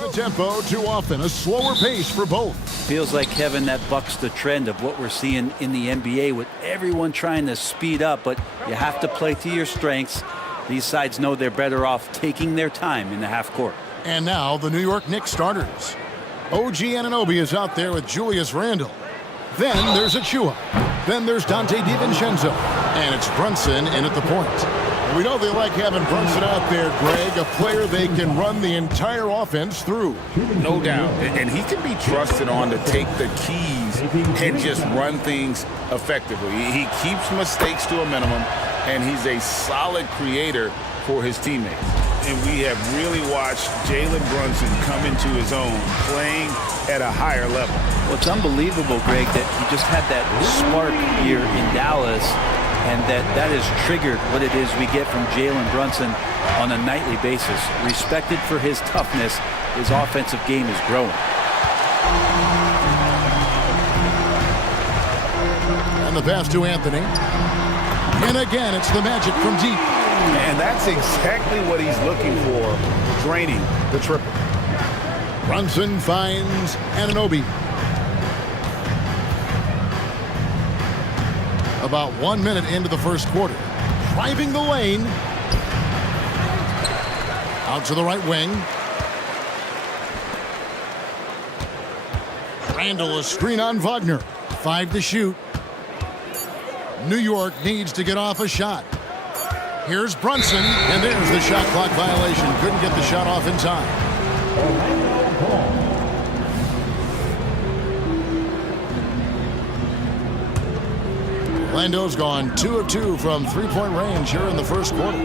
The tempo too often, a slower pace for both. Feels like, Kevin, that bucks the trend of what we're seeing in the NBA with everyone trying to speed up, but you have to play to your strengths. These sides know they're better off taking their time in the half court. And now the New York Knicks starters. OG Anunoby is out there with Julius Randle. Then there's Achua. Then there's Dante DiVincenzo. And it's Brunson in at the point. We know they like having Brunson out there, Greg, a player they can run the entire offense through. No doubt. And he can be trusted on to take the keys and just run things effectively. He keeps mistakes to a minimum, and he's a solid creator for his teammates. And we have really watched Jalen Brunson come into his own, playing at a higher level. Well, it's unbelievable, Greg, that he just had that spark here in Dallas, and that has triggered what it is we get from Jalen Brunson on a nightly basis. Respected for his toughness, his offensive game is growing. And the pass to Anthony. And again, it's the Magic from deep. And that's exactly what he's looking for, draining the triple. Brunson finds Anunoby. About 1 minute into the first quarter. Driving the lane. Out to the right wing. Randle, a screen on Wagner. 5 to shoot. New York needs to get off a shot. Here's Brunson, and there's the shot clock violation. Couldn't get the shot off in time. Orlando's gone 2 of 2 from three-point range here in the first quarter.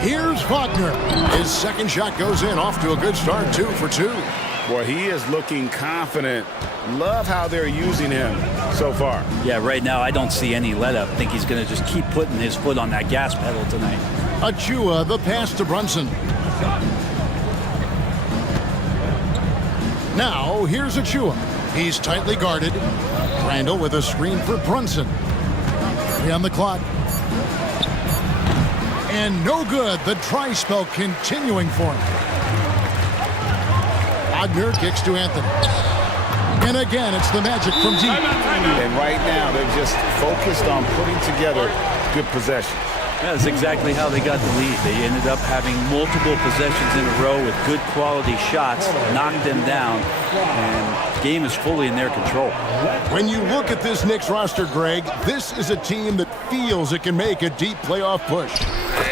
Here's Wagner. His second shot goes in, off to a good start, 2 for 2. Boy, he is looking confident. Love how they're using him so far. Yeah, right now I don't see any let-up. I think he's going to just keep putting his foot on that gas pedal tonight. Achua, the pass to Brunson. Now, here's Achua. He's tightly guarded. Randle with a screen for Brunson. 3 on the clock. And no good. The try spell continuing for him. Wagner kicks to Anthony. And again, it's the Magic from deep. And right now, they're just focused on putting together good possessions. That's exactly how they got the lead. They ended up having multiple possessions in a row with good quality shots, knocked them down, and the game is fully in their control. When you look at this Knicks roster, Greg, this is a team that feels it can make a deep playoff push.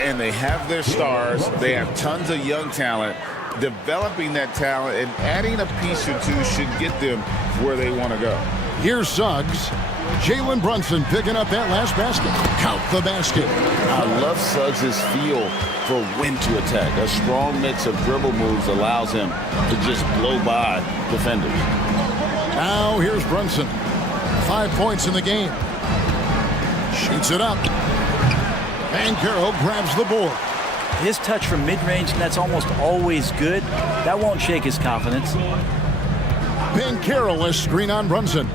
And they have their stars. They have tons of young talent. Developing that talent and adding a piece or two should get them where they want to go. Here's Suggs. Jalen Brunson picking up that last basket. Count the basket. I love Suggs' feel for when to attack. A strong mix of dribble moves allows him to just blow by defenders. Now here's Brunson. 5 points in the game. Shoots it up. Van Carroll grabs the board. His touch from mid-range, that's almost always good. That won't shake his confidence. Van Carroll, a screen on Brunson.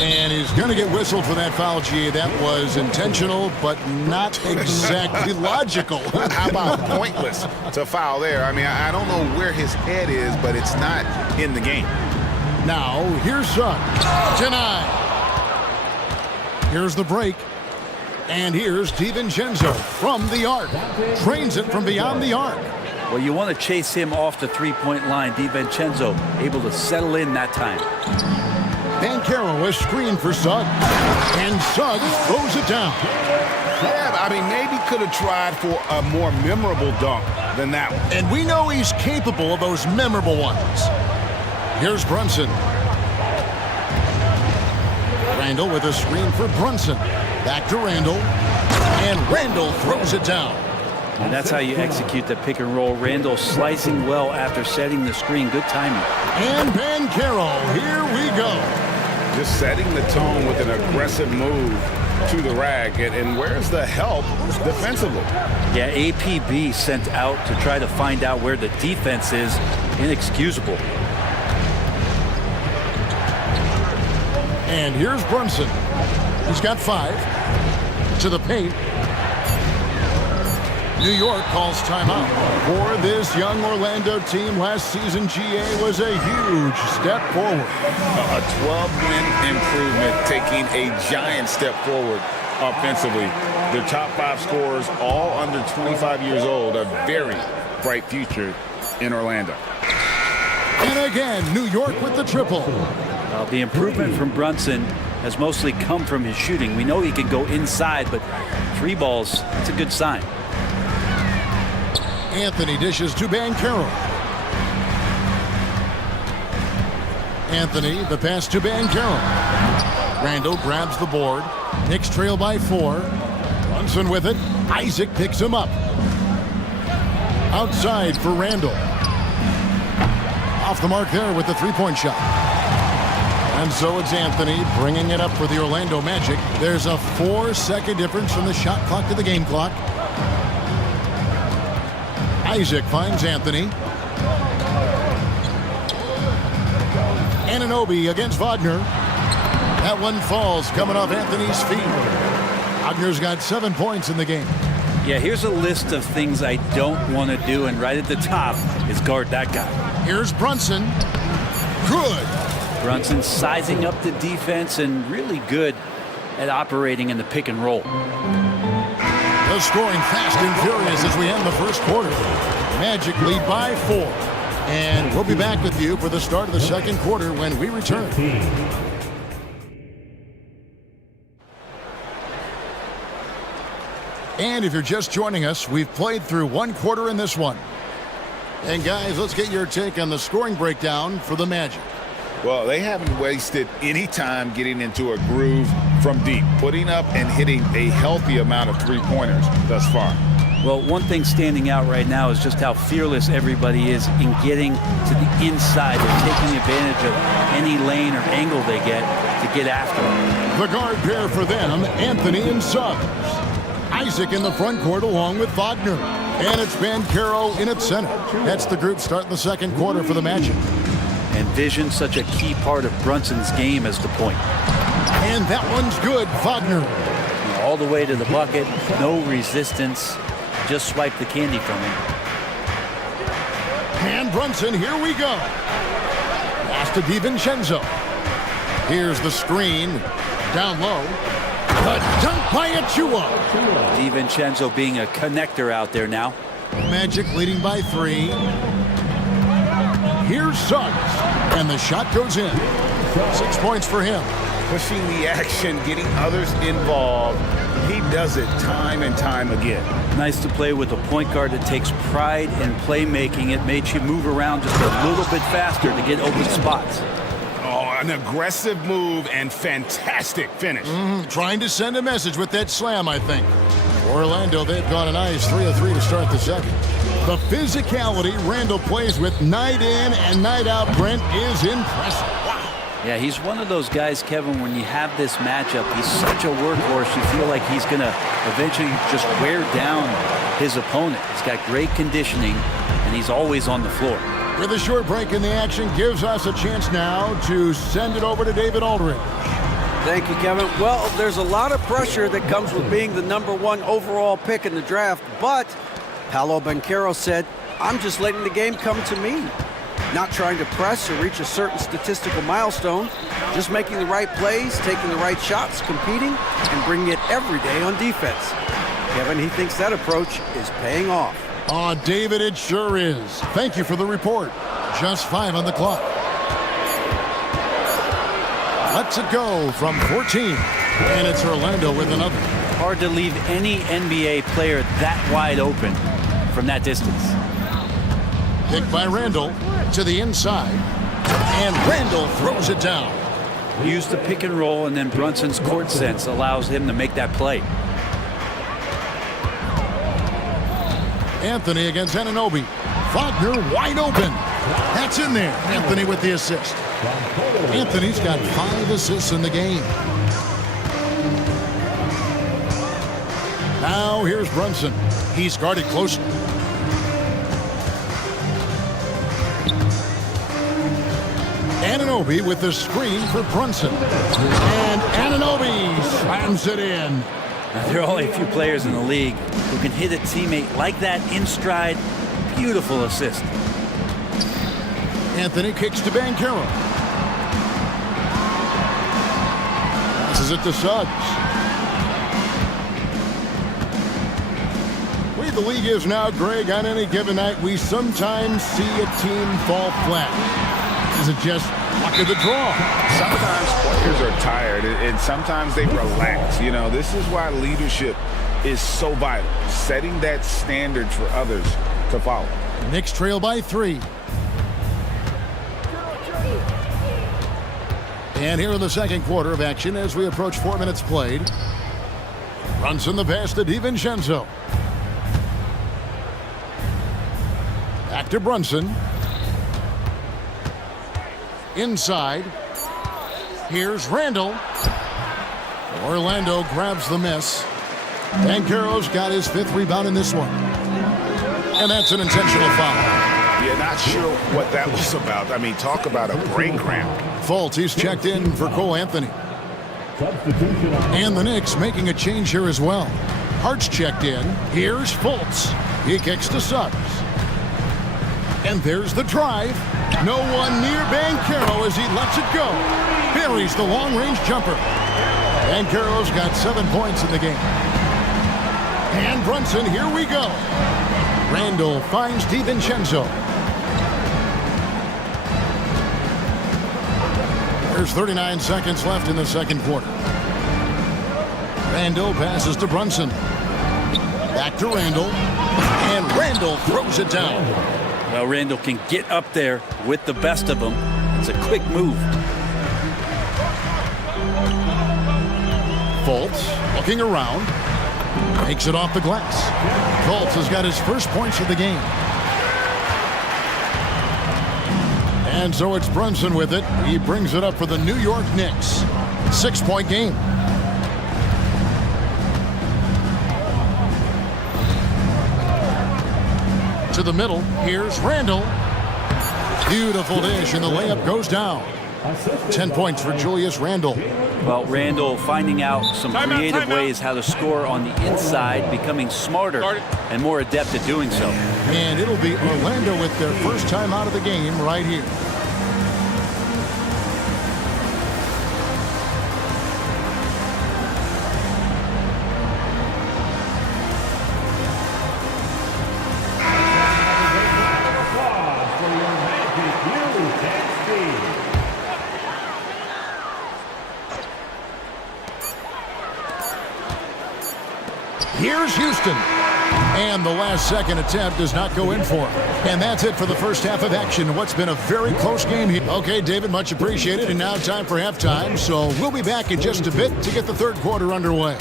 And he's going to get whistled for that foul, G. That was intentional, but not exactly logical. How about pointless to foul there? I mean, I don't know where his head is, but it's not in the game. Now, here's Suggs. Denied. Here's the break. And here's DiVincenzo from the arc. Trains it from beyond the arc. Well, you want to chase him off the three-point line. DiVincenzo able to settle in that time. Van Carroll is screened for Suggs. And Suggs throws it down. Yeah, I mean, maybe could have tried for a more memorable dunk than that one. And we know he's capable of those memorable ones. Here's Brunson. Randle with a screen for Brunson. Back to Randle. And Randle throws it down. And that's how you execute the pick and roll. Randle slicing well after setting the screen. Good timing. And Van Carroll, here we go. Just setting the tone with an aggressive move to the rack. And where's the help defensively? Yeah, APB sent out to try to find out where the defense is. Inexcusable. And here's Brunson. He's got 5 to the paint. New York calls timeout. For this young Orlando team, last season GA was a huge step forward. A 12-win improvement, taking a giant step forward offensively. Their top 5 scorers, all under 25 years old, a very bright future in Orlando. And again, New York with the triple. The improvement from Brunson has mostly come from his shooting. We know he can go inside, but 3 balls, that's a good sign. Anthony dishes to Banchero. Anthony, the pass to Banchero. Randall grabs the board. Knicks trail by 4. Brunson with it. Isaac picks him up. Outside for Randall. Off the mark there with the three-point shot. And so it's Anthony bringing it up for the Orlando Magic. There's a 4-second difference from the shot clock to the game clock. Isaac finds Anthony. Anunoby against Wagner. That one falls coming off Anthony's feet. Wagner's got 7 points in the game. Yeah, here's a list of things I don't want to do, and right at the top is guard that guy. Here's Brunson. Good. Brunson sizing up the defense and really good at operating in the pick and roll. The scoring fast and furious as we end the first quarter. Magic lead by 4. And we'll be back with you for the start of the second quarter when we return. And if you're just joining us, we've played through 1 quarter in this one. And guys, let's get your take on the scoring breakdown for the Magic. Well, they haven't wasted any time getting into a groove from deep, putting up and hitting a healthy amount of three-pointers thus far. Well, one thing standing out right now is just how fearless everybody is in getting to the inside. They're taking advantage of any lane or angle they get to get after them. The guard pair for them, Anthony and Suggs. Isaac in the front court along with Wagner. And it's Banchero in at center. That's the group starting the second quarter for the Magic. And vision, such a key part of Brunson's game as the point. And that one's good, Wagner. All the way to the bucket, no resistance, just swipe the candy from him. And Brunson, here we go. Pass to DiVincenzo. Here's the screen, down low. The dunk by Achua. DiVincenzo being a connector out there now. Magic leading by 3. Here's Suggs, and the shot goes in. 6 points for him. Pushing the action, getting others involved. He does it time and time again. Nice to play with a point guard that takes pride in playmaking. It makes you move around just a little bit faster to get open spots. Oh, an aggressive move and fantastic finish. Trying to send a message with that slam, I think. Orlando, they've gone a nice 3 of 3 to start the second. The physicality Randall plays with night in and night out, Brent, is impressive. Wow. Yeah, he's one of those guys, Kevin, when you have this matchup, he's such a workhorse. You feel like he's going to eventually just wear down his opponent. He's got great conditioning, and he's always on the floor. With a short break in the action, gives us a chance now to send it over to David Aldridge. Thank you, Kevin. Well, there's a lot of pressure that comes with being the #1 overall pick in the draft, but Paolo Banchero said, I'm just letting the game come to me. Not trying to press or reach a certain statistical milestone, just making the right plays, taking the right shots, competing, and bringing it every day on defense. Kevin, he thinks that approach is paying off. Oh, David, it sure is. Thank you for the report. Just 5 on the clock. Lets it go from 14. And it's Orlando with another. Hard to leave any NBA player that wide open from that distance. Picked by Randall to the inside. And Randall throws it down. Use the pick and roll, and then Brunson's court sense allows him to make that play. Anthony against Anunoby. Wagner wide open. That's in there. Anthony with the assist. Anthony's got 5 assists in the game. Now here's Brunson. He's guarded closely. Anunoby with the screen for Brunson. And Anunoby slams it in. There are only a few players in the league who can hit a teammate like that in stride. Beautiful assist. Anthony kicks to Banchero. Passes it to Suggs. The way the league is now, Greg, on any given night, we sometimes see a team fall flat. Is it just luck of the draw? Sometimes players are tired, and sometimes they relax. You know, this is why leadership is so vital, setting that standard for others to follow. Knicks trail by 3. And here in the second quarter of action as we approach 4 minutes played. Brunson the pass to DiVincenzo. Back to Brunson. Inside. Here's Randall. Orlando grabs the miss. Banchero's got his 5th rebound in this one. And that's an intentional foul. Yeah, not sure what that was about. I mean, talk about a brain cramp. Fultz, he's checked in for Cole Anthony. And the Knicks making a change here as well. Hart's checked in. Here's Fultz. He kicks to Suggs. And there's the drive. No one near Banchero as he lets it go. Buries the long-range jumper. Banchero's got 7 points in the game. And Brunson, here we go. Randall finds DiVincenzo. There's 39 seconds left in the second quarter. Randall passes to Brunson. Back to Randall. And Randall throws it down. Well, Randall can get up there with the best of them. It's a quick move. Fultz looking around. Takes it off the glass. Fultz has got his first points of the game. And so it's Brunson with it. He brings it up for the New York Knicks. 6-point game. To the middle. Here's Randall. Beautiful dish, and the layup goes down. 10 points for Julius Randle. Well, Randall finding out some creative ways how to score on the inside, becoming smarter and more adept at doing so. And it'll be Orlando with their first time out of the game right here. Here's Houston. And the last second attempt does not go in for him. And that's it for the first half of action. What's been a very close game here. Okay, David, much appreciated. And now time for halftime. So we'll be back in just a bit to get the third quarter underway.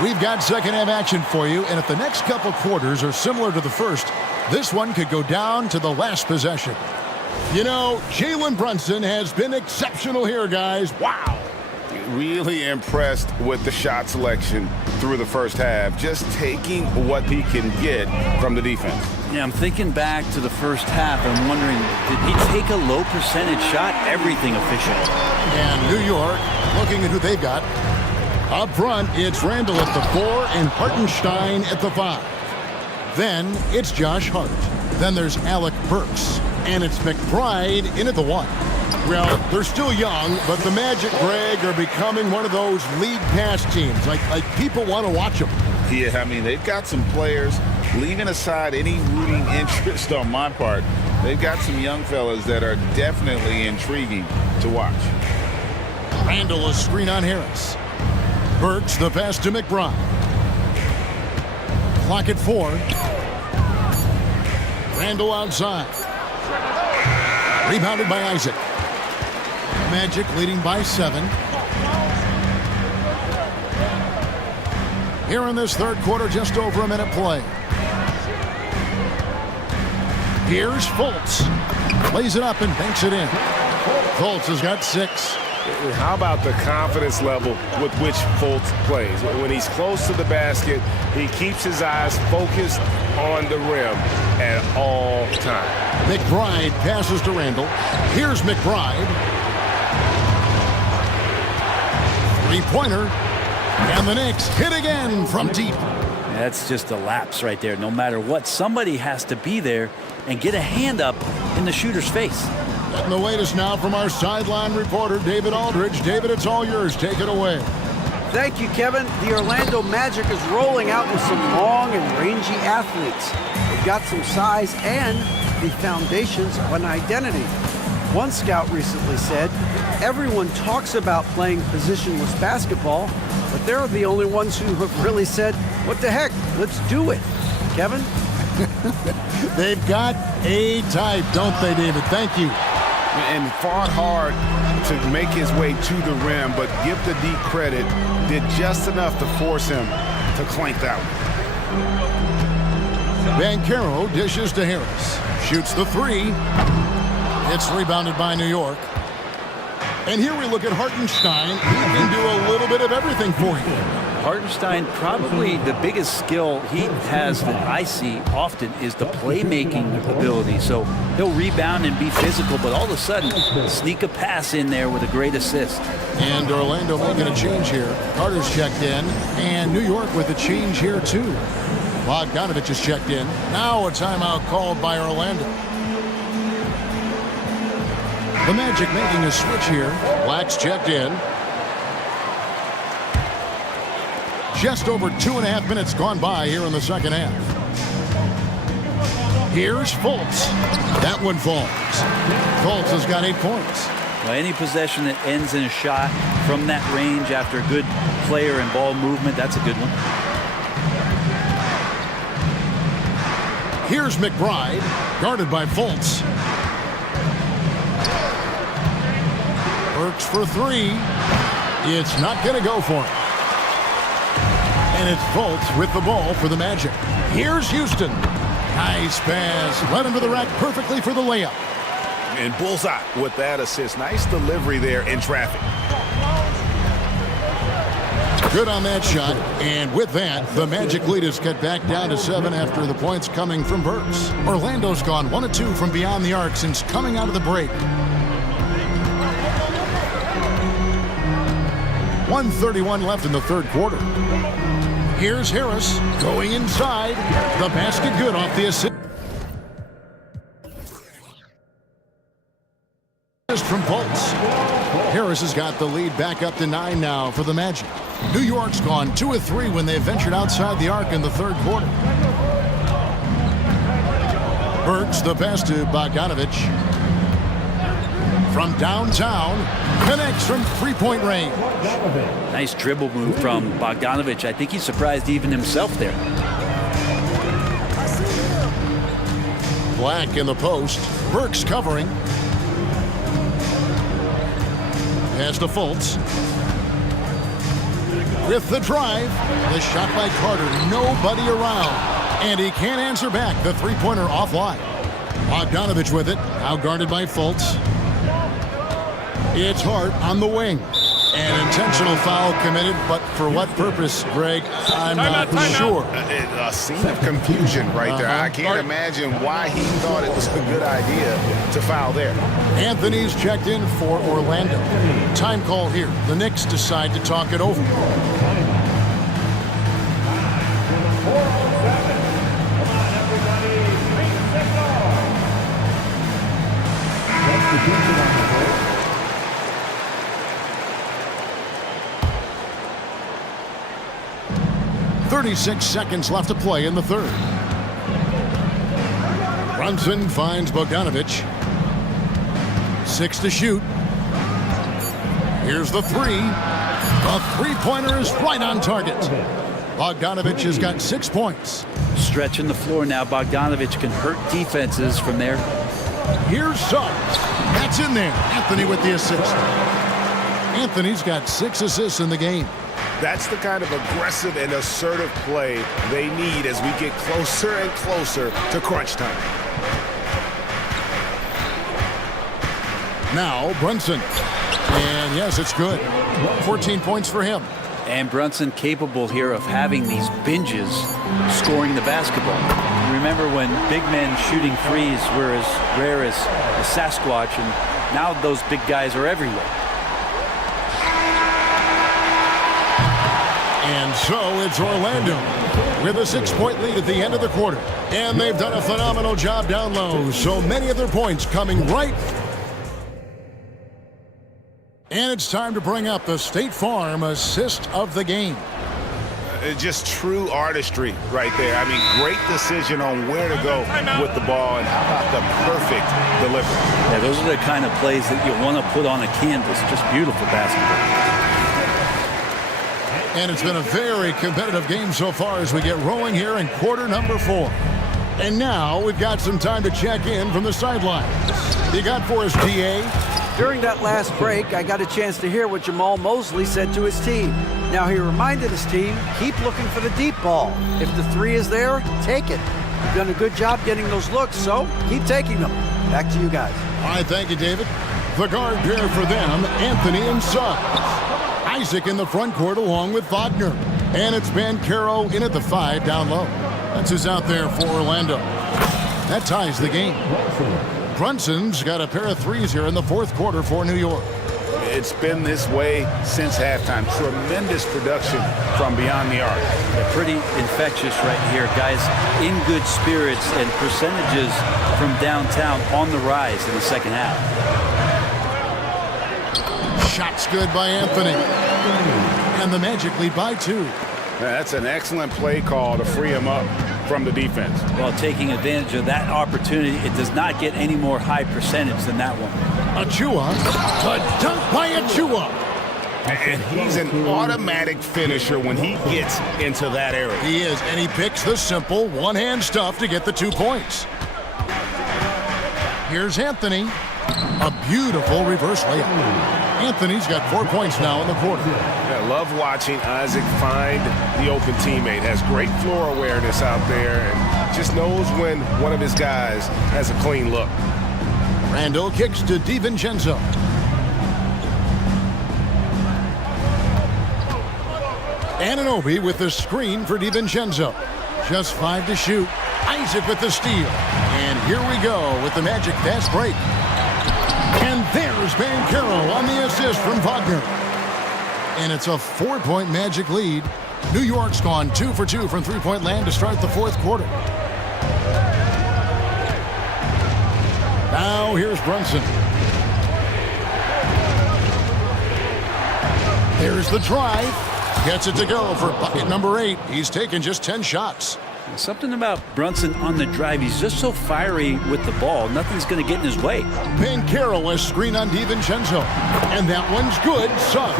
We've got second half action for you, and if the next couple quarters are similar to the first, this one could go down to the last possession. You know, Jalen Brunson has been exceptional here, guys. Wow. Really impressed with the shot selection through the first half, just taking what he can get from the defense. Yeah, I'm thinking back to the first half. I'm wondering, did he take a low percentage shot? Everything efficient. And New York, looking at who they've got. Up front, it's Randall at the 4 and Hartenstein at the 5. Then it's Josh Hart. Then there's Alec Burks. And it's McBride in at the 1. Well, they're still young, but the Magic, Greg, are becoming one of those league pass teams. Like people want to watch them. Yeah, I mean, they've got some players, leaving aside any rooting interest on my part, they've got some young fellas that are definitely intriguing to watch. Randall a screen on Harris. Burks the pass to McBride. Clock at 4. Randall outside. Rebounded by Isaac. Magic leading by 7. Here in this third quarter, just over a minute play. Here's Fultz. lays it up and banks it in. Fultz has got 6. How about the confidence level with which Fultz plays? When he's close to the basket, he keeps his eyes focused on the rim at all times. McBride passes to Randall. Here's McBride. Three-pointer. And the Knicks hit again from deep. That's just a lapse right there. No matter what, somebody has to be there and get a hand up in the shooter's face. And the latest now from our sideline reporter, David Aldridge. David, it's all yours. Take it away. Thank you, Kevin. The Orlando Magic is rolling out with some long and rangy athletes. They've got some size and the foundations of an identity. One scout recently said, everyone talks about playing positionless basketball, but they're the only ones who have really said, what the heck, let's do it. Kevin? They've got a type, don't they, David? Thank you. And fought hard to make his way to the rim, but give the D credit, did just enough to force him to clank that one. Banchero dishes to Harris. Shoots the 3. It's rebounded by New York. And here we look at Hartenstein. He can do a little bit of everything for you. Hartenstein, probably the biggest skill he has that I see often is the playmaking ability. So he'll rebound and be physical, but all of a sudden sneak a pass in there with a great assist. And Orlando making a change here. Carter's checked in, and New York with a change here too. Bogdanovich is checked in. Now a timeout called by Orlando. The Magic making a switch here. Black's checked in. Just over 2.5 minutes gone by here in the second half. Here's Fultz. That one falls. Fultz has got 8 points. Well, any possession that ends in a shot from that range after good player and ball movement, that's a good one. Here's McBride, guarded by Fultz. Works for 3. It's not going to go for him. And it's Fultz with the ball for the Magic. Here's Houston. Nice pass. Led him to the rack perfectly for the layup. And bullseye with that assist. Nice delivery there in traffic. Good on that shot. And with that, the Magic lead is cut back down to 7 after the points coming from Burks. Orlando's gone 1 of 2 from beyond the arc since coming out of the break. 1:31 left in the third quarter. Here's Harris going inside. The basket good off the assist from Fultz. Harris has got the lead back up to 9 now for the Magic. New York's gone 2 of 3 when they ventured outside the arc in the third quarter. Burks the pass to Bogdanovich. From downtown, connects from 3-point range. Nice dribble move from Bogdanovich. I think he surprised even himself there. Black in the post. Burks covering. Pass to Fultz. With the drive. The shot by Carter. Nobody around. And he can't answer back. The three-pointer offline. Bogdanovich with it. Now guarded by Fultz. It's Hart on the wing. An intentional foul committed, but for what purpose, Greg? I'm not sure. A scene of confusion right there. I can't imagine why he thought it was a good idea to foul there. Anthony's checked in for Orlando. Time call here. The Knicks decide to talk it over. .36 seconds left to play in the third. Brunson finds Bogdanovich. 6 to shoot. Here's the 3. The three-pointer is right on target. Bogdanovich has got 6 points. Stretching the floor now. Bogdanovich can hurt defenses from there. Here's Suggs. That's in there. Anthony with the assist. Anthony's got 6 assists in the game. That's the kind of aggressive and assertive play they need as we get closer and closer to crunch time. Now Brunson. And yes, it's good. 14 points for him. And Brunson capable here of having these binges scoring the basketball. Remember when big men shooting threes were as rare as a Sasquatch, and now those big guys are everywhere. And so it's Orlando with a 6-point lead at the end of the quarter. And they've done a phenomenal job down low. So many of their points coming right. And it's time to bring up the State Farm assist of the game. Just true artistry right there. I mean, great decision on where to go with the ball, and how about the perfect delivery. Yeah, those are the kind of plays that you want to put on a canvas. Just beautiful basketball. And it's been a very competitive game so far as we get rolling here in quarter number 4. And now we've got some time to check in from the sidelines. You got for us, DA? During that last break, I got a chance to hear what Jamal Mosley said to his team. Now, he reminded his team, keep looking for the deep ball. If the three is there, take it. You've done a good job getting those looks, so keep taking them. Back to you guys. All right, thank you, David. The guard pair for them, Anthony and Suggs. Isaac in the front court along with Wagner. And it's Banchero in at the 5 down low. That's who's out there for Orlando. That ties the game. Brunson's got a pair of threes here in the fourth quarter for New York. It's been this way since halftime. Tremendous production from beyond the arc. Yeah, pretty infectious right here. Guys in good spirits, and percentages from downtown on the rise in the second half. Shots good by Anthony. And the Magic lead by 2. That's an excellent play call to free him up from the defense. Well, taking advantage of that opportunity, it does not get any more high percentage than that one. Achua, a dunk by Achua. And he's an automatic finisher when he gets into that area. He is, and he picks the simple one-hand stuff to get the 2 points. Here's Anthony. A beautiful reverse layup. Anthony's got 4 points now in the quarter. I love watching Isaac find the open teammate. Has great floor awareness out there and just knows when one of his guys has a clean look. Randall kicks to DiVincenzo. Anunoby with the screen for DiVincenzo. Just 5 to shoot. Isaac with the steal. And here we go with the Magic fast break. And there's Banchero on the assist from Wagner. And it's a 4-point Magic lead. New York's gone 2 for 2 from three-point land to start the fourth quarter. Now here's Brunson. There's the drive. Gets it to go for bucket number 8. He's taken just 10 shots. Something about Brunson on the drive. He's just so fiery with the ball. Nothing's going to get in his way. Banchero a screen on DiVincenzo. And that one's good. Suggs.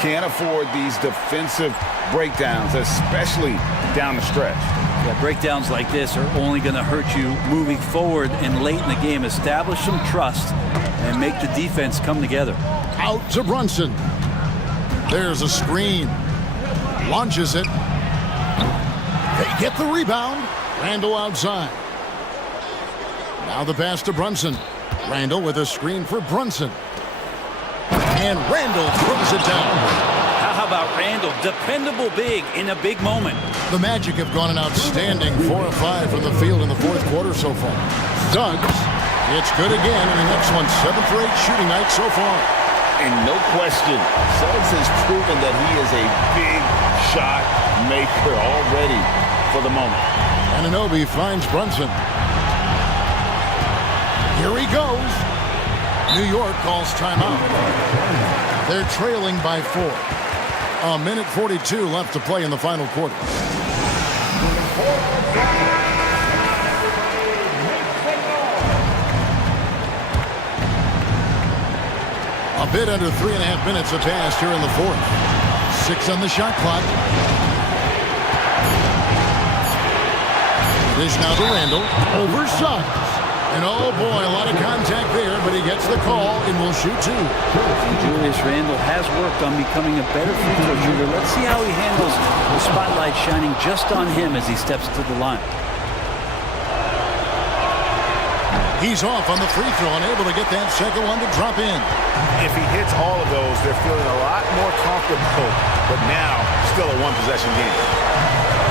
Can't afford these defensive breakdowns, especially down the stretch. Yeah, breakdowns like this are only going to hurt you moving forward and late in the game. Establish some trust and make the defense come together. Out to Brunson. There's a screen. Launches it. They get the rebound. Randall outside. Now the pass to Brunson. Randall with a screen for Brunson. And Randall throws it down. How about Randall? Dependable big in a big moment. The Magic have gone an outstanding 4 of 5 from the field in the fourth quarter so far. Suggs. It's good again, and the next one 7 for 8 shooting night so far. And no question, Suggs has proven that he is a big shot maker already for the moment. Anunoby finds Brunson. Here he goes. New York calls timeout. They're trailing by 4. A minute 42 left to play in the final quarter. A bit under 3.5 minutes have passed here in the fourth. 6 on the shot clock. Dish now to Randall. Over Suggs. And oh boy, a lot of contact there, but he gets the call and will shoot 2. And Julius Randle has worked on becoming a better free throw shooter. Let's see how he handles the spotlight shining just on him as he steps to the line. He's off on the free throw and able to get that second one to drop in. If he hits all of those, they're feeling a lot more comfortable, but now still a one-possession game.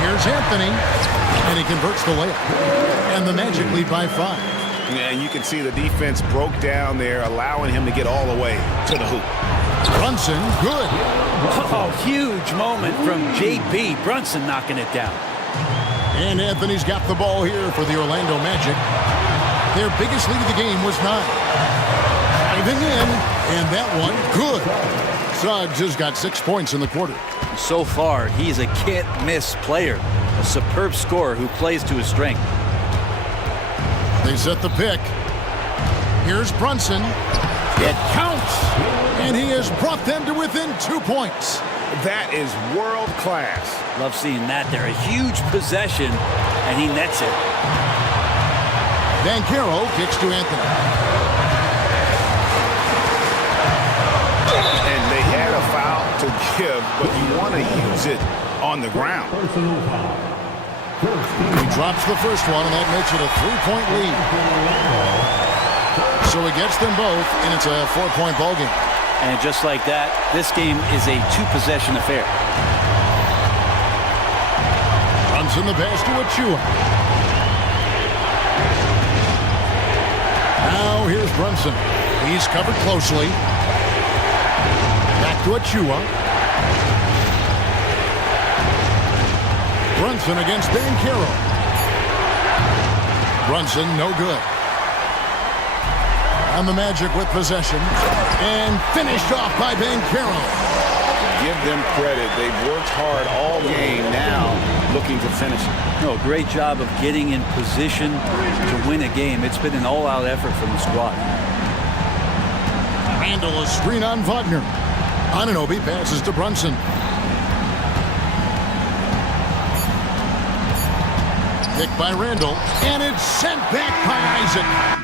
Here's Anthony, and he converts the layup. And the Magic lead by 5. Yeah, and you can see the defense broke down there, allowing him to get all the way to the hoop. Brunson, good. Oh, huge moment from JB. Brunson knocking it down. And Anthony's got the ball here for the Orlando Magic. Their biggest lead of the game was 9. Diving in, and that one, good. Suggs has got 6 points in the quarter. So far, he's a can't-miss player. A superb scorer who plays to his strength. They set the pick. Here's Brunson. It counts! And he has brought them to within 2 points. That is world class. Love seeing that there. A huge possession, and he nets it. Banchero kicks to Anthony. And they had a foul to give, but you want to use it on the ground. He drops the first one, and that makes it a 3-point lead. So he gets them both, and it's a 4-point ballgame. And just like that, this game is a 2-possession affair. Runs in the pass to Achua. Now here's Brunson. He's covered closely. Back to Achua. Brunson against Banchero. Brunson, no good. And the Magic with possession. And finished off by Banchero. Give them credit. They've worked hard all game, now looking to finish it. No, great job of getting in position to win a game. It's been an all-out effort from the squad. Randall a screen on Wagner. Anunoby passes to Brunson. Picked by Randall, and it's sent back by Isaac.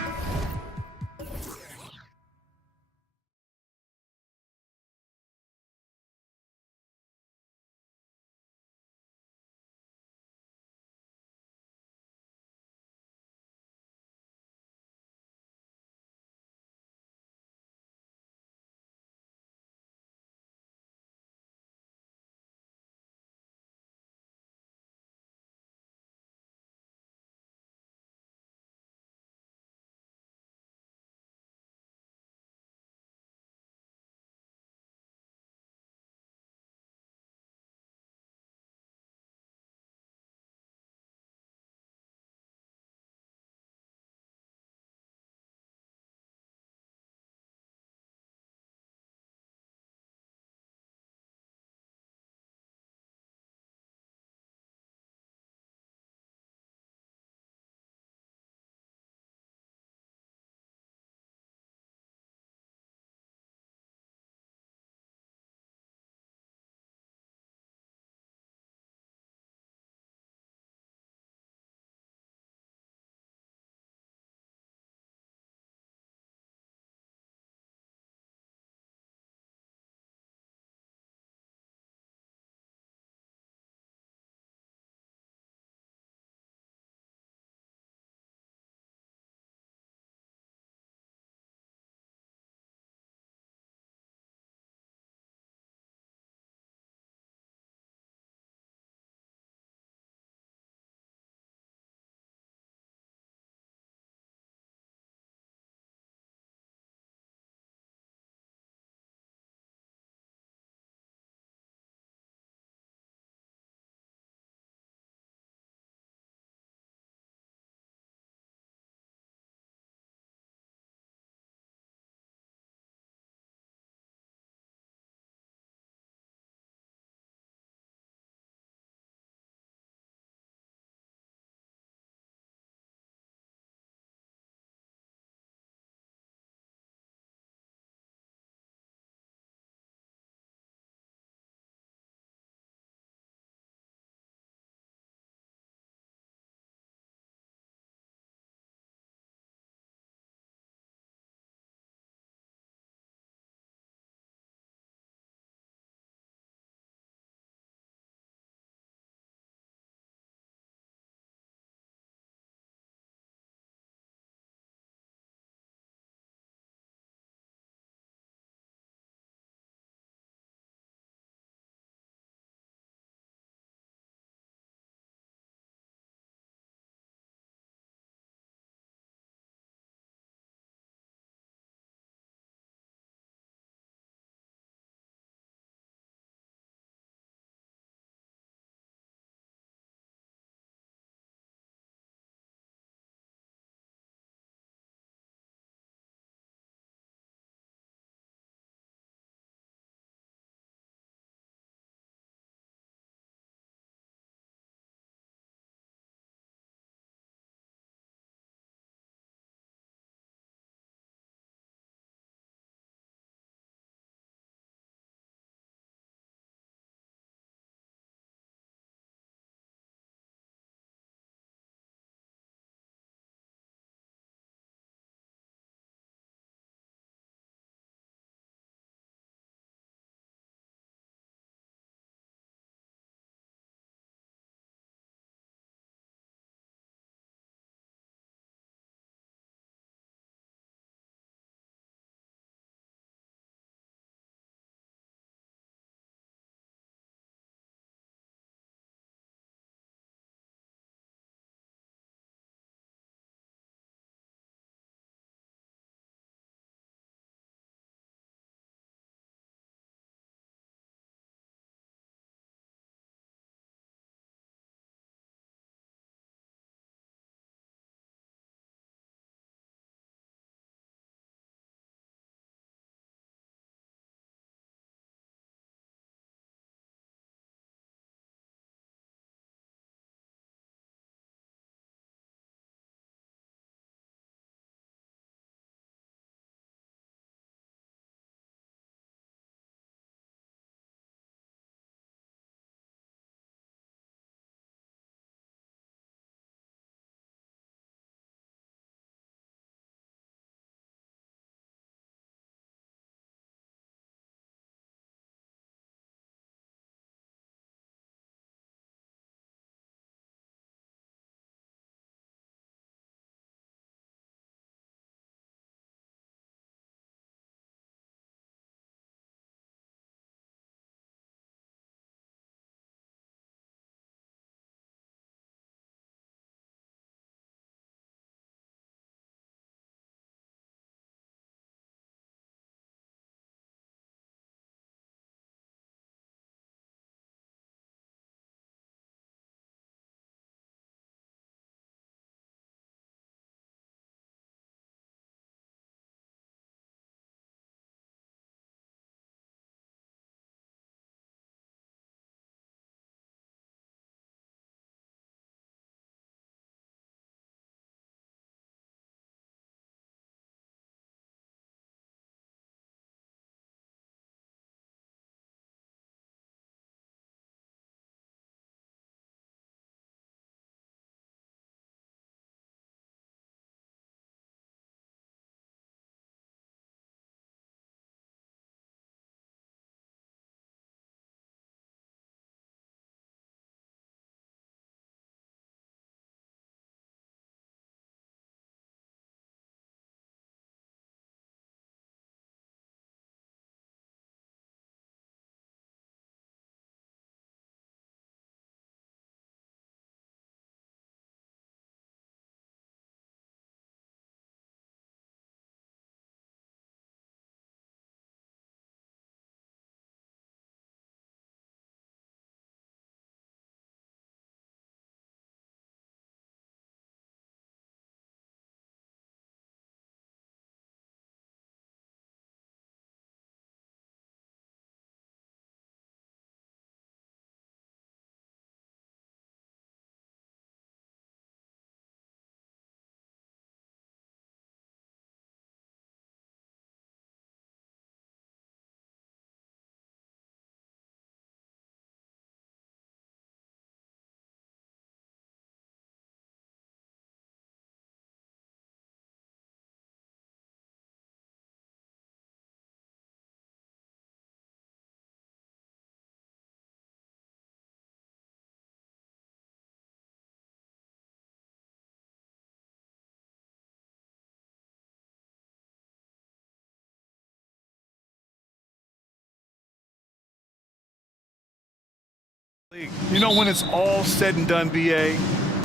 You know, when it's all said and done, BA,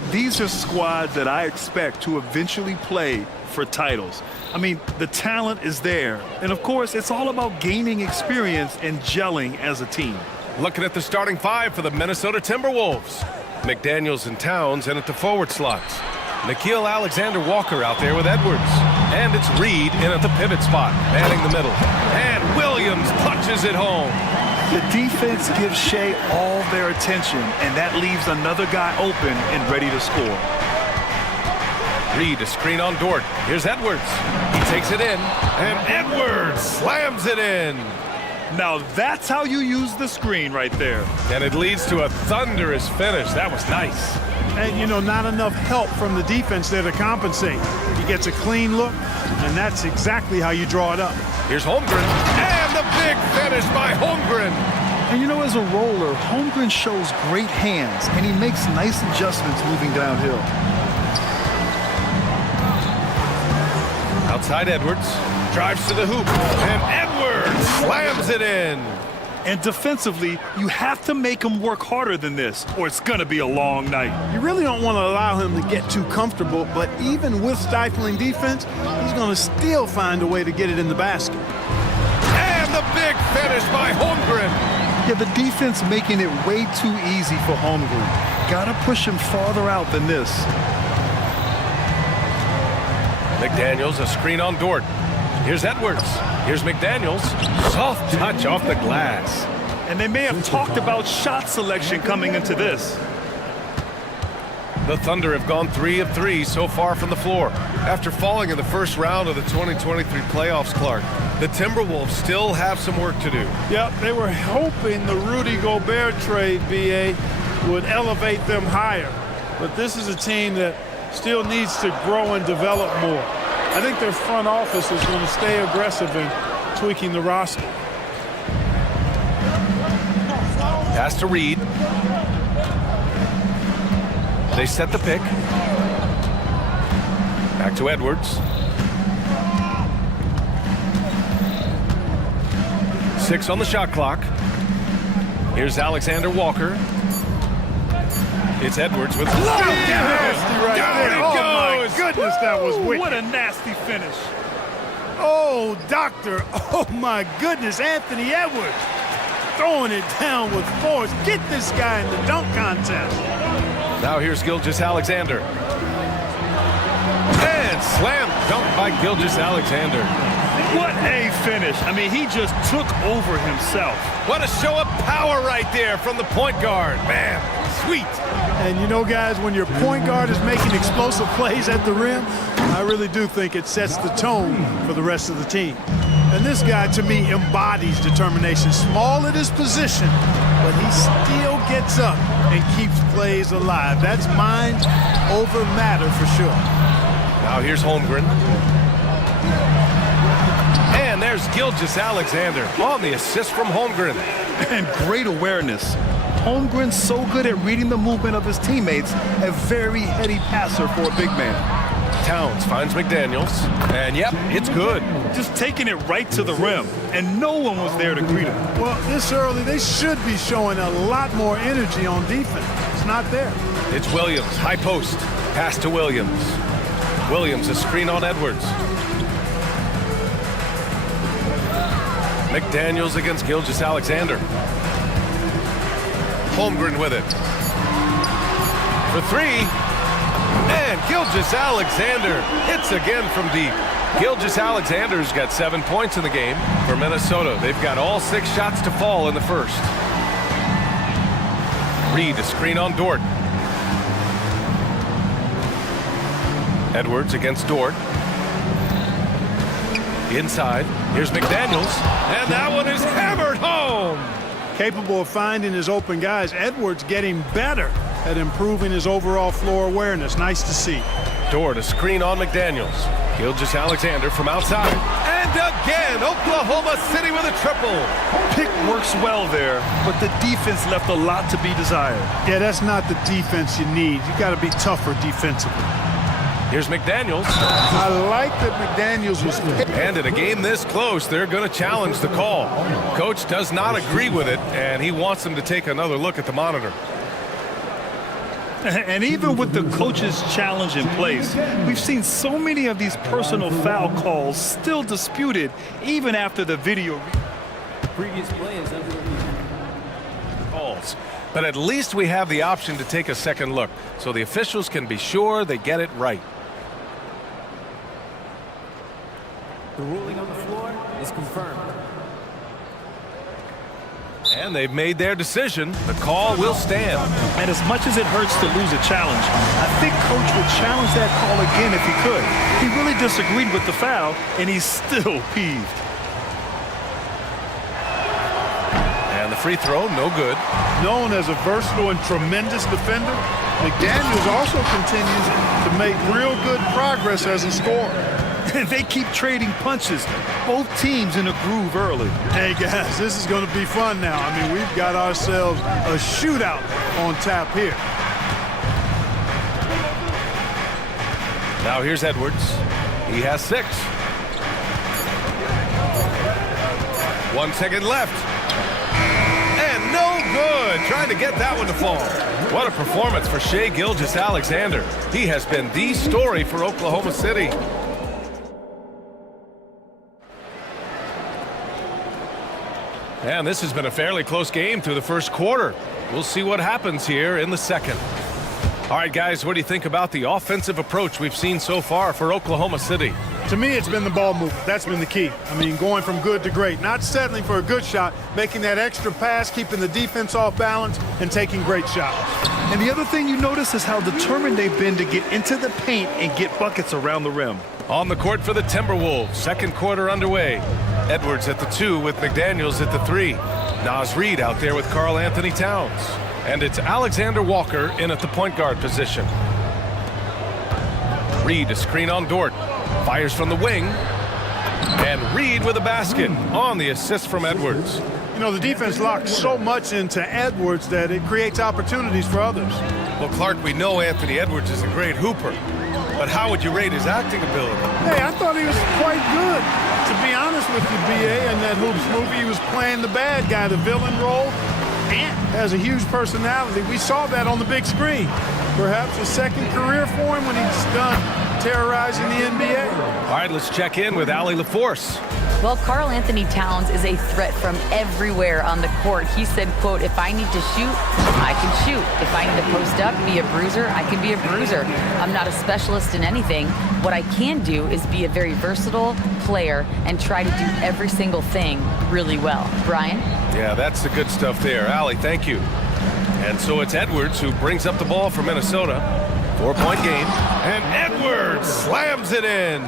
these are squads that I expect to eventually play for titles. I mean, the talent is there. And of course, it's all about gaining experience and gelling as a team. Looking at the starting five for the Minnesota Timberwolves. McDaniels and Towns in at the forward slots. Nickeil Alexander-Walker out there with Edwards. And it's Reed in at the pivot spot, manning the middle. And Williams punches it home. The defense gives Shea all their attention, and that leaves another guy open and ready to score. Reed a screen on Dort. Here's Edwards. He takes it in, and Edwards slams it in. Now that's how you use the screen right there. And it leads to a thunderous finish. That was nice. And, you know, not enough help from the defense there to compensate. He gets a clean look, and that's exactly how you draw it up. Here's Holmgren, and the big finish by Holmgren. And you know, as a roller, Holmgren shows great hands, and he makes nice adjustments moving downhill. Outside Edwards, drives to the hoop, and Edwards slams it in. And defensively, you have to make him work harder than this, or it's going to be a long night. You really don't want to allow him to get too comfortable, but even with stifling defense, he's going to still find a way to get it in the basket. And the big finish by Holmgren. Yeah, the defense making it way too easy for Holmgren. Got to push him farther out than this. McDaniels a screen on Dort. Here's Edwards. Here's McDaniels. Soft touch off the glass. And they may have talked about shot selection coming into this. The Thunder have gone 3 of 3 so far from the floor. After falling in the first round of the 2023 playoffs, Clark, the Timberwolves still have some work to do. Yep, they were hoping the Rudy Gobert trade, BA, would elevate them higher. But this is a team that still needs to grow and develop more. I think their front office is going to stay aggressive in tweaking the roster. Pass to Reed. They set the pick. Back to Edwards. 6 on the shot clock. Here's Alexander Walker. It's Edwards with Nasty right Down there. it Oh, goes. my goodness, that was wicked. What a nasty finish. Oh, doctor. Oh, my goodness. Anthony Edwards throwing it down with force. Get this guy in the dunk contest. Now here's Gilgeous Alexander. And slam dunk by Gilgeous Alexander. What a finish. I mean, he just took over himself. What a show of power right there from the point guard. Man, sweet. And you know, guys, when your point guard is making explosive plays at the rim, I really do think it sets the tone for the rest of the team. And this guy, to me, embodies determination. Small at his position, but he still gets up and keeps plays alive. That's mind over matter for sure. Now here's Holmgren. And there's Gilgeous Alexander on the assist from Holmgren. And great awareness. Holmgren's so good at reading the movement of his teammates, a very heady passer for a big man. Towns finds McDaniels. And yep, it's good. Just taking it right to the rim, and no one was there to greet him. Well, this early, they should be showing a lot more energy on defense. It's not there. It's Williams, high post. Pass to Williams. Williams, a screen on Edwards. McDaniels against Gilgeous Alexander. Holmgren with it. For 3. And Gilgeous Alexander hits again from deep. Gilgeous Alexander's got 7 points in the game for Minnesota. They've got all 6 shots to fall in the first. Reed, a screen on Dort. Edwards against Dort. Inside, here's McDaniels, and that one is hammered home. Capable of finding his open guys. Edwards getting better at improving his overall floor awareness. Nice to see. Dort, a screen on McDaniels. Gilgeous Alexander from outside. And again, Oklahoma City with a triple. Pick works well there, but the defense left a lot to be desired. Yeah, that's not the defense you need. You got to be tougher defensively. Here's McDaniels. I like that McDaniels was And in a game this close, they're going to challenge the call. Coach does not agree with it, and he wants them to take another look at the monitor. And even with the coach's challenge in place, we've seen so many of these personal foul calls still disputed even after the video. Previous play is under Calls. But at least we have the option to take a second look, so the officials can be sure they get it right. The ruling on the floor is confirmed. And they've made their decision. The call will stand. And as much as it hurts to lose a challenge, I think Coach would challenge that call again if he could. He really disagreed with the foul, and he's still peeved. And the free throw, no good. known as a versatile and tremendous defender. McDaniels also continues to make real good progress as a scorer. They keep trading punches. Both teams in a groove early. Hey, guys, this is going to be fun now. I mean, we've got ourselves a shootout on tap here. Now here's Edwards. He has 6. 1 second left. And no good. Trying to get that one to fall. What a performance for Shai Gilgeous-Alexander. He has been the story for Oklahoma City. And this has been a fairly close game through the first quarter. We'll see what happens here in the second. All right, guys, what do you think about the offensive approach we've seen so far for Oklahoma City? To me, it's been the ball movement. That's been the key. I mean, going from good to great. Not settling for a good shot, making that extra pass, keeping the defense off balance, and taking great shots. And the other thing you notice is how determined they've been to get into the paint and get buckets around the rim. On the court for the Timberwolves, second quarter underway. Edwards at the 2 with McDaniels at the 3. Naz Reid out there with Karl Anthony Towns. And it's Alexander Walker in at the point guard position. Reid a screen on Dort. Fires from the wing. And Reid with a basket on the assist from Edwards. You know, the defense locked so much into Edwards that it creates opportunities for others. Well, Clark, we know Anthony Edwards is a great hooper. But how would you rate his acting ability? Hey, I thought he was quite good. To be honest with you, B.A., in that Hoops movie, he was playing the bad guy, the villain role. Ant has a huge personality. We saw that on the big screen. Perhaps a second career for him when he's done terrorizing the NBA. All right, let's check in with Allie LaForce. Well, Karl Anthony Towns is a threat from everywhere on the court. He said, quote, if I need to shoot, I can shoot. If I need to post up, be a bruiser, I can be a bruiser. I'm not a specialist in anything. What I can do is be a very versatile player and try to do every single thing really well. Brian? Yeah, that's the good stuff there. Allie, thank you. And so it's Edwards who brings up the ball for Minnesota. 4-point game. And Edwards slams it in.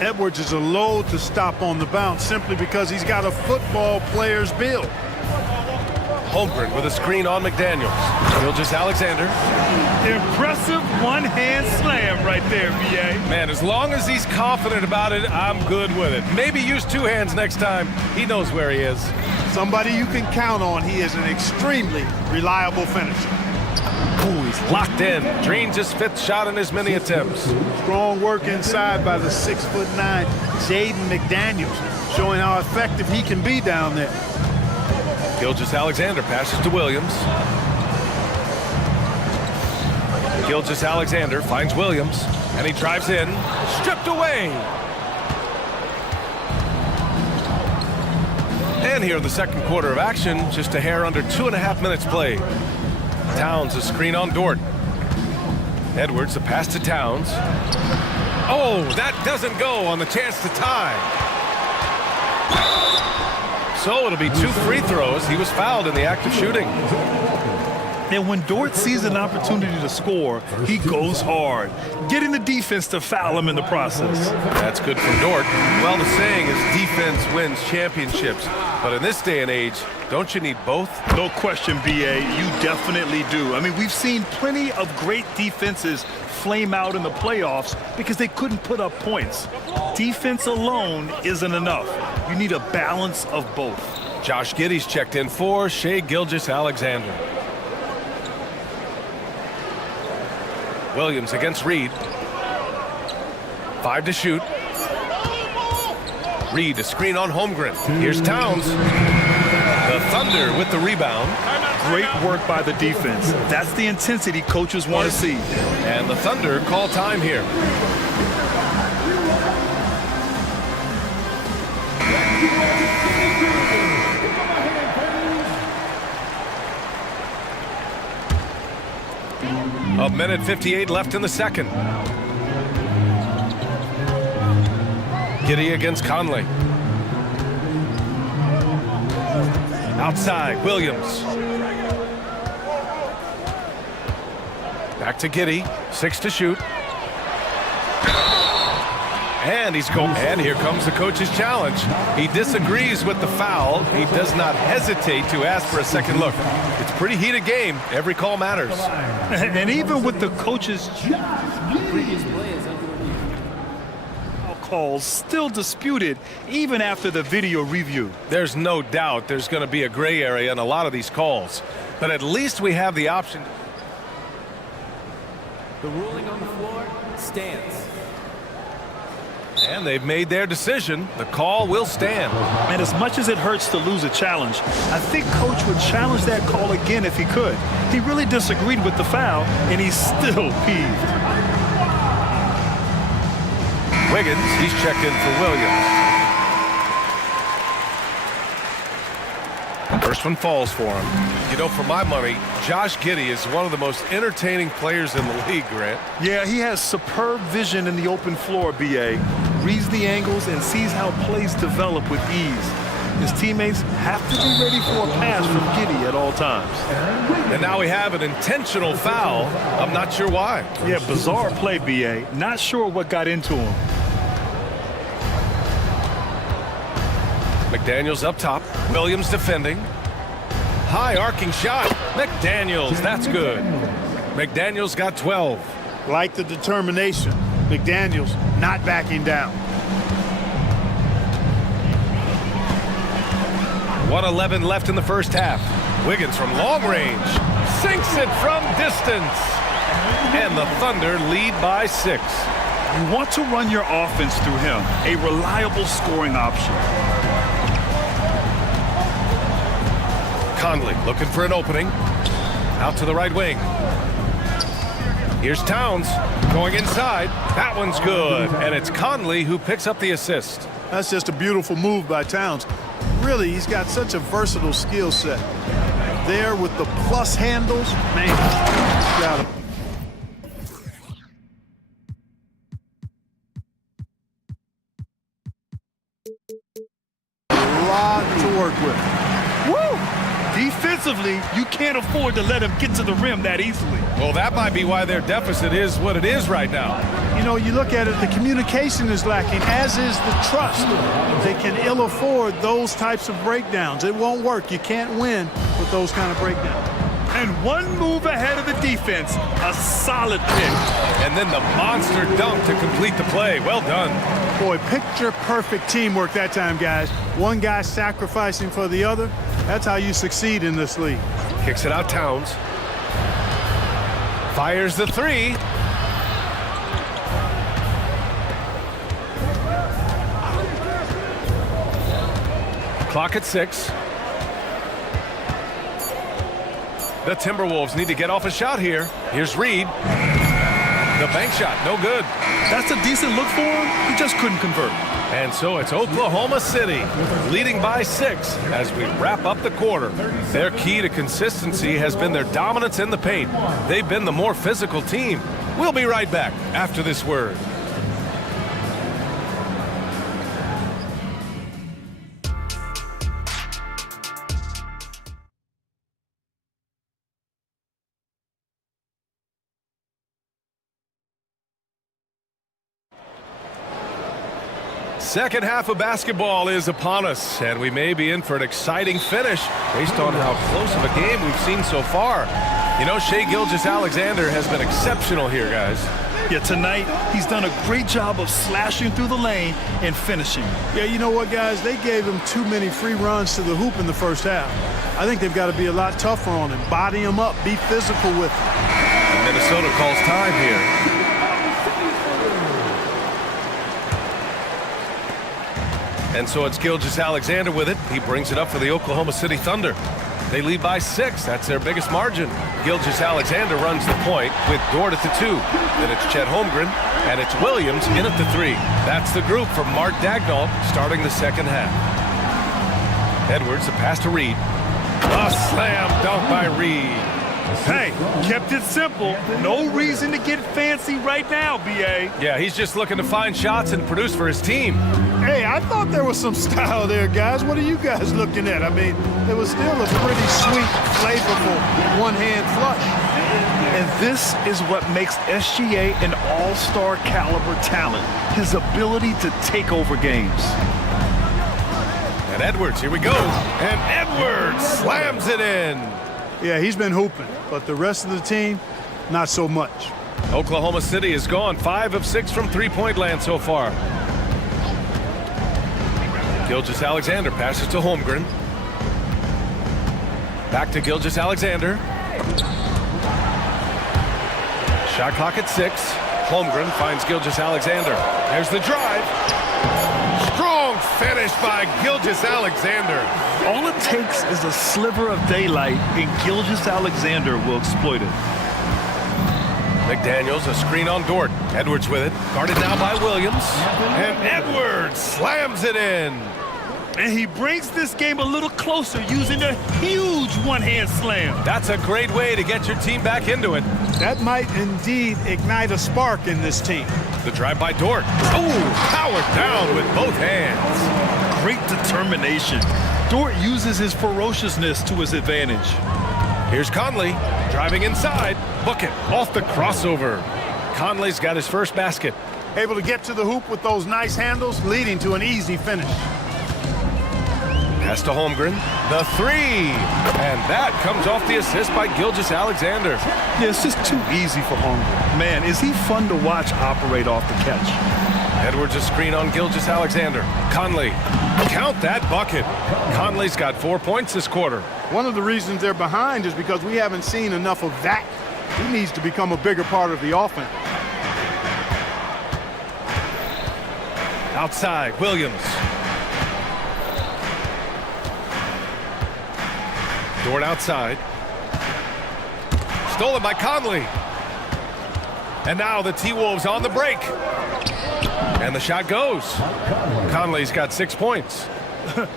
Edwards is a load to stop on the bounce simply because he's got a football player's build. Holmgren with a screen on McDaniels. Gilgeous-Alexander. Impressive one-hand slam right there, B.A. Man, as long as he's confident about it, I'm good with it. Maybe use 2 hands next time. He knows where he is. Somebody you can count on. He is an extremely reliable finisher. Ooh, he's locked in. Drains his 5th shot in his many attempts. Strong work inside by the 6'9" Jaden McDaniels, showing how effective he can be down there. Gilgeous-Alexander passes to Williams. Gilgeous-Alexander finds Williams, and he drives in. Stripped away. And here in the second quarter of action, just a hair under 2.5 minutes played. Towns a screen on Dort. Edwards a pass to Towns. Oh, that doesn't go on the chance to tie. So it'll be 2 free throws. He was fouled in the act of shooting. And when Dort sees an opportunity to score, he goes hard, getting the defense to foul him in the process. That's good from Dort. Well, the saying is defense wins championships. But in this day and age, don't you need both? No question, B.A., you definitely do. I mean, we've seen plenty of great defenses flame out in the playoffs because they couldn't put up points. Defense alone isn't enough. You need a balance of both. Josh Giddey's checked in for Shai Gilgeous-Alexander. Williams against Reid. 5 to shoot. Reed, a screen on Holmgren. Here's Towns. The Thunder with the rebound. Great work by the defense. That's the intensity coaches want to see. And the Thunder call time here. A minute 58 left in the second. Giddey against Conley. Outside, Williams. Back to Giddey, 6 to shoot. And he's going. And here comes the coach's challenge. He disagrees with the foul. He does not hesitate to ask for a second look. It's a pretty heated game. Every call matters. And even with the coach's calls still disputed even after the video review. There's no doubt there's going to be a gray area in a lot of these calls. But at least we have the option. The ruling on the floor stands. And they've made their decision. The call will stand. And as much as it hurts to lose a challenge, I think Coach would challenge that call again if he could. He really disagreed with the foul, and he's still peeved. Wiggins, he's checked in for Williams. First one falls for him. You know, for my money, Josh Giddey is one of the most entertaining players in the league, Grant. Yeah, he has superb vision in the open floor, B.A. Reads the angles and sees how plays develop with ease. His teammates have to be ready for a pass from Giddey at all times. And now we have an intentional foul. I'm not sure why. Yeah, bizarre play, B.A. Not sure what got into him. McDaniels up top. Williams defending. High arcing shot. McDaniels, that's good. McDaniels got 12. Like the determination. McDaniels not backing down. 1:11 left in the first half. Wiggins from long range. Sinks it from distance. And the Thunder lead by 6. You want to run your offense through him. A reliable scoring option. Conley looking for an opening. Out to the right wing. Here's Towns going inside. That one's good. And it's Conley who picks up the assist. That's just a beautiful move by Towns. Really, he's got such a versatile skill set. There with the plus handles, man, he's got him. A lot to work with. Woo! Defensively, you can't afford to let him get to the rim that easily. Well, that might be why their deficit is what it is right now. You know, you look at it, the communication is lacking, as is the trust. They can ill afford those types of breakdowns. It won't work. You can't win with those kind of breakdowns. And one move ahead of the defense, a solid pick. And then the monster dunk to complete the play. Well done. Boy, picture-perfect teamwork that time, guys. One guy sacrificing for the other. That's how you succeed in this league. Kicks it out, Towns. Fires the three. Clock at 6. The Timberwolves need to get off a shot here. Here's Reed. The bank shot, no good. That's a decent look for him. He just couldn't convert. And so it's Oklahoma City leading by 6 as we wrap up the quarter. Their key to consistency has been their dominance in the paint. They've been the more physical team. We'll be right back after this word. Second half of basketball is upon us, and we may be in for an exciting finish based on how close of a game we've seen so far. You know, Shai Gilgeous-Alexander has been exceptional here, guys. Yeah, tonight, he's done a great job of slashing through the lane and finishing. Yeah, you know what, guys? They gave him too many free runs to the hoop in the first half. I think they've got to be a lot tougher on him. Body him up. Be physical with him. And Minnesota calls time here. And so it's Gilgeous-Alexander with it. He brings it up for the Oklahoma City Thunder. They lead by 6. That's their biggest margin. Gilgeous-Alexander runs the point with Dort at the 2. Then it's Chet Holmgren, and it's Williams in at the 3. That's the group from Mark Dagnall starting the second half. Edwards, the pass to Reed. A slam dunk by Reed. Hey, kept it simple. No reason to get fancy right now, B.A. Yeah, he's just looking to find shots and produce for his team. Hey, I thought there was some style there, guys. What are you guys looking at? I mean, it was still a pretty sweet, flavorful one-hand flush. And this is what makes SGA an all-star caliber talent, his ability to take over games. And Edwards, here we go. And Edwards slams it in. Yeah, he's been hooping, but the rest of the team, not so much. Oklahoma City is gone 5 of 6 from three-point land so far. Gilgeous-Alexander passes to Holmgren. Back to Gilgeous-Alexander. Shot clock at 6. Holmgren finds Gilgeous-Alexander. There's the drive. Strong finish by Gilgeous-Alexander. All it takes is a sliver of daylight, and Gilgeous-Alexander will exploit it. McDaniels, a screen on Dort. Edwards with it. Guarded now by Williams. And Edwards slams it in. And he brings this game a little closer using a huge one-hand slam. That's a great way to get your team back into it. That might indeed ignite a spark in this team. The drive by Dort. Oh, powered down with both hands. Great determination. Dort uses his ferociousness to his advantage. Here's Conley driving inside. Book it off the crossover. Conley's got his first basket. Able to get to the hoop with those nice handles, leading to an easy finish. Pass to Holmgren. The 3. And that comes off the assist by Gilgeous-Alexander. Yeah, it's just too easy for Holmgren. Man, is he fun to watch operate off the catch. Edwards a screen on Gilgeous-Alexander. Conley. Count that bucket. Conley's got 4 points this quarter. One of the reasons they're behind is because we haven't seen enough of that. He needs to become a bigger part of the offense. Outside, Williams. Dort outside. Stolen by Conley. And now the T-Wolves on the break. And the shot goes. Conley's got 6 points.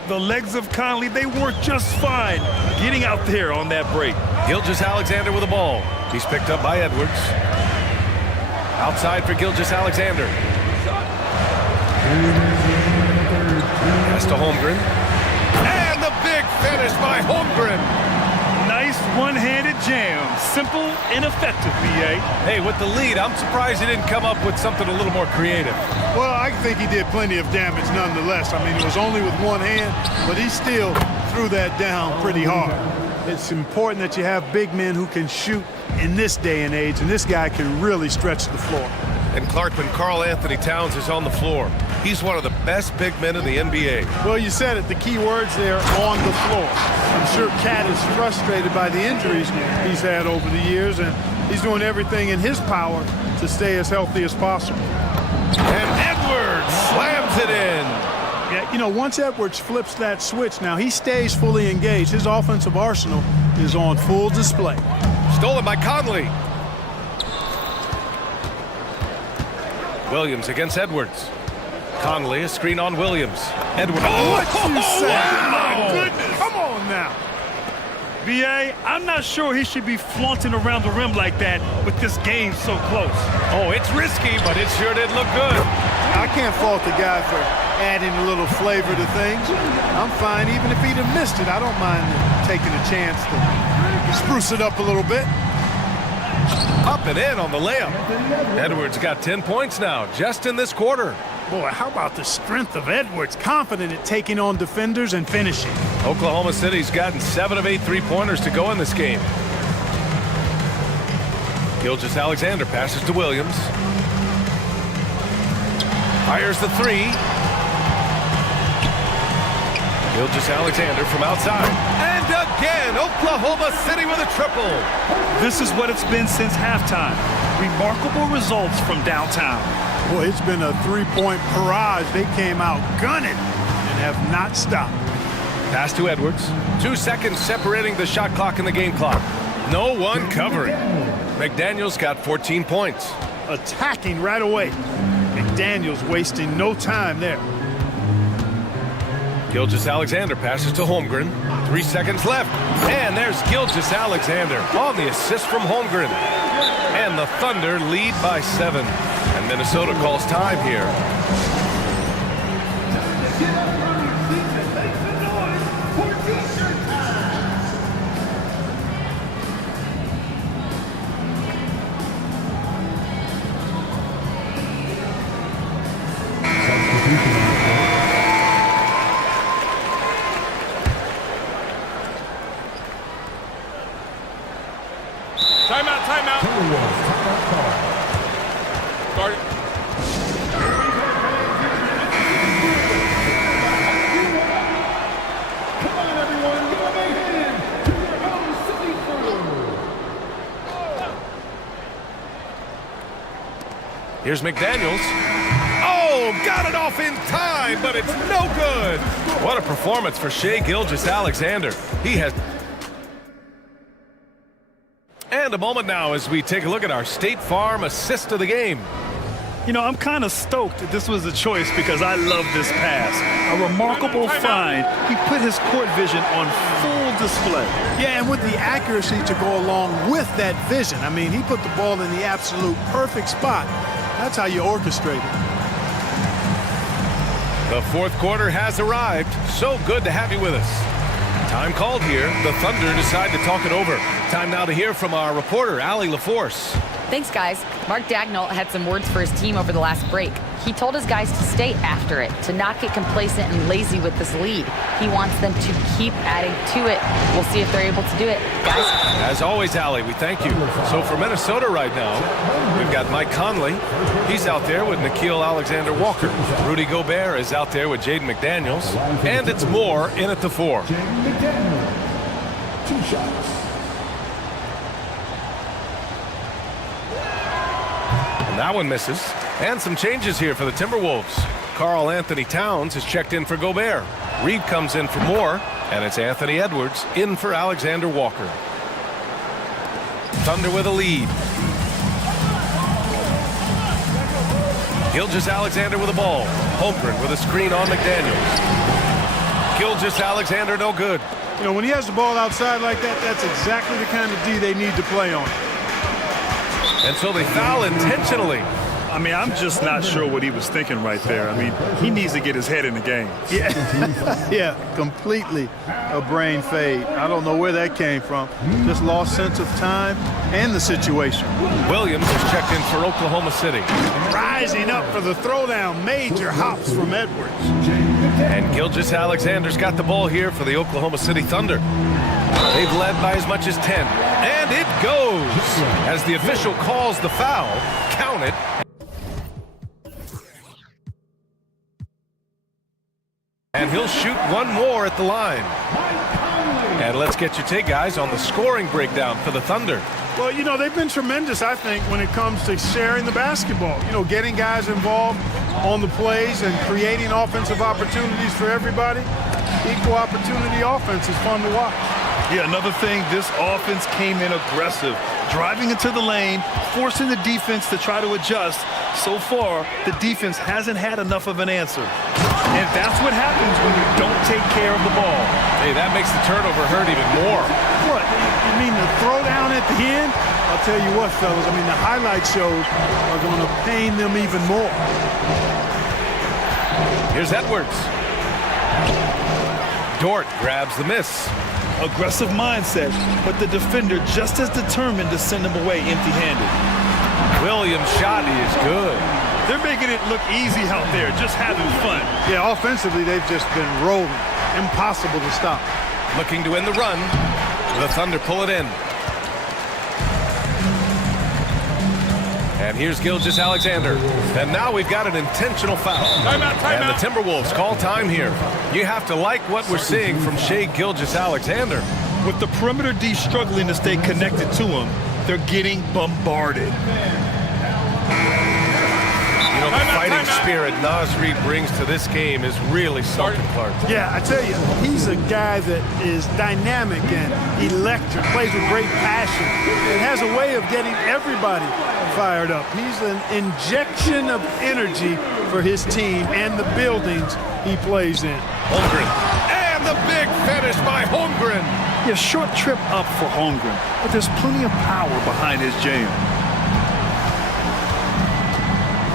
The legs of Conley, they work just fine getting out there on that break. Gilgeous-Alexander with the ball. He's picked up by Edwards. Outside for Gilgeous-Alexander. Pass to Holmgren. And the big finish by Holmgren. Nice one-handed jam. Simple and effective, B.A. Hey, with the lead, I'm surprised he didn't come up with something a little more creative. Well, I think he did plenty of damage nonetheless. I mean, it was only with one hand, but he still threw that down pretty hard. It's important that you have big men who can shoot in this day and age, and this guy can really stretch the floor. And Clark, when Karl Anthony Towns is on the floor, he's one of the best big men in the NBA. Well, you said it. The key words there, on the floor. I'm sure Cat is frustrated by the injuries he's had over the years, and he's doing everything in his power to stay as healthy as possible. And Edwards slams it in. Yeah, you know, once Edwards flips that switch, now he stays fully engaged. His offensive arsenal is on full display. Stolen by Conley. Williams against Edwards. Conley, a screen on Williams. Edwards. What you say? Wow. My goodness. Come on now. B.A., I'm not sure he should be flaunting around the rim like that with this game so close. Oh, it's risky, but it sure did look good. I can't fault the guy for adding a little flavor to things. I'm fine. Even if he'd have missed it, I don't mind taking a chance to spruce it up a little bit. Up and in on the layup. Edwards got 10 points now, just in this quarter. Boy, how about the strength of Edwards? Confident at taking on defenders and finishing. Oklahoma City's gotten 7 of 8 three-pointers to go in this game. Gilgeous-Alexander passes to Williams. Fires the 3. Gilgeous-Alexander from outside. And again, Oklahoma City with a triple. This is what it's been since halftime. Remarkable results from downtown. Boy, it's been a three-point barrage. They came out gunning. have not stopped. Pass to Edwards. 2 seconds separating the shot clock and the game clock. No one covering. McDaniels got 14 points. Attacking right away. McDaniels wasting no time there. Gilgeous-Alexander passes to Holmgren. 3 seconds left. And there's Gilgeous-Alexander on the assist from Holmgren. And the Thunder lead by 7. And Minnesota calls time here. Timeout. Start it. Come on, everyone, give a big hand to your home city crew. Here's McDaniels. Oh, got it off in time, but it's no good. What a performance for Shai Gilgeous-Alexander. He has... And a moment now as we take a look at our State Farm assist of the game. You know, I'm kind of stoked that this was a choice because I love this pass. A remarkable find. He put his court vision on full display. Yeah, and with the accuracy to go along with that vision. I mean, he put the ball in the absolute perfect spot. That's how you orchestrate it. The fourth quarter has arrived. So good to have you with us. Time called here. The Thunder decide to talk it over. Time now to hear from our reporter, Allie LaForce. Thanks, guys. Mark Dagnall had some words for his team over the last break. He told his guys to stay after it, to not get complacent and lazy with this lead. He wants them to keep adding to it. We'll see if they're able to do it. Guys? As always, Allie, we thank you. So for Minnesota right now, we've got Mike Conley. He's out there with Nickeil Alexander-Walker. Rudy Gobert is out there with Jaden McDaniels. And it's Moore in at the 4. Jaden McDaniels, 2 shots. And that one misses. And some changes here for the Timberwolves. Karl Anthony Towns has checked in for Gobert. Reed comes in for Moore. And it's Anthony Edwards in for Alexander Walker. Thunder with a lead. Gilgeous-Alexander with the ball. Holmgren with a screen on McDaniels. Gilgeous-Alexander no good. You know, when he has the ball outside like that, that's exactly the kind of D they need to play on. And so they foul intentionally. I mean, I'm just not sure what he was thinking right there. I mean, he needs to get his head in the game. Yeah, yeah, completely a brain fade. I don't know where that came from. Just lost sense of time and the situation. Williams is checked in for Oklahoma City. Rising up for the throwdown, major hops from Edwards. And Gilgeous-Alexander's got the ball here for the Oklahoma City Thunder. They've led by as much as 10. And it goes! As the official calls the foul, count it. And he'll shoot one more at the line. And let's get your take, guys, on the scoring breakdown for the Thunder. Well, you know, they've been tremendous, I think, when it comes to sharing the basketball. You know, getting guys involved on the plays and creating offensive opportunities for everybody. Equal opportunity offense is fun to watch. Yeah, another thing, this offense came in aggressive, driving into the lane, forcing the defense to try to adjust. So far, the defense hasn't had enough of an answer. And that's what happens when you don't take care of the ball. Hey, that makes the turnover hurt even more. What? You mean the throwdown at the end? I'll tell you what, fellas, I mean, the highlight shows are going to pain them even more. Here's Edwards. Dort grabs the miss. Aggressive mindset, but the defender just as determined to send him away empty-handed. Williams' shot is good. They're making it look easy out there, just having fun. Yeah, offensively, they've just been rolling. Impossible to stop. Looking to end the run. The Thunder pull it in. And here's Gilgeous-Alexander. And now we've got an intentional foul. Timeout. And the Timberwolves call time here. You have to like what we're seeing from Shai Gilgeous-Alexander. With the perimeter D struggling to stay connected to him, they're getting bombarded. know, the fighting spirit Naz Reid brings to this game is really something, Clark. Yeah, I tell you, he's a guy that is dynamic and electric, plays with great passion, and has a way of getting everybody fired up. He's an injection of energy for his team and the buildings he plays in. Holmgren. And the big finish by Holmgren. Yeah, short trip up for Holmgren, but there's plenty of power behind his jam.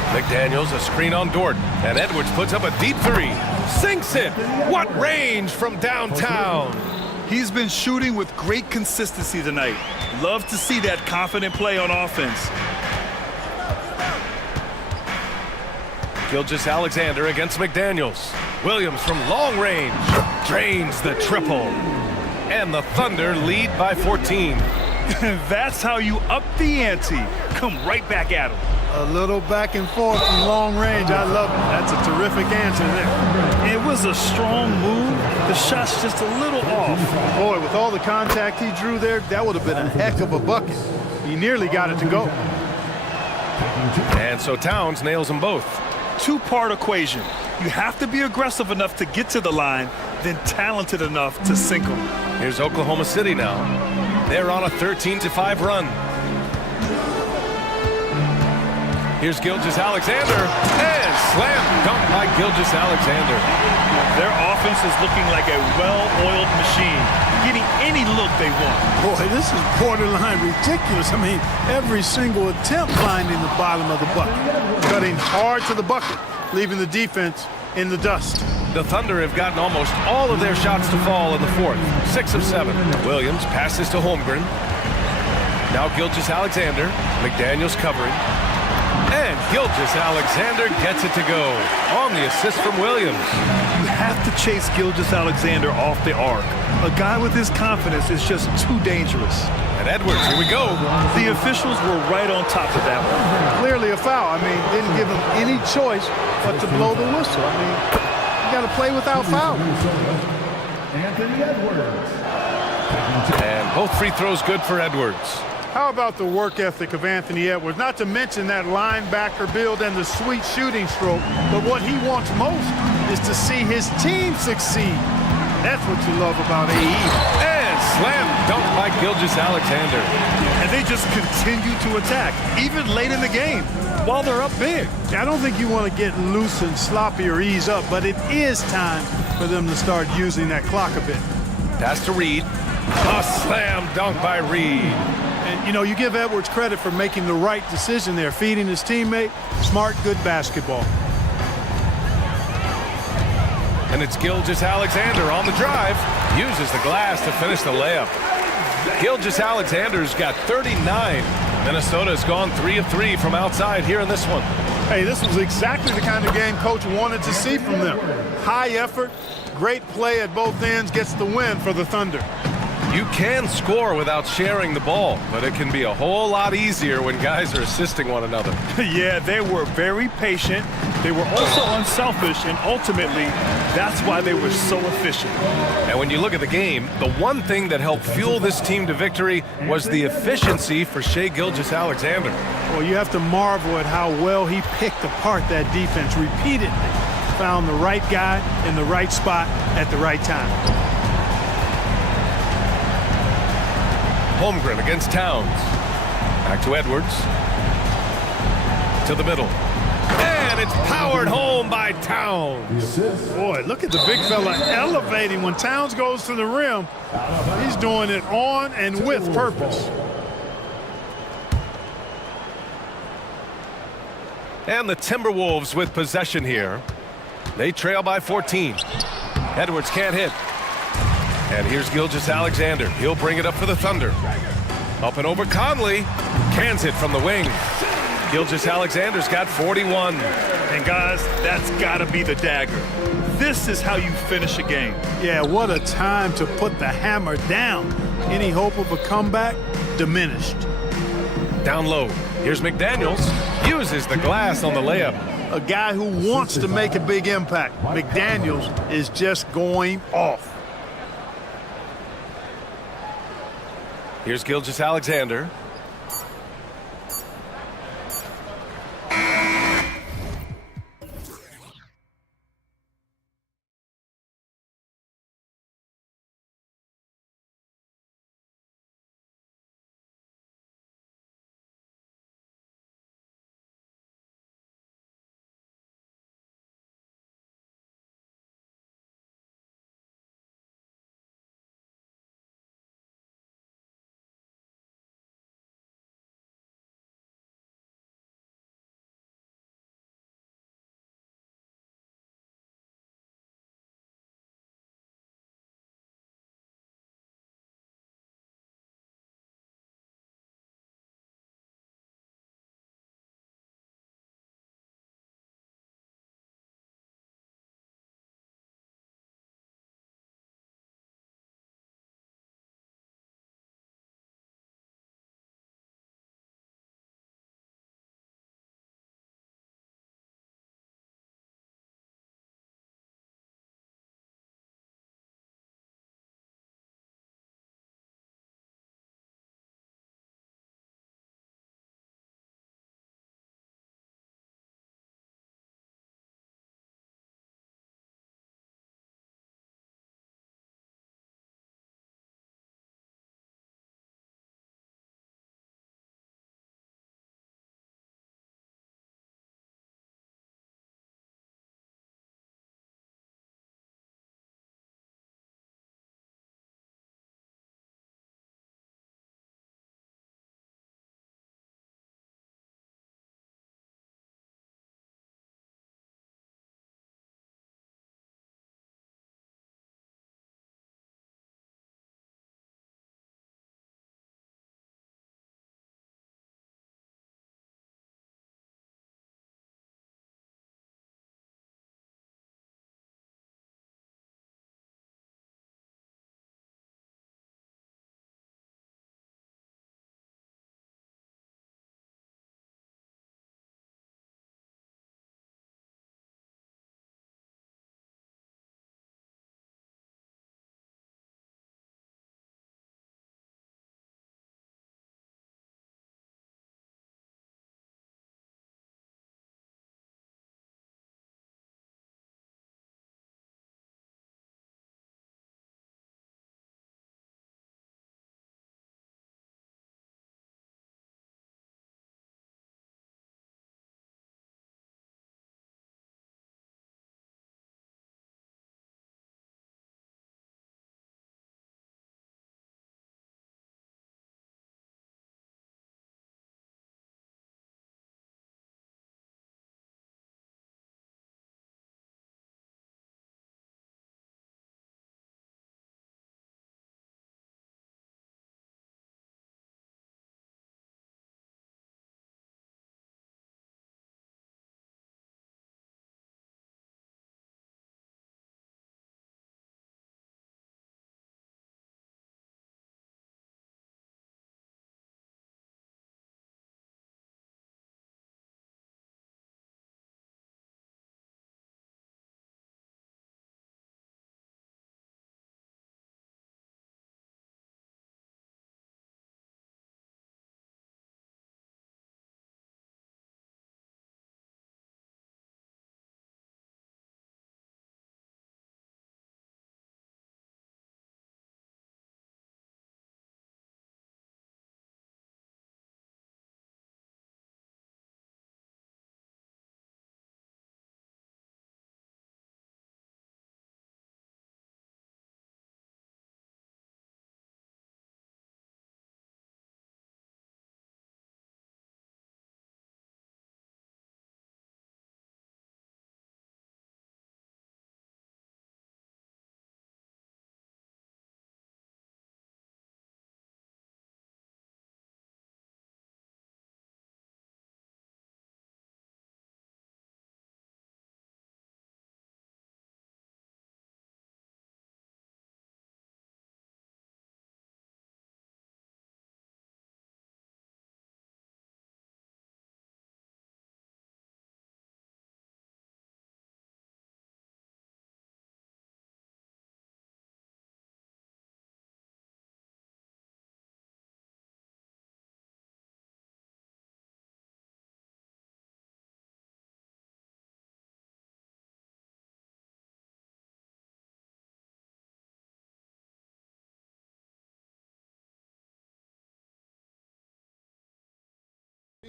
McDaniels, a screen on Dort, and Edwards puts up a deep three. Sinks it. What range from downtown. He's been shooting with great consistency tonight. Love to see that confident play on offense. Gilgeous-Alexander against McDaniels. Williams from long range drains the triple. And the Thunder lead by 14. That's how you up the ante. Come right back at him. A little back and forth from long range. I love it. That's a terrific answer there. It was a strong move. The shot's just a little off. Boy, with all the contact he drew there, that would have been a heck of a bucket. He nearly got it to go. And so Towns nails them both. Two-part equation. You have to be aggressive enough to get to the line, then talented enough to sink them. Here's Oklahoma City now. They're on a 13-5 run. Here's Gilgeous-Alexander, and slam dunk by Gilgeous-Alexander. Their offense is looking like a well-oiled machine, getting any look they want. Boy, this is borderline ridiculous. I mean, every single attempt finding the bottom of the bucket, cutting hard to the bucket, leaving the defense in the dust. The Thunder have gotten almost all of their shots to fall in the fourth. 6 of 7. Williams passes to Holmgren. Now Gilgeous-Alexander. McDaniels covering. And Gilgeous-Alexander gets it to go on the assist from Williams. You have to chase Gilgeous-Alexander off the arc. A guy with his confidence is just too dangerous. And Edwards, here we go. The officials were right on top of that one. Clearly a foul. I mean, didn't give him any choice but to blow the whistle. I mean, you got to play without foul. And both free throws good for Edwards. How about the work ethic of Anthony Edwards? Not to mention that linebacker build and the sweet shooting stroke, but what he wants most is to see his team succeed. That's what you love about AE. And slam dunk by Gilgeous-Alexander. And they just continue to attack, even late in the game, while they're up big. I don't think you want to get loose and sloppy or ease up, but it is time for them to start using that clock a bit. Pass to Reid. A slam dunk by Reid. And, you know, you give Edwards credit for making the right decision there, feeding his teammate. Smart, good basketball. And it's Gilgeous-Alexander on the drive. Uses the glass to finish the layup. Gilgeous-Alexander's got 39. Minnesota's gone 3 of 3 from outside here in this one. Hey, this was exactly the kind of game Coach wanted to see from them. High effort, great play at both ends, gets the win for the Thunder. You can score without sharing the ball, but it can be a whole lot easier when guys are assisting one another. Yeah, they were very patient. They were also unselfish, and ultimately, that's why they were so efficient. And when you look at the game, the one thing that helped fuel this team to victory was the efficiency for Shai Gilgeous-Alexander. Well, you have to marvel at how well he picked apart that defense repeatedly. Found the right guy in the right spot at the right time. Holmgren against Towns. Back to Edwards. To the middle. And it's powered home by Towns. Boy, look at the big fella elevating when Towns goes to the rim. He's doing it on and with purpose. And the Timberwolves with possession here. They trail by 14. Edwards can't hit. And here's Gilgeous-Alexander. He'll bring it up for the Thunder. Up and over Conley. Cans it from the wing. Gilgeous-Alexander's got 41. And guys, that's got to be the dagger. This is how you finish a game. Yeah, what a time to put the hammer down. Any hope of a comeback? Diminished. Down low. Here's McDaniels. Uses the glass on the layup. A guy who wants to make a big impact. McDaniels is just going off. Here's Gilgeous-Alexander.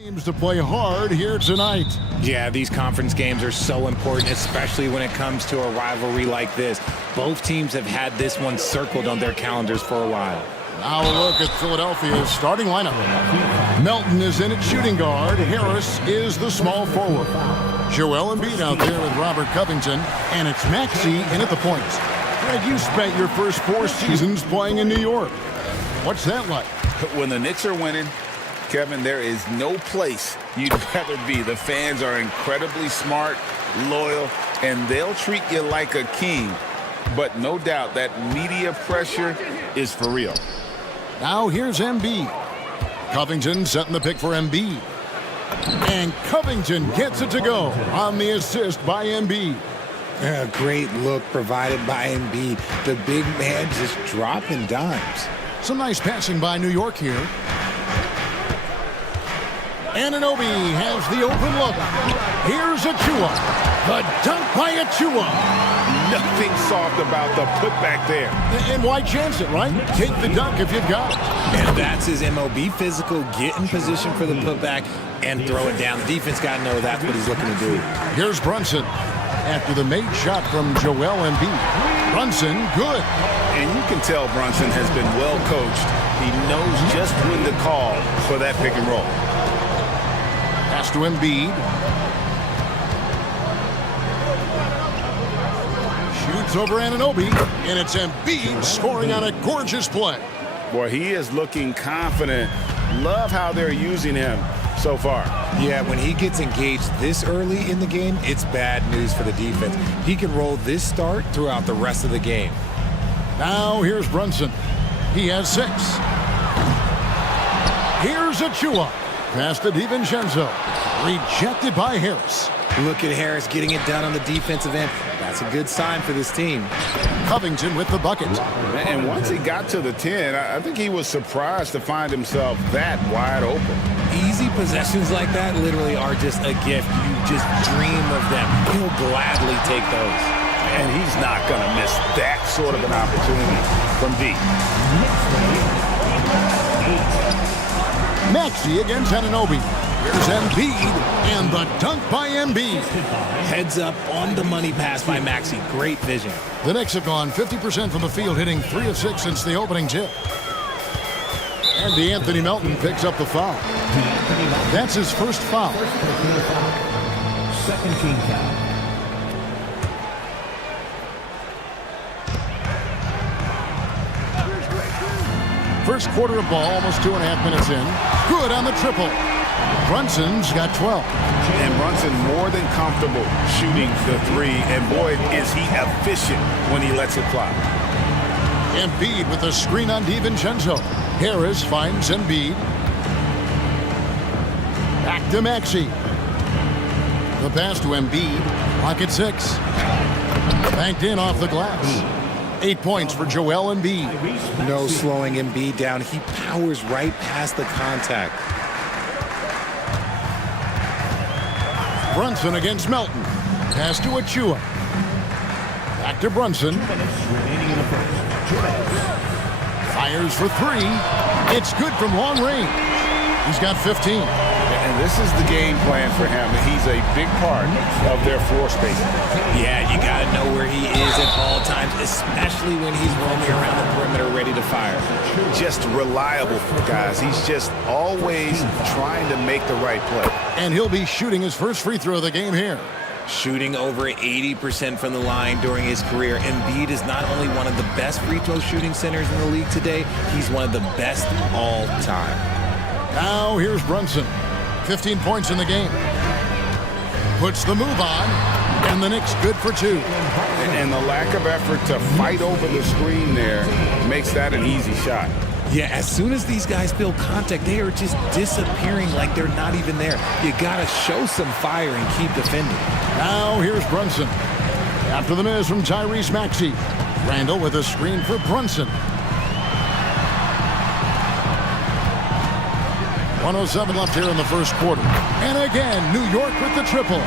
Teams to play hard here tonight. Yeah, these conference games are so important, especially when it comes to a rivalry like this. Both teams have had this one circled on their calendars for a while. Now a look at Philadelphia's starting lineup. Melton is in at shooting guard. Harris is the small forward. Joel Embiid out there with Robert Covington. And it's Maxey in at the point. Greg, you spent your first 4 seasons playing in New York. What's that like? When the Knicks are winning, Kevin, there is no place you'd rather be. The fans are incredibly smart, loyal, and they'll treat you like a king. But no doubt that media pressure is for real. Now here's Embiid. Covington setting the pick for Embiid. And Covington gets it to go on the assist by Embiid. A great look provided by Embiid. The big man just dropping dimes. Some nice passing by New York here. Anunoby has the open look. Here's Achua. The dunk by Achua. Nothing soft about the putback there. And why chance it, right? Take the dunk if you've got it. And that's his MO. Be physical, get in position for the putback, and throw it down. The defense got to know that's what he's looking to do. Here's Brunson. After the made shot from Joel Embiid. Brunson, good. And you can tell Brunson has been well coached. He knows just when to call for that pick and roll. Pass to Embiid. Shoots over Anunoby, and it's Embiid scoring on a gorgeous play. Boy, he is looking confident. Love how they're using him so far. Yeah, when he gets engaged this early in the game, it's bad news for the defense. He can roll this start throughout the rest of the game. Now here's Brunson. He has 6. Here's Achua. Pass to DiVincenzo. Rejected by Harris. Look at Harris getting it done on the defensive end. That's a good sign for this team. Covington with the bucket. And once he got to the 10, I think he was surprised to find himself that wide open. Easy possessions like that literally are just a gift. You just dream of them. He'll gladly take those. And he's not going to miss that sort of an opportunity from deep. Maxey against Anunoby. Here's Embiid, and the dunk by Embiid. Heads up on the money pass by Maxey. Great vision. The Knicks have gone 50% from the field, hitting 3 of 6 since the opening tip. And DeAnthony Melton picks up the foul. That's his first foul. Second team foul. First quarter of ball, almost 2.5 minutes in. Good on the triple. Brunson's got 12. And Brunson more than comfortable shooting the 3. And boy, is he efficient when he lets it fly. Embiid with a screen on DiVincenzo. Harris finds Embiid. Back to Maxey. The pass to Embiid. Clock at 6. Banked in off the glass. 8 points for Joel Embiid. No slowing Embiid down. He powers right past the contact. Brunson against Melton. Pass to Achua. Back to Brunson. Fires for 3. It's good from long range. He's got 15. And this is the game plan for him. He's a big part of their floor spacing. Yeah, you got to know where he is at all times, especially when he's roaming around the perimeter ready to fire. Just reliable, guys. He's just always trying to make the right play. And he'll be shooting his first free throw of the game here. Shooting over 80% from the line during his career. Embiid is not only one of the best free throw shooting centers in the league today, he's one of the best all time. Now here's Brunson. 15 points in the game. Puts the move on, and the Knicks good for 2. And the lack of effort to fight over the screen there makes that an easy shot. Yeah, as soon as these guys feel contact, they are just disappearing like they're not even there. You gotta show some fire and keep defending. Now here's Brunson. After the miss from Tyrese Maxey. Randall with a screen for Brunson. 1:07 left here in the first quarter. And again, New York with the triple.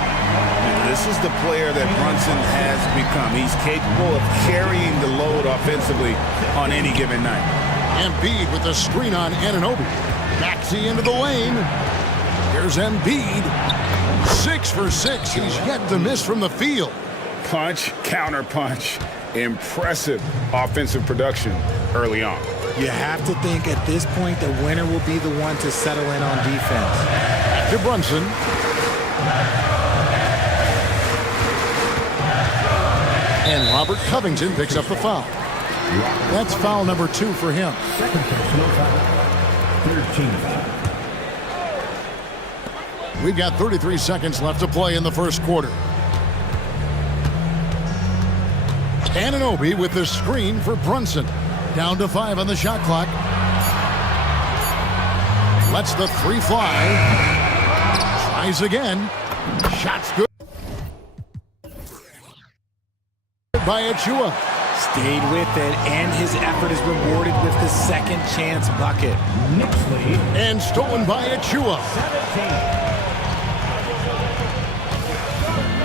This is the player that Brunson has become. He's capable of carrying the load offensively on any given night. Embiid with the screen on Anunoby. Maxey into the lane. Here's Embiid. 6 for 6. He's yet to miss from the field. Punch, counter punch. Impressive offensive production early on. You have to think at this point the winner will be the one to settle in on defense. To Brunson. And Robert Covington picks up the foul. That's foul number 2 for him. Second personal foul. 13 foul. We've got 33 seconds left to play in the first quarter. Anunoby with the screen for Brunson. Down to 5 on the shot clock. Lets the 3 fly. Tries again. Shot's good. By Achua. Stayed with it, and his effort is rewarded with the second chance bucket. Knicks lead. And stolen by Achua. 17.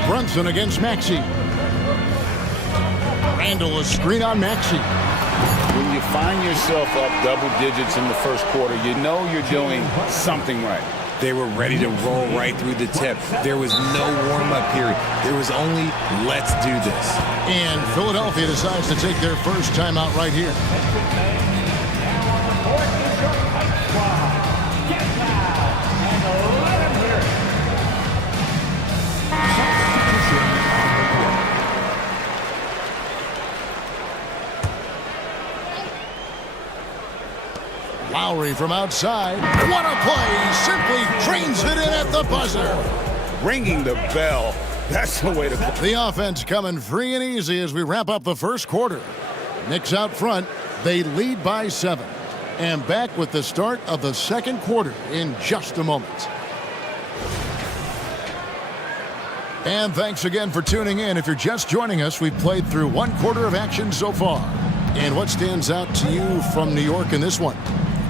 Brunson against Maxey. Randall a screen on Maxey. When you find yourself up double digits in the first quarter, you know you're doing something right. They were ready to roll right through the tip. There was no warm-up period. There was only, let's do this. And Philadelphia decides to take their first timeout right here. Lowry from outside. What a play! Simply drains it in at the buzzer. Ringing the bell. That's the way to play. The offense coming free and easy as we wrap up the first quarter. Knicks out front. They lead by 7. And back with the start of the second quarter in just a moment. And thanks again for tuning in. If you're just joining us, we've played through one quarter of action so far. And what stands out to you from New York in this one?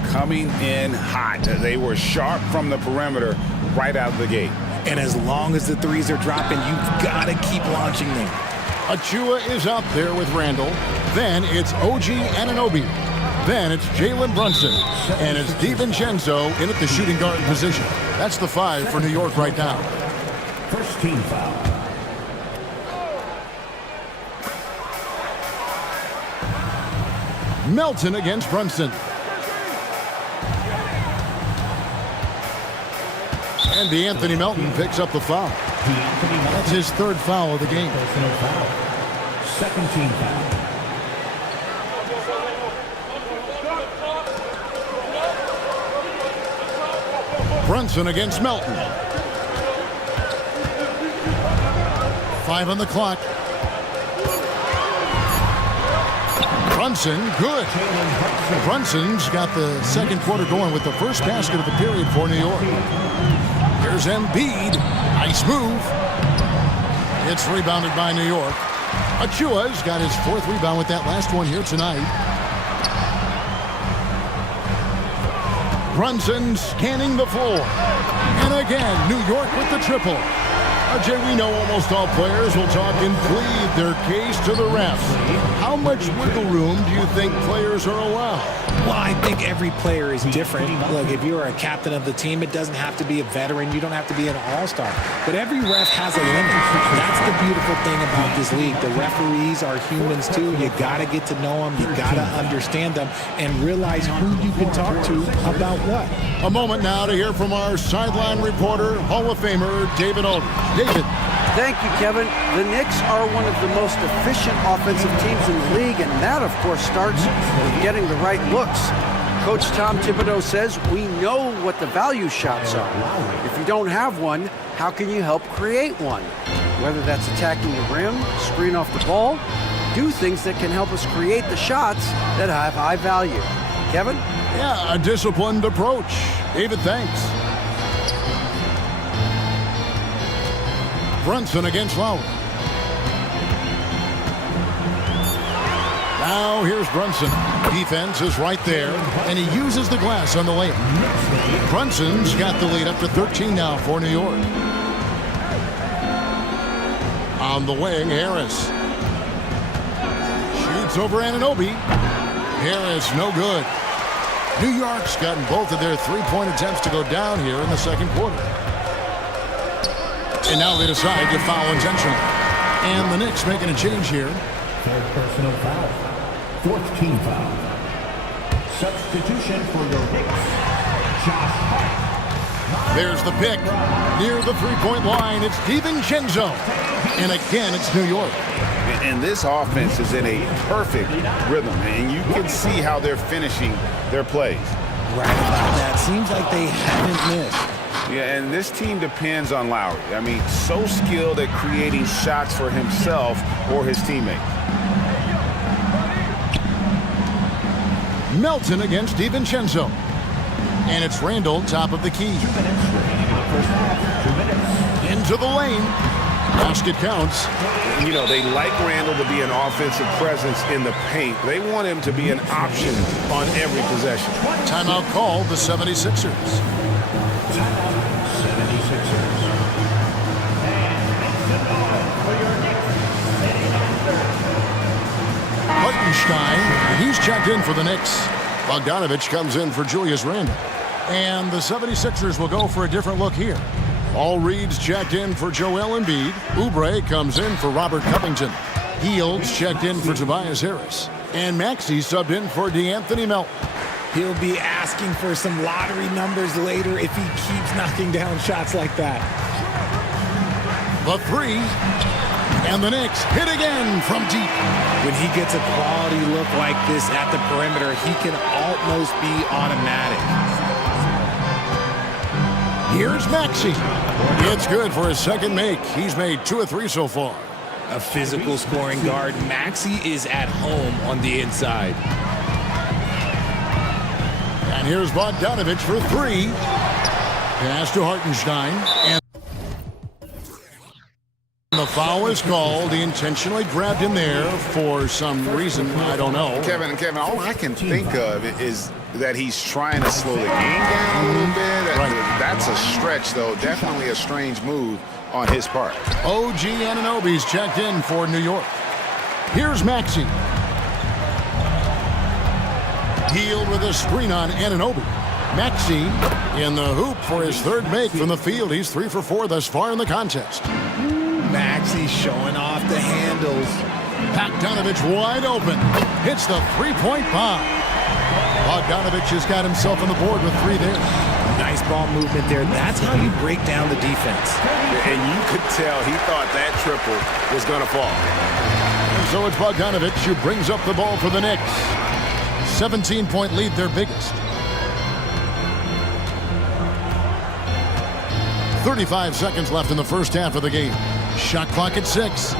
Coming in hot. They were sharp from the perimeter right out the gate. And as long as the threes are dropping, you've got to keep launching them. Achua is out there with Randall. Then it's OG Anunoby. Then it's Jalen Brunson. And it's DiVincenzo in at the shooting guard position. That's the 5 for New York right now. First team foul. Melton against Brunson. And DeAnthony Melton picks up the foul. That's his 3rd foul of the game. Personal foul. Second team foul. Brunson against Melton. 5 on the clock. Brunson, good. Brunson's got the second quarter going with the first basket of the period for New York. Here's Embiid. Nice move. It's rebounded by New York. Achua's got his 4th rebound with that last one here tonight. Brunson scanning the floor. And again, New York with the triple. RJ, we know almost all players will talk and plead their case to the refs. How much wiggle room do you think players are allowed? Well, I think every player is different. Look, if you're a captain of the team, it doesn't have to be a veteran. You don't have to be an all-star. But every ref has a limit. That's the beautiful thing about this league. The referees are humans, too. You got to get to know them. You got to understand them and realize who you can talk to about what. A moment now to hear from our sideline reporter, Hall of Famer David Aldridge. David. Thank you, Kevin. The Knicks are one of the most efficient offensive teams in the league, and that, of course, starts with getting the right looks. Coach Tom Thibodeau says we know what the value shots are. If you don't have one, how can you help create one? Whether that's attacking the rim, screen off the ball, do things that can help us create the shots that have high value. Kevin? Yeah, a disciplined approach. David, thanks. Brunson against Lowry. Now here's Brunson. Defense is right there, and he uses the glass on the layup. Brunson's got the lead up to 13 now for New York. On the wing, Harris. Shoots over Anunoby. Harris, no good. New York's gotten both of their three-point attempts to go down here in the second quarter. And now they decide to foul intentionally. And the Knicks making a change here. Third personal foul. Fourth team foul. Substitution for the Knicks. Josh Hart. There's the pick. Near the three-point line, it's DiVincenzo. And again, it's New York. And this offense is in a perfect rhythm, and you can see how they're finishing their plays. Right about that. Seems like they haven't missed. Yeah, and this team depends on Lowry. I mean, so skilled at creating shots for himself or his teammates. Melton against DiVincenzo. And it's Randall, top of the key. 2 minutes remaining in the first half. 2 minutes. Into the lane. Basket counts. You know, they like Randall to be an offensive presence in the paint. They want him to be an option on every possession. Timeout called the 76ers. Timeout 76ers. Hartenstein, he's checked in for the Knicks. Bogdanovich comes in for Julius Randle. And the 76ers will go for a different look here. All Reed's checked in for Joel Embiid. Oubre comes in for Robert Covington. Heald's checked in for Tobias Harris. And Maxey subbed in for DeAnthony Melton. He'll be asking for some lottery numbers later if he keeps knocking down shots like that. The three. And the Knicks hit again from deep. When he gets a quality look like this at the perimeter, he can almost be automatic. Here's Maxey. It's good for his second make. He's made 2 of 3 so far. A physical scoring guard, Maxey is at home on the inside. And here's Bogdanovich for 3. Pass to Hartenstein. And the foul is called. He intentionally grabbed him there for some reason. I don't know. Kevin, all I can think of is that he's trying to slow the game down a little bit. Right. That's a stretch, though. Definitely a strange move on his part. OG Anunoby's checked in for New York. Here's Maxey. Healed with a screen on Anunoby. Maxey in the hoop for his third make from the field. He's 3 for 4 thus far in the contest. Maxey showing off the handles. Bogdanovich wide open. Hits the three-point bomb. Bogdanovich has got himself on the board with 3 there. Nice ball movement there. That's how you break down the defense. And you could tell he thought that triple was going to fall. And so it's Bogdanovich who brings up the ball for the Knicks. 17-point lead, their biggest. 35 seconds left in the first half of the game. Shot clock at 6.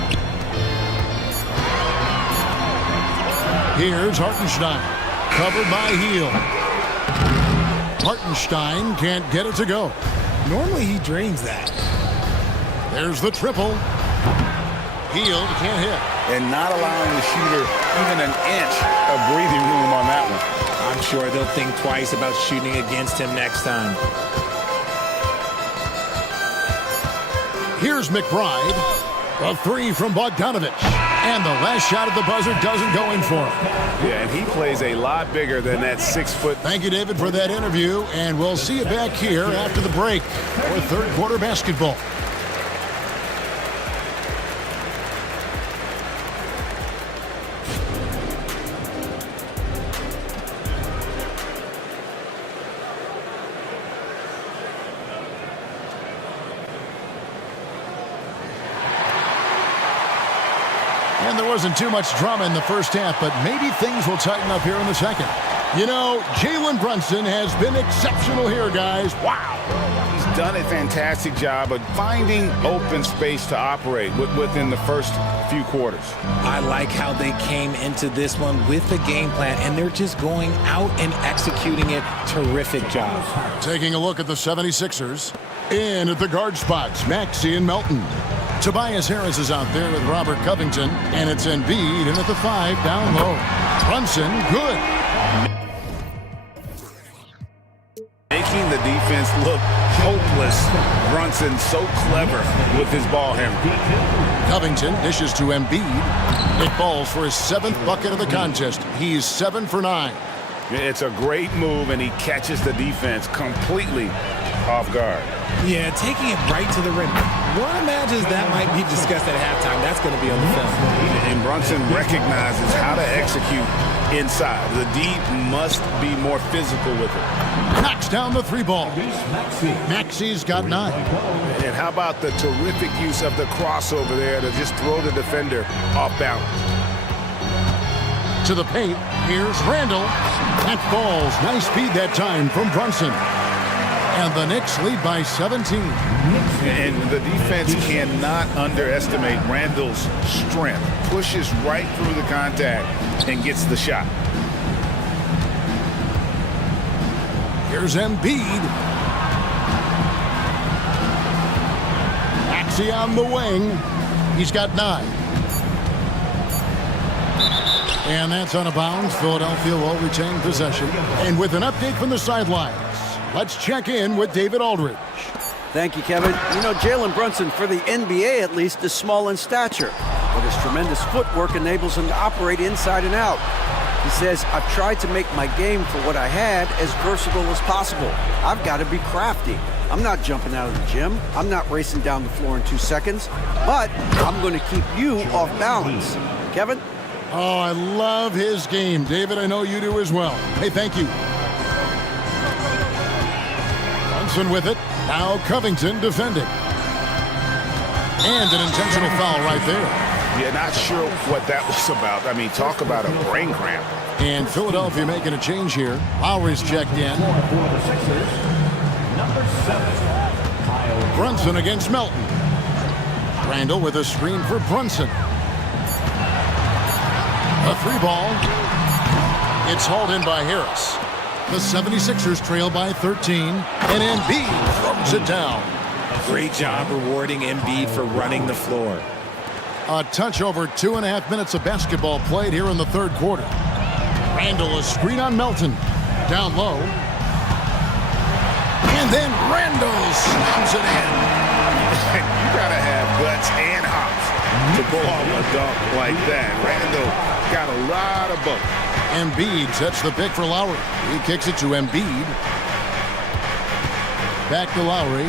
Here's Hartenstein. Covered by Hield. Hartenstein can't get it to go. Normally he drains that. There's the triple. Hield can't hit. And not allowing the shooter even an inch of breathing room on that one. I'm sure they'll think twice about shooting against him next time. Here's McBride. A 3 from Bogdanovich. And the last shot at the buzzer doesn't go in for him. Yeah, and he plays a lot bigger than that 6 foot. Thank you, David, for that interview. And we'll see you back here after the break for third quarter basketball. And there wasn't too much drama in the first half, but maybe things will tighten up here in the second. You know, Jalen Brunson has been exceptional here, guys. Wow. He's done a fantastic job of finding open space to operate within the first few quarters. I like how they came into this one with the game plan, and they're just going out and executing it. Terrific job. Taking a look at the 76ers. In at the guard spots, Maxey and Melton. Tobias Harris is out there with Robert Covington, and it's Embiid in at the 5 down low. Brunson, good. Making the defense look hopeless. Brunson so clever with his ball handling. Covington dishes to Embiid. It falls for his 7th bucket of the contest. He's 7 for 9. It's a great move, and he catches the defense completely off guard. Yeah, taking it right to the rim. One imagines that might be discussed at halftime. That's going to be on the film. And Brunson recognizes how to execute inside. The D must be more physical with it. Knocks down the three ball. Maxi's got 9. And how about the terrific use of the crossover there to just throw the defender off balance. To the paint, here's Randall. That falls. Nice speed that time from Brunson. And the Knicks lead by 17. And the defense cannot underestimate Randall's strength. Pushes right through the contact and gets the shot. Here's Embiid. Maxey on the wing. He's got 9. And that's out of bounds. Philadelphia will retain possession. And with an update from the sidelines, let's check in with David Aldridge. Thank you, Kevin. You know, Jalen Brunson, for the NBA at least, is small in stature, but his tremendous footwork enables him to operate inside and out. He says, I've tried to make my game for what I had as versatile as possible. I've got to be crafty. I'm not jumping out of the gym. I'm not racing down the floor in 2 seconds, but I'm going to keep you off balance. Kevin? Oh, I love his game. David, I know you do as well. Hey, thank you. Brunson with it. Now Covington defending. And an intentional foul right there. Yeah, not sure what that was about. I mean, talk about a brain cramp. And Philadelphia making a change here. Lowry's checked in. Brunson against Melton. Randall with a screen for Brunson. A 3-ball. It's hauled in by Harris. The 76ers trail by 13. And Embiid throws it down. Great job rewarding Embiid for running the floor. A touch over 2.5 minutes of basketball played here in the third quarter. Randall a screen on Melton. Down low. And then Randall slams it in. You got to have guts and hops to pull off a dunk like that. Randall got a lot of both. Embiid sets the pick for Lowry. He kicks it to Embiid. Back to Lowry.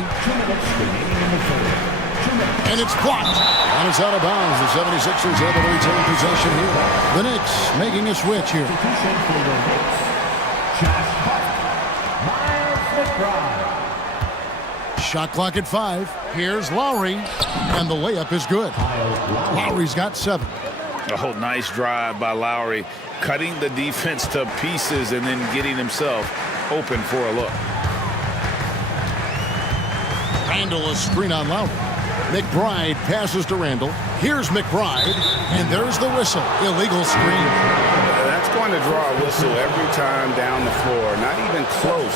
And it's blocked. And it's out of bounds. The 76ers able to retain possession here. The Knicks making a switch here. Shot clock at 5. Here's Lowry. And the layup is good. Lowry's got 7. Oh, nice drive by Lowry. Cutting the defense to pieces and then getting himself open for a look. Randall a screen on Lowry. McBride passes to Randall. Here's McBride, and there's the whistle. Illegal screen. That's going to draw a whistle every time down the floor. Not even close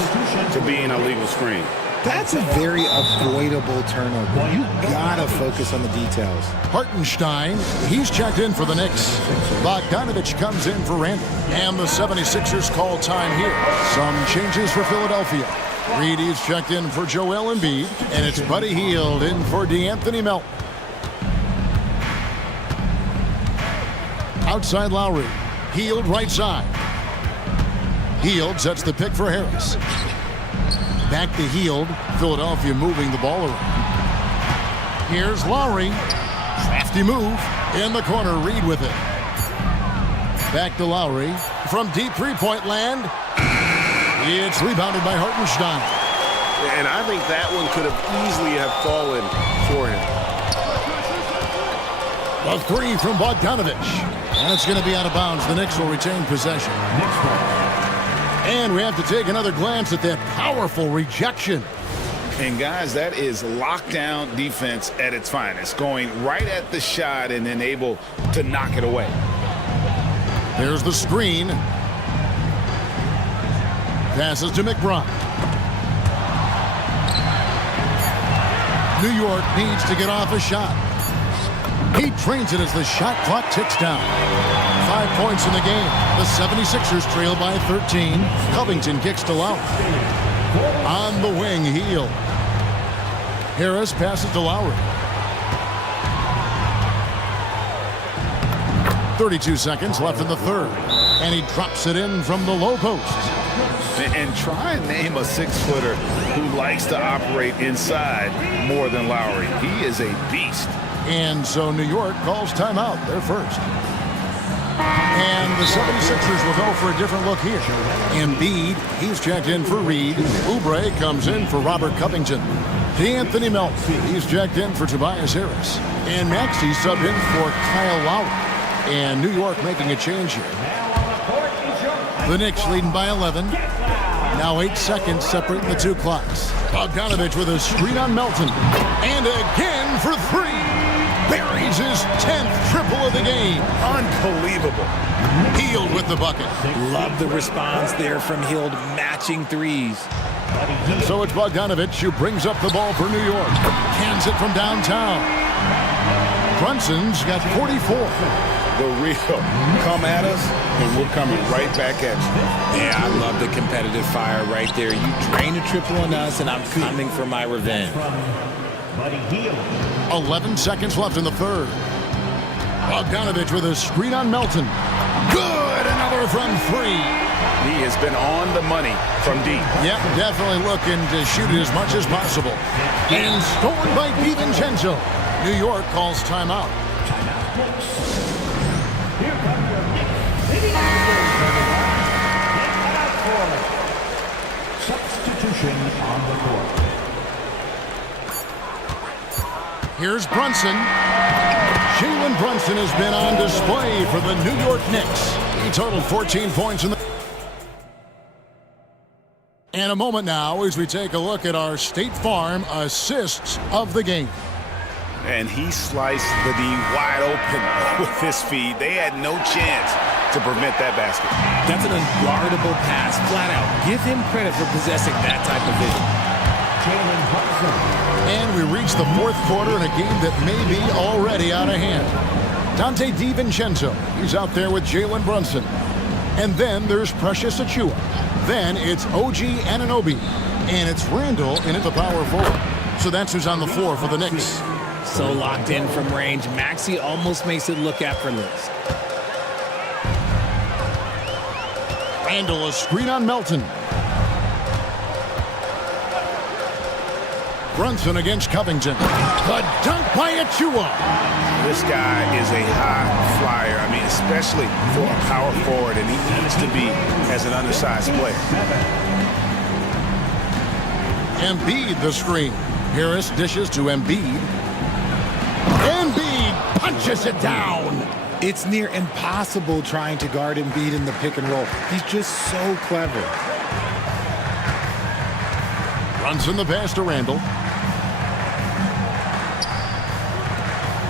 to being a legal screen. That's a very avoidable turnover. You gotta focus on the details. Hartenstein, he's checked in for the Knicks. Bogdanovich comes in for Randall. And the 76ers call time here. Some changes for Philadelphia. Reedy's checked in for Joel Embiid, and it's Buddy Hield in for DeAnthony Melton. Outside Lowry. Hield right side. Hield sets the pick for Harris. Back to Hield. Philadelphia moving the ball around. Here's Lowry. Crafty move. In the corner, Reed with it. Back to Lowry. From deep three-point land. It's rebounded by Hartenstein. And I think that one could have easily have fallen for him. A 3 from Bogdanovich. That's going to be out of bounds. The Knicks will retain possession. And we have to take another glance at that powerful rejection. And guys, that is lockdown defense at its finest. Going right at the shot and then able to knock it away. There's the screen. Passes to McBride. New York needs to get off a shot. He trains it as the shot clock ticks down. 5 points in the game. The 76ers trail by 13. Covington kicks to Lowry. On the wing, Hield. Harris passes to Lowry. 32 seconds left in the third. And he drops it in from the low post. And try and name a 6-footer who likes to operate inside more than Lowry. He is a beast. And so New York calls timeout. They're first. And the 76ers will go for a different look here. Embiid, he's checked in for Reed. Oubre comes in for Robert Covington. D'Anthony Melton, he's checked in for Tobias Harris. And Maxey subbed in for Kyle Lowry. And New York making a change here. The Knicks leading by 11. Now 8 seconds separating the two clocks. Bogdanovich with a screen on Melton. And again for 3. Buries his 10th triple of the game. Unbelievable. Hield with the bucket. Love the response there from Hield, matching threes. So it's Bogdanovich who brings up the ball for New York. Hands it from downtown. Brunson's got 44. The real come at us, and we're coming right back at you. Yeah, I love the competitive fire right there. You drain a triple on us, and I'm coming for my revenge. 11 seconds left in the third. Bogdanovich with a screen on Melton. Good, another from 3. He has been on the money from deep. Yeah, definitely looking to shoot it as much as possible. And stolen by DiVincenzo. New York calls timeout. Substitution on the court. Here's Brunson. Jalen Brunson has been on display for the New York Knicks. He totaled 14 points in the... And a moment now as we take a look at our State Farm assists of the game. And he sliced the D wide open with his feed. They had no chance to prevent that basket. That's an unguardable pass, flat out. Give him credit for possessing that type of vision. And we reach the fourth quarter in a game that may be already out of hand. Dante DiVincenzo, he's out there with Jalen Brunson. And then there's Precious Achiuwa. Then it's OG Anunoby. And it's Randall in at the power forward. So that's who's on the floor for the Knicks. So locked in from range, Maxey almost makes it look effortless. Randall, a screen on Melton. Brunson against Covington. The dunk by Achiuwa. This guy is a high flyer. I mean, especially for a power forward, and he needs to be as an undersized player. Embiid the screen. Harris dishes to Embiid. Embiid punches it down. It's near impossible trying to guard Embiid in the pick and roll. He's just so clever. Brunson the pass to Randall.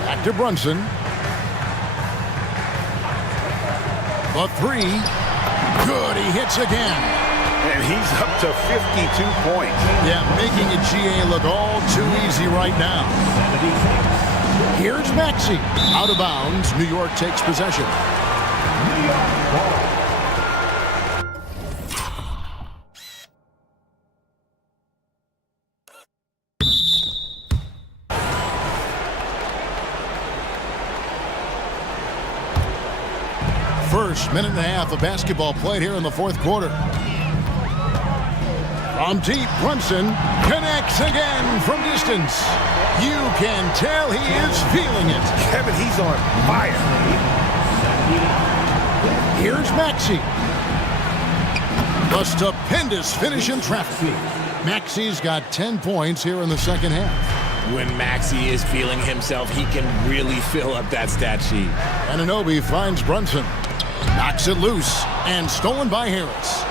Back to Brunson. The 3. Good, he hits again. And he's up to 52 points. Yeah, making a GA look all too easy right now. Here's Maxey. Out of bounds, New York takes possession. New York ball. First minute and a half of basketball played here in the fourth quarter. From deep, Brunson connects again from distance. You can tell he is feeling it. Kevin, he's on fire. Here's Maxey. A stupendous finish in traffic. Maxey's got 10 points here in the second half. When Maxey is feeling himself, he can really fill up that stat sheet. Anunoby finds Brunson. Knocks it loose and stolen by Harris.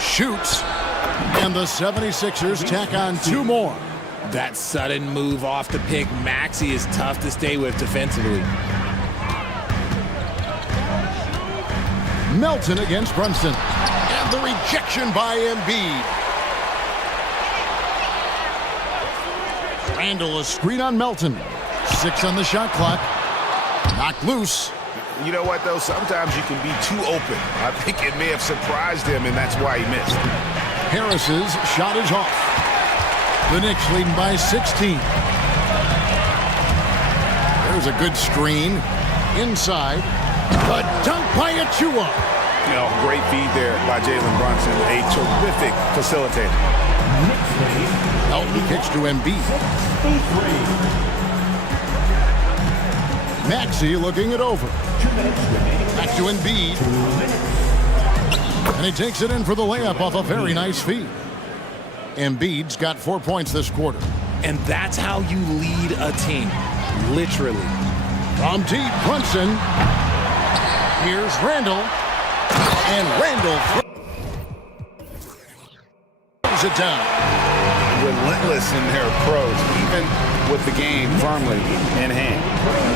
Shoots, and the 76ers tack on 2 more. That sudden move off the pick, Maxey is tough to stay with defensively. Melton against Brunson, and the rejection by Embiid. Randall, a screen on Melton. 6 on the shot clock. Knocked loose. You know what, though? Sometimes you can be too open. I think it may have surprised him, and that's why he missed. Harris's shot is off. The Knicks leading by 16. There's a good screen. Inside. A dunk by Achua. You know, great feed there by Jalen Brunson. A terrific facilitator. Elton kicks to Embiid. Maxey looking it over. Back to Embiid. And he takes it in for the layup off a very nice feed. Embiid's got 4 points this quarter. And that's how you lead a team, literally. From deep, Brunson. Here's Randall. And Randall throws it down. Relentless in their approach, even with the game firmly in hand.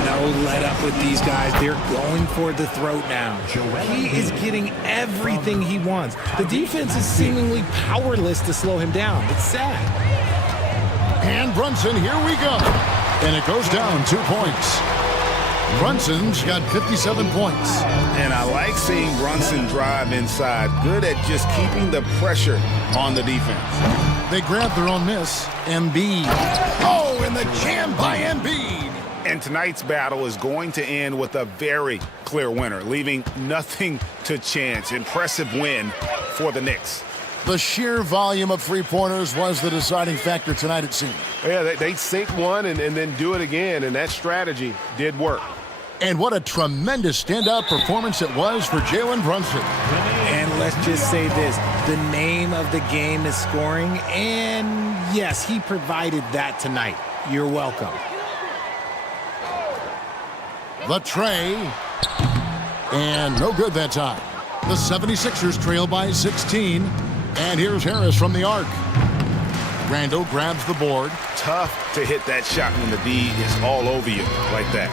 No let up with these guys. They're going for the throat now. He is getting everything he wants. The defense is seemingly powerless to slow him down. It's sad. And Brunson, here we go. And it goes down 2 points. Brunson's got 57 points. And I like seeing Brunson drive inside. Good at just keeping the pressure on the defense. They grab their own miss. Embiid. Oh, and the jam by Embiid. And tonight's battle is going to end with a very clear winner, leaving nothing to chance. Impressive win for the Knicks. The sheer volume of three-pointers was the deciding factor tonight, it seemed. Yeah, they sink one and then do it again, and that strategy did work. And what a tremendous standout performance it was for Jalen Brunson. And let's just say this, the name of the game is scoring, and yes, he provided that tonight. You're welcome. The tray, and no good that time. The 76ers trail by 16, and here's Harris from the arc. Randall grabs the board. Tough to hit that shot when the D is all over you like that.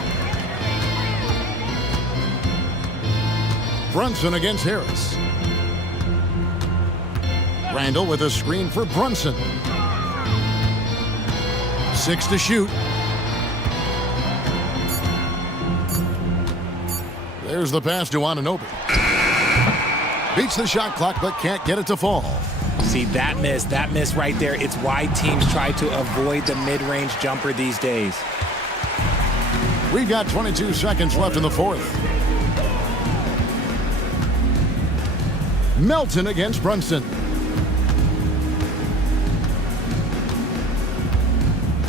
Brunson against Harris. Randall with a screen for Brunson. 6 to shoot. There's the pass to Anunoby. Beats the shot clock, but can't get it to fall. See, that miss right there, it's why teams try to avoid the mid-range jumper these days. We've got 22 seconds left in the fourth. Melton against Brunson.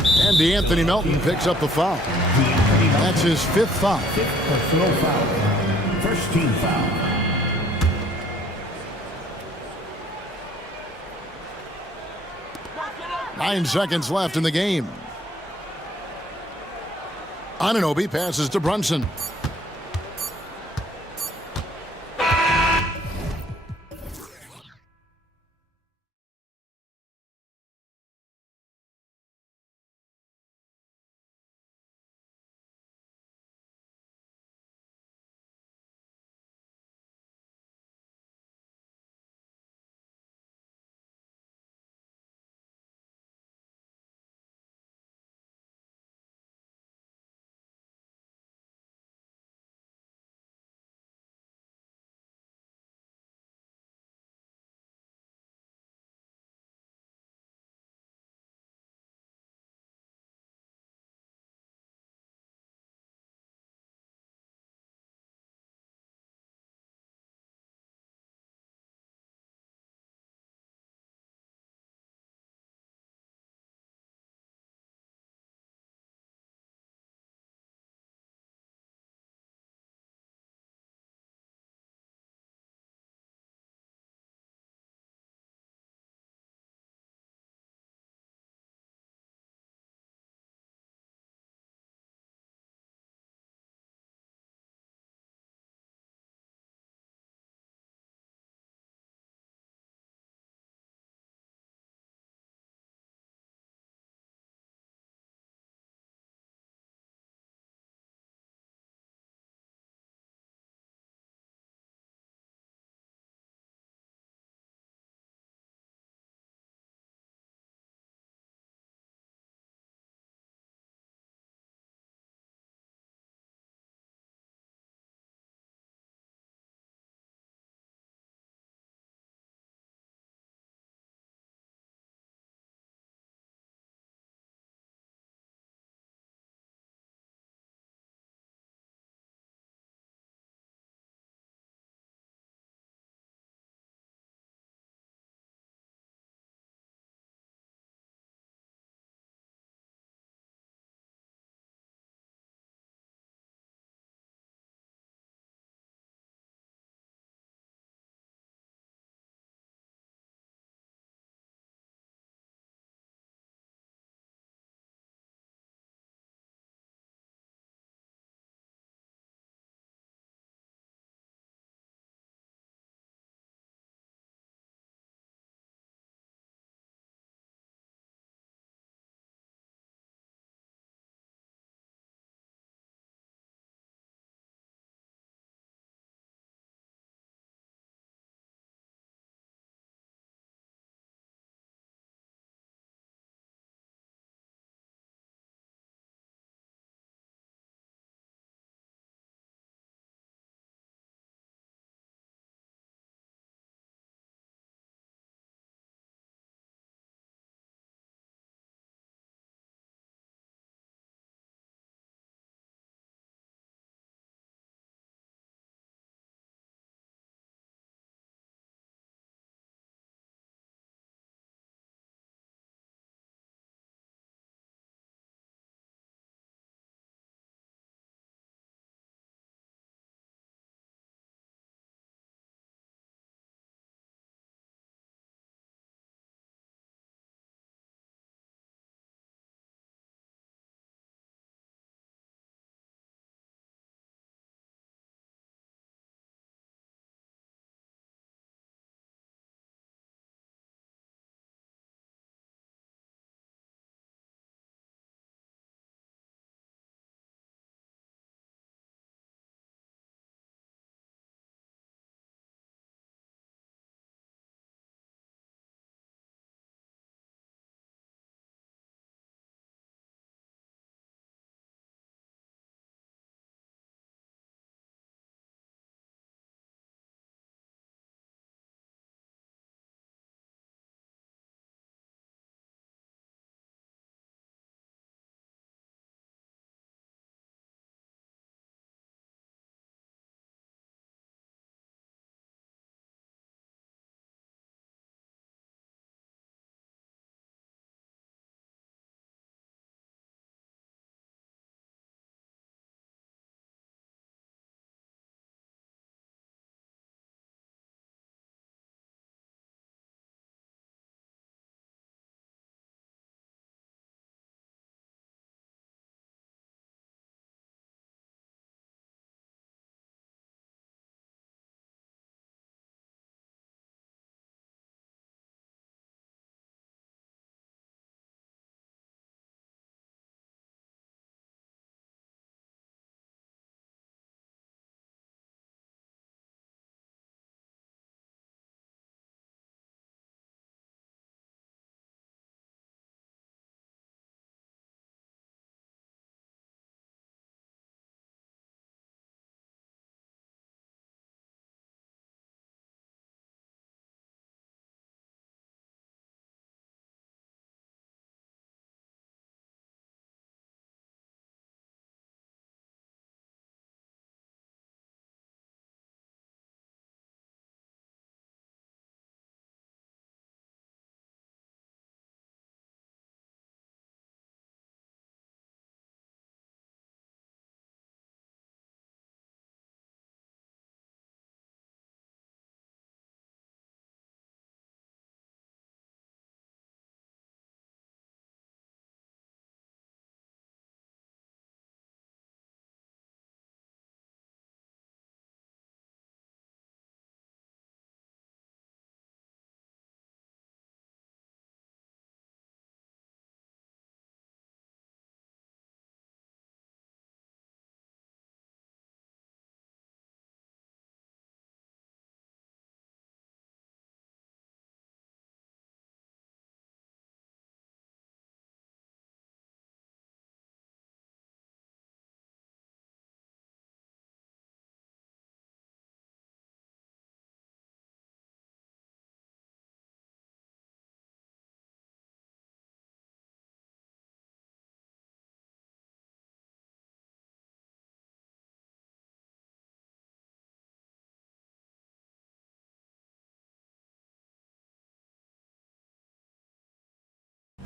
And DeAnthony Melton picks up the foul. That's his 5th foul. Personal foul. First team foul. Nine seconds left in the game. Anunoby passes to Brunson.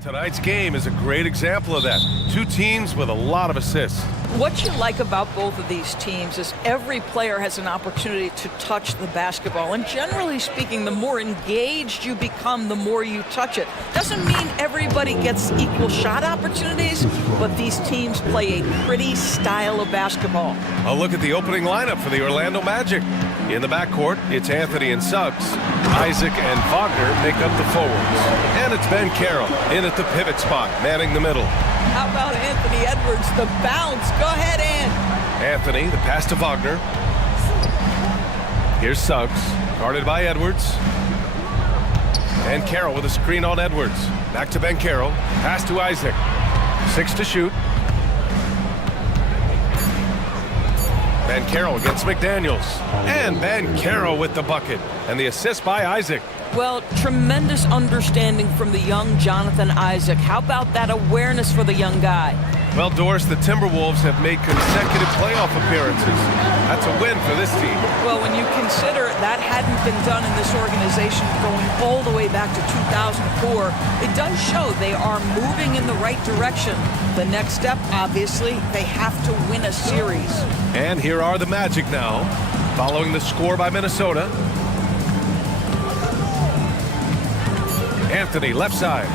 Tonight's game is a great example of that. Two teams with a lot of assists. What you like about both of these teams is every player has an opportunity to touch the basketball. And generally speaking, the more engaged you become, the more you touch it. Doesn't mean everybody gets equal shot opportunities, but these teams play a pretty style of basketball. A look at the opening lineup for the Orlando Magic. In the backcourt, it's Anthony and Suggs. Isaac and Wagner make up the forwards. And it's Ben Carroll in at the pivot spot, manning the middle. How about Anthony Edwards, the bounce? Go ahead, Ant. Anthony, the pass to Wagner. Here's Suggs, guarded by Edwards. And Carroll with a screen on Edwards. Back to Ben Carroll. Pass to Isaac. 6 to shoot. Ben Carroll against McDaniels. And Ben Carroll with the bucket. And the assist by Isaac. Well, tremendous understanding from the young Jonathan Isaac. How about that awareness for the young guy? Well, Doris, the Timberwolves have made consecutive playoff appearances. That's a win for this team. Well, when you consider that hadn't been done in this organization going all the way back to 2004, it does show they are moving in the right direction. The next step, obviously, they have to win a series. And here are the Magic now, following the score by Minnesota. Anthony, left side.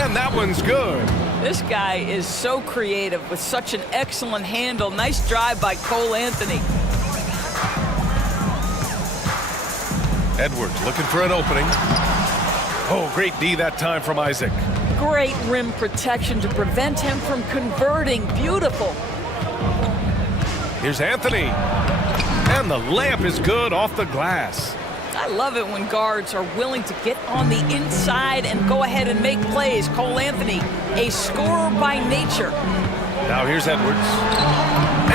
And that one's good. This guy is so creative with such an excellent handle. Nice drive by Cole Anthony. Edwards looking for an opening. Oh, great D that time from Isaac. Great rim protection to prevent him from converting. Beautiful. Here's Anthony. And the layup is good off the glass. I love it when guards are willing to get on the inside and go ahead and make plays. Cole Anthony, a scorer by nature. Now here's Edwards.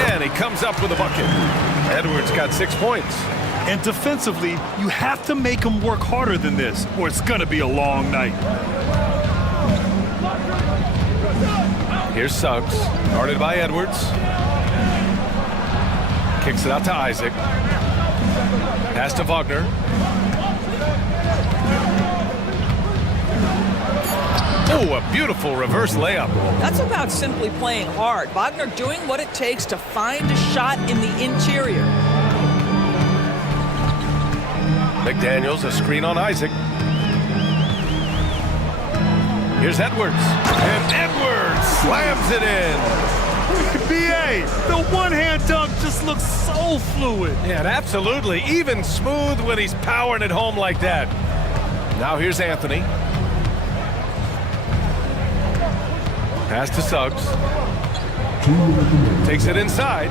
And he comes up with a bucket. Edwards got 6 points. And defensively, you have to make him work harder than this, or it's going to be a long night. Here's Suggs, guarded by Edwards. Kicks it out to Isaac. Pass to Wagner. Oh, a beautiful reverse layup. That's about simply playing hard. Wagner doing what it takes to find a shot in the interior. McDaniels, a screen on Isaac. Here's Edwards. And Edwards slams it in. B.A., the one-hand dunk just looks so fluid. Yeah, absolutely. Even smooth when he's powering it home like that. Now here's Anthony. Pass to Suggs. Takes it inside.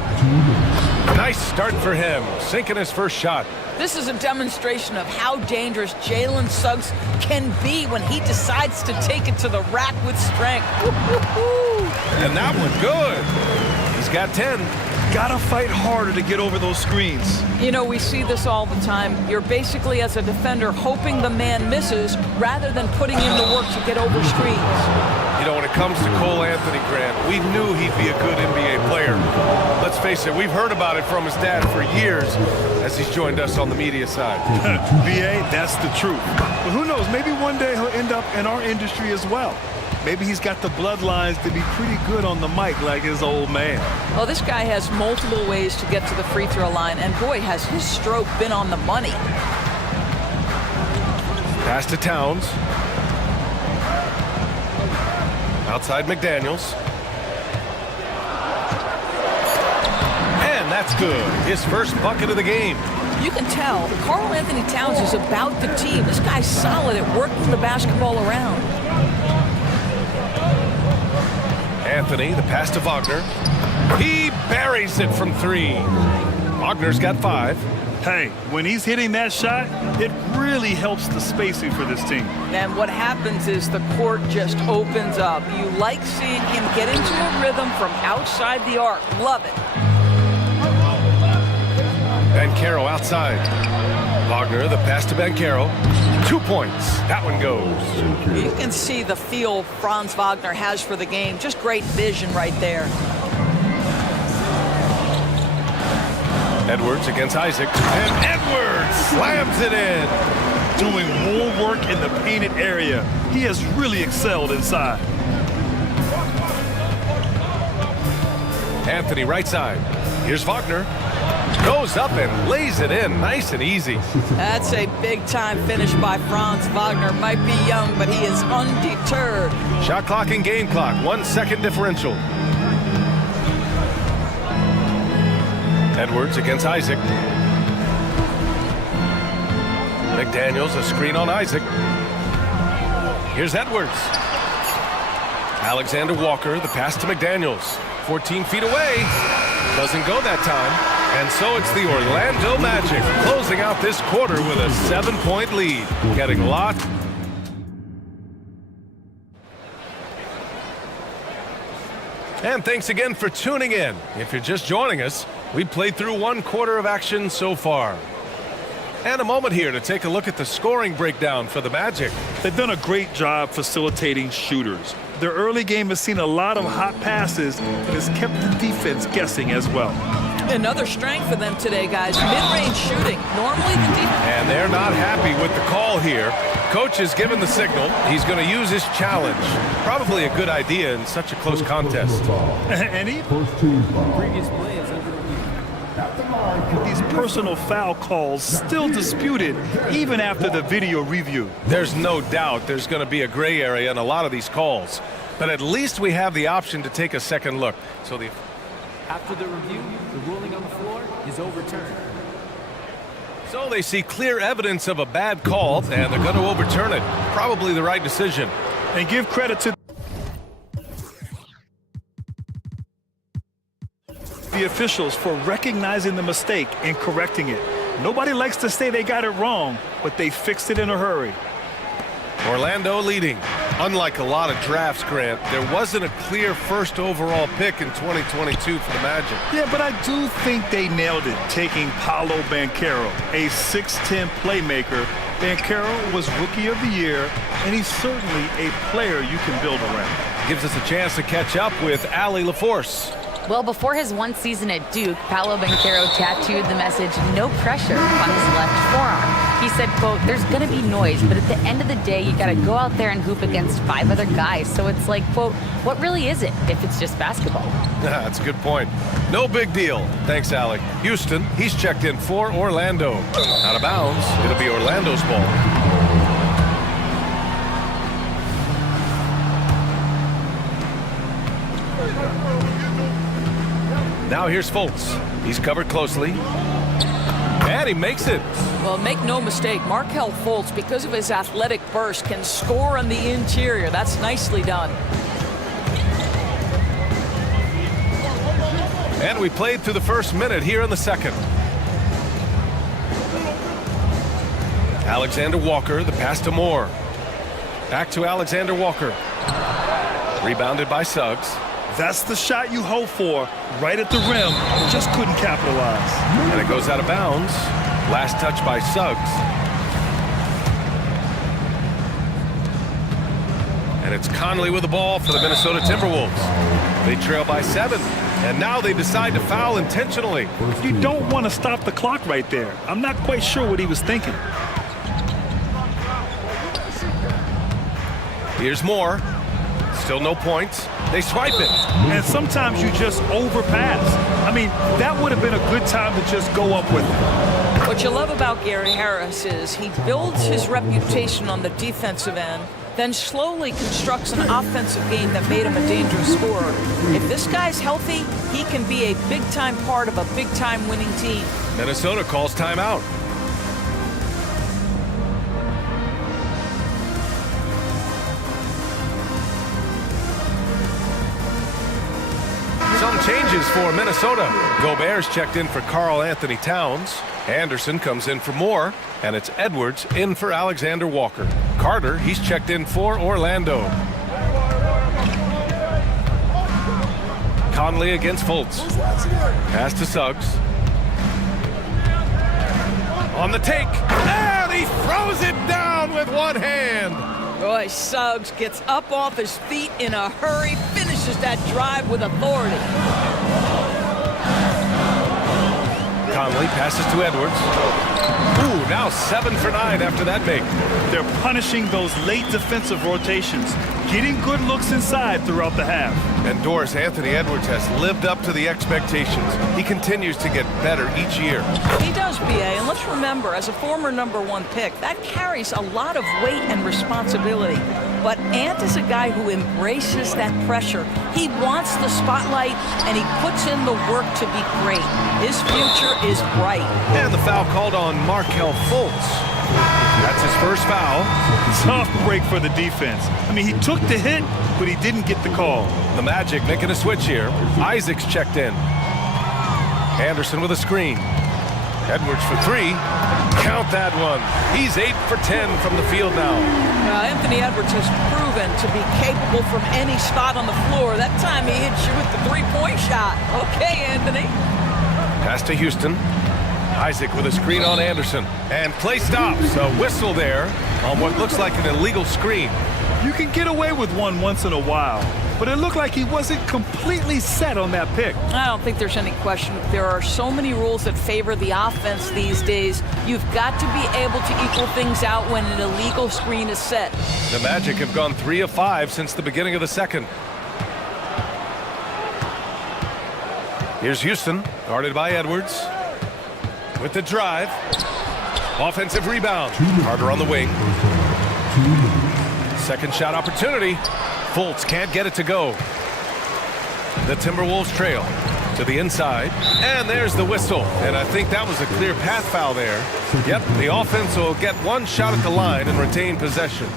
Nice start for him, sinking his first shot. This is a demonstration of how dangerous Jalen Suggs can be when he decides to take it to the rack with strength. And that one good. He's got 10. Gotta fight harder to get over those screens. You know, we see this all the time. You're basically, as a defender, hoping the man misses rather than putting in the work to get over screens. You know, when it comes to Cole Anthony, Grant, we knew he'd be a good NBA player. Let's face it, we've heard about it from his dad for years as he's joined us on the media side. B.A., that's the truth. But who knows, maybe one day he'll end up in our industry as well. Maybe he's got the bloodlines to be pretty good on the mic like his old man. Well, this guy has multiple ways to get to the free throw line, and boy, has his stroke been on the money. Pass to Towns. Outside McDaniels. And that's good. His first bucket of the game. You can tell Karl Anthony Towns is about the team. This guy's solid at working the basketball around. Anthony, the pass to Wagner. He buries it from 3. Wagner's got 5. Hey, when he's hitting that shot, it really helps the spacing for this team. And what happens is the court just opens up. You like seeing him get into a rhythm from outside the arc. Love it. Ben Carroll outside. Wagner, the pass to Ben Carroll. 2 points. That one goes. You can see the feel Franz Wagner has for the game. Just great vision right there. Edwards against Isaac. And Edwards slams it in. doing more work in the painted area. He has really excelled inside. Anthony right side. Here's Wagner. Goes up and lays it in nice and easy. That's a big-time finish by Franz Wagner. Might be young, but he is undeterred. Shot clock and game clock, 1 second differential. Edwards against Isaac. McDaniels, a screen on Isaac. Here's Edwards. Alexander Walker, the pass to McDaniels. 14 feet away. Doesn't go that time. And so it's the Orlando Magic closing out this quarter with a 7-point lead. Getting locked. And thanks again for tuning in. If you're just joining us, we played through 1 quarter of action so far. And a moment here to take a look at the scoring breakdown for the Magic. They've done a great job facilitating shooters. Their early game has seen a lot of hot passes and has kept the defense guessing as well. Another strength for them today, guys. Mid-range shooting. Normally the defense. And they're not happy with the call here. Coach has given the signal. He's going to use his challenge. Probably a good idea in such a close contest. And Previous play is under review. these personal foul calls still disputed even after the video review. There's no doubt there's going to be a gray area in a lot of these calls. But at least we have the option to take a second look. So After the review, the ruling on the floor is overturned. So they see clear evidence of a bad call, and they're going to overturn it. Probably the right decision. And give credit to the officials for recognizing the mistake and correcting it. Nobody likes to say they got it wrong, but they fixed it in a hurry. Orlando leading. Unlike a lot of drafts, Grant, there wasn't a clear first overall pick in 2022 for the Magic. Yeah, but I do think they nailed it, taking Paolo Banchero, a 6'10 playmaker. Banchero was Rookie of the Year, and he's certainly a player you can build around. Gives us a chance to catch up with Allie LaForce. Well, before his 1 season at Duke, Paolo Banchero tattooed the message, "No pressure," on his left forearm. He said, quote, "There's going to be noise, but at the end of the day, you got to go out there and hoop against 5 other guys." So it's like, quote, what really is it if it's just basketball? That's a good point. No big deal. Thanks, Allie. Houston, he's checked in for Orlando. Out of bounds, it'll be Orlando's ball. Now here's Fultz. He's covered closely. And he makes it. Well, make no mistake, Markelle Fultz, because of his athletic burst, can score on the interior. That's nicely done. And we played through the first minute here in the second. Alexander Walker, the pass to Moore. Back to Alexander Walker. Rebounded by Suggs. That's the shot you hope for, right at the rim. Just couldn't capitalize. And it goes out of bounds. Last touch by Suggs. And it's Conley with the ball for the Minnesota Timberwolves. They trail by 7. And now they decide to foul intentionally. You don't want to stop the clock right there. I'm not quite sure what he was thinking. Here's Moore. Still no points. They swipe it. And sometimes you just overpass. I mean, that would have been a good time to just go up with it. What you love about Gary Harris is he builds his reputation on the defensive end, then slowly constructs an offensive game that made him a dangerous scorer. If this guy's healthy, he can be a big-time part of a big-time winning team. Minnesota calls timeout. Some changes for Minnesota. Gobert's checked in for Karl Anthony Towns. Anderson comes in for Moore. And it's Edwards in for Alexander Walker. Carter, he's checked in for Orlando. Conley against Fultz. Pass to Suggs. On the take. And he throws it down with one hand. Boy, Suggs gets up off his feet in a hurry, finishes that drive with authority. Conley passes to Edwards. Ooh, now 7 for 9 after that make. They're punishing those late defensive rotations, getting good looks inside throughout the half. And Doris, Anthony Edwards has lived up to the expectations. He continues to get better each year. He does, BA, and let's remember, as a former #1 pick, that carries a lot of weight and responsibility. But Ant is a guy who embraces that pressure. He wants the spotlight, and he puts in the work to be great. His future is bright. And the foul called on Markelle Fultz. That's his first foul. Tough break for the defense. I mean, he took the hit, but he didn't get the call. The Magic making a switch here. Isaac's checked in. Anderson with a screen. Edwards for 3. Count that one. He's 8 for 10 from the field now. Anthony Edwards has proven to be capable from any spot on the floor. That time he hit you with the three-point shot. Okay, Anthony. Pass to Houston. Isaac with a screen on Anderson. And play stops. A whistle there on what looks like an illegal screen. You can get away with one once in a while, but it looked like he wasn't completely set on that pick. I don't think there's any question. There are so many rules that favor the offense these days. You've got to be able to equal things out when an illegal screen is set. The Magic have gone 3 of 5 since the beginning of the second. Here's Houston, guarded by Edwards. With the drive. Offensive rebound. Carter on the wing. Second shot opportunity. Fultz can't get it to go. The Timberwolves trail to the inside. And there's the whistle. And I think that was a clear path foul there. Yep, the offense will get one shot at the line and retain possession.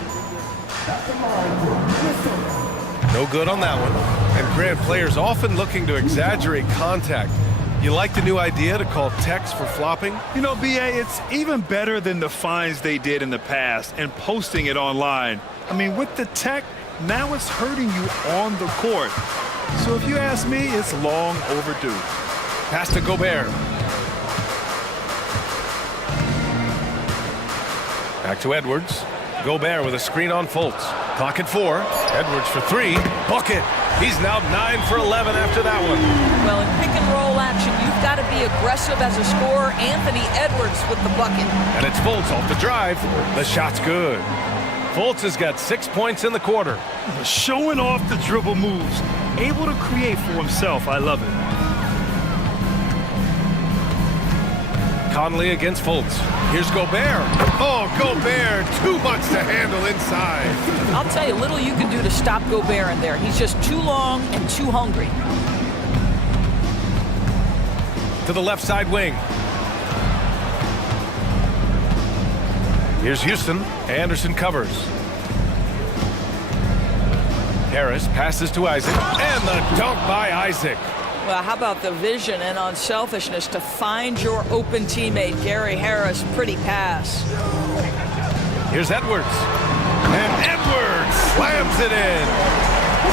No good on that one. And Grant, players often looking to exaggerate contact. You like the new idea to call techs for flopping? You know, BA, it's even better than the fines they did in the past and posting it online. I mean, with the tech, now it's hurting you on the court. So if you ask me, it's long overdue. Pass to Gobert. Back to Edwards. Gobert with a screen on Fultz. Clock at 4. Edwards for 3. Bucket. He's now 9 for 11 after that one. Well, in pick and roll action, you've got to be aggressive as a scorer. Anthony Edwards with the bucket. And it's Fultz off the drive. The shot's good. Fultz has got 6 points in the quarter. Showing off the dribble moves. Able to create for himself. I love it. Conley against Fultz. Here's Gobert. Oh, Gobert, too much to handle inside. I'll tell you, little you can do to stop Gobert in there. He's just too long and too hungry. To the left side wing. Here's Houston. Anderson covers. Harris passes to Isaac. And the dunk by Isaac. Well, how about the vision and unselfishness to find your open teammate, Gary Harris? Pretty pass. Here's Edwards. And Edwards slams it in.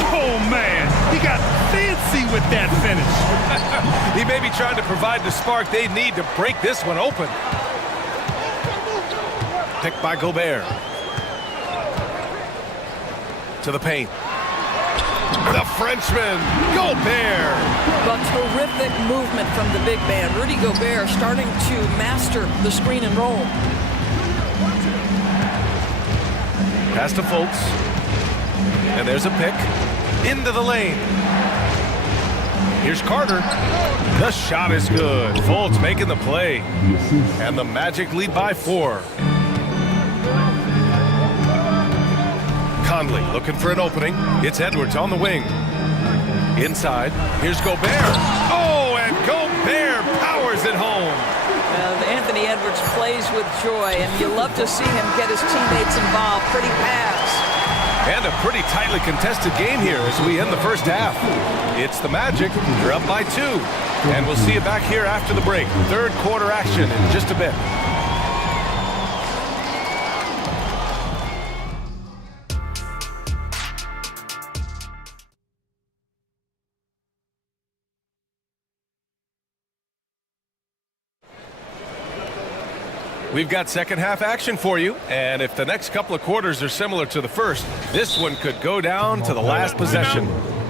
Oh, man. He got fancy with that finish. He may be trying to provide the spark they need to break this one open. Picked by Gobert. To the paint. The Frenchman, Gobert. But terrific movement from the big man. Rudy Gobert starting to master the screen and roll. Pass to Fultz. And there's a pick. Into the lane. Here's Carter. The shot is good. Fultz making the play. And the Magic lead by 4. Conley looking for an opening. It's Edwards on the wing. Inside. Here's Gobert. Oh, and Gobert powers it home. Anthony Edwards plays with joy, and you love to see him get his teammates involved. Pretty pass. And a pretty tightly contested game here as we end the first half. It's the Magic. They're up by 2. And we'll see you back here after the break. Third quarter action in just a bit. We've got second half action for you, and if the next couple of quarters are similar to the first, this one could go down to the last possession.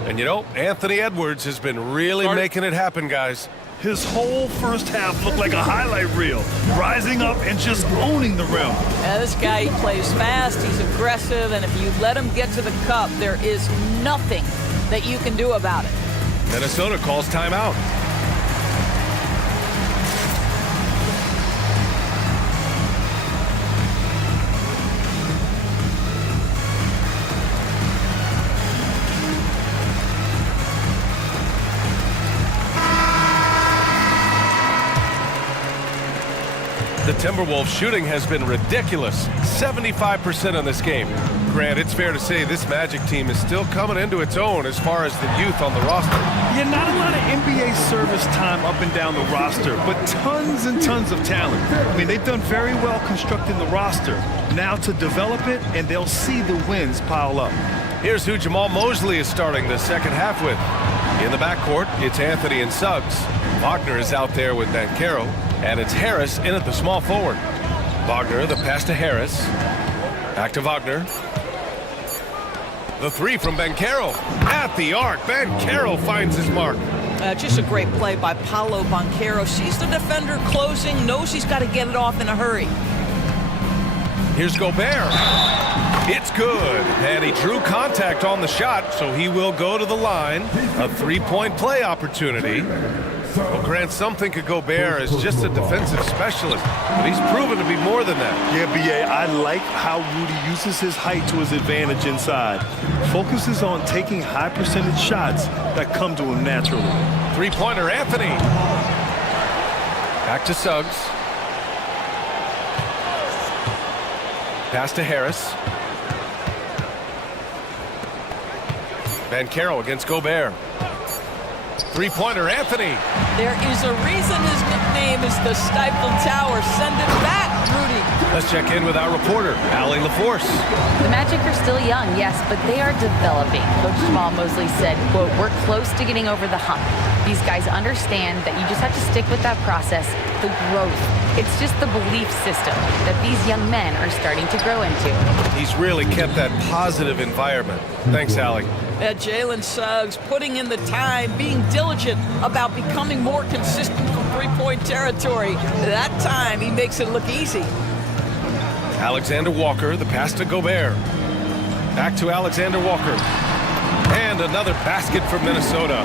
And you know, Anthony Edwards has been really making it happen, guys. His whole first half looked like a highlight reel, rising up and just owning the rim. Yeah, this guy, he plays fast, he's aggressive, and if you let him get to the cup, there is nothing that you can do about it. Minnesota calls timeout. The Timberwolves shooting has been ridiculous, 75% in this game. Grant, it's fair to say this Magic team is still coming into its own as far as the youth on the roster. Yeah, not a lot of NBA service time up and down the roster, but tons and tons of talent. I mean, they've done very well constructing the roster. Now to develop it, and they'll see the wins pile up. Here's who Jamal Mosley is starting the second half with. In the backcourt, it's Anthony and Suggs. Wagner is out there with Banchero, and it's Harris in at the small forward. Wagner, the pass to Harris. Back to Wagner. The three from Banchero. At the arc, Banchero finds his mark. Just a great play by Paolo Banchero. Sees the defender closing, knows he's got to get it off in a hurry. Here's Gobert. It's good. And he drew contact on the shot, so he will go to the line. A three-point play opportunity. Well, Grant, some think of Gobert as just a defensive specialist, but he's proven to be more than that. Yeah, B.A., I like how Rudy uses his height to his advantage inside. Focuses on taking high-percentage shots that come to him naturally. Three-pointer, Anthony. Back to Suggs. Pass to Harris. Banchero against Gobert. Three-pointer, Anthony. There is a reason his nickname is the Stifle Tower. Send it back, Rudy. Let's check in with our reporter, Allie LaForce. The Magic are still young, yes, but they are developing. Coach Jamal Mosley said, quote, "We're close to getting over the hump." These guys understand that you just have to stick with that process, the growth. It's just the belief system that these young men are starting to grow into. He's really kept that positive environment. Thanks, Allie. Jalen Suggs putting in the time, being diligent about becoming more consistent from three-point territory. That time, he makes it look easy. Alexander Walker, the pass to Gobert. Back to Alexander Walker. And another basket for Minnesota.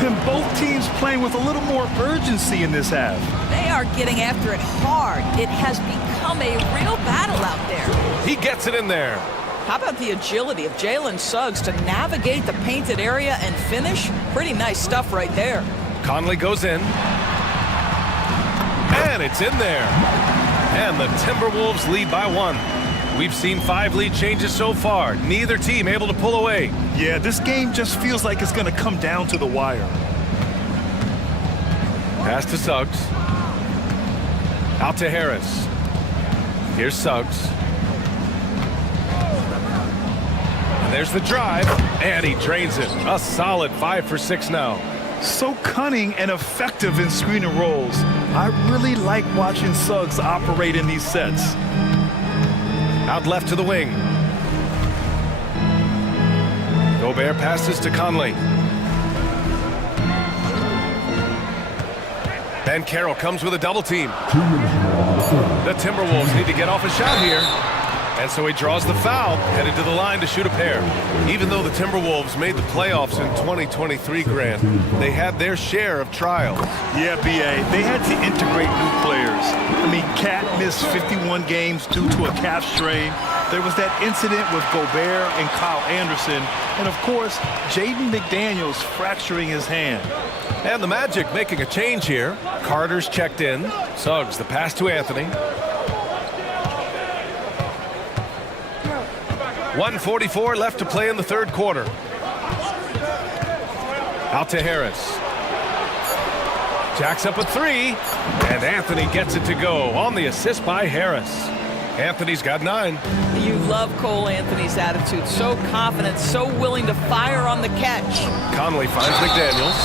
And both teams playing with a little more urgency in this half. They are getting after it hard. It has become a real battle out there. He gets it in there. How about the agility of Jalen Suggs to navigate the painted area and finish? Pretty nice stuff right there. Conley goes in. And it's in there. And the Timberwolves lead by one. We've seen 5 lead changes so far. Neither team able to pull away. Yeah, this game just feels like it's going to come down to the wire. Pass to Suggs. Out to Harris. Here's Suggs. And there's the drive. And he drains it. A solid 5 for 6 now. So cunning and effective in screen and rolls. I really like watching Suggs operate in these sets. Out left to the wing. Gobert passes to Conley. Banchero comes with a double team. The Timberwolves need to get off a shot here. And so he draws the foul, headed to the line to shoot a pair. Even though the Timberwolves made the playoffs in 2023, Grant, they had their share of trials. Yeah, B.A., they had to integrate new players. I mean, Cat missed 51 games due to a calf strain. There was that incident with Gobert and Kyle Anderson. And, of course, Jaden McDaniels fracturing his hand. And the Magic making a change here. Carter's checked in. Suggs, the pass to Anthony. 1:44 left to play in the third quarter. Out to Harris. Jacks up a 3, and Anthony gets it to go on the assist by Harris. Anthony's got 9. You love Cole Anthony's attitude. So confident, so willing to fire on the catch. Conley finds McDaniels.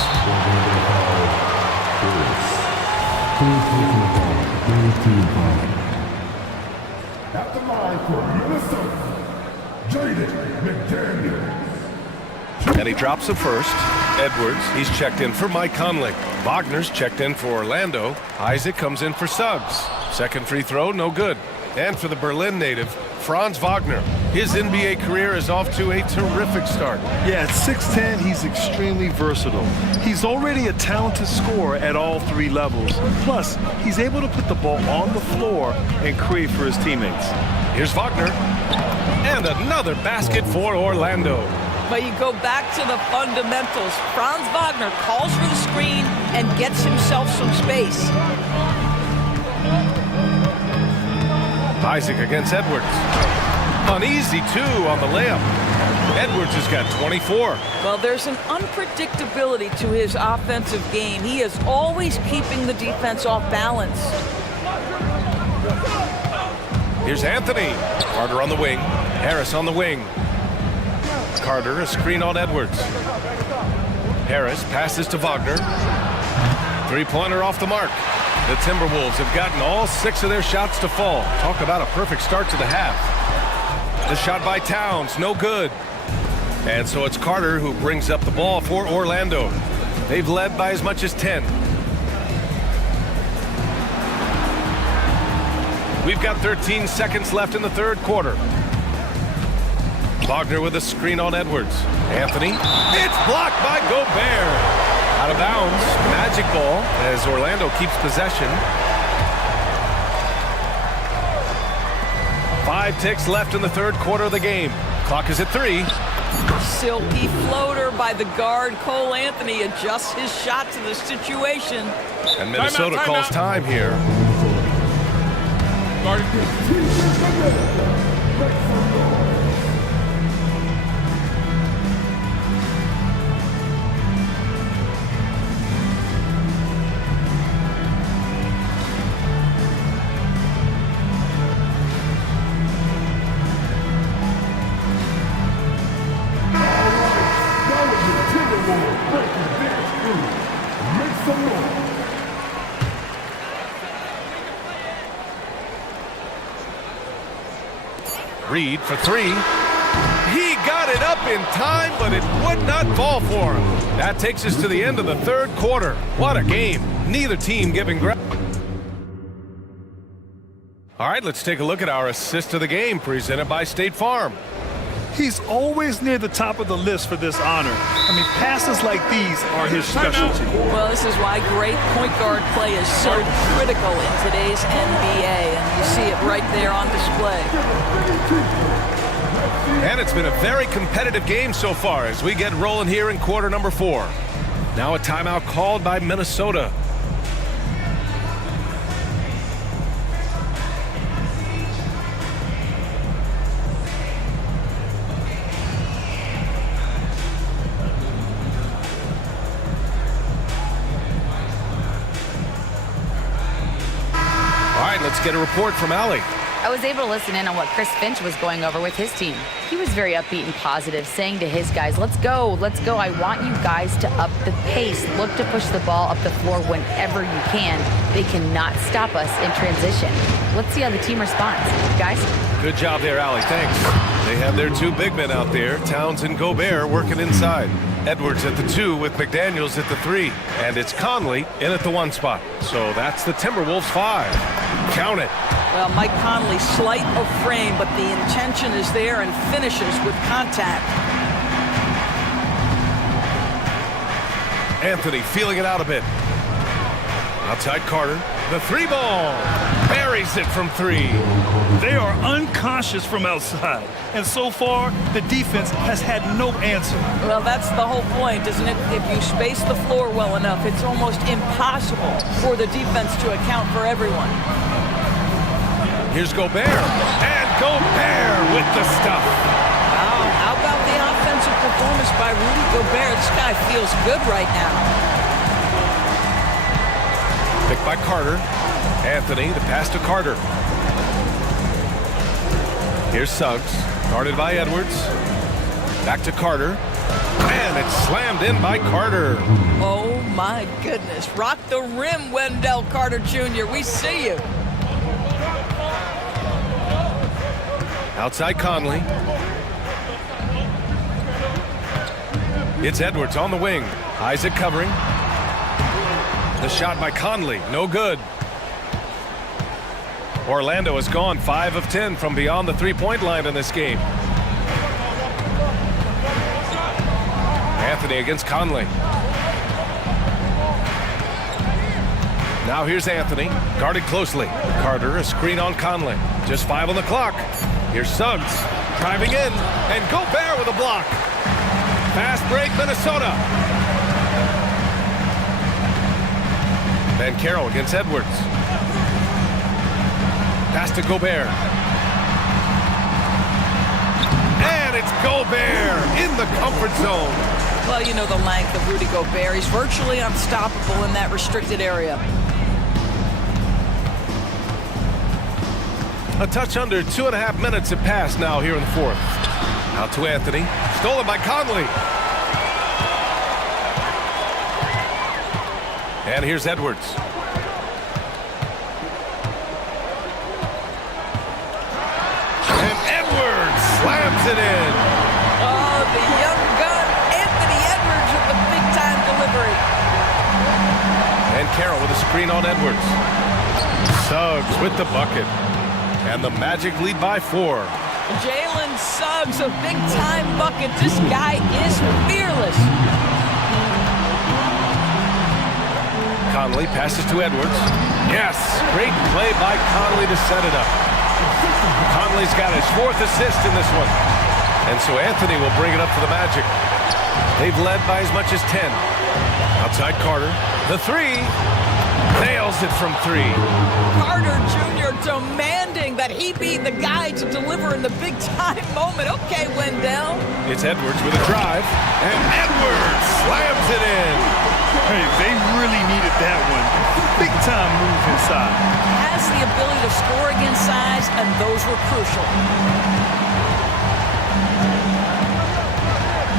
At the line for Minnesota, Jaden McDaniels. And he drops it first. Edwards, he's checked in for Mike Conley. Wagner's checked in for Orlando. Isaac comes in for Suggs. Second free throw, no good. And for the Berlin native, Franz Wagner. His NBA career is off to a terrific start. Yeah, at 6'10", he's extremely versatile. He's already a talented scorer at all three levels. Plus, he's able to put the ball on the floor and create for his teammates. Here's Wagner. And another basket for Orlando. But you go back to the fundamentals. Franz Wagner calls for the screen and gets himself some space. Isaac against Edwards. An easy 2 on the layup. Edwards has got 24. Well, there's an unpredictability to his offensive game. He is always keeping the defense off balance. Here's Anthony. Carter on the wing. Harris on the wing. Carter, a screen on Edwards. Harris passes to Wagner. Three-pointer off the mark. The Timberwolves have gotten all 6 of their shots to fall. Talk about a perfect start to the half. The shot by Towns, no good. And so it's Carter who brings up the ball for Orlando. They've led by as much as 10. We've got 13 seconds left in the third quarter. Wagner with a screen on Edwards. Anthony. It's blocked by Gobert. Out of bounds. Magic ball as Orlando keeps possession. 5 ticks left in the third quarter of the game. Clock is at 3. Silky floater by the guard. Cole Anthony adjusts his shot to the situation. And Minnesota calls time here. Reed for 3. He got it up in time, but it would not fall for him. That takes us to the end of the third quarter. What a game. Neither team giving ground. All right, let's take a look at our assist of the game presented by State Farm. He's always near the top of the list for this honor. I mean, passes like these are his specialty. Well, this is why great point guard play is so critical in today's NBA, and you see it right there on display. And it's been a very competitive game so far as we get rolling here in quarter number 4. Now a timeout called by Minnesota. Let's get a report from Allie. I was able to listen in on what Chris Finch was going over with his team. He was very upbeat and positive, saying to his guys, let's go. I want you guys to up the pace. Look to push the ball up the floor whenever you can. They cannot stop us in transition. Let's see how the team responds. Guys? Good job there, Allie. Thanks. They have their 2 big men out there, Towns and Gobert, working inside. Edwards at the 2 with McDaniels at the 3. And it's Conley in at the 1 spot. So that's the Timberwolves 5. Count it. Well, Mike Conley, slight of frame, but the intention is there and finishes with contact. Anthony feeling it out a bit. Outside Carter. The 3 ball. Buries it from 3. They are unconscious from outside. And so far, the defense has had no answer. Well, that's the whole point, isn't it? If you space the floor well enough, it's almost impossible for the defense to account for everyone. Here's Gobert. And Gobert with the stuff. Wow, how about the offensive performance by Rudy Gobert? This guy feels good right now. Picked by Carter. Anthony, the pass to Carter. Here's Suggs, guarded by Edwards. Back to Carter. And it's slammed in by Carter. Oh, my goodness. Rock the rim, Wendell Carter Jr. We see you. Outside Conley. It's Edwards on the wing. Isaac covering. The shot by Conley, no good. Orlando has gone 5 of 10 from beyond the three-point line in this game. Anthony against Conley. Now here's Anthony, guarded closely. Carter, a screen on Conley. Just 5 on the clock. Here's Suggs, driving in, and Gobert with a block. Fast break, Minnesota. Banchero against Edwards. Pass to Gobert. And it's Gobert in the comfort zone. Well, you know the length of Rudy Gobert. He's virtually unstoppable in that restricted area. A touch under 2.5 minutes have passed now here in the fourth. Out to Anthony. Stolen by Conley. And here's Edwards. And Edwards slams it in. Oh, the young gun, Anthony Edwards with the big-time delivery. And Carroll with a screen on Edwards. Suggs with the bucket. And the Magic lead by 4. Jalen Suggs, a big-time bucket. This guy is fearless. Conley passes to Edwards. Yes, great play by Conley to set it up. Conley's got his 4th assist in this one. And so Anthony will bring it up to the Magic. They've led by as much as 10. Outside Carter. The 3. Nails it from 3. Carter Jr. demanding that he be the guy to deliver in the big-time moment. Okay, Wendell. It's Edwards with a drive. And Edwards slams it in. Hey, they really needed that one. Big-time move inside. Has the ability to score against size, and those were crucial.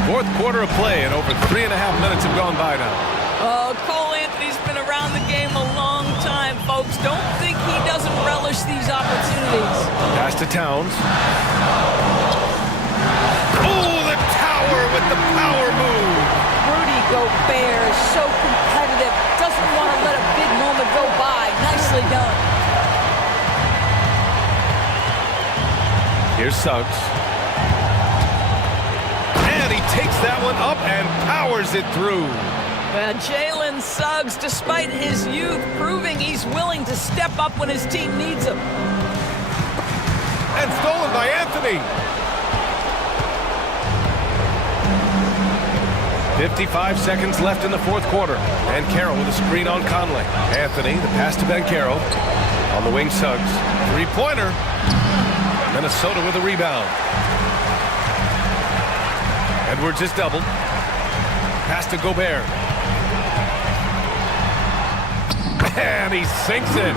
Fourth quarter of play, and over 3.5 minutes have gone by now. Oh, Cole Anthony's been around the game a long time, folks. Don't think he doesn't relish these opportunities. Pass to Towns. Oh, the tower with the power move. Rudy Gobert is so competitive. Doesn't want to let a big moment go by. Nicely done. Here's Suggs. And he takes that one up and powers it through. Jalen Suggs, despite his youth, proving he's willing to step up when his team needs him. And stolen by Anthony. 55 seconds left in the fourth quarter. And Carroll with a screen on Conley. Anthony, the pass to Banchero. On the wing, Suggs. Three-pointer. Minnesota with a rebound. Edwards is doubled. Pass to Gobert. And he sinks it.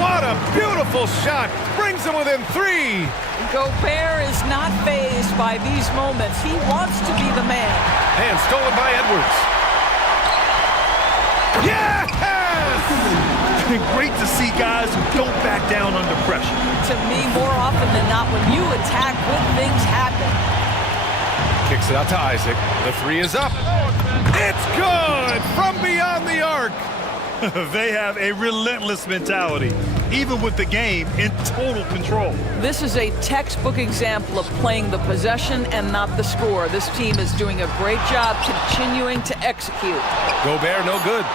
What a beautiful shot. Brings him within 3. Gobert is not fazed by these moments. He wants to be the man. And stolen by Edwards. Yes! Great to see guys who don't back down under pressure. To me, more often than not, when you attack, good things happen. Kicks it out to Isaac. The 3 is up. It's good from beyond the arc. They have a relentless mentality, even with the game in total control. This is a textbook example of playing the possession and not the score. This team is doing a great job continuing to execute. Gobert, no good.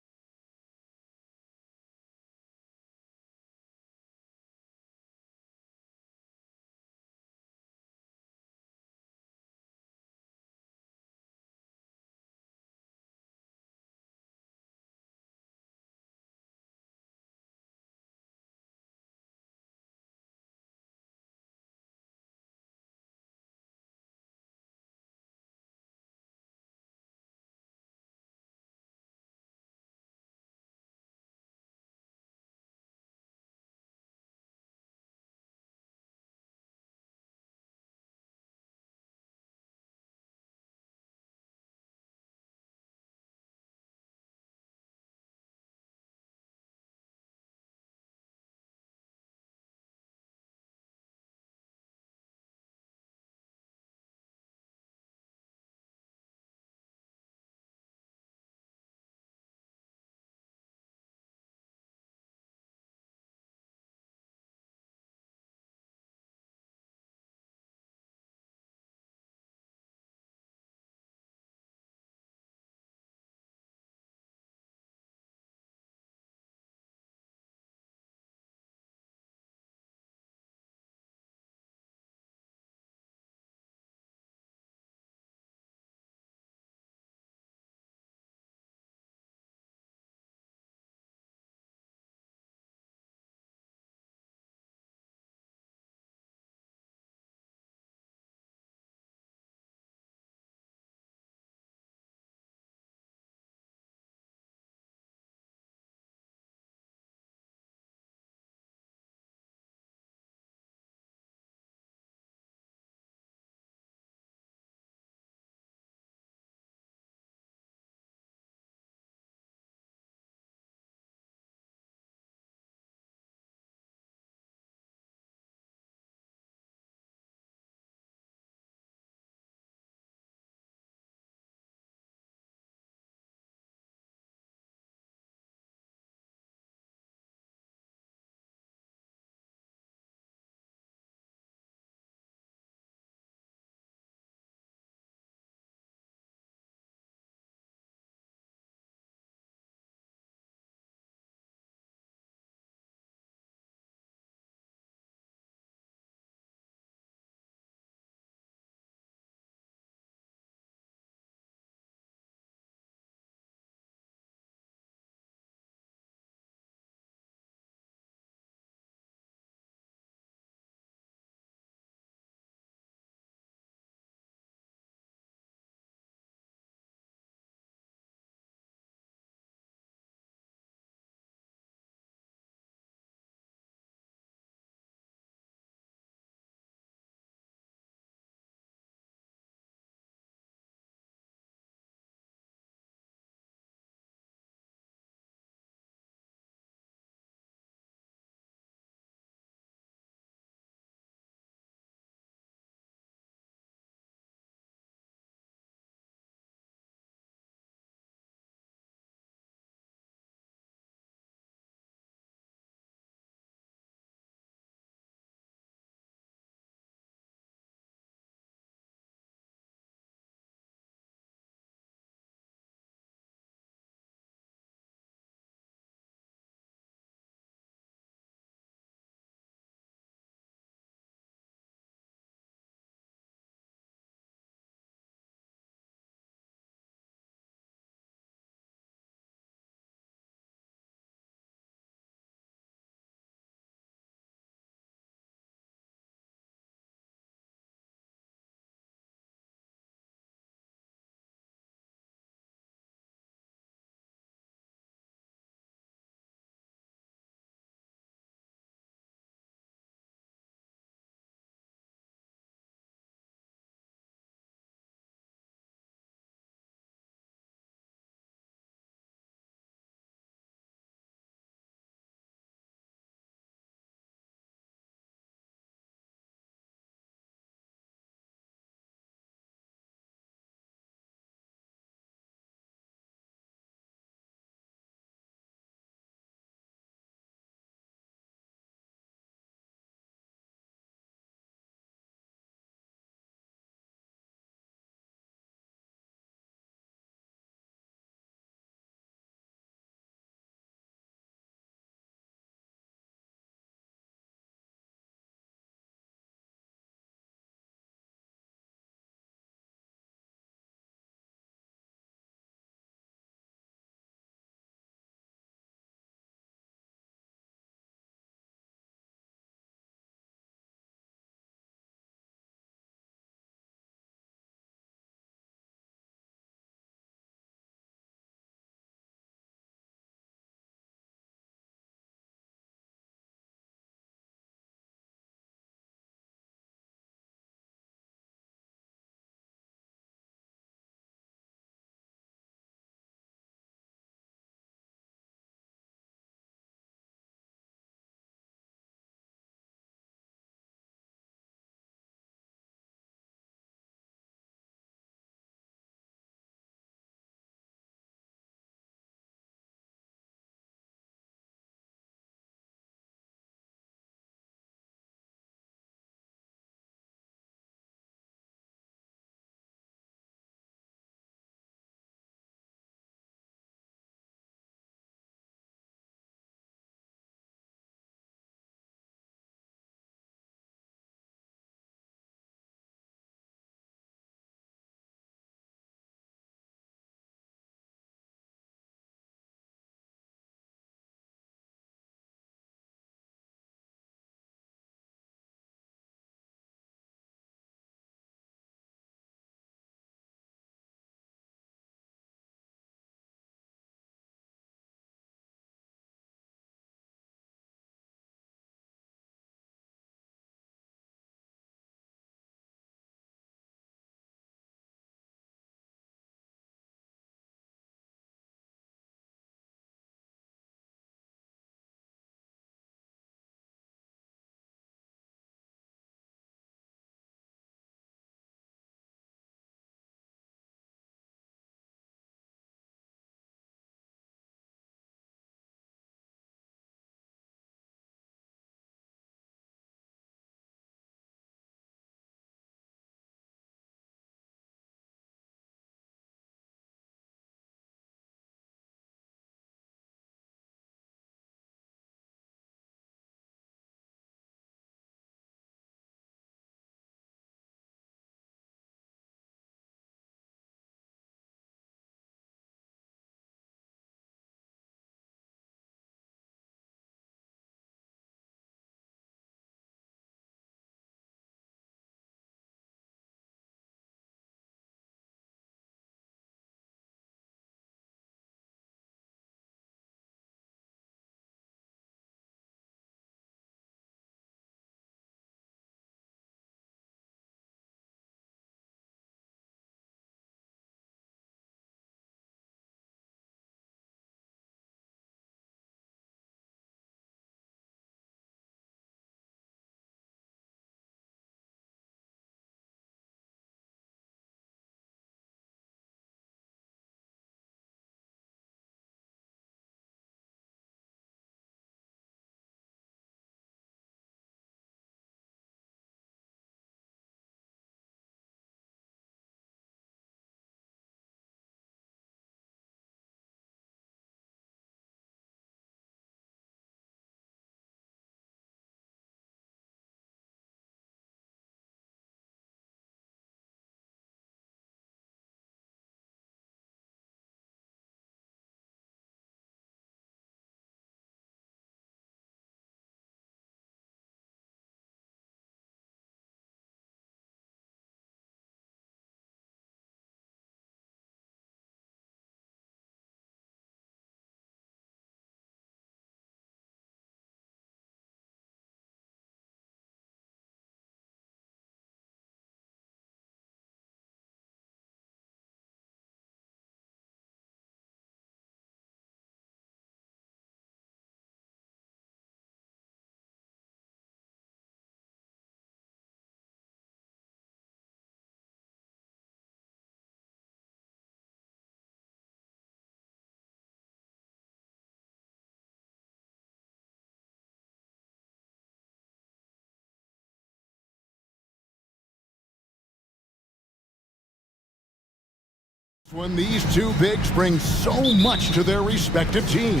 When these two bigs bring so much to their respective teams.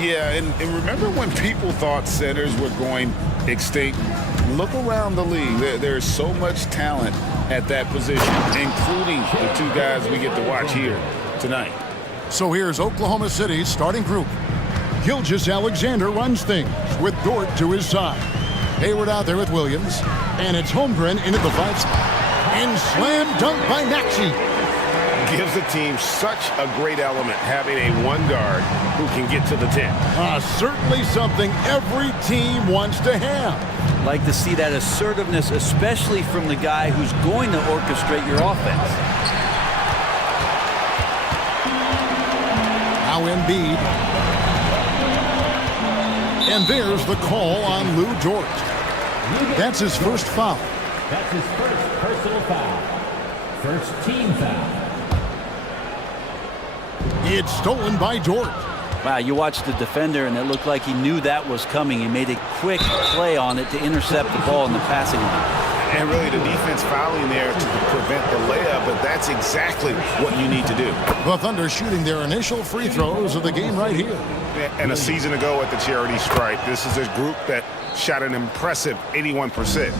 Yeah, and remember when people thought centers were going extinct? Look around the league. There's so much talent at that position, including the two guys we get to watch here tonight. So here's Oklahoma City's starting group. Gilgeous-Alexander runs things with Dort to his side. Hayward out there with Williams. And it's Holmgren in at the 5 spot. And slam dunk by Maxey. Gives the team such a great element having a one guard who can get to the 10. Certainly something every team wants to have. Like to see that assertiveness, especially from the guy who's going to orchestrate your offense. Now Embiid. And there's the call on Lou Dort. That's his first foul. That's his first personal foul. First team foul. It's stolen by Dort. Wow, you watched the defender, and it looked like he knew that was coming. He made a quick play on it to intercept the ball in the passing lane. And really the defense fouling there to prevent the layup, but that's exactly what you need to do. The Thunder shooting their initial free throws of the game right here. And a season ago at the charity stripe, this is a group that shot an impressive 81%.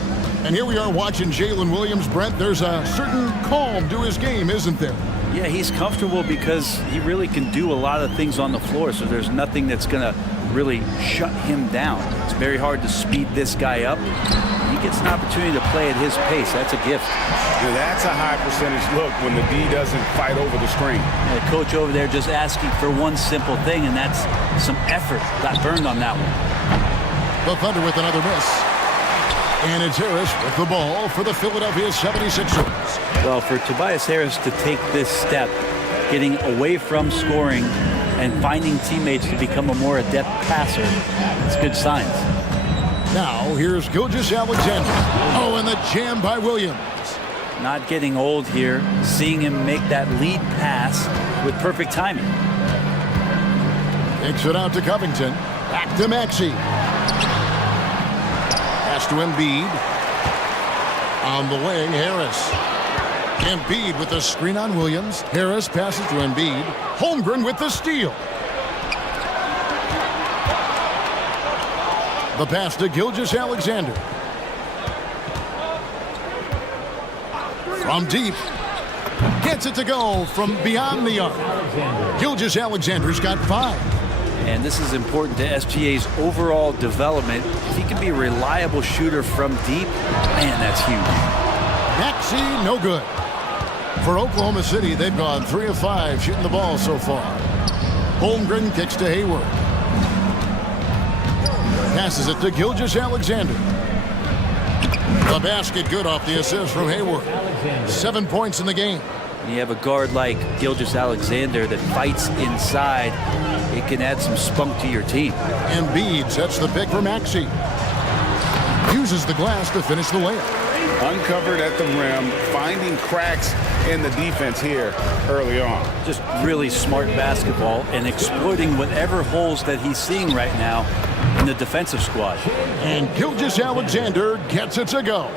And here we are watching Jalen Williams, Brent. There's a certain calm to his game, isn't there? Yeah, he's comfortable because he really can do a lot of things on the floor, so there's nothing that's going to really shut him down. It's very hard to speed this guy up. He gets an opportunity to play at his pace. That's a gift. Yeah, that's a high percentage look when the D doesn't fight over the screen. Yeah, the coach over there just asking for one simple thing, and that's some effort. Got burned on that one. The Thunder with another miss. And it's Harris with the ball for the Philadelphia 76ers. Well, for Tobias Harris to take this step, getting away from scoring and finding teammates to become a more adept passer, it's good signs. Now, here's Gilgeous-Alexander. Oh, and the jam by Williams. Not getting old here, seeing him make that lead pass with perfect timing. Takes it out to Covington. Back to Maxey. Pass to Embiid. On the wing, Harris. Embiid with the screen on Williams. Harris passes to Embiid. Holmgren with the steal. The pass to Gilgeous-Alexander. From deep. Gets it to go from beyond the arc. Gilgeous-Alexander's got 5. And this is important to SGA's overall development. If he can be a reliable shooter from deep, man, that's huge. Maxey, no good. For Oklahoma City, they've gone 3 of 5 shooting the ball so far. Holmgren kicks to Hayward. Passes it to Gilgeous-Alexander. The basket good off the assist from Hayward. 7 points in the game. You have a guard like Gilgeous-Alexander that fights inside. It can add some spunk to your team. Embiid sets the pick for Maxey. Uses the glass to finish the layup. Uncovered at the rim, finding cracks in the defense here early on. Just really smart basketball and exploiting whatever holes that he's seeing right now in the defensive squad. And Gilgeous-Alexander gets it to go.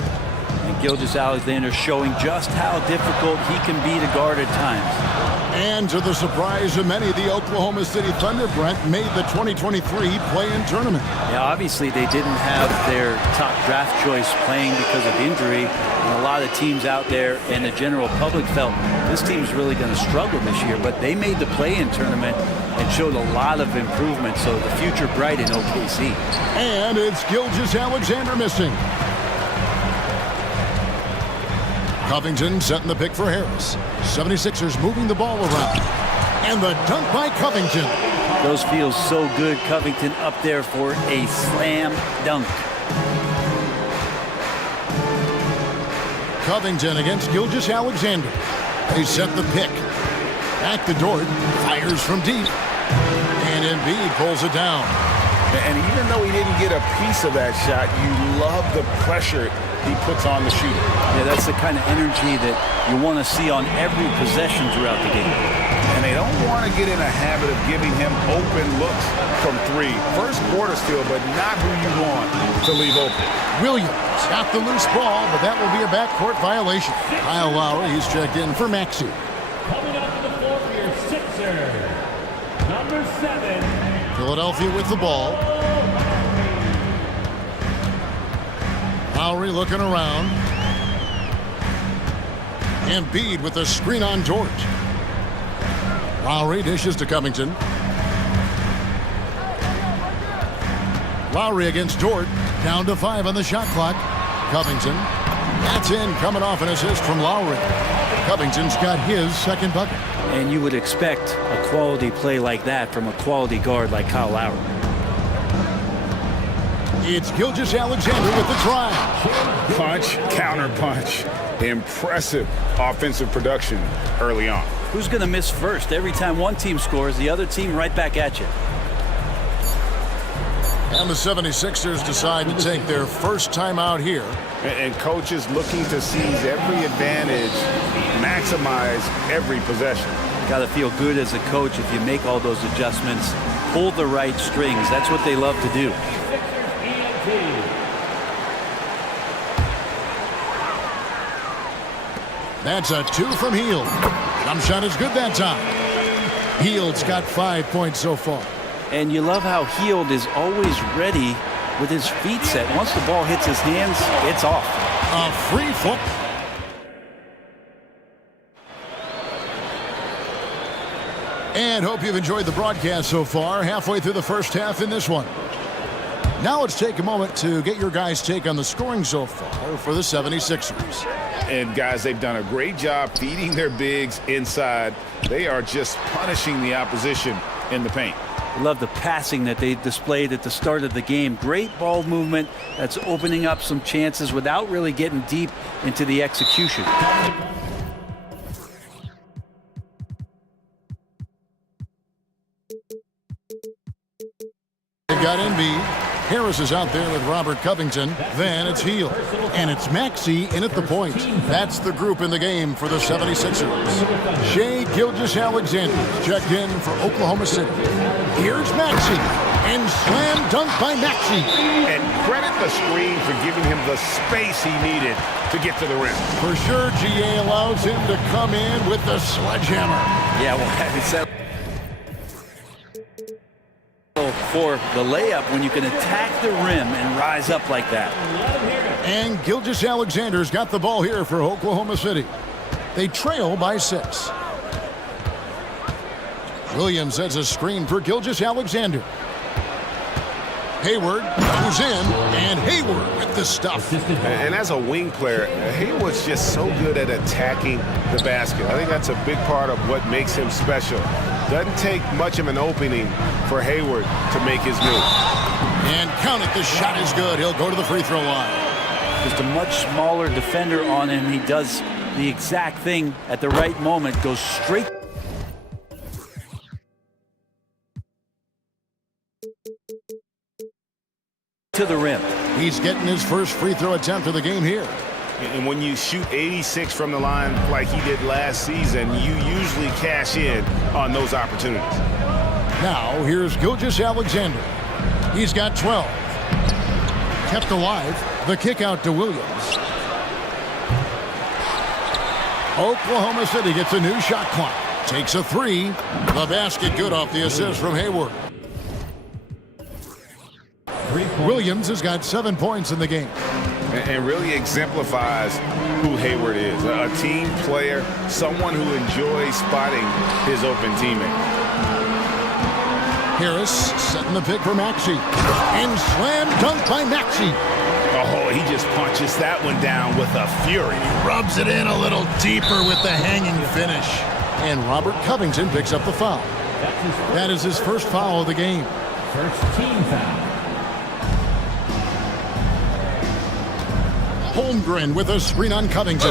And Gilgeous-Alexander showing just how difficult he can be to guard at times. And to the surprise of many, the Oklahoma City Thunder, Brent, made the 2023 play-in tournament. Yeah, obviously they didn't have their top draft choice playing because of injury. And a lot of teams out there and the general public felt this team's really going to struggle this year. But they made the play-in tournament and showed a lot of improvement. So the future bright in OKC. And it's Gilgeous-Alexander missing. Covington setting the pick for Harris. 76ers moving the ball around. And the dunk by Covington. Those feel so good. Covington up there for a slam dunk. Covington against Gilgeous-Alexander. They set the pick. Back to Dort. Fires from deep. And Embiid pulls it down. And even though he didn't get a piece of that shot, you love the pressure he puts on the shooter. Yeah, that's the kind of energy that you want to see on every possession throughout the game. And they don't want to get in a habit of giving him open looks from 3. First quarter still, but not who you want to leave open. Williams got the loose ball, but that will be a backcourt violation. Kyle Lowry, he's checked in for Maxey. Coming up Number 7. Philadelphia with the ball. Lowry looking around. Embiid with a screen on Dort. Lowry dishes to Covington. Lowry against Dort. Down to 5 on the shot clock. Covington. That's in, coming off an assist from Lowry. Covington's got his second bucket. And you would expect a quality play like that from a quality guard like Kyle Lowry. It's Gilgeous-Alexander with the drive. Punch, counter punch. Impressive offensive production early on. Who's going to miss first? Every time one team scores, the other team right back at you. And the 76ers decide to take their first time out here. And coaches looking to seize every advantage, maximize every possession. Got to feel good as a coach if you make all those adjustments, pull the right strings. That's what they love to do. That's a 2 from Hield. Jump shot is good that time. Hield's got 5 points so far. And you love how Hield is always ready with his feet set. Once the ball hits his hands, it's off. A free flip. And hope you've enjoyed the broadcast so far. Halfway through the first half in this one. Now let's take a moment to get your guys' take on the scoring so far for the 76ers. And guys, they've done a great job feeding their bigs inside. They are just punishing the opposition in the paint. I love the passing that they displayed at the start of the game. Great ball movement that's opening up some chances without really getting deep into the execution. They've got Embiid. Harris is out there with Robert Covington. Then it's Hield. And it's Maxey in at the point. That's the group in the game for the 76ers. Shai Gilgeous-Alexander checked in for Oklahoma City. Here's Maxey. And slam dunk by Maxey. And credit the screen for giving him the space he needed to get to the rim. For sure, GA allows him to come in with the sledgehammer. Yeah, well, having said for the layup when you can attack the rim and rise up like that. And Gilgeous-Alexander's got the ball here for Oklahoma City. They trail by 6. Williams sets a screen for Gilgeous-Alexander. Hayward goes in, and Hayward with the stuff. And as a wing player, Hayward's just so good at attacking the basket. I think that's a big part of what makes him special. Doesn't take much of an opening for Hayward to make his move. And count it, the shot is good. He'll go to the free throw line. Just a much smaller defender on him. He does the exact thing at the right moment, goes straight to the rim. He's getting his first free throw attempt of the game here. And when you shoot 86 from the line like he did last season, you usually cash in on those opportunities. Now, here's Gilgeous-Alexander. He's got 12. Kept alive. The kick out to Williams. Oklahoma City gets a new shot clock. Takes a 3. The basket good off the assist from Hayward. Williams has got 7 points in the game. And really exemplifies who Hayward is. A team player, someone who enjoys spotting his open teammate. Harris setting the pick for Maxey. And slam dunk by Maxey. Oh, he just punches that one down with a fury. Rubs it in a little deeper with the hanging finish. And Robert Covington picks up the foul. That is his first foul of the game. First team foul. Holmgren with a screen on Covington.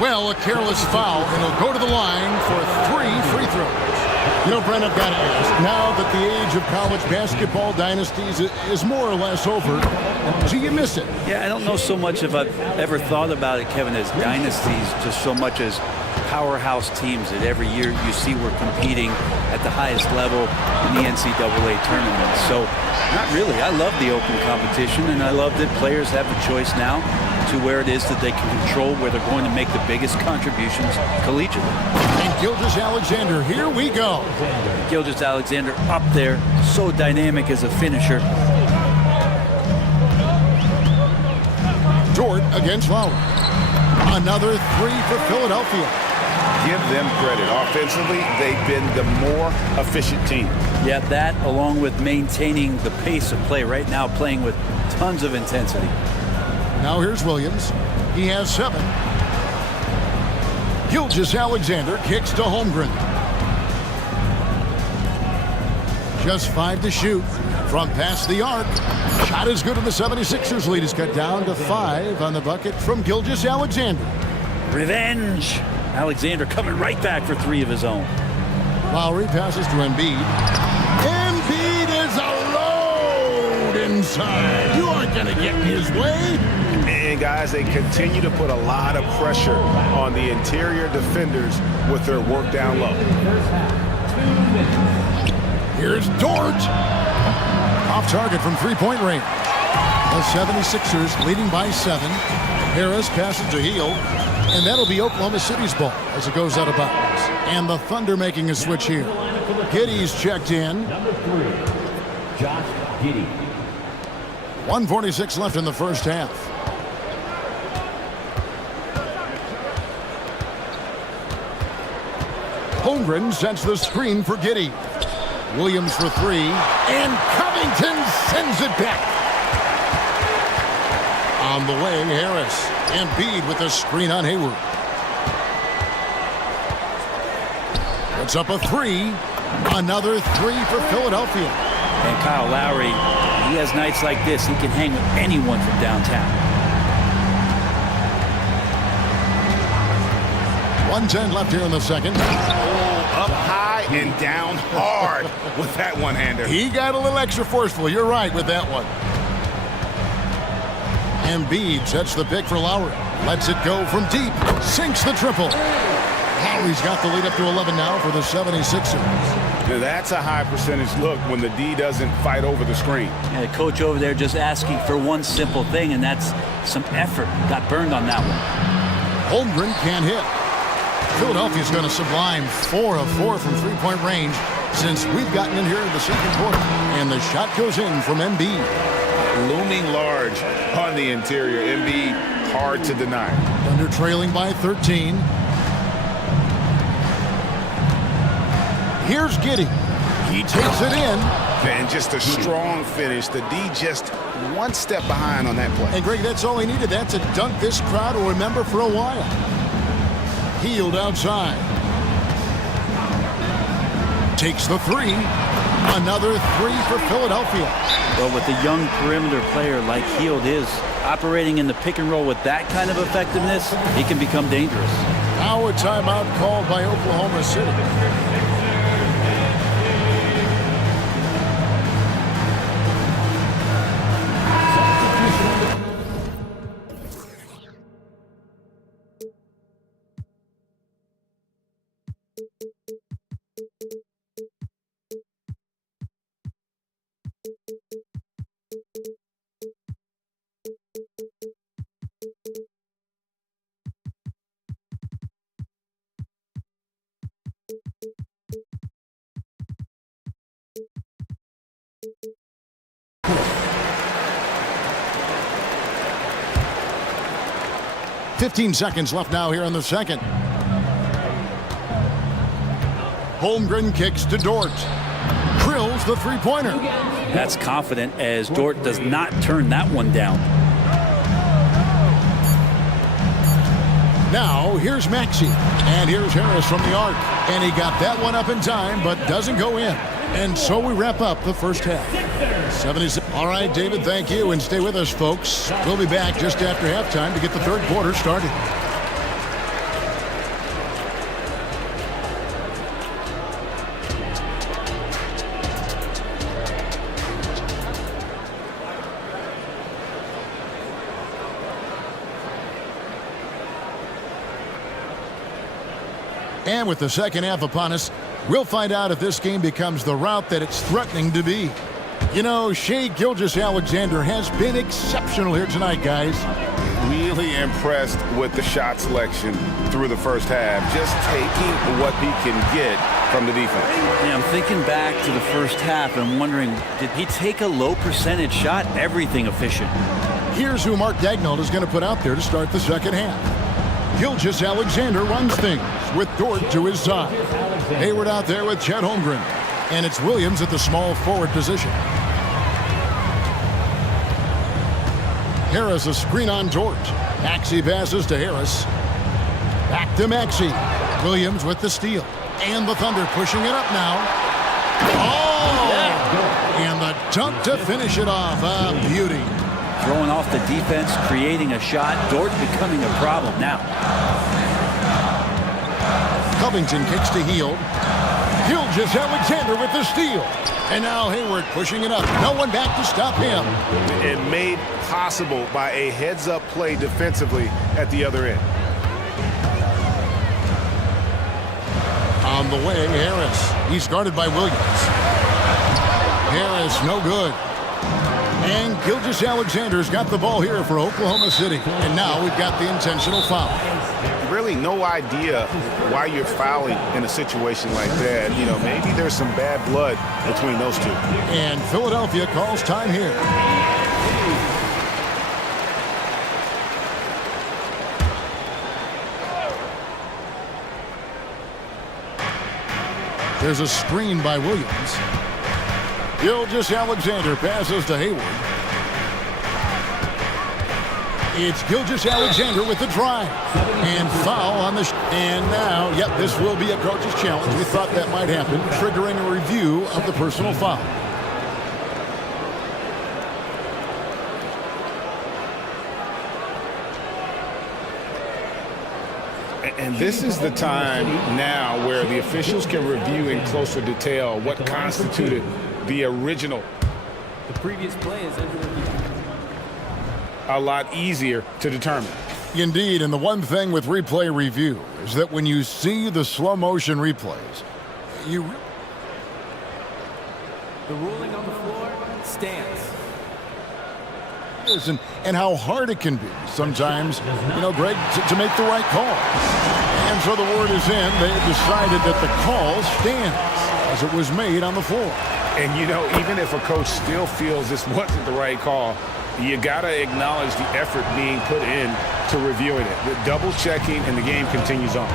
Well, a careless foul, and he'll go to the line for 3 free throws. You know, Brent, I've got to ask, now that the age of college basketball dynasties is more or less over, do you miss it? Yeah, I don't know so much if I've ever thought about it, Kevin, as dynasties, just so much as powerhouse teams that every year you see we're competing at the highest level in the NCAA tournament. So, not really. I love the open competition, and I love that players have the choice now to where it is that they can control where they're going to make the biggest contributions collegiately. And Gilgeous-Alexander, here we go. Gilgeous-Alexander up there, so dynamic as a finisher. Dort against Lowry. Another three for Philadelphia. Give them credit. Offensively, they've been the more efficient team. Yeah, that along with maintaining the pace of play right now, playing with tons of intensity. Now here's Williams. He has 7. Gilgeous-Alexander kicks to Holmgren. Just 5 to shoot from past the arc. Shot is good, and the 76ers lead is cut down to 5 on the bucket from Gilgeous-Alexander. Revenge. Alexander coming right back for 3 of his own. Lowry passes to Embiid. Embiid is a load inside. You aren't going to get in his way. And guys, they continue to put a lot of pressure on the interior defenders with their work down low. Here's Dort. Off target from three-point range. The 76ers leading by 7. Harris passes to Hield. And that'll be Oklahoma City's ball as it goes out of bounds. And the Thunder making a switch here. Giddey's checked in. Number 3, Josh Giddey. 1:46 left in the first half. Holmgren sets the screen for Giddey. Williams for 3. And Covington sends it back. On the way, Harris. Embiid with a screen on Hayward. Puts up a 3. Another 3 for Philadelphia. And Kyle Lowry, he has nights like this. He can hang with anyone from downtown. 1:10 left here in the second. Up high and down hard with that one-hander. He got a little extra forceful. You're right with that one. Embiid sets the pick for Lowry. Lets it go from deep. Sinks the triple. Lowry's got the lead up to 11 now for the 76ers. Now that's a high percentage look when the D doesn't fight over the screen. And the coach over there just asking for one simple thing, and that's some effort. Got burned on that one. Holmgren can't hit. Philadelphia's going to sublime 4 of 4 from three-point range since we've gotten in here in the second quarter. And the shot goes in from Embiid. Looming large on the interior. Embiid hard to deny. Thunder trailing by 13. Here's Giddey. He takes it in. And just a strong finish. The D just one step behind on that play. And Greg, that's all he needed. That's a dunk this crowd will remember for a while. Hield outside. Takes the 3. Another 3 for Philadelphia. Well, with a young perimeter player like Hield is operating in the pick and roll with that kind of effectiveness, he can become dangerous. Now a timeout called by Oklahoma City. .15 seconds left now here in the second. Holmgren kicks to Dort. Drills the three-pointer. That's confident as Dort does not turn that one down. Now here's Maxey. And here's Harris from the arc. And he got that one up in time, but doesn't go in. And so we wrap up the first half. 76. All right, David, thank you. And stay with us, folks. We'll be back just after halftime to get the third quarter started. And with the second half upon us, we'll find out if this game becomes the route that it's threatening to be. You know, Shai Gilgeous-Alexander has been exceptional here tonight, guys. really impressed with the shot selection through the first half, just taking what he can get from the defense. Yeah, I'm thinking back to the first half and wondering, did he take a low percentage shot? Everything efficient. Here's who Mark Daignault is going to put out there to start the second half. Gilgeous Alexander runs things with Dort to his side. Hayward out there with Chet Holmgren. And it's Williams at the small forward position. Harris a screen on Dort. Maxey passes to Harris. Back to Maxey. Williams with the steal. And the Thunder pushing it up now. Oh! And the dunk to finish it off. A beauty. Throwing off the defense, creating a shot. Dort becoming a problem now. Covington kicks to Hield. Gilgeous Alexander with the steal. And now Hayward pushing it up. No one back to stop him. And made possible by a heads-up play defensively at the other end. On the wing, Harris. He's guarded by Williams. Harris, no good. And Gilgeous Alexander's got the ball here for Oklahoma City. And now we've got the intentional foul. Really no idea why you're fouling in a situation like that. You know, maybe there's some bad blood between those two. And Philadelphia calls time here. There's a screen by Williams. Gilgeous Alexander passes to Hayward. It's Gilgeous Alexander with the drive. And foul on the... And now, yep, this will be a coach's challenge. We thought that might happen, triggering a review of the personal foul. And this is the time now where the officials can review in closer detail what constituted the original. The previous play is under review. A lot easier to determine. Indeed, and the one thing with replay review is that when you see the slow motion replays, you... The ruling on the floor stands. And how hard it can be sometimes, you know, Greg, to make the right call. And so the word is in. They have decided that the call stands as it was made on the floor. And, you know, even if a coach still feels this wasn't the right call, you got to acknowledge the effort being put in to reviewing it. The double checking, and the game continues on.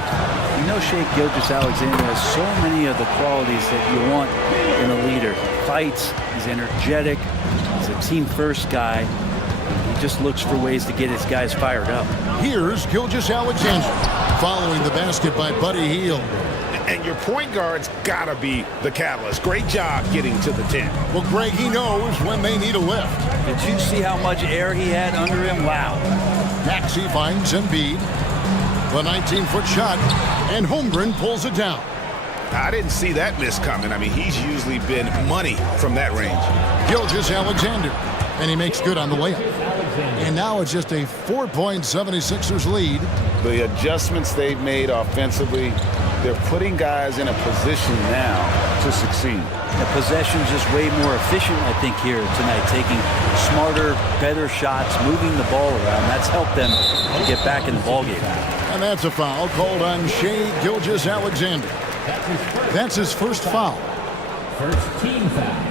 You know, Shea Gilgeous-Alexander has so many of the qualities that you want in a leader. He fights, he's energetic, he's a team-first guy. He just looks for ways to get his guys fired up. Here's Gilgeous-Alexander following the basket by Buddy Hield. And your point guard's got to be the catalyst. Great job getting to the 10. Well, Greg, he knows when they need a lift. Did you see how much air he had under him? Wow. Maxey finds Embiid. The 19-foot shot, and Holmgren pulls it down. I didn't see that miss coming. I mean, he's usually been money from that range. Gilgeous-Alexander, and he makes good on the layup. And now it's just a 4-point 76ers lead. The adjustments they've made offensively, they're putting guys in a position now to succeed. The possession's just way more efficient, I think, here tonight, taking smarter, better shots, moving the ball around. That's helped them to get back in the ballgame. And that's a foul called on Shea Gilgeous-Alexander. That's his first foul. First team foul.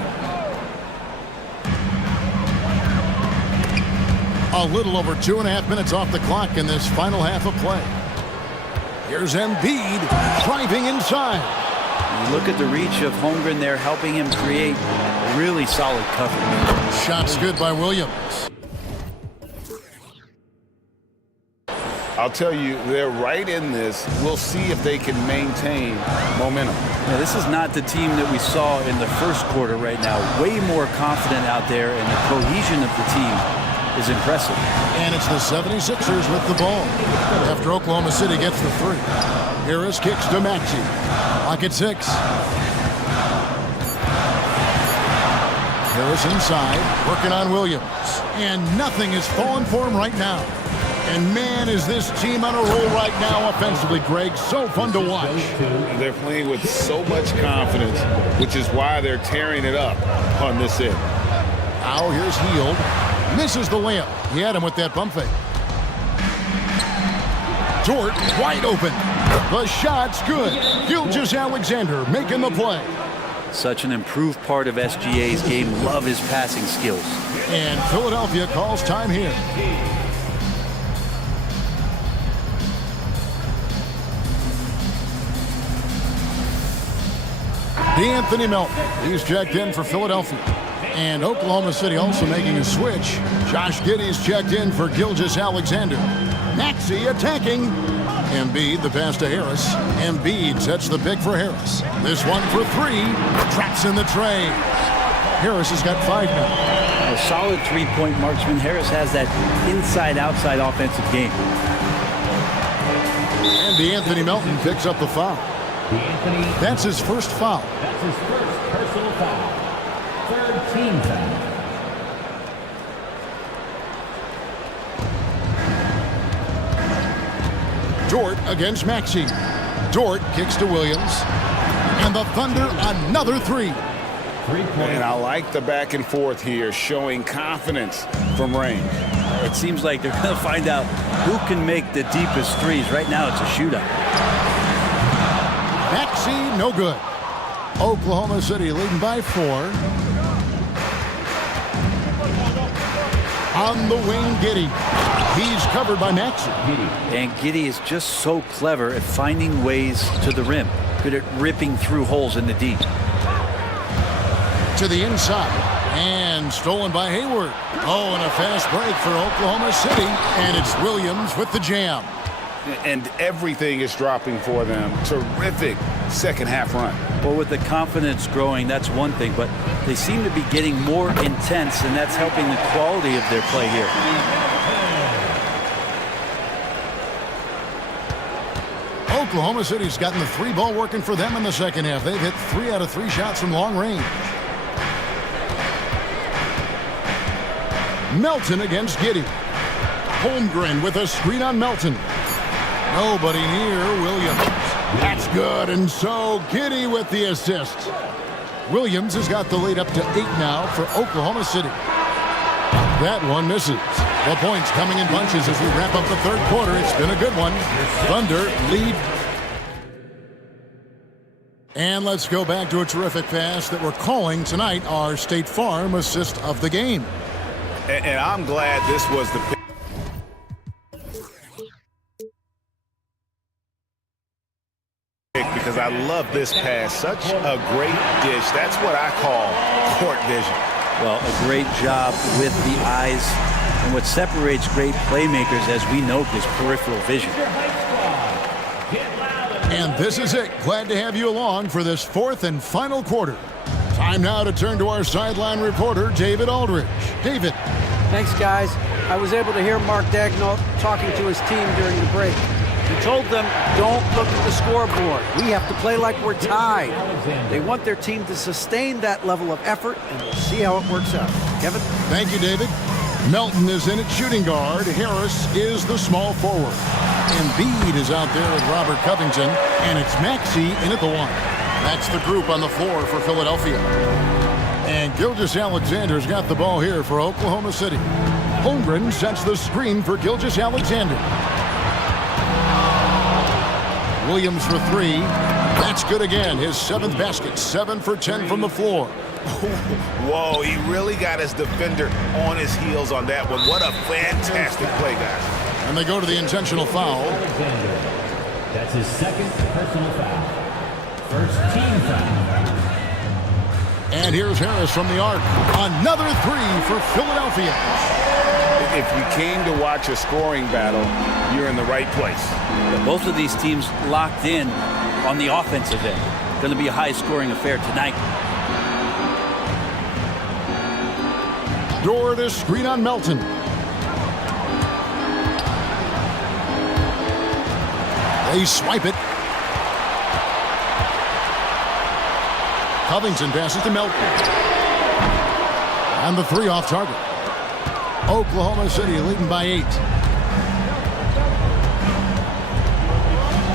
A little over 2.5 minutes off the clock in this final half of play. Here's Embiid driving inside. You look at the reach of Holmgren there, helping him create really solid coverage. Shots good by Williams. I'll tell you, they're right in this. We'll see if they can maintain momentum. Yeah, this is not the team that we saw in the first quarter right now. Way more confident out there, and the cohesion of the team is impressive. And it's the 76ers with the ball after Oklahoma City gets the three. Harris kicks to Maxey. Clock at 6. Harris inside, working on Williams. And nothing is falling for him right now. And man, is this team on a roll right now offensively, Greg. So fun to watch. They're playing with so much confidence, which is why they're tearing it up on this end. Now here's Hield. Misses the layup. He had him with that pump fake. Dort wide open. The shot's good. Gilgeous-Alexander making the play. Such an improved part of SGA's game. Love his passing skills. And Philadelphia calls time here. D'Anthony Melton, he's checked in for Philadelphia. And Oklahoma City also making a switch. Josh Giddey's checked in for Gilgeous-Alexander. Maxey attacking. Embiid, the pass to Harris. Embiid sets the pick for Harris. This one for three. Traps in the tray. Harris has got 5 now. A solid three-point marksman. Harris has that inside-outside offensive game. And D'Anthony Melton picks up the foul. That's his first foul. That's his first personal foul. Third team foul. Dort against Maxey. Dort kicks to Williams. And the Thunder another three. And I like the back and forth here, showing confidence from range. It seems like they're going to find out who can make the deepest threes. Right now it's a shootout. Maxey, no good. Oklahoma City leading by 4. On the wing, Giddey. He's covered by Maxey. And Giddey is just so clever at finding ways to the rim. Good at ripping through holes in the D. To the inside. And stolen by Hayward. Oh, and a fast break for Oklahoma City. And it's Williams with the jam. And everything is dropping for them. Terrific second half run. Well, with the confidence growing, that's one thing, but they seem to be getting more intense, and that's helping the quality of their play here. Oklahoma City's gotten the 3-ball working for them in the second half. They've hit 3 out of 3 shots from long range. Melton against Giddey. Holmgren with a screen on Melton. Nobody near Williams. That's good, and so Giddey with the assist. Williams has got the lead up to 8 now for Oklahoma City. That one misses. The points coming in bunches as we wrap up the third quarter. It's been a good one. Thunder lead. And let's go back to a terrific pass that we're calling tonight our State Farm assist of the game. And I'm glad this was the pick. Because I love this pass. Such a great dish. That's what I call court vision. Well, a great job with the eyes. And what separates great playmakers, as we know, is peripheral vision. And this is it. Glad to have you along for this fourth and final quarter. Time now to turn to our sideline reporter, David Aldridge. David. Thanks, guys. I was able to hear Mark Daigneault talking to his team during the break. He told them, don't look at the scoreboard. We have to play like we're tied. They want their team to sustain that level of effort, and we'll see how it works out. Kevin? Thank you, David. Melton is in at shooting guard. Harris is the small forward. Embiid is out there with Robert Covington, and it's Maxey in at the 1. That's the group on the floor for Philadelphia. And Gilgeous-Alexander's got the ball here for Oklahoma City. Holmgren sets the screen for Gilgeous-Alexander. Williams for 3. That's good again. His 7th basket. 7 for 10 from the floor. Whoa, he really got his defender on his heels on that one. What a fantastic play, guys. And they go to the intentional foul. That's his second personal foul. First team foul. And here's Harris from the arc. Another 3 for Philadelphia. If you came to watch a scoring battle, you're in the right place. Both of these teams locked in on the offensive end. Going to be a high-scoring affair tonight. Dort is screen on Melton. They swipe it. Covington passes to Melton. And the 3 off target. Oklahoma City leading by 8.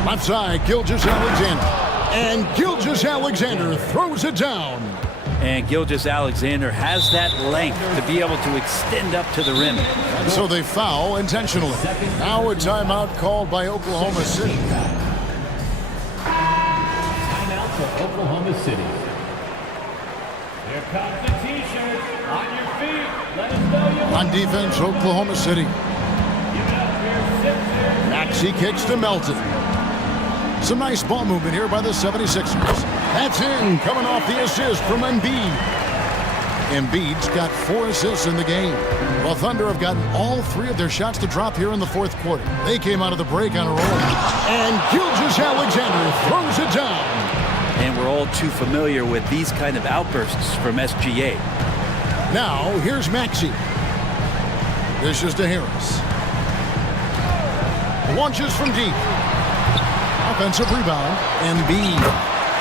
Left side, Gilgeous-Alexander. And Gilgeous-Alexander throws it down. And Gilgeous-Alexander has that length to be able to extend up to the rim. And so they foul intentionally. Now a timeout called by Oklahoma City. Timeout for Oklahoma City. Here comes the T-shirt. On your feet. Let us know you On defense, Oklahoma City. Maxey kicks to Melton. Some nice ball movement here by the 76ers. That's in, coming off the assist from Embiid. Embiid's got 4 assists in the game. The Thunder have gotten all 3 of their shots to drop here in the fourth quarter. They came out of the break on a roll. And Gilgeous-Alexander throws it down. And we're all too familiar with these kind of outbursts from SGA. Now, here's Maxey. This is to Harris. Launches from deep. Offensive rebound. Embiid.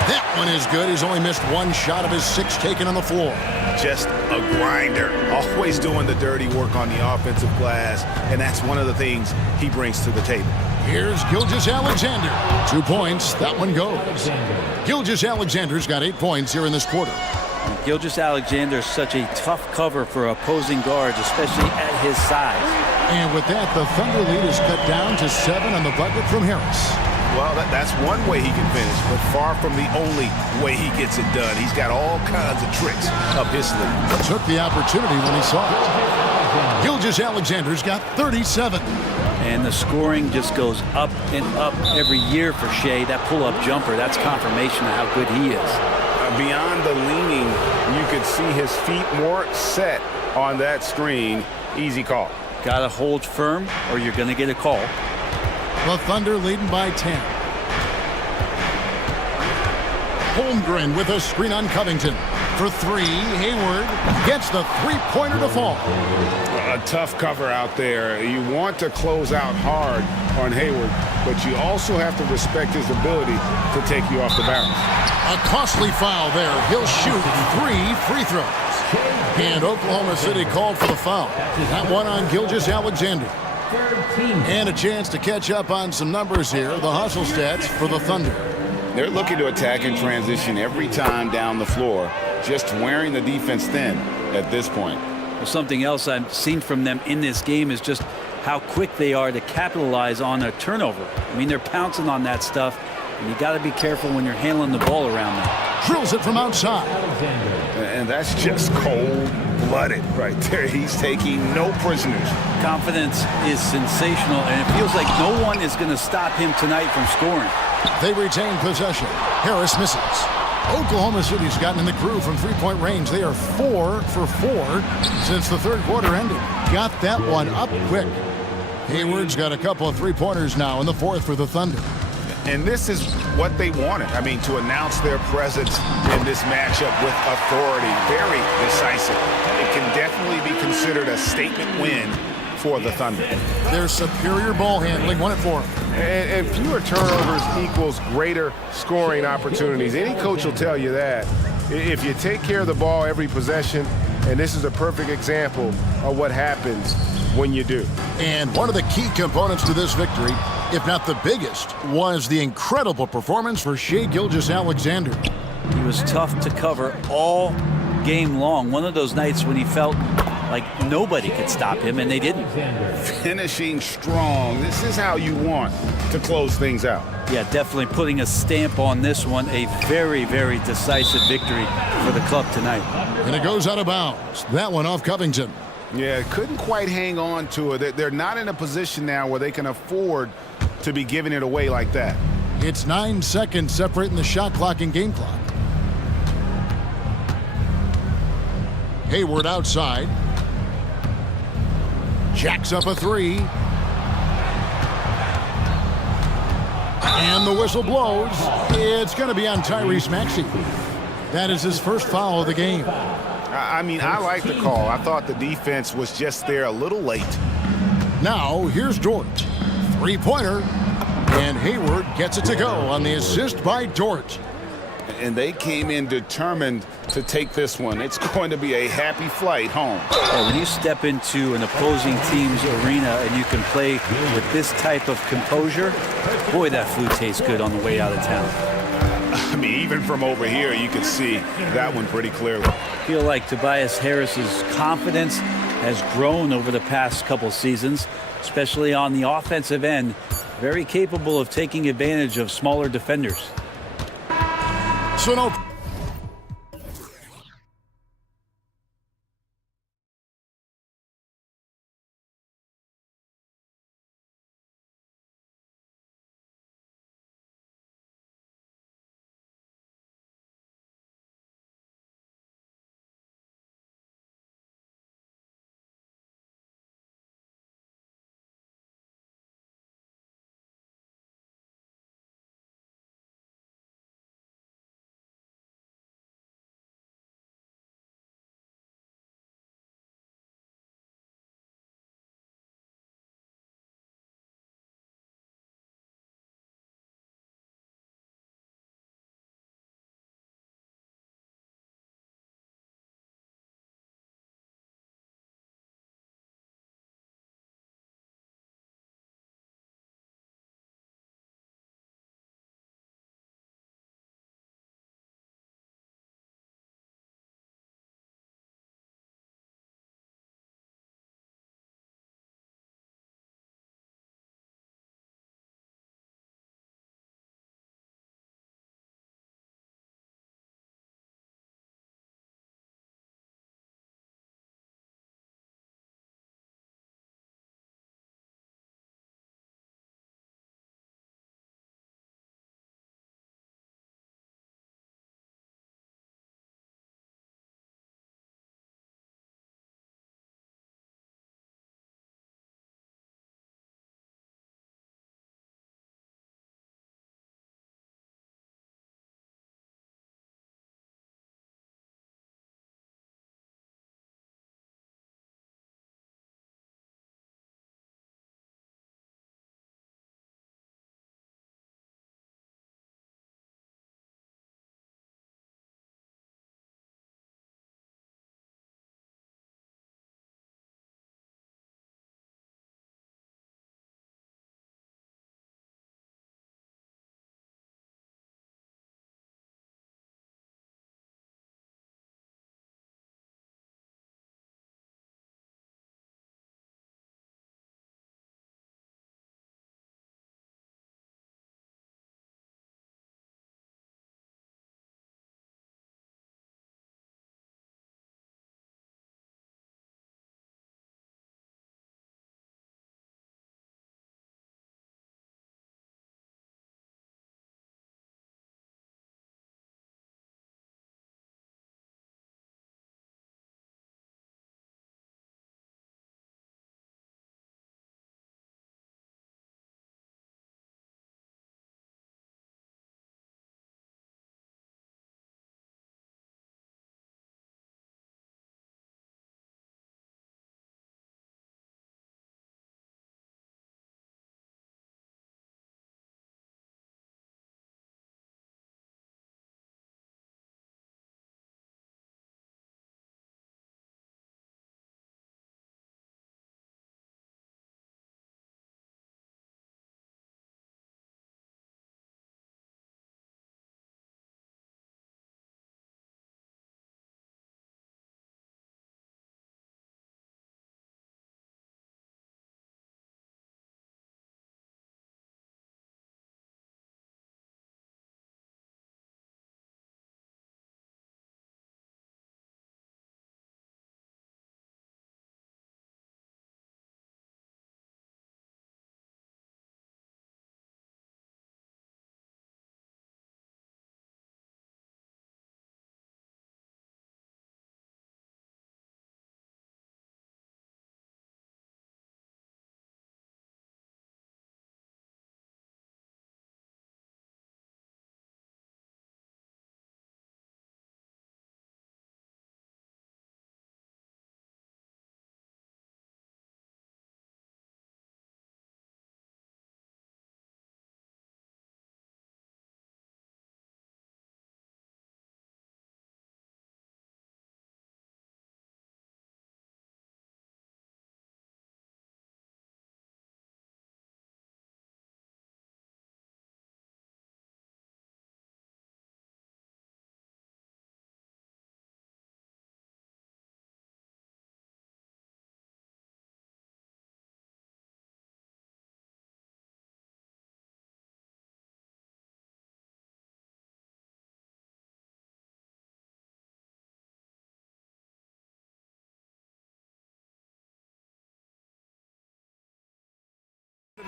That one is good. He's only missed 1 shot of his 6 taken on the floor. Just a grinder. Always doing the dirty work on the offensive glass. And that's one of the things he brings to the table. Here's Gilgeous-Alexander. 2 points. That one goes. Gilgeous-Alexander's got 8 points here in this quarter. Gilgeous-Alexander is such a tough cover for opposing guards, especially at his size. And with that, the Thunder lead is cut down to 7 on the bucket from Harris. Well, that's one way he can finish, but far from the only way he gets it done. He's got all kinds of tricks up his sleeve. Took the opportunity when he saw it. Gilgeous-Alexander's got 37. And the scoring just goes up and up every year for Shea. That pull-up jumper, that's confirmation of how good he is. Beyond the leaning, you could see his feet more set on that screen. Easy call. Got to hold firm or you're going to get a call. The Thunder leading by 10. Holmgren with a screen on Covington. For 3, Hayward gets the 3-pointer to fall. A tough cover out there. You want to close out hard on Hayward, but you also have to respect his ability to take you off the bounce. A costly foul there. He'll shoot 3 free throws. And Oklahoma City called for the foul. That one on Gilgeous-Alexander. And a chance to catch up on some numbers here. The hustle stats for the Thunder. They're looking to attack in transition every time down the floor, just wearing the defense thin at this point. Well, something else I've seen from them in this game is just how quick they are to capitalize on a turnover. I mean, they're pouncing on that stuff, and you got to be careful when you're handling the ball around them. Drills it from outside. And that's just cold-blooded right there. He's taking no prisoners. Confidence is sensational, and it feels like no one is going to stop him tonight from scoring. They retain possession. Harris misses. Oklahoma City's gotten in the groove from 3-point range. They are 4 for 4 since the third quarter ended. Got that one up quick. Hayward's got a couple of 3-pointers now in the fourth for the Thunder. And this is what they wanted. I mean, to announce their presence in this matchup with authority. Very decisive. It can definitely be considered a statement win for the Thunder. Their superior ball handling won it for them. And fewer turnovers equals greater scoring opportunities. Any coach will tell you that. If you take care of the ball every possession, and this is a perfect example of what happens when you do. And one of the key components to this victory, if not the biggest, was the incredible performance for Shai Gilgeous-Alexander. He was tough to cover all game long. One of those nights when he felt like nobody could stop him, and they didn't. Finishing strong. This is how you want to close things out. Yeah, definitely putting a stamp on this one. A very, very decisive victory for the club tonight. And it goes out of bounds. That one off Covington. Yeah, couldn't quite hang on to it. They're not in a position now where they can afford to be giving it away like that. It's 9 seconds separating the shot clock and game clock. Hayward outside. Jacks up a 3. And the whistle blows. It's going to be on Tyrese Maxey. That is his first foul of the game. I mean, I like the call. I thought the defense was just there a little late. Now, here's Dort. 3-pointer. And Hayward gets it to go on the assist by Dort. And they came in determined to take this one. It's going to be a happy flight home. When you step into an opposing team's arena and you can play with this type of composure, boy, that food tastes good on the way out of town. I mean, even from over here, you can see that one pretty clearly. I feel like Tobias Harris's confidence has grown over the past couple seasons, especially on the offensive end. Very capable of taking advantage of smaller defenders. So no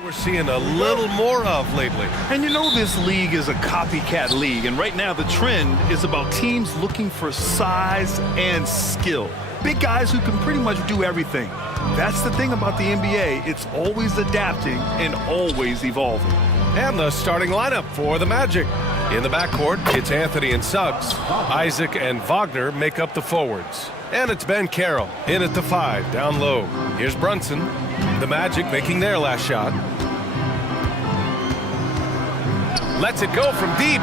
we're seeing a little more of lately. And you know this league is a copycat league, and right now the trend is about teams looking for size and skill. Big guys who can pretty much do everything. That's the thing about the NBA. It's always adapting and always evolving. And the starting lineup for the Magic. In the backcourt, it's Anthony and Suggs. Isaac and Wagner make up the forwards. And it's Ben Carroll in at the 5, down low. Here's Brunson. The Magic making their last shot. Lets it go from deep.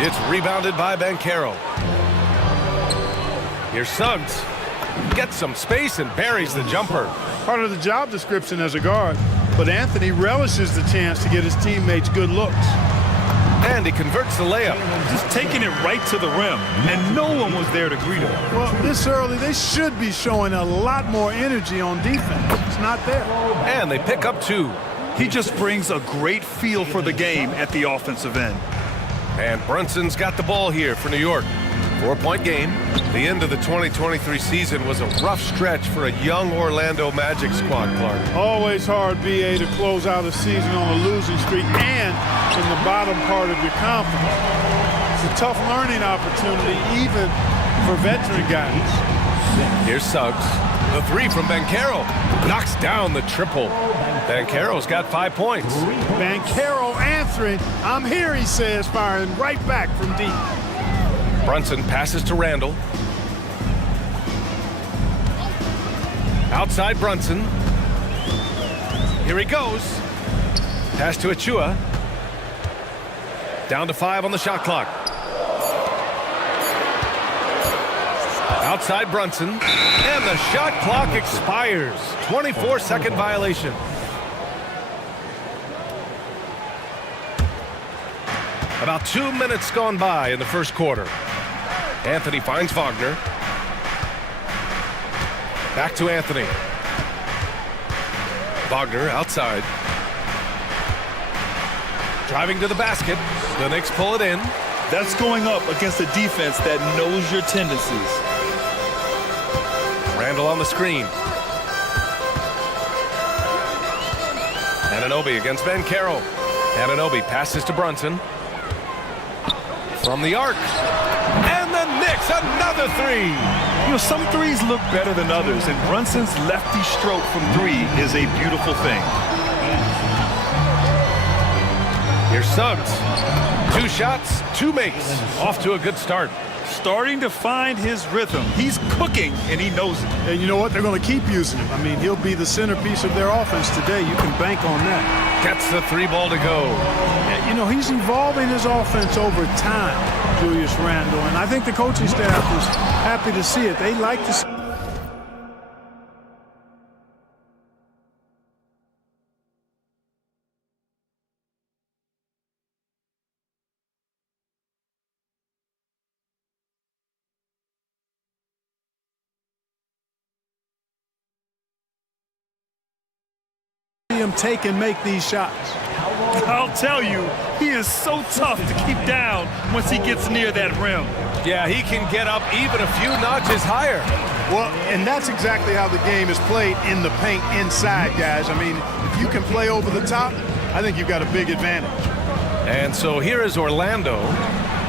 It's rebounded by Ben Carroll. Here's Suggs. Gets some space and buries the jumper. Part of the job description as a guard, but Anthony relishes the chance to get his teammates good looks. And he converts the layup. Just taking it right to the rim, and no one was there to greet him. Well, this early, they should be showing a lot more energy on defense. It's not there. And they pick up 2. He just brings a great feel for the game at the offensive end. And Brunson's got the ball here for New York. 4-point game. The end of the 2023 season was a rough stretch for a young Orlando Magic squad, Clark. Always hard, BA, to close out a season on a losing streak and in the bottom part of your conference. It's a tough learning opportunity, even for veteran guys. Here's Suggs. The 3 from Ben Carroll. Knocks down the triple. Ben Carroll's got 5 points. Ben Carroll answering. I'm here, he says, firing right back from deep. Brunson passes to Randall. Outside Brunson. Here he goes. Pass to Achua. Down to 5 on the shot clock. Outside Brunson. And the shot clock expires. 24-second violation. About 2 minutes gone by in the first quarter. Anthony finds Wagner. Back to Anthony. Wagner outside. Driving to the basket. The Knicks pull it in. That's going up against a defense that knows your tendencies. Randall on the screen. Anunoby against Ben Carroll. Anunoby passes to Brunson. From the arc. And the Knicks, another 3. You know, some threes look better than others, and Brunson's lefty stroke from 3 is a beautiful thing. Here's Suggs. 2 shots, 2 makes. Off to a good start. Starting to find his rhythm. He's cooking, and he knows it. And you know what? They're going to keep using him. I mean, he'll be the centerpiece of their offense today. You can bank on that. Gets the 3 ball to go. And, you know, he's evolving his offense over time, Julius Randle. And I think the coaching staff is happy to see it. They like to see. Him take and make these shots. I'll tell you, he is so tough to keep down once he gets near that rim. Yeah, he can get up even a few notches higher. Well, and that's exactly how the game is played in the paint inside, guys. I mean, if you can play over the top, I think you've got a big advantage. And so here is Orlando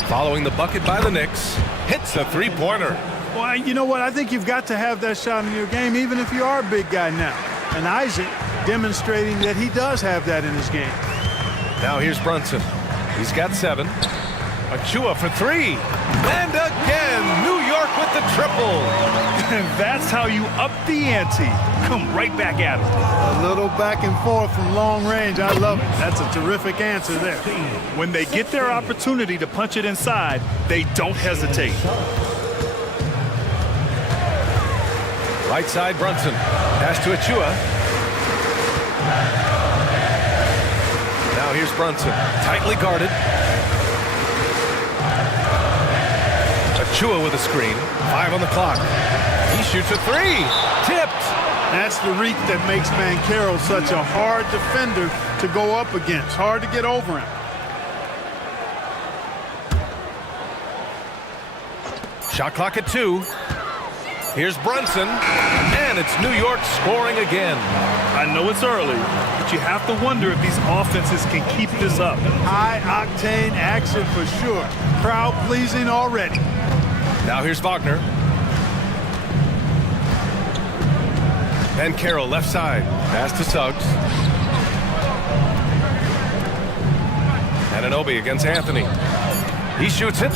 following the bucket by the Knicks. Hits the 3-pointer. Well, you know what? I think you've got to have that shot in your game, even if you are a big guy now. And Isaac demonstrating that he does have that in his game. Now here's Brunson. He's got 7. Achua for 3. And again, New York with the triple. And that's how you up the ante. Come right back at him. A little back and forth from long range. I love it. That's a terrific answer there. When they get their opportunity to punch it inside, they don't hesitate. Right side Brunson. Pass to Achua. Now here's Brunson. Tightly guarded. Achua with a screen. 5 on the clock. He shoots a 3. Tipped. That's the reach that makes Van Carroll such a hard defender to go up against. Hard to get over him. Shot clock at 2. Here's Brunson. And And it's New York scoring again. I know it's early, but you have to wonder if these offenses can keep this up. High-octane action for sure. Crowd-pleasing already. Now here's Wagner. Banchero left side. Pass to Suggs. Anunoby against Anthony. He shoots it.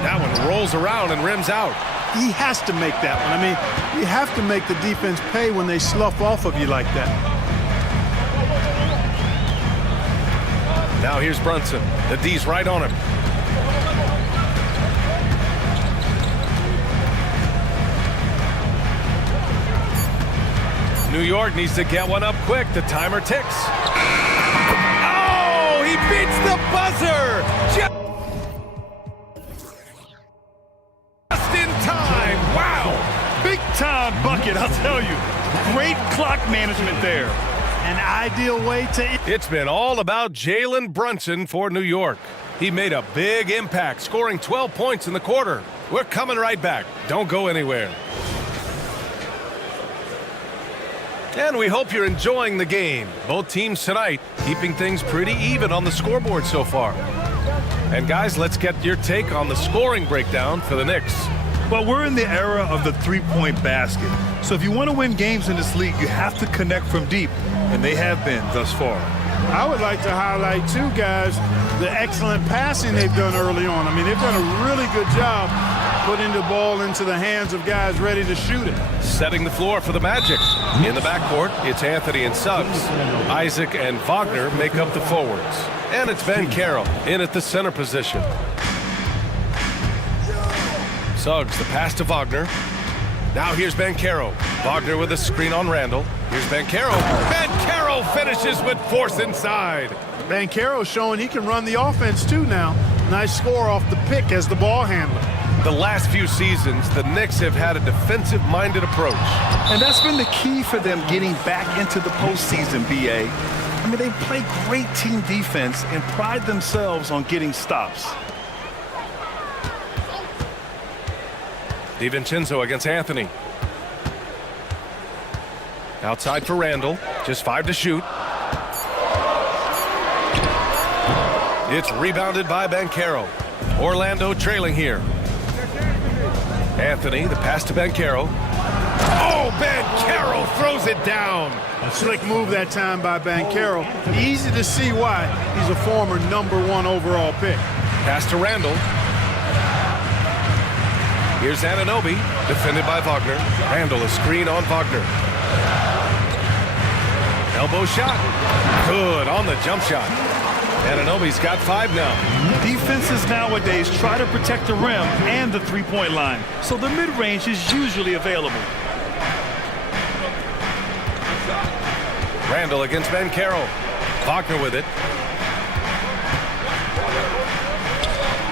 That one rolls around and rims out. He has to make that one. I mean, you have to make the defense pay when they slough off of you like that. Now here's Brunson. The D's right on him. New York needs to get one up quick. The timer ticks. Oh, he beats the buzzer! Just in time. Wow! Big time bucket, I'll tell you. Great clock management there. An ideal way to... It's been all about Jalen Brunson for New York. He made a big impact, scoring 12 points in the quarter. We're coming right back. Don't go anywhere. And we hope you're enjoying the game. Both teams tonight keeping things pretty even on the scoreboard so far. And guys, let's get your take on the scoring breakdown for the Knicks. Well, we're in the era of the three-point basket. So if you want to win games in this league, you have to connect from deep. And they have been thus far. I would like to highlight, too, guys, the excellent passing they've done early on. I mean, they've done a really good job putting the ball into the hands of guys ready to shoot it. Setting the floor for the Magic. In the backcourt, it's Anthony and Suggs. Isaac and Wagner make up the forwards. And it's Banchero in at the center position. Suggs, the pass to Wagner. Now here's Banchero. Wagner with a screen on Randall. Here's Banchero. Banchero finishes with force inside. Banchero showing he can run the offense, too, now. Nice score off the pick as the ball handler. The last few seasons, the Knicks have had a defensive-minded approach. And that's been the key for them getting back into the postseason, B.A. I mean, they play great team defense and pride themselves on getting stops. DiVincenzo against Anthony. Outside for Randall. Just 5 to shoot. It's rebounded by Banchero. Orlando trailing here. Anthony, the pass to Banchero. Oh, Banchero throws it down. A slick move that time by Banchero. Easy to see why he's a former #1 overall pick. Pass to Randall. Here's Anunoby, defended by Wagner. Randall, a screen on Wagner. Elbow shot. Good on the jump shot. Anunoby's got 5 now. Defenses nowadays try to protect the rim and the three-point line, so the mid-range is usually available. Randall against Banchero. Wagner with it.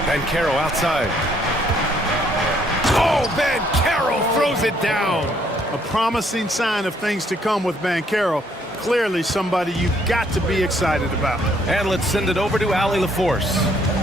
Banchero outside. Oh, Banchero throws it down. A promising sign of things to come with Banchero. Clearly somebody you've got to be excited about. And let's send it over to Allie LaForce.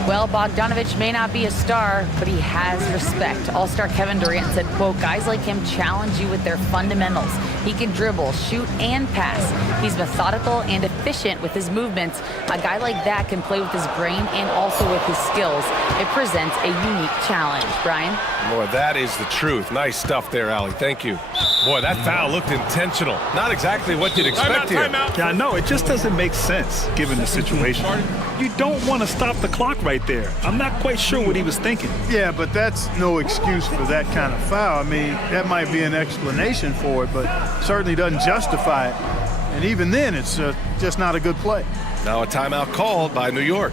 Well, Bogdanovich may not be a star, but he has respect. All-star Kevin Durant said, quote, guys like him challenge you with their fundamentals. He can dribble, shoot, and pass. He's methodical and efficient with his movements. A guy like that can play with his brain and also with his skills. It presents a unique challenge. Brian? Boy, that is the truth. Nice stuff there, Allie. Thank you. Boy, that foul looked intentional. Not exactly what you'd expect here. Yeah, I know. It just doesn't make sense, given the situation. You don't want to stop the clock right there. I'm not quite sure what he was thinking. Yeah, but that's no excuse for that kind of foul. I mean, that might be an explanation for it, but certainly doesn't justify it. And even then, it's just not a good play. Now a timeout called by New York.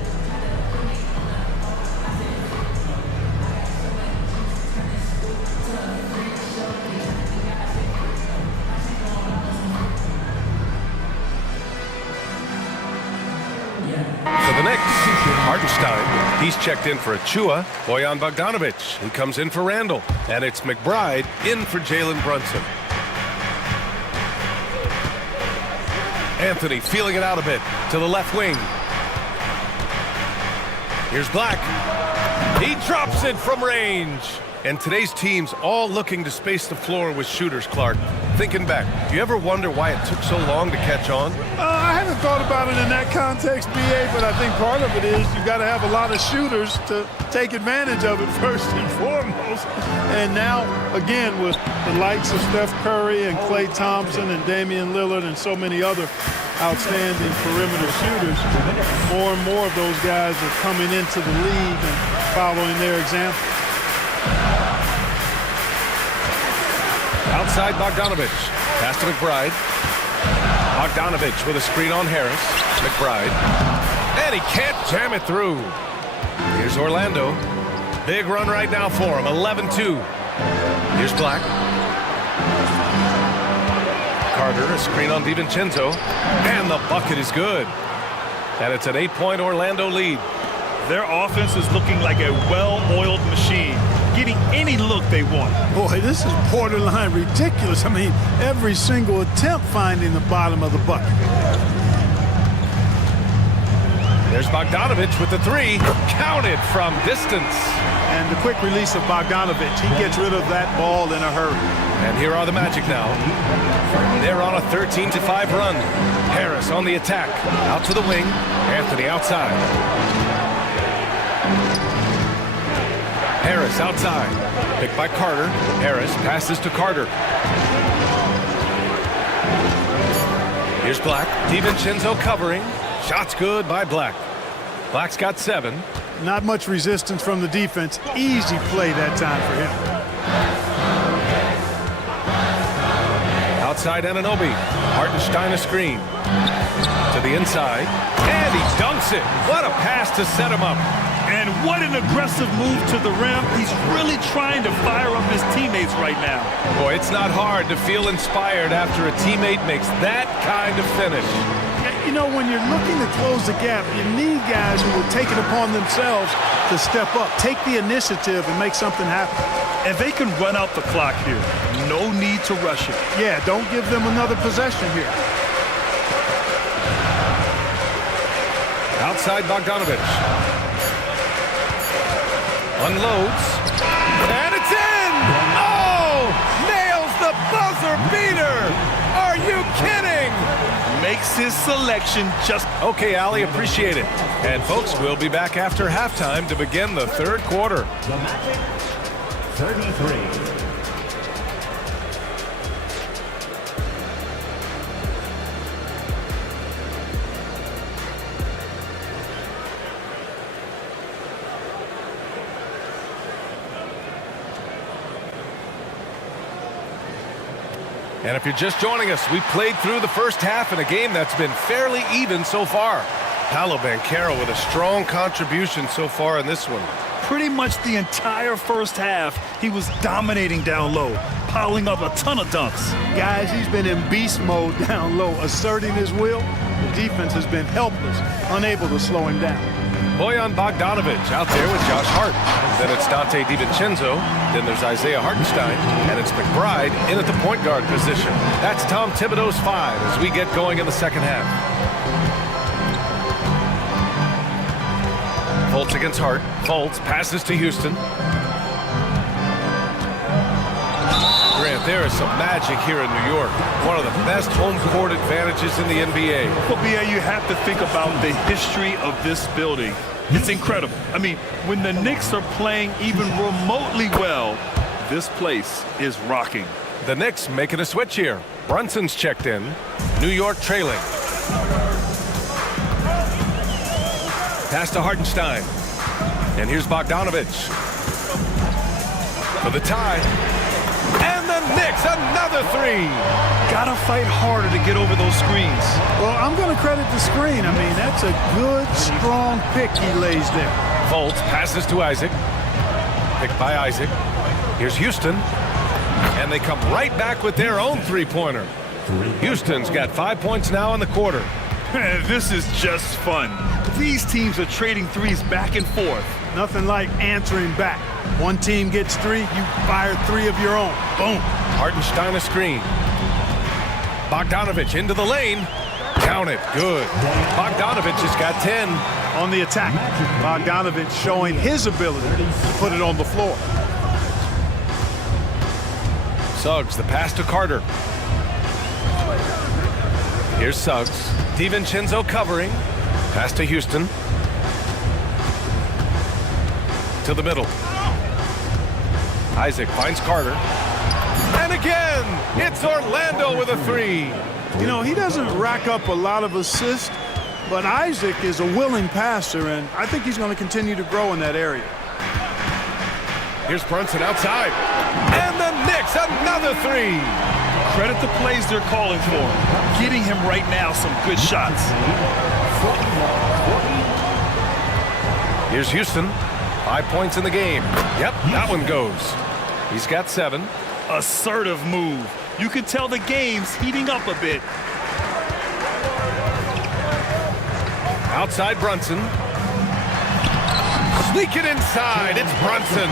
For the Knicks, Hartenstein, he's checked in for Achua. Bojan Bogdanović, he comes in for Randall. And it's McBride in for Jalen Brunson. Anthony feeling it out a bit to the left wing. Here's Black. He drops it from range. And today's team's all looking to space the floor with shooters, Clark. Thinking back, do you ever wonder why it took so long to catch on? I haven't thought about it in that context, BA, but I think part of it is you got to have a lot of shooters to take advantage of it first and foremost. And now, again, with the likes of Steph Curry and Klay Thompson and Damian Lillard and so many other outstanding perimeter shooters, more and more of those guys are coming into the league and following their example. Outside Bogdanovich. Pass to McBride. Bogdanovich with a screen on Harris. McBride. And he can't jam it through. Here's Orlando. Big run right now for him. 11-2. Here's Black. Carter, a screen on DiVincenzo. And the bucket is good. And it's an 8-point Orlando lead. Their offense is looking like a well-oiled machine, getting any look they want. Boy, this is borderline ridiculous. I mean, every single attempt finding the bottom of the bucket. There's Bogdanovich with the three. Counted from distance. And the quick release of Bogdanovich, he gets rid of that ball in a hurry. And here are the Magic now. They're on a 13-5 run. Harris on the attack. Out to the wing. Anthony outside. Harris outside. Picked by Carter. Harris passes to Carter. Here's Black. DiVincenzo covering. Shot's good by Black. Black's got 7. Not much resistance from the defense. Easy play that time for him. Outside Anunoby. Hartenstein a screen. To the inside. And he dunks it. What a pass to set him up. And what an aggressive move to the rim. He's really trying to fire up his teammates right now. Boy, it's not hard to feel inspired after a teammate makes that kind of finish. You know, when you're looking to close the gap, you need guys who will take it upon themselves to step up, take the initiative, and make something happen. And they can run out the clock here. No need to rush it. Yeah, don't give them another possession here. Outside Bogdanovich. Unloads. And it's in! Oh! Nails the buzzer beater! Are you kidding? Makes his selection just... Okay, Ali, appreciate it. And folks, we'll be back after halftime to begin the third quarter. The Magic, 33. And if you're just joining us, we played through the first half in a game that's been fairly even so far. Paolo Banchero with a strong contribution so far in this one. Pretty much the entire first half, he was dominating down low, piling up a ton of dunks. Guys, he's been in beast mode down low, asserting his will. The defense has been helpless, unable to slow him down. Bojan Bogdanovich out there with Josh Hart. Then it's Dante DiVincenzo. Then there's Isaiah Hartenstein. And it's McBride in at the point guard position. That's Tom Thibodeau's 5 as we get going in the second half. Fultz against Hart. Fultz passes to Houston. Grant, there is some magic here in New York. One of the best home court advantages in the NBA. Well, BA, you have to think about the history of this building. It's incredible. I mean, when the Knicks are playing even remotely well, this place is rocking. The Knicks making a switch here. Brunson's checked in. New York trailing. Pass to Hartenstein. And here's Bogdanovich. For the tie. And the Knicks, another 3. Gotta fight harder to get over those screens. Well, I'm going to credit the screen. I mean, that's a good, strong pick he lays there. Fultz passes to Isaac. Picked by Isaac. Here's Houston. And they come right back with their own three-pointer. Houston's got 5 points now in the quarter. This is just fun. These teams are trading threes back and forth. Nothing like answering back. One team gets 3, you fire 3 of your own. Boom. Hartenstein a screen. Bogdanovich into the lane. Count it. Good. Bogdanovich has got 10. On the attack, Bogdanovich showing his ability to put it on the floor. Suggs, the pass to Carter. Here's Suggs. DiVincenzo covering. Pass to Houston. To the middle. Isaac finds Carter. And again, it's Orlando with a three. You know, he doesn't rack up a lot of assists, but Isaac is a willing passer, and I think he's going to continue to grow in that area. Here's Brunson outside. And the Knicks, another three. Credit the plays they're calling for. Getting him right now some good shots. Here's Houston. 5 points in the game. Yep, that one goes. He's got 7. Assertive move. You can tell the game's heating up a bit. Outside Brunson. Sneak it inside. It's Brunson.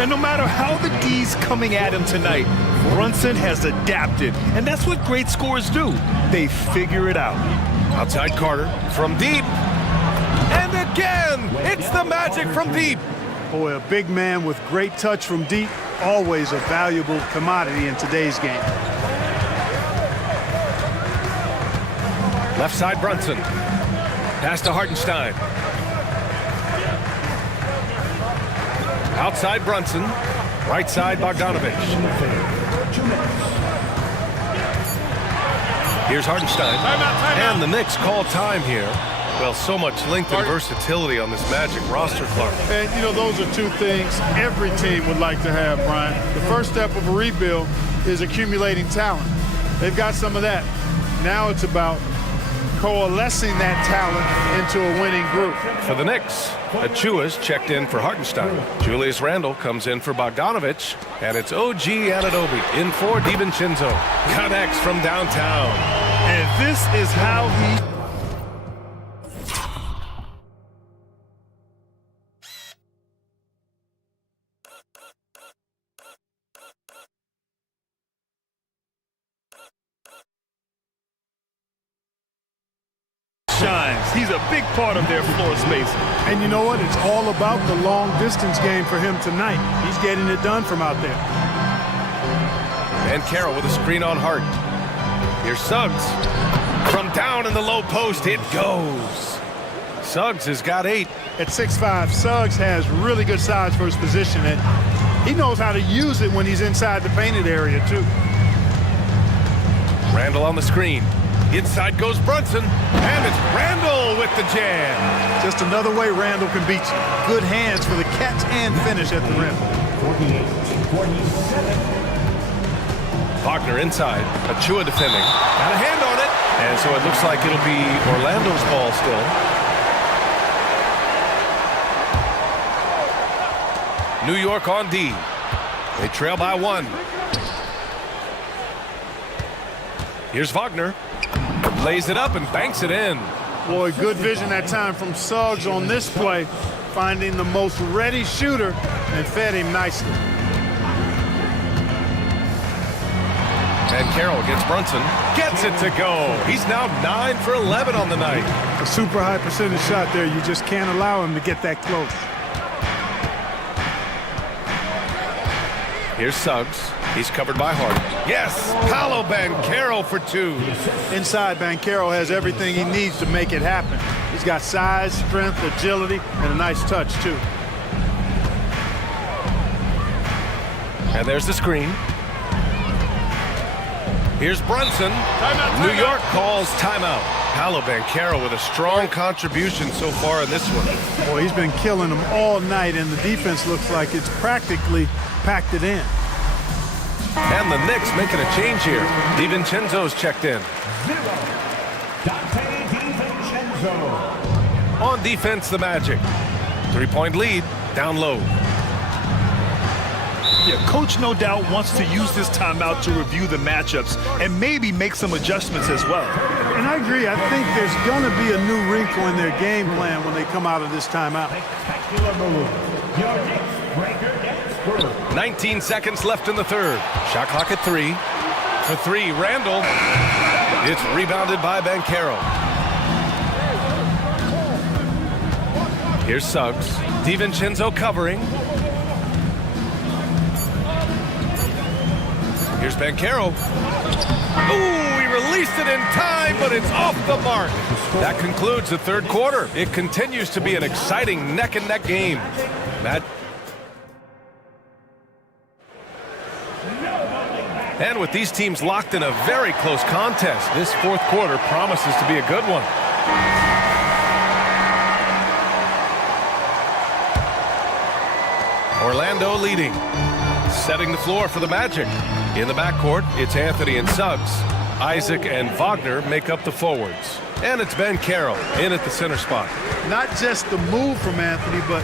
And no matter how the D's coming at him tonight, Brunson has adapted. And that's what great scorers do. They figure it out. Outside Carter from deep. And again, it's the Magic from deep. Boy, a big man with great touch from deep, always a valuable commodity in today's game. Left side Brunson. Pass to Hartenstein. Outside Brunson. Right side Bogdanovich. Here's Hartenstein. And the Knicks call time here. Well, so much length and versatility on this Magic roster, Clark. And, you know, those are two things every team would like to have, Brian. The first step of a rebuild is accumulating talent. They've got some of that. Now it's about coalescing that talent into a winning group. For the Knicks, Achua's checked in for Hartenstein. Julius Randle comes in for Bogdanovich. And it's OG Anunoby in for DiVincenzo. Connects from downtown. And this is how he... shines. He's a big part of their floor space. And you know what? It's all about the long distance game for him tonight. He's getting it done from out there. And Carroll with a screen on Hart. Here's Suggs. From down in the low post, it goes. Suggs has got 8. At 6'5", Suggs has really good size for his position, and he knows how to use it when he's inside the painted area, too. Randle on the screen. Inside goes Brunson, and it's Randle with the jam. Just another way Randle can beat you. Good hands for the catch and finish at the rim. 48-47. Wagner inside, Achua defending. Got a hand on it, and so it looks like it'll be Orlando's ball still. New York on D. They trail by 1. Here's Wagner. Lays it up and banks it in. Boy, good vision that time from Suggs on this play, finding the most ready shooter and fed him nicely. And Carroll against Brunson. Gets it to go. He's now 9 for 11 on the night. A super high percentage shot there. You just can't allow him to get that close. Here's Suggs. He's covered by Hart. Yes, Paolo Banchero for 2. Inside, Banchero has everything he needs to make it happen. He's got size, strength, agility, and a nice touch, too. And there's the screen. Here's Brunson. New York calls timeout. Paolo Banchero with a strong contribution so far in this one. Boy, he's been killing them all night, and the defense looks like it's practically packed it in. And the Knicks making a change here. DiVincenzo's checked in. On defense, the Magic. 3-point lead, down low. Yeah, Coach no doubt wants to use this timeout to review the matchups and maybe make some adjustments as well. And I agree. I think there's going to be a new wrinkle in their game plan when they come out of this timeout. 19 seconds left in the third. Shot clock at 3. For 3, Randle. It's rebounded by Banchero. Here's Suggs. DiVincenzo covering. Here's Banchero. Ooh, he released it in time, but it's off the mark. That concludes the third quarter. It continues to be an exciting neck-and-neck game. Matt. And with these teams locked in a very close contest, this fourth quarter promises to be a good one. Orlando leading. Setting the floor for the Magic. In the backcourt, it's Anthony and Suggs. Isaac and Wagner make up the forwards. And it's Banchero in at the center spot. Not just the move from Anthony, but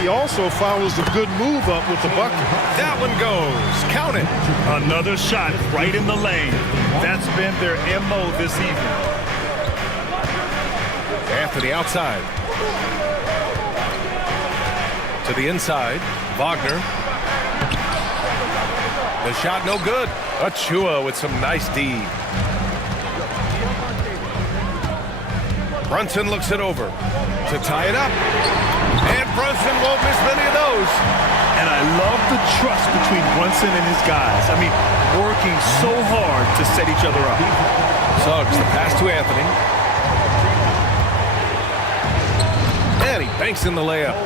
he also follows the good move up with the bucket. That one goes. Count it. Another shot right in the lane. That's been their MO this evening. Anthony outside. To the inside. Wagner. The shot no good. Achua with some nice D. Brunson looks it over to tie it up. And Brunson won't miss many of those. And I love the trust between Brunson and his guys. I mean, working so hard to set each other up. Suggs, the pass to Anthony. And he banks in the layup.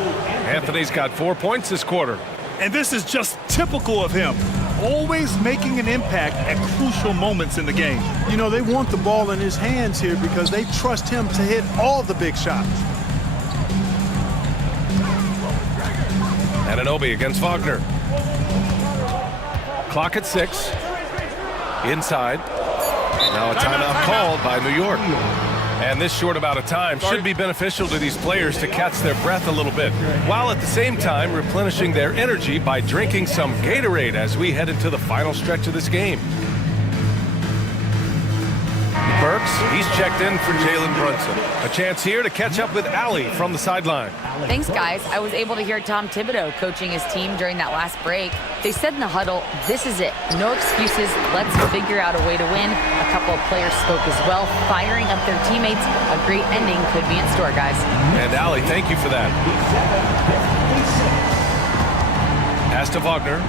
Anthony's got 4 points this quarter. And this is just typical of him. Always making an impact at crucial moments in the game. You know, they want the ball in his hands here because they trust him to hit all the big shots. Anunoby against Wagner. Clock at 6. Inside. Now a timeout called by New York. And this short amount of time should be beneficial to these players to catch their breath a little bit, while at the same time replenishing their energy by drinking some Gatorade as we head into the final stretch of this game. Burks, he's checked in for Jalen Brunson. A chance here to catch up with Allie from the sideline. Thanks, guys. I was able to hear Tom Thibodeau coaching his team during that last break. They said in the huddle, this is it. No excuses. Let's figure out a way to win. A couple of players spoke as well, firing up their teammates. A great ending could be in store, guys. And Allie, thank you for that. Pass to Wagner.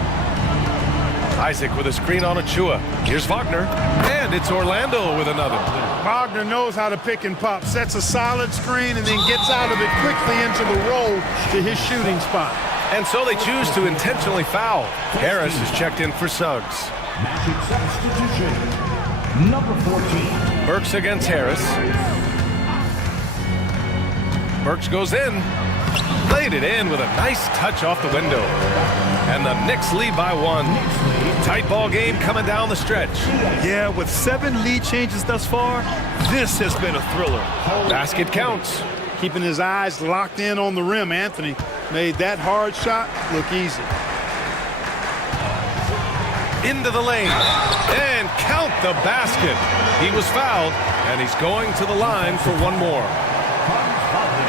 Isaac with a screen on Achua. Here's Wagner. And it's Orlando with another. Wagner knows how to pick and pop, sets a solid screen, and then gets out of it quickly into the roll to his shooting spot. And so they choose to intentionally foul. Harris is checked in for Suggs. Magic substitution. Number 14. Burks against Harris. Burks goes in. Laid it in with a nice touch off the window. And the Knicks lead by 1. Tight ball game coming down the stretch. Yeah, with 7 lead changes thus far, this has been a thriller. Basket counts. Keeping his eyes locked in on the rim, Anthony made that hard shot look easy. Into the lane. And count the basket. He was fouled, and he's going to the line for one more.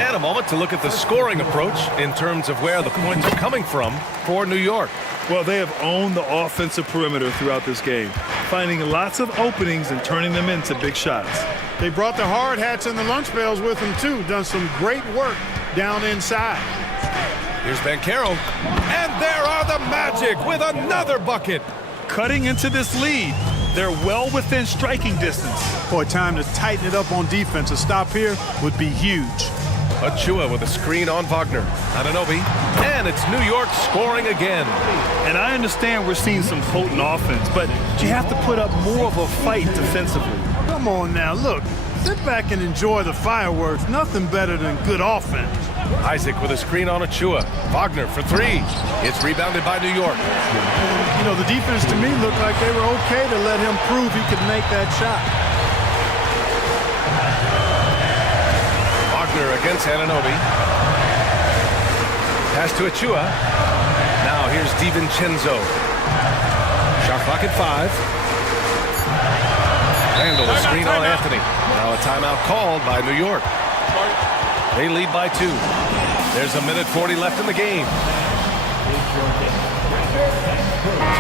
And a moment to look at the scoring approach in terms of where the points are coming from for New York. Well, they have owned the offensive perimeter throughout this game, finding lots of openings and turning them into big shots. They brought the hard hats and the lunch bells with them, too. Done some great work down inside. Here's Banchero. And there are the Magic with another bucket. Cutting into this lead. They're well within striking distance. Boy, time to tighten it up on defense. A stop here would be huge. Achua with a screen on Wagner. Anunoby. And it's New York scoring again. And I understand we're seeing some potent offense, but you have to put up more of a fight defensively. Come on now, look. Sit back and enjoy the fireworks. Nothing better than good offense. Isaac with a screen on Achua. Wagner for 3. It's rebounded by New York. You know, the defense to me looked like they were okay to let him prove he could make that shot. Wagner against Anunoby. Pass to Achua. Now here's DiVincenzo. Shot clock at 5. Randall, a screen on Anthony. Now a timeout called by New York. They lead by 2. There's a minute 40 left in the game.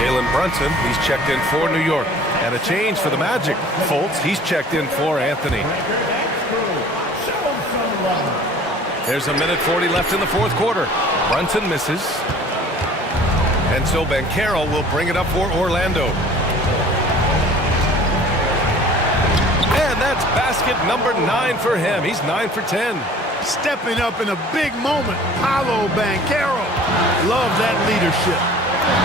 Jalen Brunson, he's checked in for New York. And a change for the Magic. Fultz, he's checked in for Anthony. There's a minute 40 left in the fourth quarter. Brunson misses. And so Banchero will bring it up for Orlando. That's basket number 9 for him. He's 9 for 10. Stepping up in a big moment, Paolo Banchero. Love that leadership.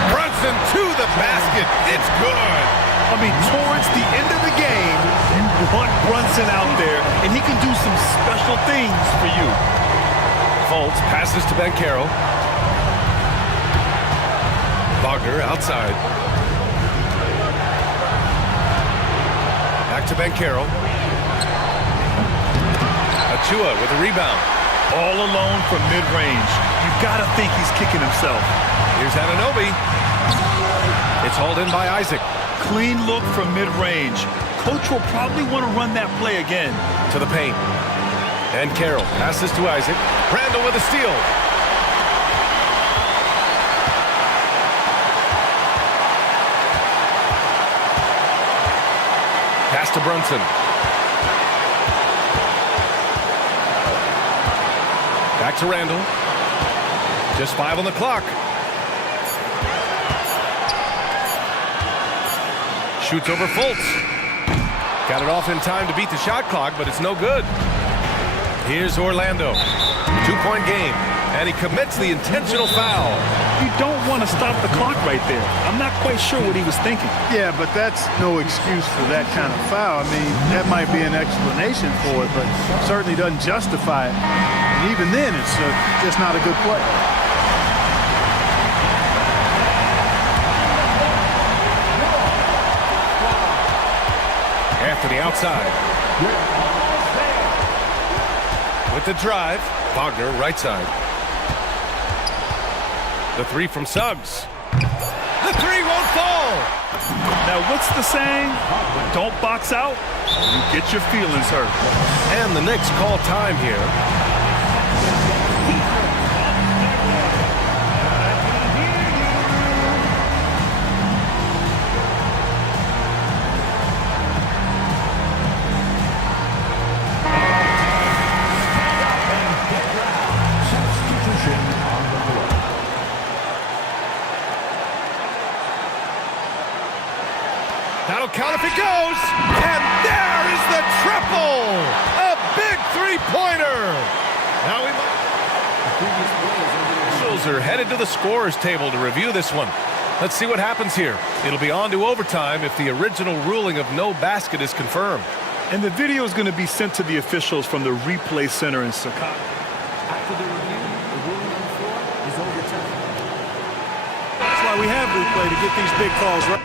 Brunson to the basket. It's good. I mean, towards the end of the game, you want Brunson out there, and he can do some special things for you. Fultz passes to Banchero. Wagner outside. Back to Banchero. Achua with a rebound. All alone from mid-range. You've got to think he's kicking himself. Here's Anunoby. It's hauled in by Isaac. Clean look from mid-range. Coach will probably want to run that play again. To the paint. And Carroll passes to Isaac. Randall with a steal. Pass to Brunson. Back to Randall. Just 5 on the clock. Shoots over Fultz. Got it off in time to beat the shot clock, but it's no good. Here's Orlando. 2-point game. And he commits the intentional foul. You don't want to stop the clock right there. I'm not quite sure what he was thinking. Yeah, but that's no excuse for that kind of foul. I mean, that might be an explanation for it, but certainly doesn't justify it. And even then, it's just not a good play. Anthony outside. With the drive. Wagner right side. The 3 from Suggs. The 3 won't fall. Now, what's the saying? Don't box out. You get your feelings hurt. And the Knicks call time here. That'll count if it goes. And there is the triple. A big three-pointer. Now we officials are headed to the scorer's table to review this one. Let's see what happens here. It'll be on to overtime if the original ruling of no basket is confirmed. And the video is going to be sent to the officials from the replay center in Chicago. After the review, the ruling on the floor is overtime. That's why we have replay, to get these big calls right.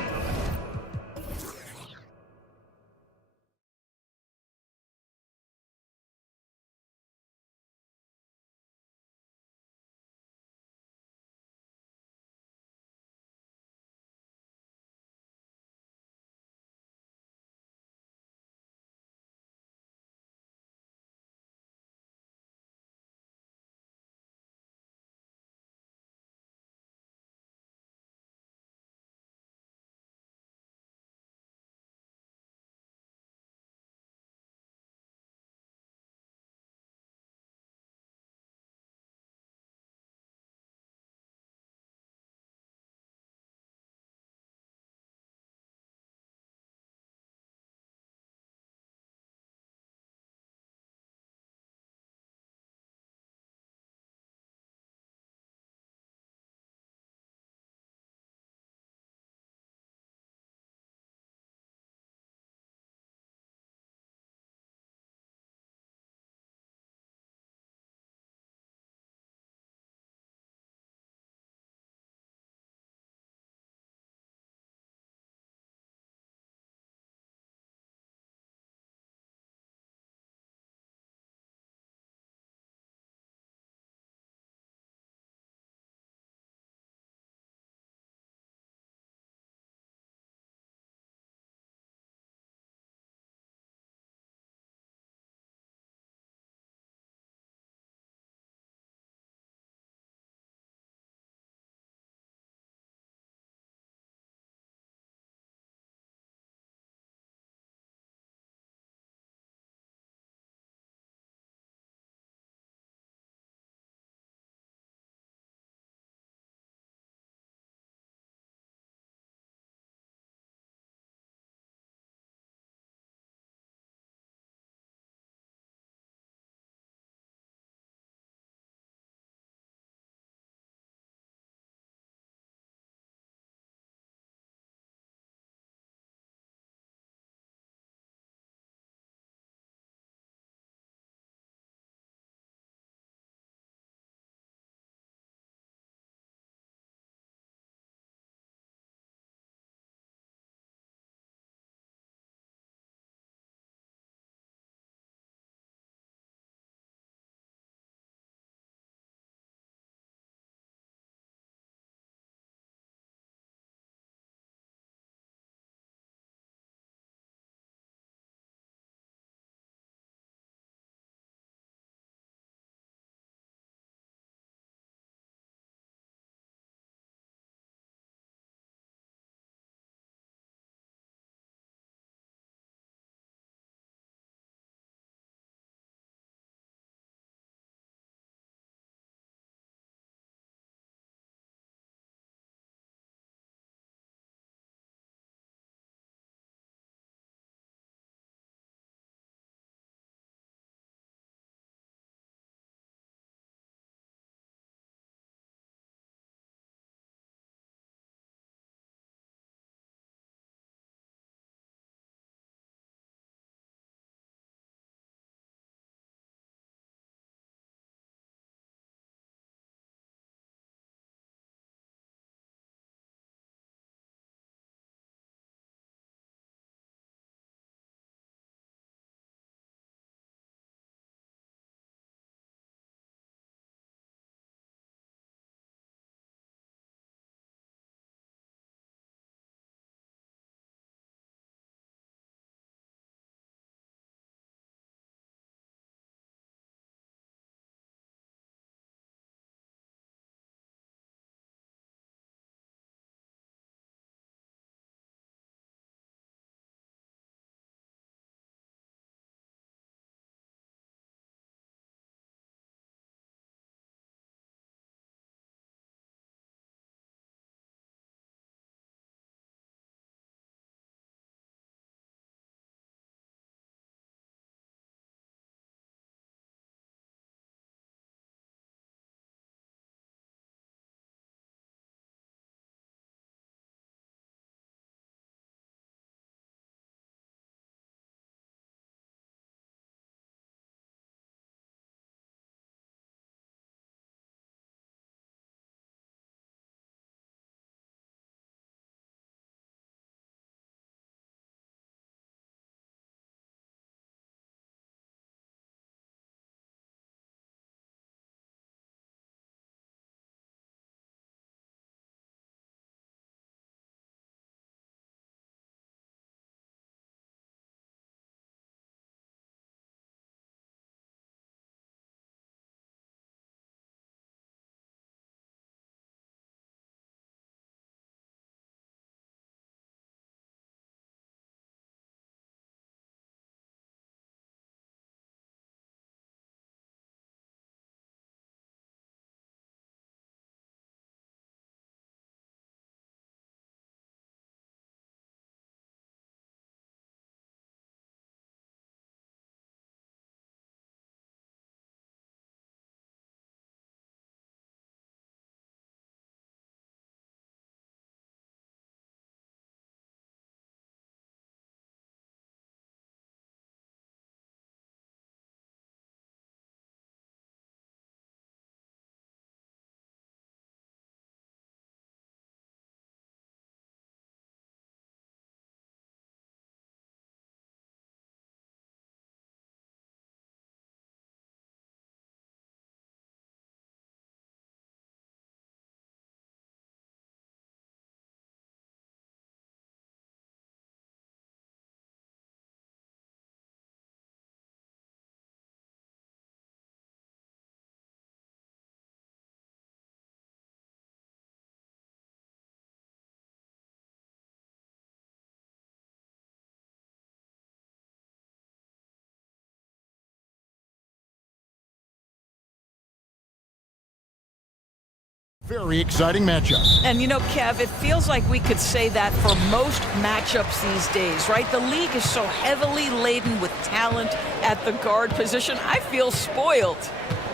Very exciting matchup. And you know, Kev, it feels like we could say that for most matchups these days, right? The league is so heavily laden with talent at the guard position. I feel spoiled.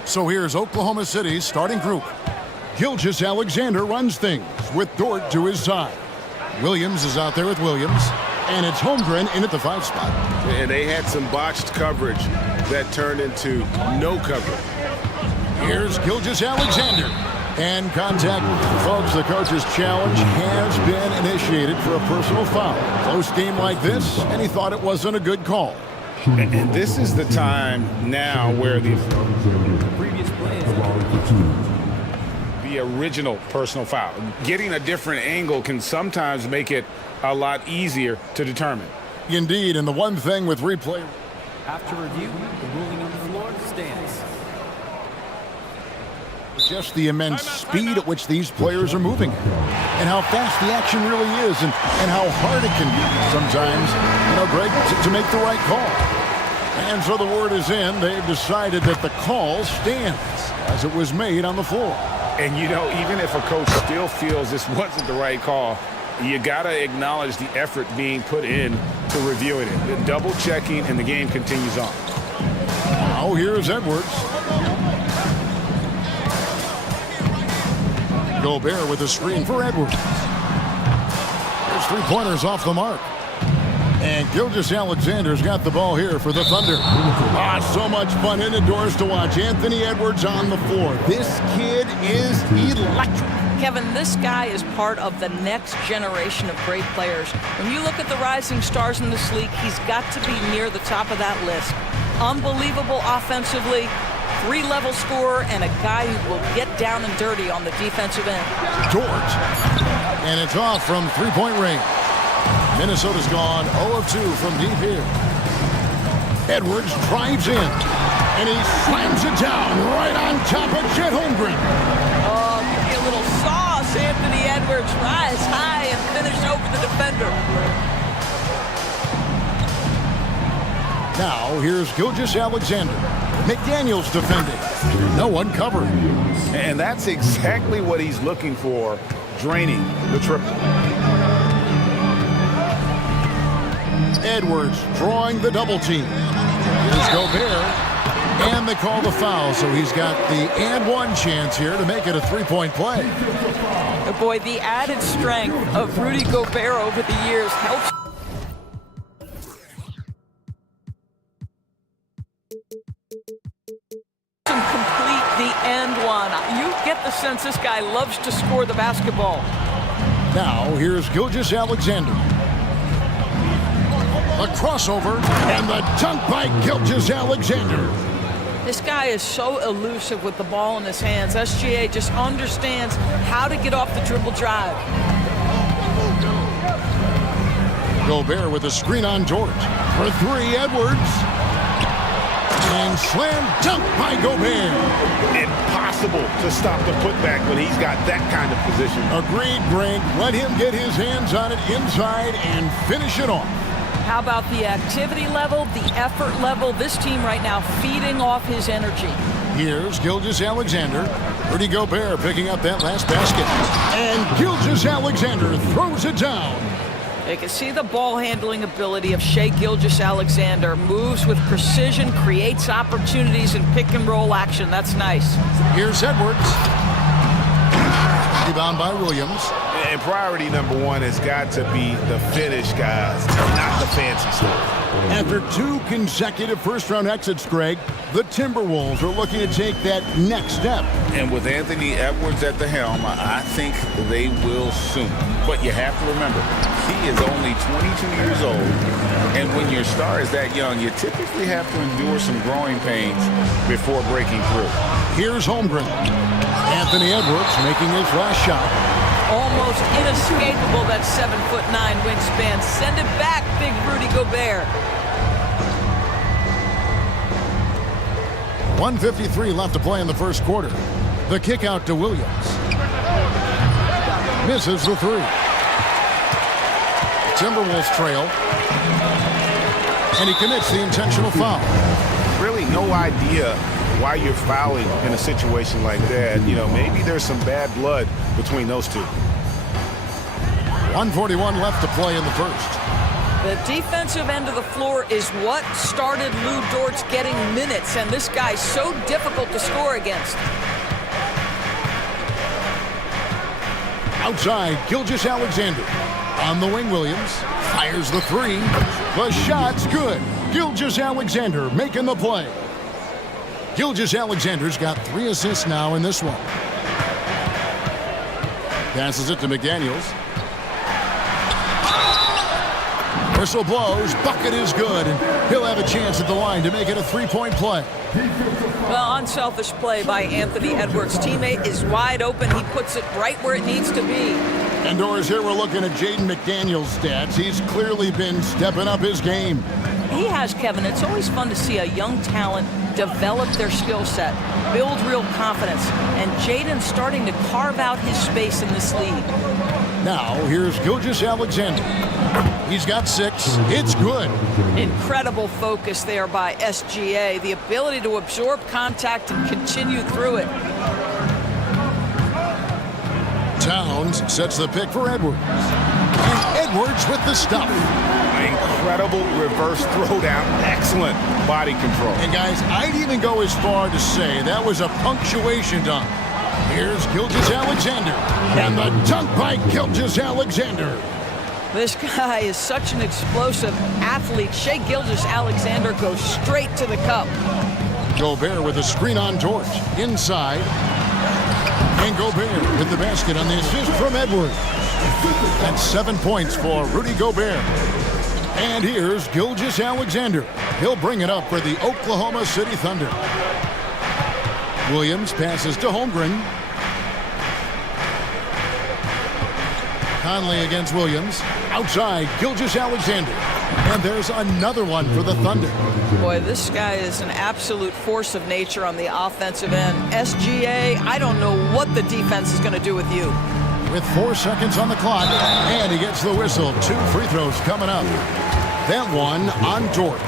So here's Oklahoma City's starting group. Gilgeous-Alexander runs things with Dort to his side. Williams is out there with Williams. And it's Holmgren in at the 5 spot. And they had some botched coverage that turned into no coverage. Here's Gilgeous-Alexander. And contact. Folks, the coach's challenge has been initiated for a personal foul. Close game like this, and he thought it wasn't a good call. And this is the time now where the original personal foul. Getting a different angle can sometimes make it a lot easier to determine. Indeed, and the one thing with replay. After review, the ruling on the floor stands. Just the immense speed at which these players are moving and how fast the action really is and how hard it can be sometimes, Greg, to make the right call. And so the word is in. They've decided that the call stands as it was made on the floor. And, even if a coach still feels this wasn't the right call, you got to acknowledge the effort being put in to reviewing it. The double checking, and the game continues on. Now here's Edwards. Gobert with a screen for Edwards. There's 3-pointers off the mark. And Gilgeous-Alexander's got the ball here for the Thunder. So much fun indoors to watch. Anthony Edwards on the floor. This kid is electric. Kevin, this guy is part of the next generation of great players. When you look at the rising stars in this league, he's got to be near the top of that list. Unbelievable offensively, 3-level scorer, and a guy who will get down and dirty on the defensive end. Dort. And it's off from 3-point range. Minnesota's gone 0 of 2 from deep here. Edwards drives in, and he slams it down right on top of Chet Holmgren. Oh, give me a little sauce, Anthony Edwards. Rise high and finish over the defender. Now, here's Gilgeous-Alexander. McDaniels defending. No one covering. And that's exactly what he's looking for, draining the triple. Edwards drawing the double team. Here's Gobert. And they call the foul, so he's got the and-one chance here to make it a 3-point play. Oh boy, the added strength of Rudy Gobert over the years helps him complete the and-one. You get the sense this guy loves to score the basketball. Now, here's Gilgeous-Alexander. A crossover, and the dunk by Gilgeous-Alexander. This guy is so elusive with the ball in his hands. SGA just understands how to get off the dribble drive. Gobert with a screen on Dort. For 3, Edwards. And slam dunk by Gobert. Impossible to stop the putback when he's got that kind of position. Agreed, Greg. Let him get his hands on it inside and finish it off. How about the activity level, the effort level? This team right now feeding off his energy. Here's Gilgeous-Alexander. Rudy Gobert picking up that last basket. And Gilgeous-Alexander throws it down. You can see the ball handling ability of Shai Gilgeous-Alexander. Moves with precision, creates opportunities in pick and roll action. That's nice. Here's Edwards. Rebound by Williams. And priority number 1 has got to be the finish, guys, not the fancy stuff. After 2 consecutive first-round exits, Greg, the Timberwolves are looking to take that next step. And with Anthony Edwards at the helm, I think they will soon. But you have to remember, he is only 22 years old. And when your star is that young, you typically have to endure some growing pains before breaking through. Here's Holmgren. Anthony Edwards making his last shot. Almost inescapable, that 7'9" wingspan. Send it back, big Rudy Gobert. 1:53 left to play in the first quarter. The kick out to Williams. Misses the 3. Timberwolves trail. And he commits the intentional foul. Really no idea why you're fouling in a situation like that. You know, maybe there's some bad blood between those two. 1:41 left to play in the first. The defensive end of the floor is what started Lou Dort's getting minutes, and this guy's so difficult to score against. Outside, Gilgeous-Alexander. On the wing, Williams fires the three. The shot's good. Gilgeous-Alexander making the play. Gilgeous-Alexander's got 3 assists now in this one. Passes it to McDaniels. Whistle blows, bucket is good, and he'll have a chance at the line to make it a 3-point play. Well, unselfish play by Anthony Edwards. Teammate is wide open. He puts it right where it needs to be. And Doris, here we're looking at Jaden McDaniels' stats. He's clearly been stepping up his game. He has, Kevin. It's always fun to see a young talent develop their skill set, build real confidence, and Jaden's starting to carve out his space in this league. Now, here's Gilgeous-Alexander. He's got 6. It's good. Incredible focus there by SGA. The ability to absorb contact and continue through it. Towns sets the pick for Edwards. And Edwards with the stuff. Incredible reverse throwdown. Excellent body control. And guys, I'd even go as far to say that was a punctuation dunk. Here's Gilgeous-Alexander. And the dunk by Gilgeous-Alexander. This guy is such an explosive athlete. Shai Gilgeous-Alexander goes straight to the cup. Gobert with a screen on Dort. Inside. And Gobert with the basket on the assist from Edwards. That's 7 points for Rudy Gobert. And here's Gilgeous-Alexander. He'll bring it up for the Oklahoma City Thunder. Williams passes to Holmgren. Conley against Williams. Outside, Gilgeous-Alexander. And there's another one for the Thunder. Boy, this guy is an absolute force of nature on the offensive end. SGA, I don't know what the defense is going to do with you. With 4 seconds on the clock, and he gets the whistle. 2 free throws coming up. That one on Dort.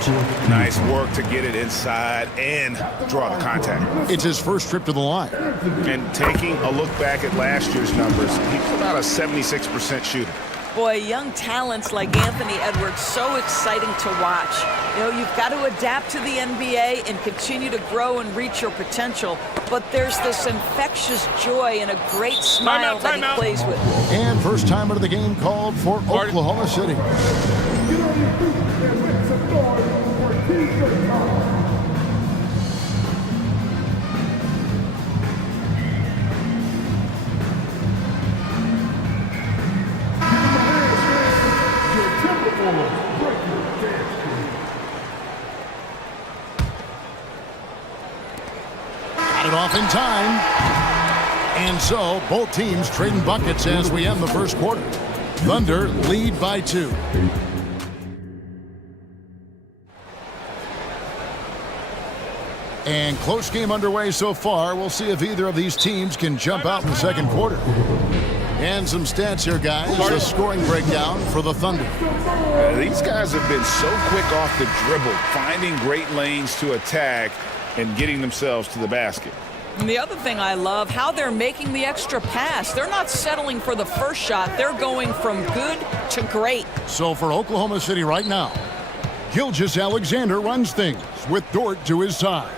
Nice work to get it inside and draw the contact. It's his first trip to the line. And taking a look back at last year's numbers, he's about a 76% shooter. Boy, young talents like Anthony Edwards, so exciting to watch. You know, you've got to adapt to the NBA and continue to grow and reach your potential. But there's this infectious joy and a great smile that he plays with. And first time out of the game called for Oklahoma City. Got it off in time. And so, both teams trading buckets as we end the first quarter. Thunder lead by 2. And close game underway so far. We'll see if either of these teams can jump out in the second quarter. And some stats here, guys. The scoring breakdown for the Thunder. These guys have been so quick off the dribble, finding great lanes to attack and getting themselves to the basket. And the other thing I love, how they're making the extra pass. They're not settling for the first shot. They're going from good to great. So for Oklahoma City right now, Gilgeous-Alexander runs things with Dort to his side.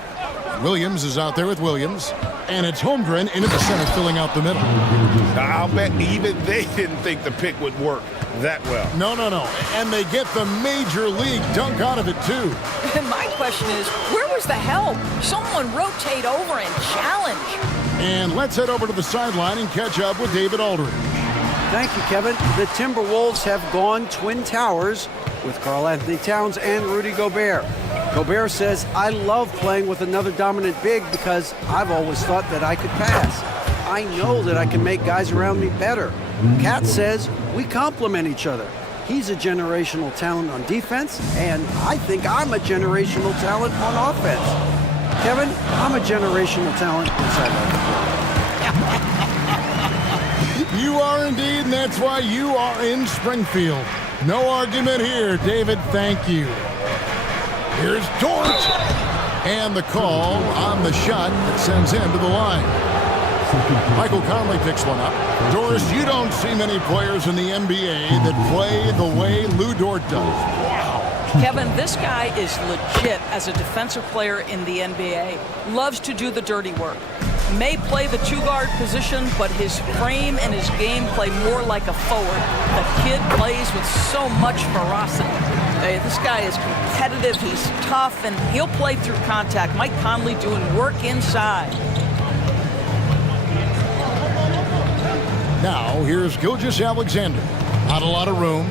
Williams is out there with Williams. And it's Holmgren into the center, filling out the middle. I'll bet even they didn't think the pick would work that well. No. And they get the major league dunk out of it, too. And my question is, where was the help? Someone rotate over and challenge. And let's head over to the sideline and catch up with David Aldridge. Thank you, Kevin. The Timberwolves have gone Twin Towers with Karl-Anthony Towns and Rudy Gobert. Gobert says, I love playing with another dominant big because I've always thought that I could pass. I know that I can make guys around me better. Cat says, we complement each other. He's a generational talent on defense, and I think I'm a generational talent on offense. Kevin, I'm a generational talent inside the court. You are indeed, and that's why you are in Springfield. No argument here, David. Thank you. Here's Dort. And the call on the shot that sends him to the line. Michael Conley picks one up. Doris, you don't see many players in the NBA that play the way Lou Dort does. Wow. Kevin, this guy is legit as a defensive player in the NBA. Loves to do the dirty work. May play the two-guard position, but his frame and his game play more like a forward. The kid plays with so much ferocity. Hey, this guy is competitive, he's tough, and he'll play through contact. Mike Conley doing work inside. Now, here's Gilgeous-Alexander. Not a lot of room.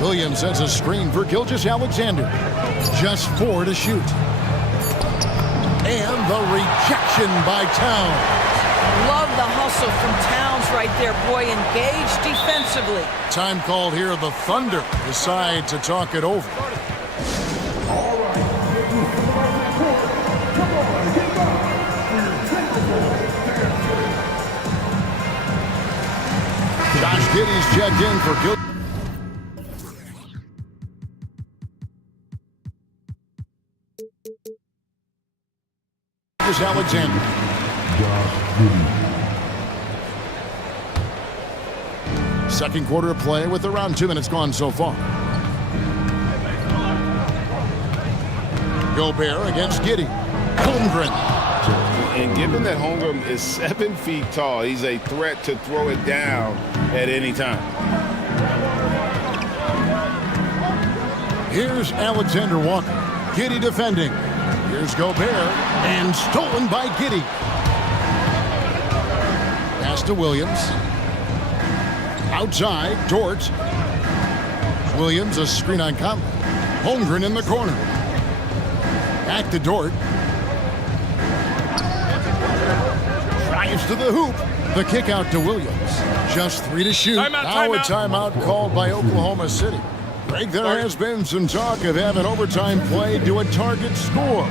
Williams sets a screen for Gilgeous-Alexander. Just 4 to shoot. And the rejection by Towns. Love the hustle from Towns right there. Boy, engaged defensively. Time called here. The Thunder decide to talk it over. Josh Giddey's checked in for Gilgeous-Alexander. Second quarter of play with around 2 minutes gone so far. Gobert against Giddey. Holmgren. And given that Holmgren is 7 feet tall, he's a threat to throw it down at any time. Here's Alexander Walker. Giddey defending. Here's Gobert, and stolen by Giddey. Pass to Williams. Outside, Dort. Williams, a screen on Conley. Holmgren in the corner. Back to Dort. Drives to the hoop. The kick out to Williams. Just 3 to shoot. Now a timeout called by Oklahoma City. Greg, there has been some talk of having overtime play to a target score.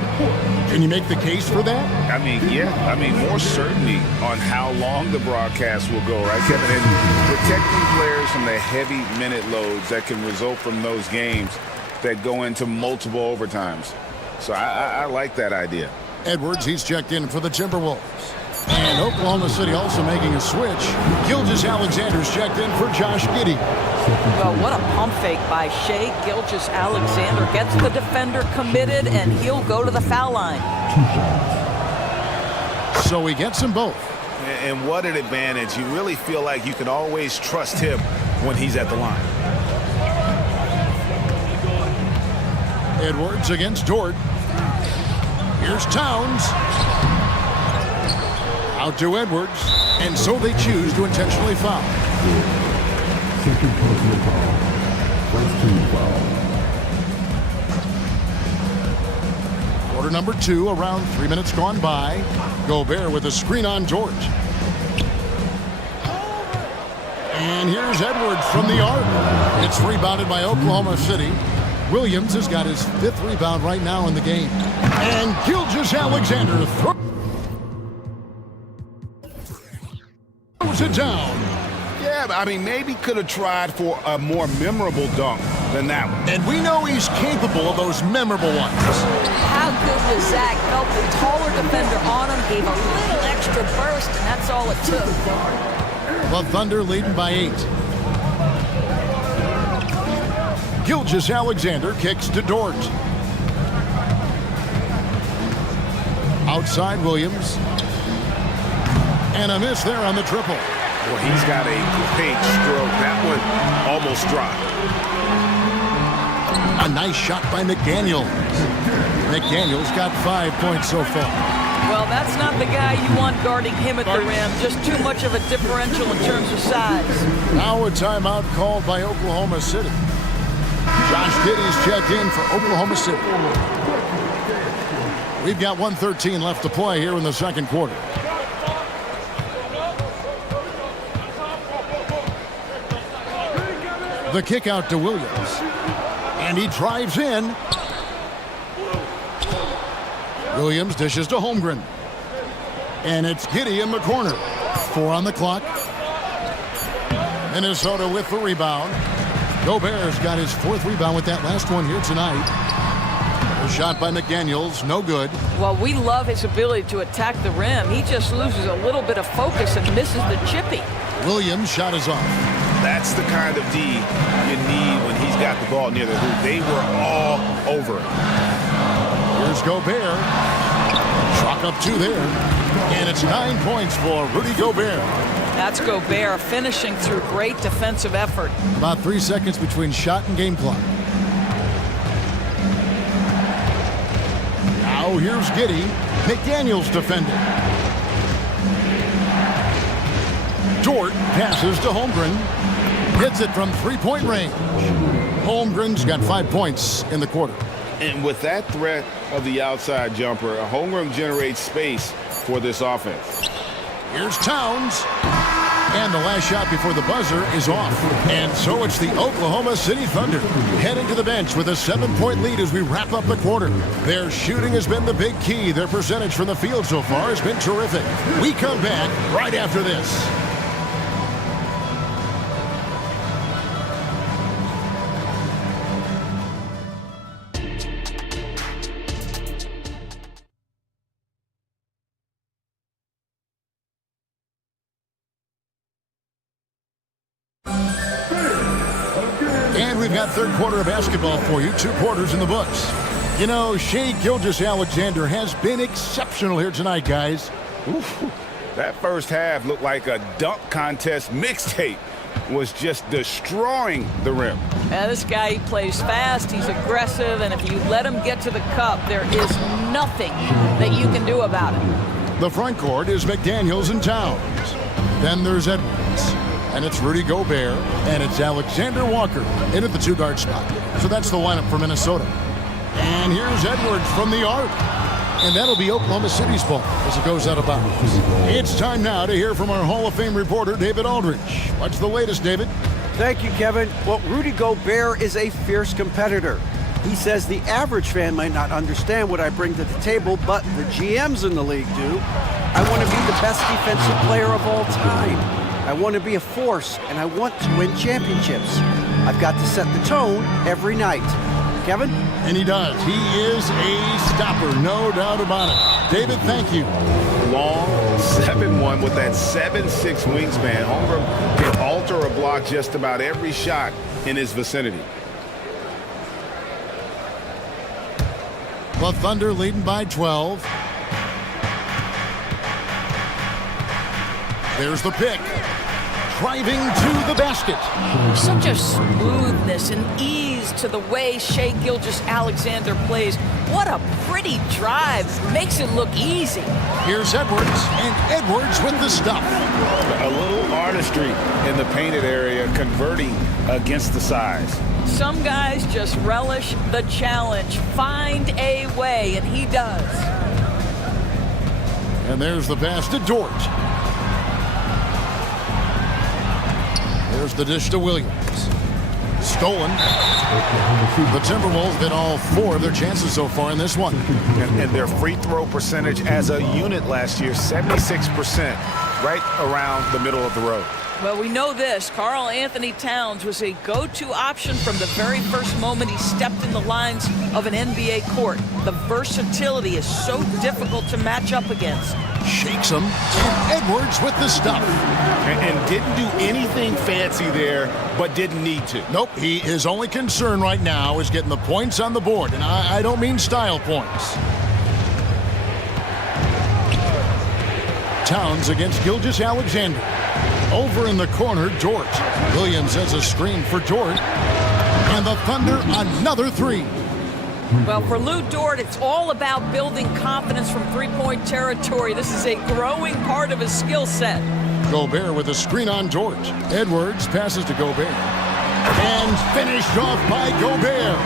Can you make the case for that? I mean, yeah. I mean, more certainty on how long the broadcast will go, right, Kevin? And protecting players from the heavy minute loads that can result from those games that go into multiple overtimes. So I like that idea. Edwards, he's checked in for the Timberwolves. And Oklahoma City also making a switch. Gilgeous-Alexander's checked in for Josh Giddey. Well, what a pump fake by Shai Gilgeous-Alexander. Gets the defender committed, and he'll go to the foul line. So he gets them both. And what an advantage. You really feel like you can always trust him when he's at the line. Edwards against Dort. Here's Towns. Out to Edwards, and so they choose to intentionally foul. Second personal foul. First team foul. Quarter number 2, around 3 minutes gone by. Gobert with a screen on Dort. And here's Edwards from the arc. It's rebounded by Oklahoma City. Williams has got his 5th rebound right now in the game. And Gilgeous-Alexander throws it down. Yeah, I mean, maybe could have tried for a more memorable dunk than that one. And we know he's capable of those memorable ones. How good was Zach? Felt the taller defender on him, gave a little extra burst, and that's all it took. The Thunder leading by 8. Gilgeous-Alexander kicks to Dort. Outside Williams. And a miss there on the triple. Well, he's got a great stroke. That one almost dropped. A nice shot by McDaniel. McDaniel's got 5 points so far. Well, that's not the guy you want guarding him at the rim. Just too much of a differential in terms of size. Now a timeout called by Oklahoma City. Josh Giddey's checked in for Oklahoma City. We've got 1:13 left to play here in the second quarter. The kick out to Williams. And he drives in. Williams dishes to Holmgren. And it's Giddey in the corner. 4 on the clock. Minnesota with the rebound. Gobert's got his 4th rebound with that last one here tonight. A shot by McDaniels, no good. Well, we love his ability to attack the rim. He just loses a little bit of focus and misses the chippy. Williams' shot is off. That's the kind of D you need when he's got the ball near the hoop. They were all over it. Here's Gobert. Chalk up 2 there. And it's 9 points for Rudy Gobert. That's Gobert finishing through great defensive effort. About 3 seconds between shot and game clock. Now here's Giddey. McDaniels defending. Dort passes to Holmgren. Hits it from 3-point range. Holmgren's got 5 points in the quarter. And with that threat of the outside jumper, Holmgren generates space for this offense. Here's Towns. And the last shot before the buzzer is off. And so it's the Oklahoma City Thunder heading to the bench with a 7-point lead as we wrap up the quarter. Their shooting has been the big key. Their percentage from the field so far has been terrific. We come back right after this. And we've got third quarter of basketball for you. 2 quarters in the books. You know, Shai Gilgeous-Alexander has been exceptional here tonight, guys. Oof. That first half looked like a dunk contest mixtape. Was just destroying the rim. Yeah, this guy, he plays fast, he's aggressive, and if you let him get to the cup, there is nothing that you can do about it. The front court is McDaniels and Towns. Then there's Edwards. And it's Rudy Gobert, and it's Alexander Walker in at the 2-guard spot. So that's the lineup for Minnesota. And here's Edwards from the arc. And that'll be Oklahoma City's ball as it goes out of bounds. It's time now to hear from our Hall of Fame reporter, David Aldridge. What's the latest, David? Thank you, Kevin. Well, Rudy Gobert is a fierce competitor. He says the average fan might not understand what I bring to the table, but the GMs in the league do. I want to be the best defensive player of all time. I want to be a force, and I want to win championships. I've got to set the tone every night. Kevin? And he does. He is a stopper, no doubt about it. David, thank you. Long 7-1 with that 7'6" wingspan. Holmgren can alter a block just about every shot in his vicinity. The Thunder leading by 12. There's the pick. Driving to the basket. Such a smoothness and ease to the way Shai Gilgeous-Alexander plays. What a pretty drive. Makes it look easy. Here's Edwards, and Edwards with the stuff. A little artistry in the painted area, converting against the size. Some guys just relish the challenge. Find a way, and he does. And there's the pass to Dort. There's the dish to Williams. Stolen. The Timberwolves get all 4 of their chances so far in this one. And their free throw percentage as a unit last year, 76%, right around the middle of the road. Well, we know this. Karl Anthony Towns was a go-to option from the very first moment he stepped in the lines of an NBA court. The versatility is so difficult to match up against. Shakes him, and Edwards with the stuff. And didn't do anything fancy there, but didn't need to. Nope, his only concern right now is getting the points on the board, and I don't mean style points. Towns against Gilgeous-Alexander. Over in the corner, Dort. Williams has a screen for Dort. And the Thunder, another 3. Well, for Lou Dort, it's all about building confidence from three-point territory. This is a growing part of his skill set. Gobert with a screen on Dort. Edwards passes to Gobert. And finished off by Gobert.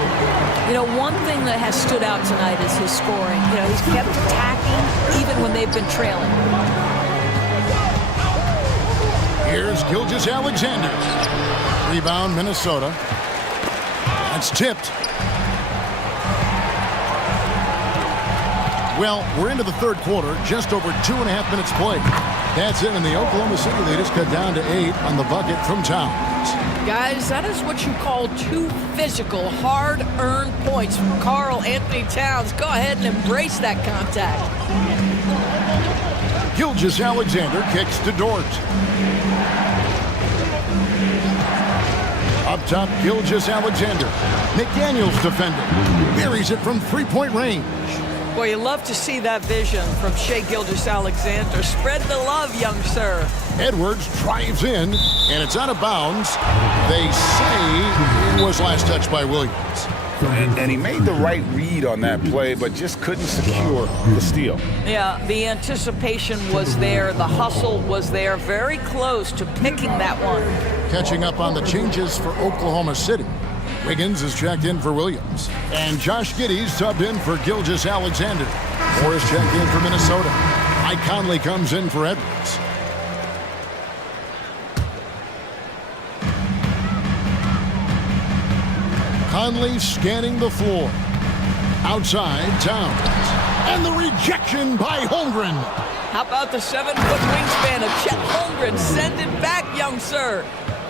You know, one thing that has stood out tonight is his scoring. You know, he's kept attacking even when they've been trailing. Here's Gilgeous-Alexander. Rebound, Minnesota. That's tipped. Well, we're into the third quarter, just over 2.5 minutes played. That's it, and the Oklahoma City lead is cut down to 8 on the bucket from Towns. Guys, that is what you call two physical, hard-earned points from Karl Anthony Towns. Go ahead and embrace that contact. Gilgeous-Alexander kicks to Dort. Up top, Gilgeous-Alexander. McDaniels defending. Buries it from three-point range. Boy, you love to see that vision from Shai Gilgeous-Alexander. Spread the love, young sir. Edwards drives in, and it's out of bounds. They say it was last touched by Williams. And he made the right read on that play, but just couldn't secure the steal. Yeah, the anticipation was there. The hustle was there. Very close to picking that one. Catching up on the changes for Oklahoma City. Wiggins is checked in for Williams. And Josh Giddey's subbed in for Gilgeous-Alexander. Morris checked in for Minnesota. Mike Conley comes in for Edwards. Conley scanning the floor. Outside, Towns. And the rejection by Holmgren. How about the 7-foot wingspan of Chet Holmgren? Send it back, young sir.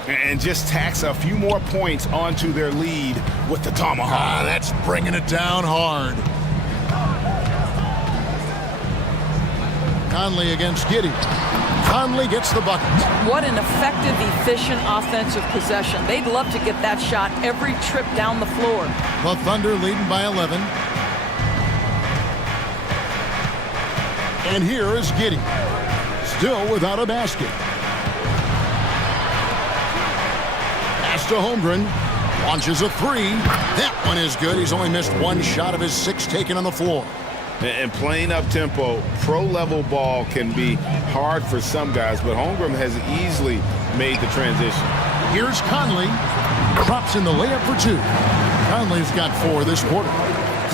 And just tacks a few more points onto their lead with the tomahawk. That's bringing it down hard. Conley against Giddey. Conley gets the bucket. What an effective, efficient offensive possession. They'd love to get that shot every trip down the floor. The Thunder leading by 11. And here is Giddey. Still without a basket. Pass to Holmgren. Launches a three. That one is good. He's only missed one shot of his 6 taken on the floor. And playing up-tempo, pro-level ball can be hard for some guys, but Holmgren has easily made the transition. Here's Conley. Drops in the layup for 2. Conley's got 4 this quarter.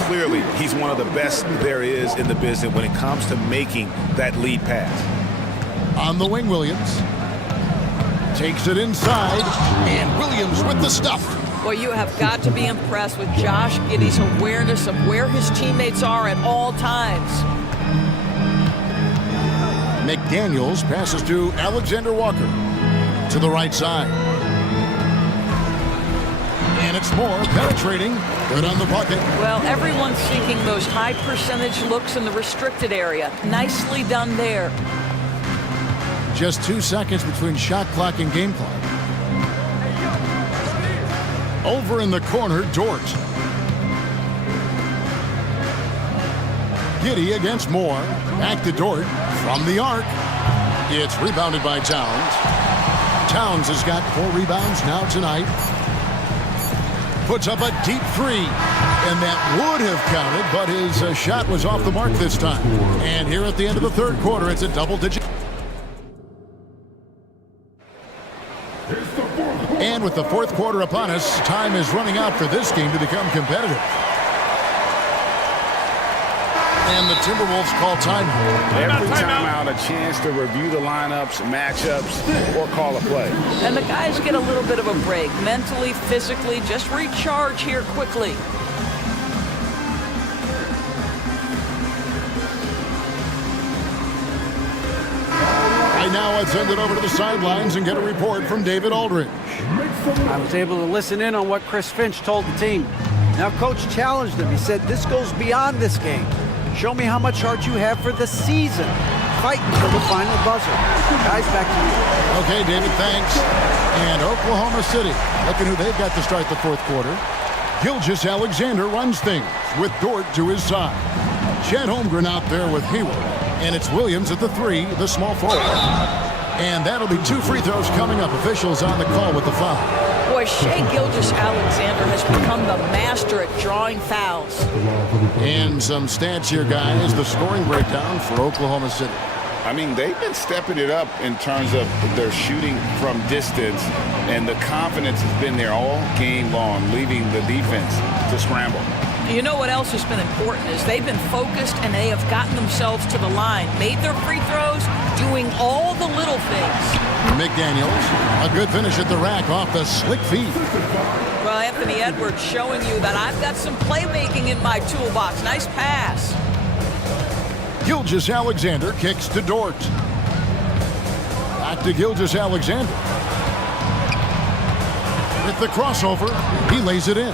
Clearly, he's one of the best there is in the business when it comes to making that lead pass. On the wing, Williams. Takes it inside, and Williams with the stuff. Well, you have got to be impressed with Josh Giddey's awareness of where his teammates are at all times. McDaniels passes to Alexander Walker to the right side. And it's Moore penetrating. Good on the bucket. Well, everyone's seeking those high percentage looks in the restricted area. Nicely done there. Just 2 seconds between shot clock and game clock. Over in the corner, Dort. Giddey against Moore. Back to Dort from the arc. It's rebounded by Towns. Towns has got 4 rebounds now tonight. Puts up a deep 3. And that would have counted, but his shot was off the mark this time. And here at the end of the third quarter, it's a double-digit. And with the fourth quarter upon us, time is running out for this game to become competitive. And the Timberwolves call timeout. Every timeout, a chance to review the lineups, matchups, or call a play. And the guys get a little bit of a break, mentally, physically, just recharge here quickly. Right now, let's send it over to the sidelines and get a report from David Aldridge. I was able to listen in on what Chris Finch told the team. Now, Coach challenged him. He said, this goes beyond this game. Show me how much heart you have for the season. Fight until the final buzzer. Guys, back to you. Okay, David, thanks. And Oklahoma City, looking who they've got to start the fourth quarter. Gilgeous-Alexander runs things with Dort to his side. Chet Holmgren out there with Hayward. And it's Williams at the 3, the small forward. And that'll be 2 free throws coming up. Officials on the call with the foul. Boy, Shai Gilgeous-Alexander has become the master at drawing fouls. And some stats here, guys. The scoring breakdown for Oklahoma City. I mean, they've been stepping it up in terms of their shooting from distance, and the confidence has been there all game long, leaving the defense to scramble. You know what else has been important is they've been focused and they have gotten themselves to the line, made their free throws, doing all the little things. McDaniels, a good finish at the rack off the slick feet. Well, Anthony Edwards showing you that I've got some playmaking in my toolbox. Nice pass. Gilgeous-Alexander kicks to Dort. Back to Gilgeous-Alexander. With the crossover, he lays it in.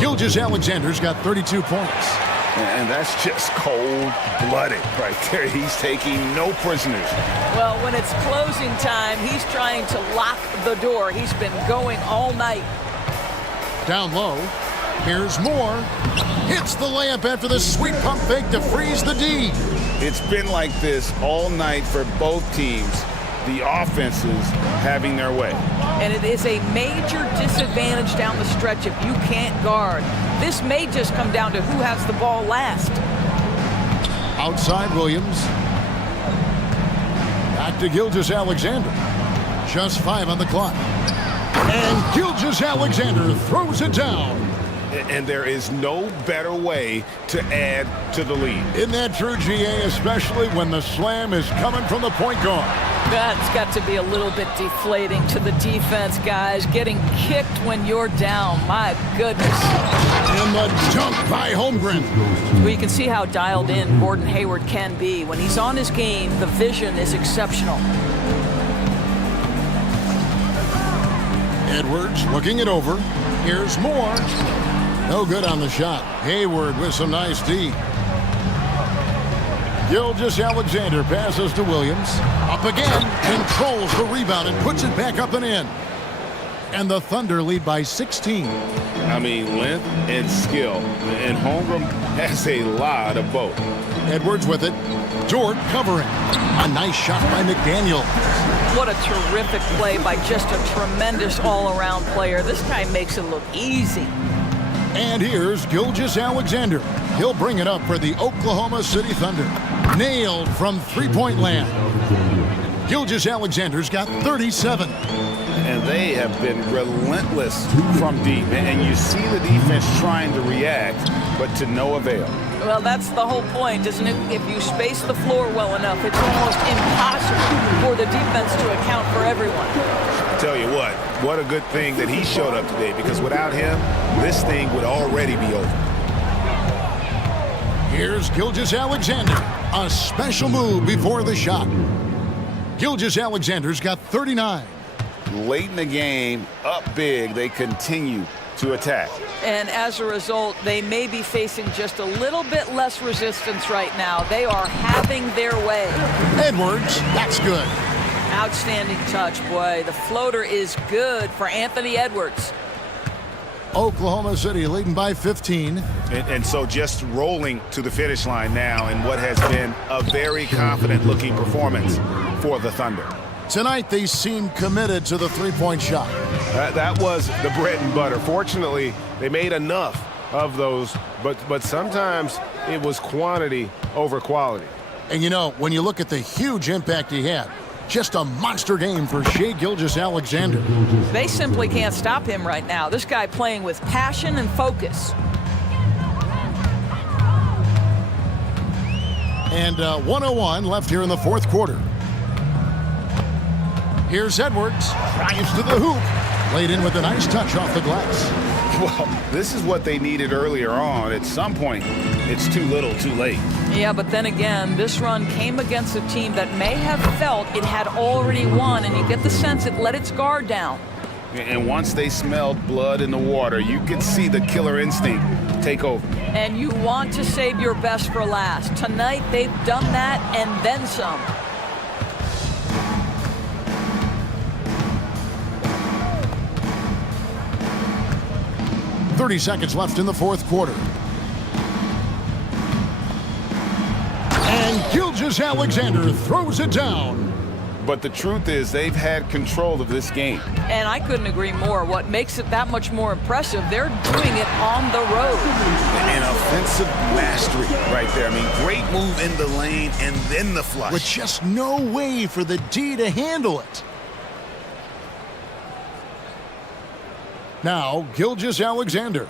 Gilgeous-Alexander's got 32 points. And that's just cold-blooded right there. He's taking no prisoners. Well, when it's closing time, he's trying to lock the door. He's been going all night. Down low, here's Moore. Hits the layup after the sweet pump fake to freeze the D. It's been like this all night for both teams. The offenses having their way. And it is a major disadvantage down the stretch if you can't guard. This may just come down to who has the ball last. Outside Williams. Back to Gilgeous-Alexander. Just 5 on the clock. And Gilgeous-Alexander throws it down. And there is no better way to add to the lead. Isn't that true, GA, especially when the slam is coming from the point guard? That's got to be a little bit deflating to the defense, guys. Getting kicked when you're down. My goodness. And the dunk by Holmgren. Well, you can see how dialed in Gordon Hayward can be. When he's on his game, the vision is exceptional. Edwards looking it over. Here's Moore. No good on the shot. Hayward with some nice D. Gilgeous-Alexander passes to Williams. Up again, controls the rebound and puts it back up and in. And the Thunder lead by 16. I mean, length and skill. And Holmgren has a lot of both. Edwards with it. Dort covering. A nice shot by McDaniel. What a terrific play by just a tremendous all-around player. This guy makes it look easy. And here's Gilgeous-Alexander. He'll bring it up for the Oklahoma City Thunder. Nailed from three-point land. Gilgeous-Alexander's got 37. And they have been relentless from deep. And you see the defense trying to react, but to no avail. Well, that's the whole point, isn't it? If you space the floor well enough, it's almost impossible for the defense to account for everyone. Tell you what a good thing that he showed up today, because without him, this thing would already be over. Here's Gilgeous-Alexander. A special move before the shot. Gilgeous-Alexander's got 39. Late in the game, up big, they continue to attack. And as a result, they may be facing just a little bit less resistance right now. They are having their way. Edwards, that's good. Outstanding touch, boy. The floater is good for Anthony Edwards. Oklahoma City leading by 15. And so just rolling to the finish line now in what has been a very confident-looking performance for the Thunder. Tonight, they seem committed to the three-point shot. That was the bread and butter. Fortunately, they made enough of those, but sometimes it was quantity over quality. And you know, when you look at the huge impact he had, just a monster game for Shai Gilgeous-Alexander. They simply can't stop him right now. This guy playing with passion and focus. And 1:01 left here in the fourth quarter. Here's Edwards. Drives to the hoop. Laid in with a nice touch off the glass. Well, this is what they needed earlier on. At some point, it's too little, too late. Yeah, but then again, this run came against a team that may have felt it had already won, and you get the sense it let its guard down. And once they smelled blood in the water, you could see the killer instinct take over. And you want to save your best for last. Tonight, they've done that and then some. .30 seconds left in the fourth quarter. And Gilgeous-Alexander throws it down. But the truth is, they've had control of this game. And I couldn't agree more. What makes it that much more impressive, they're doing it on the road. An offensive mastery right there. I mean, great move in the lane and then the flush. With just no way for the D to handle it. Now, Gilgeous-Alexander.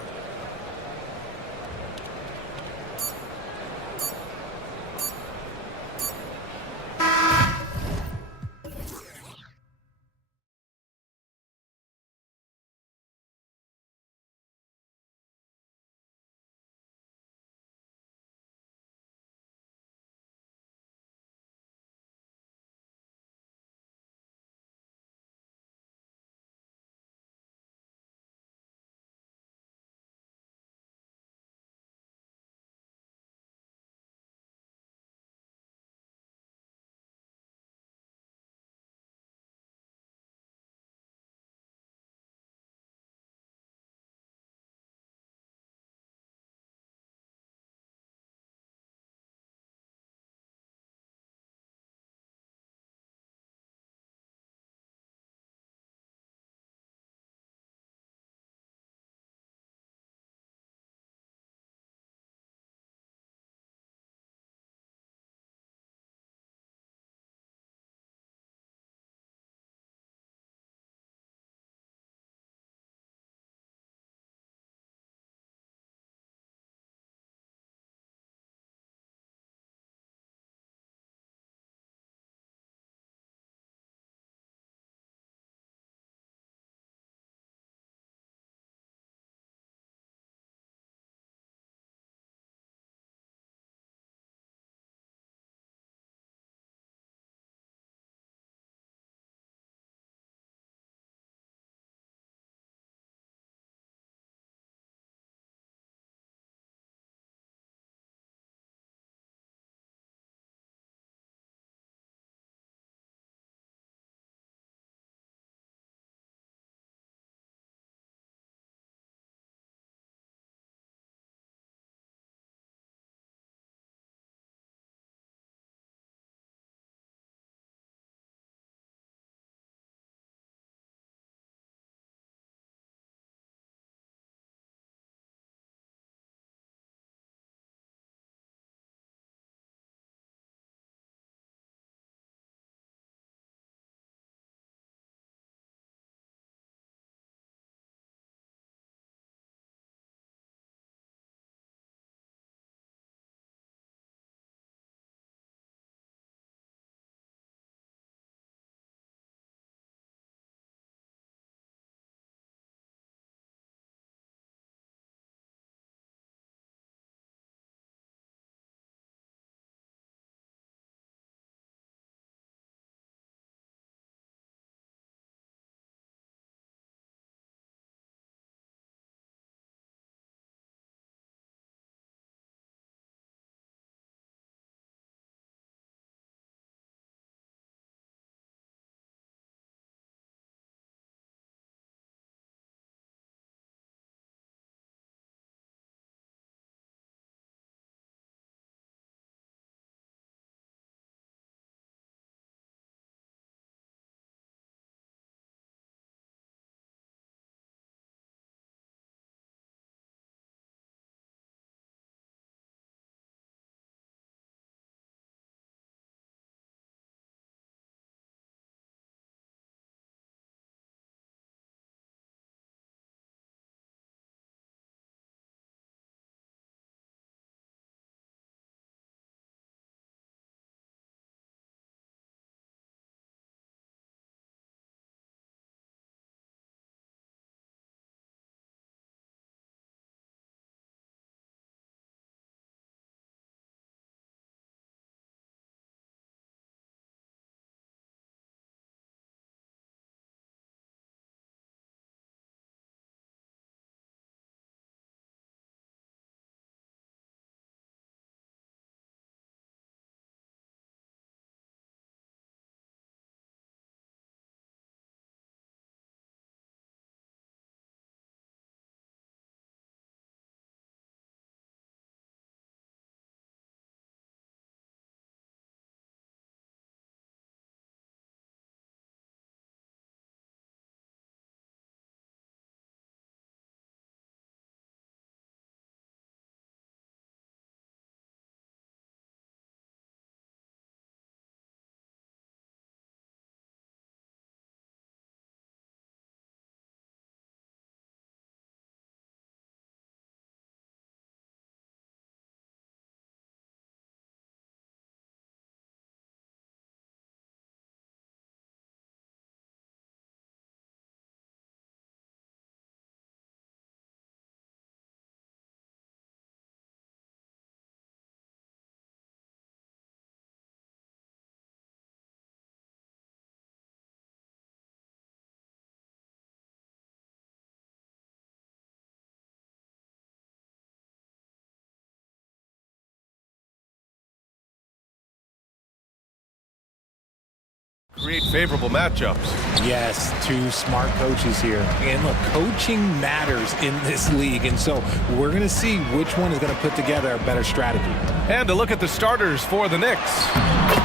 Create favorable matchups. Yes, two smart coaches here. And look, coaching matters in this league. And so we're going to see which one is going to put together a better strategy. And to look at the starters for the Knicks.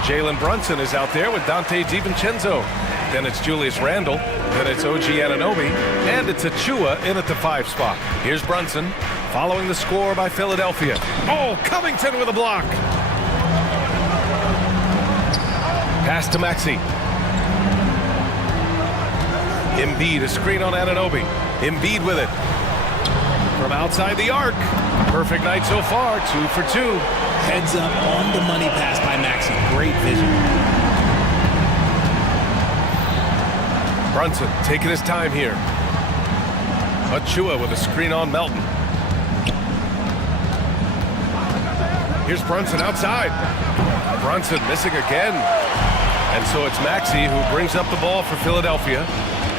Jalen Brunson is out there with Dante DiVincenzo. Then it's Julius Randle. Then it's OG Anunoby. And it's Achua in at the 5 spot. Here's Brunson following the score by Philadelphia. Oh, Covington with a block. Pass to Maxey. Embiid, a screen on Anunoby. Embiid with it. From outside the arc. Perfect night so far, 2 for 2. Heads up on the money pass by Maxey. Great vision. Brunson taking his time here. Achua with a screen on Melton. Here's Brunson outside. Brunson missing again. And so it's Maxey who brings up the ball for Philadelphia.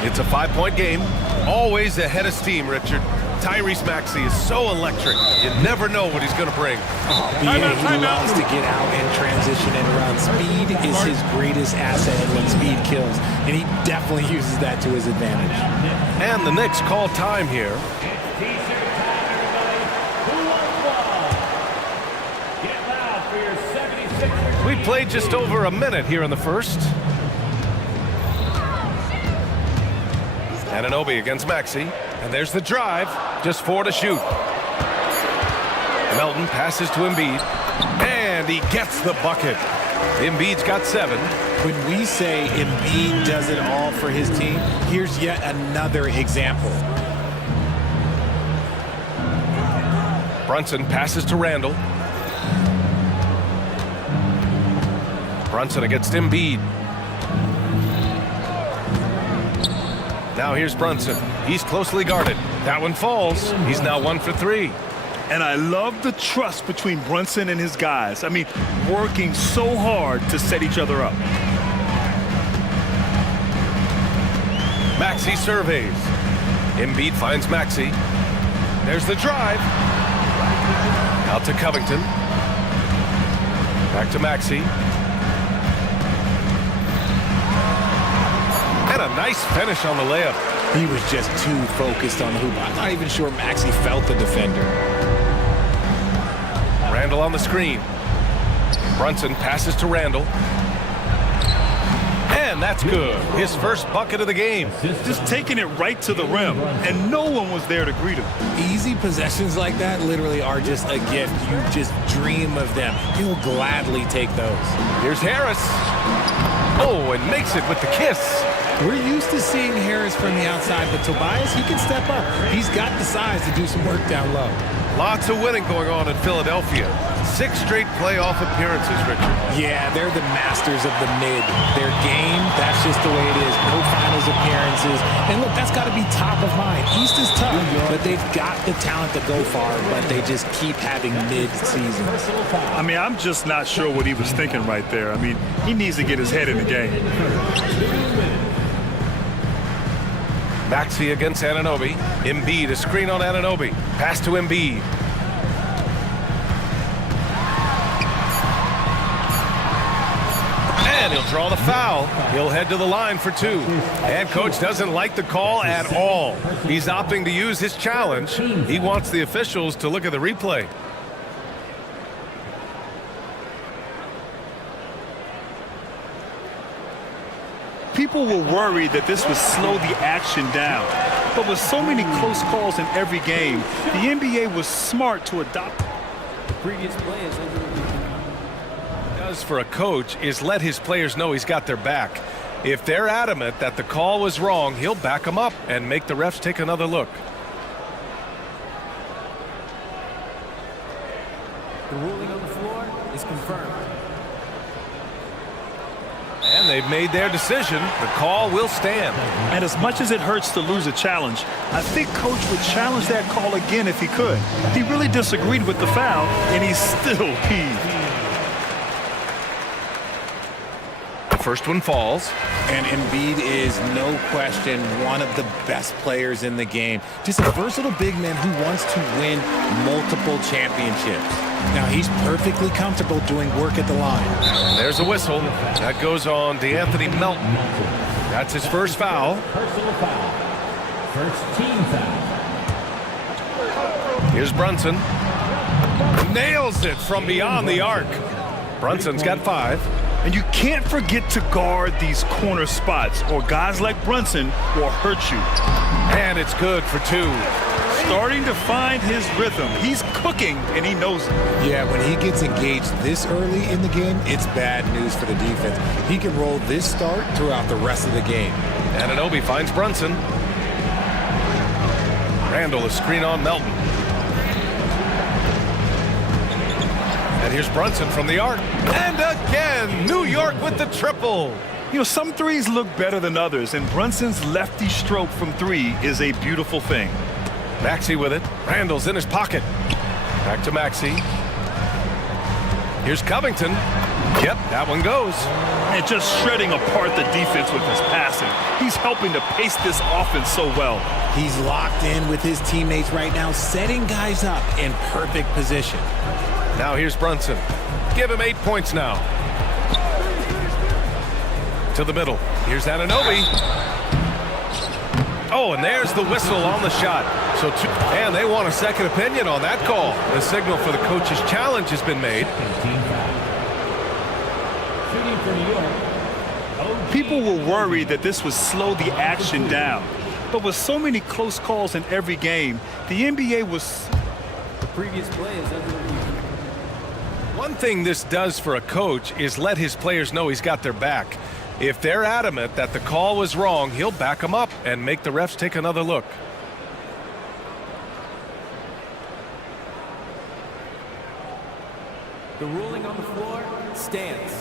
It's a 5-point game. Always ahead of steam, Richard. Tyrese Maxey is so electric. You never know what he's going to bring. He loves to get out and transition and run. Speed is his greatest asset when speed kills. And he definitely uses that to his advantage. And the Knicks call time here. We played just over a minute here in the first. Anunoby against Maxey. And there's the drive. Just 4 to shoot. Melton passes to Embiid. And he gets the bucket. Embiid's got 7. When we say Embiid does it all for his team, here's yet another example. Brunson passes to Randle. Brunson against Embiid. Now here's Brunson. He's closely guarded. That one falls. He's now 1 for 3. And I love the trust between Brunson and his guys. I mean, working so hard to set each other up. Maxey surveys. Embiid finds Maxey. There's the drive. Out to Covington. Back to Maxey. And a nice finish on the layup. He was just too focused on the hoop. I'm not even sure Maxey felt the defender. Randle on the screen. Brunson passes to Randle. And that's good. His first bucket of the game. Just taking it right to the rim, and no one was there to greet him. Easy possessions like that literally are just a gift. You just dream of them. He'll gladly take those. Here's Harris. Oh, and makes it with the kiss. We're used to seeing Harris from the outside, but Tobias, he can step up. He's got the size to do some work down low. Lots of winning going on in Philadelphia. 6 straight playoff appearances, Richard. Yeah, they're the masters of the mid. Their game, that's just the way it is. No finals appearances. And look, that's got to be top of mind. East is tough, but they've got the talent to go far, but they just keep having mid-seasons. I mean, I'm just not sure what he was thinking right there. I mean, he needs to get his head in the game. Maxey against Anunoby. Embiid, a screen on Anunoby. Pass to Embiid. And he'll draw the foul. He'll head to the line for 2. And coach doesn't like the call at all. He's opting to use his challenge. He wants the officials to look at the replay. People were worried that this would slow the action down. But with so many close calls in every game, the NBA was smart to adopt. The previous play is under review. Does for a coach is let his players know he's got their back. If they're adamant that the call was wrong, he'll back them up and make the refs take another look. The ruling on the floor is confirmed. And they've made their decision. The call will stand. And as much as it hurts to lose a challenge, I think coach would challenge that call again if he could. He really disagreed with the foul, and he's still peeved. First one falls. And Embiid is, no question, one of the best players in the game. Just a versatile big man who wants to win multiple championships. Now, he's perfectly comfortable doing work at the line. And there's a whistle. That goes on DeAnthony Melton. That's his first foul. Personal foul. First team foul. Here's Brunson. Nails it from beyond the arc. Brunson's got 5. And you can't forget to guard these corner spots, or guys like Brunson will hurt you. And it's good for 2. Starting to find his rhythm. He's cooking, and he knows it. Yeah, when he gets engaged this early in the game, it's bad news for the defense. He can roll this start throughout the rest of the game. Anunoby finds Brunson. Randall a screen on Melton. And here's Brunson from the arc. And again, New York with the triple. You know, some threes look better than others, and Brunson's lefty stroke from 3 is a beautiful thing. Maxey with it. Randall's in his pocket. Back to Maxey. Here's Covington. Yep, that one goes. And just shredding apart the defense with his passing. He's helping to pace this offense so well. He's locked in with his teammates right now, setting guys up in perfect position. Now here's Brunson. Give him 8 points now. To the middle. Here's Anunoby. Oh, and there's the whistle on the shot. So, and they want a second opinion on that call. The signal for the coach's challenge has been made. Shooting for New York. People were worried that this would slow the action down. But with so many close calls in every game, the NBA was... The previous play is under review. One thing this does for a coach is let his players know he's got their back. If they're adamant that the call was wrong, he'll back them up and make the refs take another look. The ruling on the floor stands.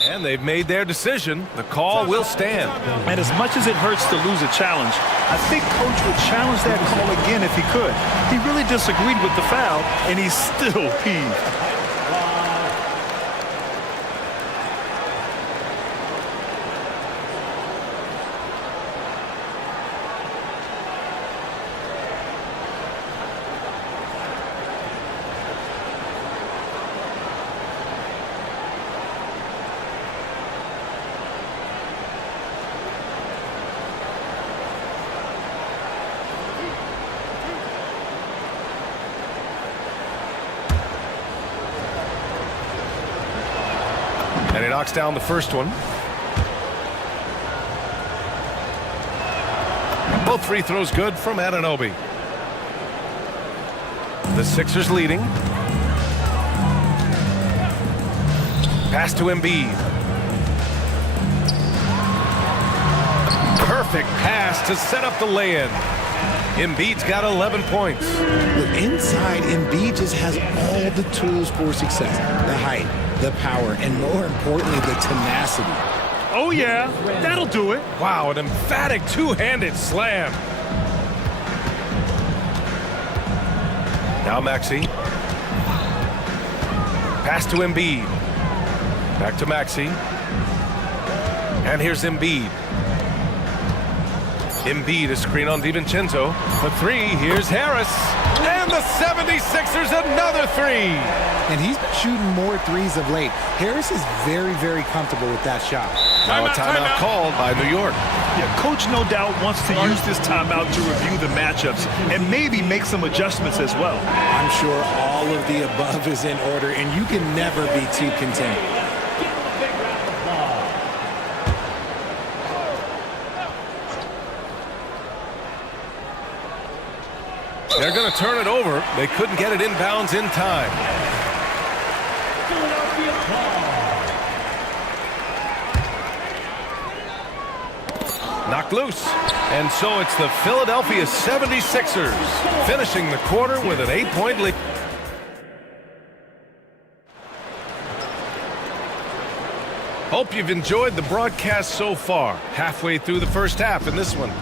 And they've made their decision. The call will stand. And as much as it hurts to lose a challenge, I think Coach would challenge that call again if he could. He really disagreed with the foul, and he's still peeved. And he knocks down the first one. Both free throws good from Anunoby. The Sixers leading. Pass to Embiid. Perfect pass to set up the lay-in. Embiid's got 11 points. Look, inside, Embiid just has all the tools for success. The height, the power, and more importantly, the tenacity. Oh, yeah, that'll do it. Wow, an emphatic two-handed slam. Now Maxey. Pass to Embiid. Back to Maxey. And here's Embiid. Embiid, a screen on DiVincenzo. For 3, here's Harris. And the 76ers, another 3. And he's been shooting more threes of late. Harris is very, very comfortable with that shot. Now a timeout called by New York. Yeah, Coach no doubt wants to use this timeout to review the matchups and maybe make some adjustments as well. I'm sure all of the above is in order, and you can never be too content. They're going to turn it over. They couldn't get it inbounds in time. Knocked loose. And so it's the Philadelphia 76ers finishing the quarter with an 8-point lead. Hope you've enjoyed the broadcast so far. Halfway through the first half in this one.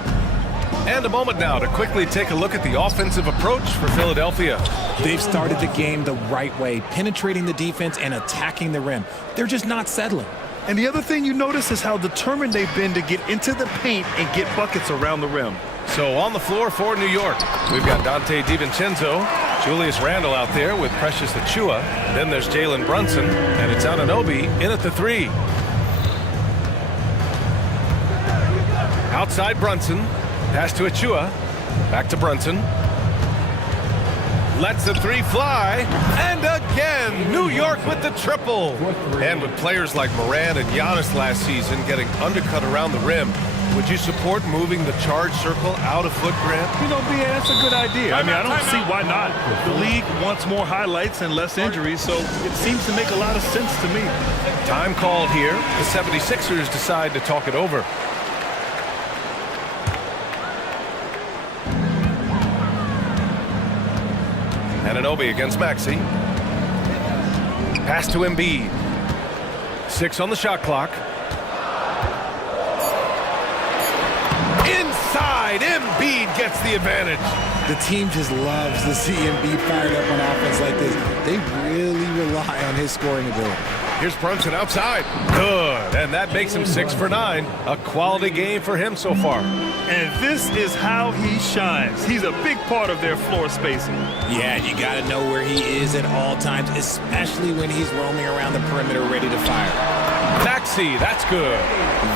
And a moment now to quickly take a look at the offensive approach for Philadelphia. They've started the game the right way, penetrating the defense and attacking the rim. They're just not settling. And the other thing you notice is how determined they've been to get into the paint and get buckets around the rim. So on the floor for New York, we've got Dante DiVincenzo, Julius Randle out there with Precious Achiuwa. Then there's Jalen Brunson, and it's Anunoby in at the 3. Outside Brunson, pass to Achiuwa, back to Brunson. Lets the 3 fly, and again, New York with the triple. And with players like Moran and Giannis last season getting undercut around the rim, would you support moving the charge circle out of foot, Grant? You know, BA, that's a good idea. I mean, I don't see why not. The league wants more highlights and less injuries, so it seems to make a lot of sense to me. Time called here. The 76ers decide to talk it over. Anunoby against Maxey. Pass to Embiid. 6 on the shot clock. Inside, Embiid gets the advantage. The team just loves to see Embiid fired up on offense like this. They really rely on his scoring ability. Here's Brunson outside. Good, and that makes him 6 for 9. A quality game for him so far. And this is how he shines. He's a big part of their floor spacing. Yeah, you got to know where he is at all times, especially when he's roaming around the perimeter ready to fire. Maxey, that's good.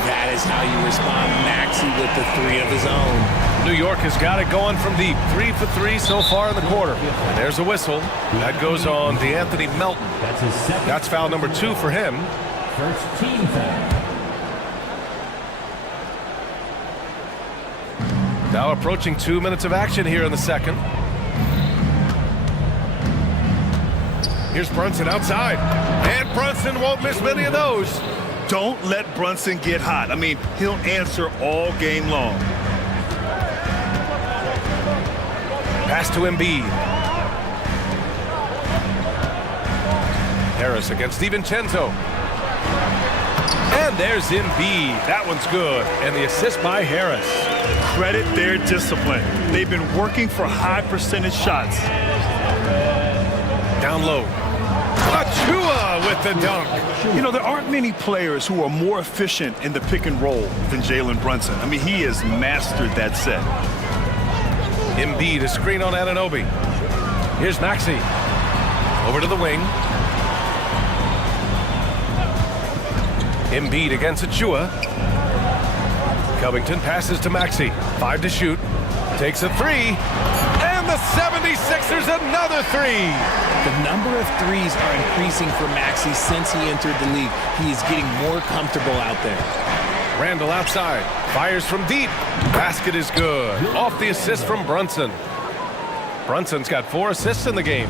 That is how you respond. Maxey with the 3 of his own. New York has got it going from deep. 3 for 3 so far in the quarter. And there's a whistle. That goes on DeAnthony Melton. That's his second. That's foul number 2 for him. First team foul. Now approaching 2 minutes of action here in the second. Here's Brunson outside. And Brunson won't miss many of those. Don't let Brunson get hot. I mean, he'll answer all game long. Pass to Embiid. Harris against DiVincenzo. And there's Embiid. That one's good. And the assist by Harris. Credit their discipline. They've been working for high percentage shots. Down low. Achiuwa with the dunk. You know, there aren't many players who are more efficient in the pick and roll than Jalen Brunson. I mean, he has mastered that set. Embiid, a screen on Anunoby. Here's Maxey. Over to the wing. Embiid against Achiuwa. Covington passes to Maxey. 5 to shoot. Takes a 3. And the 76ers another 3. The number of threes are increasing for Maxey since he entered the league. He is getting more comfortable out there. Randle outside. Fires from deep. Basket is good. Off the assist from Brunson. Brunson's got 4 assists in the game.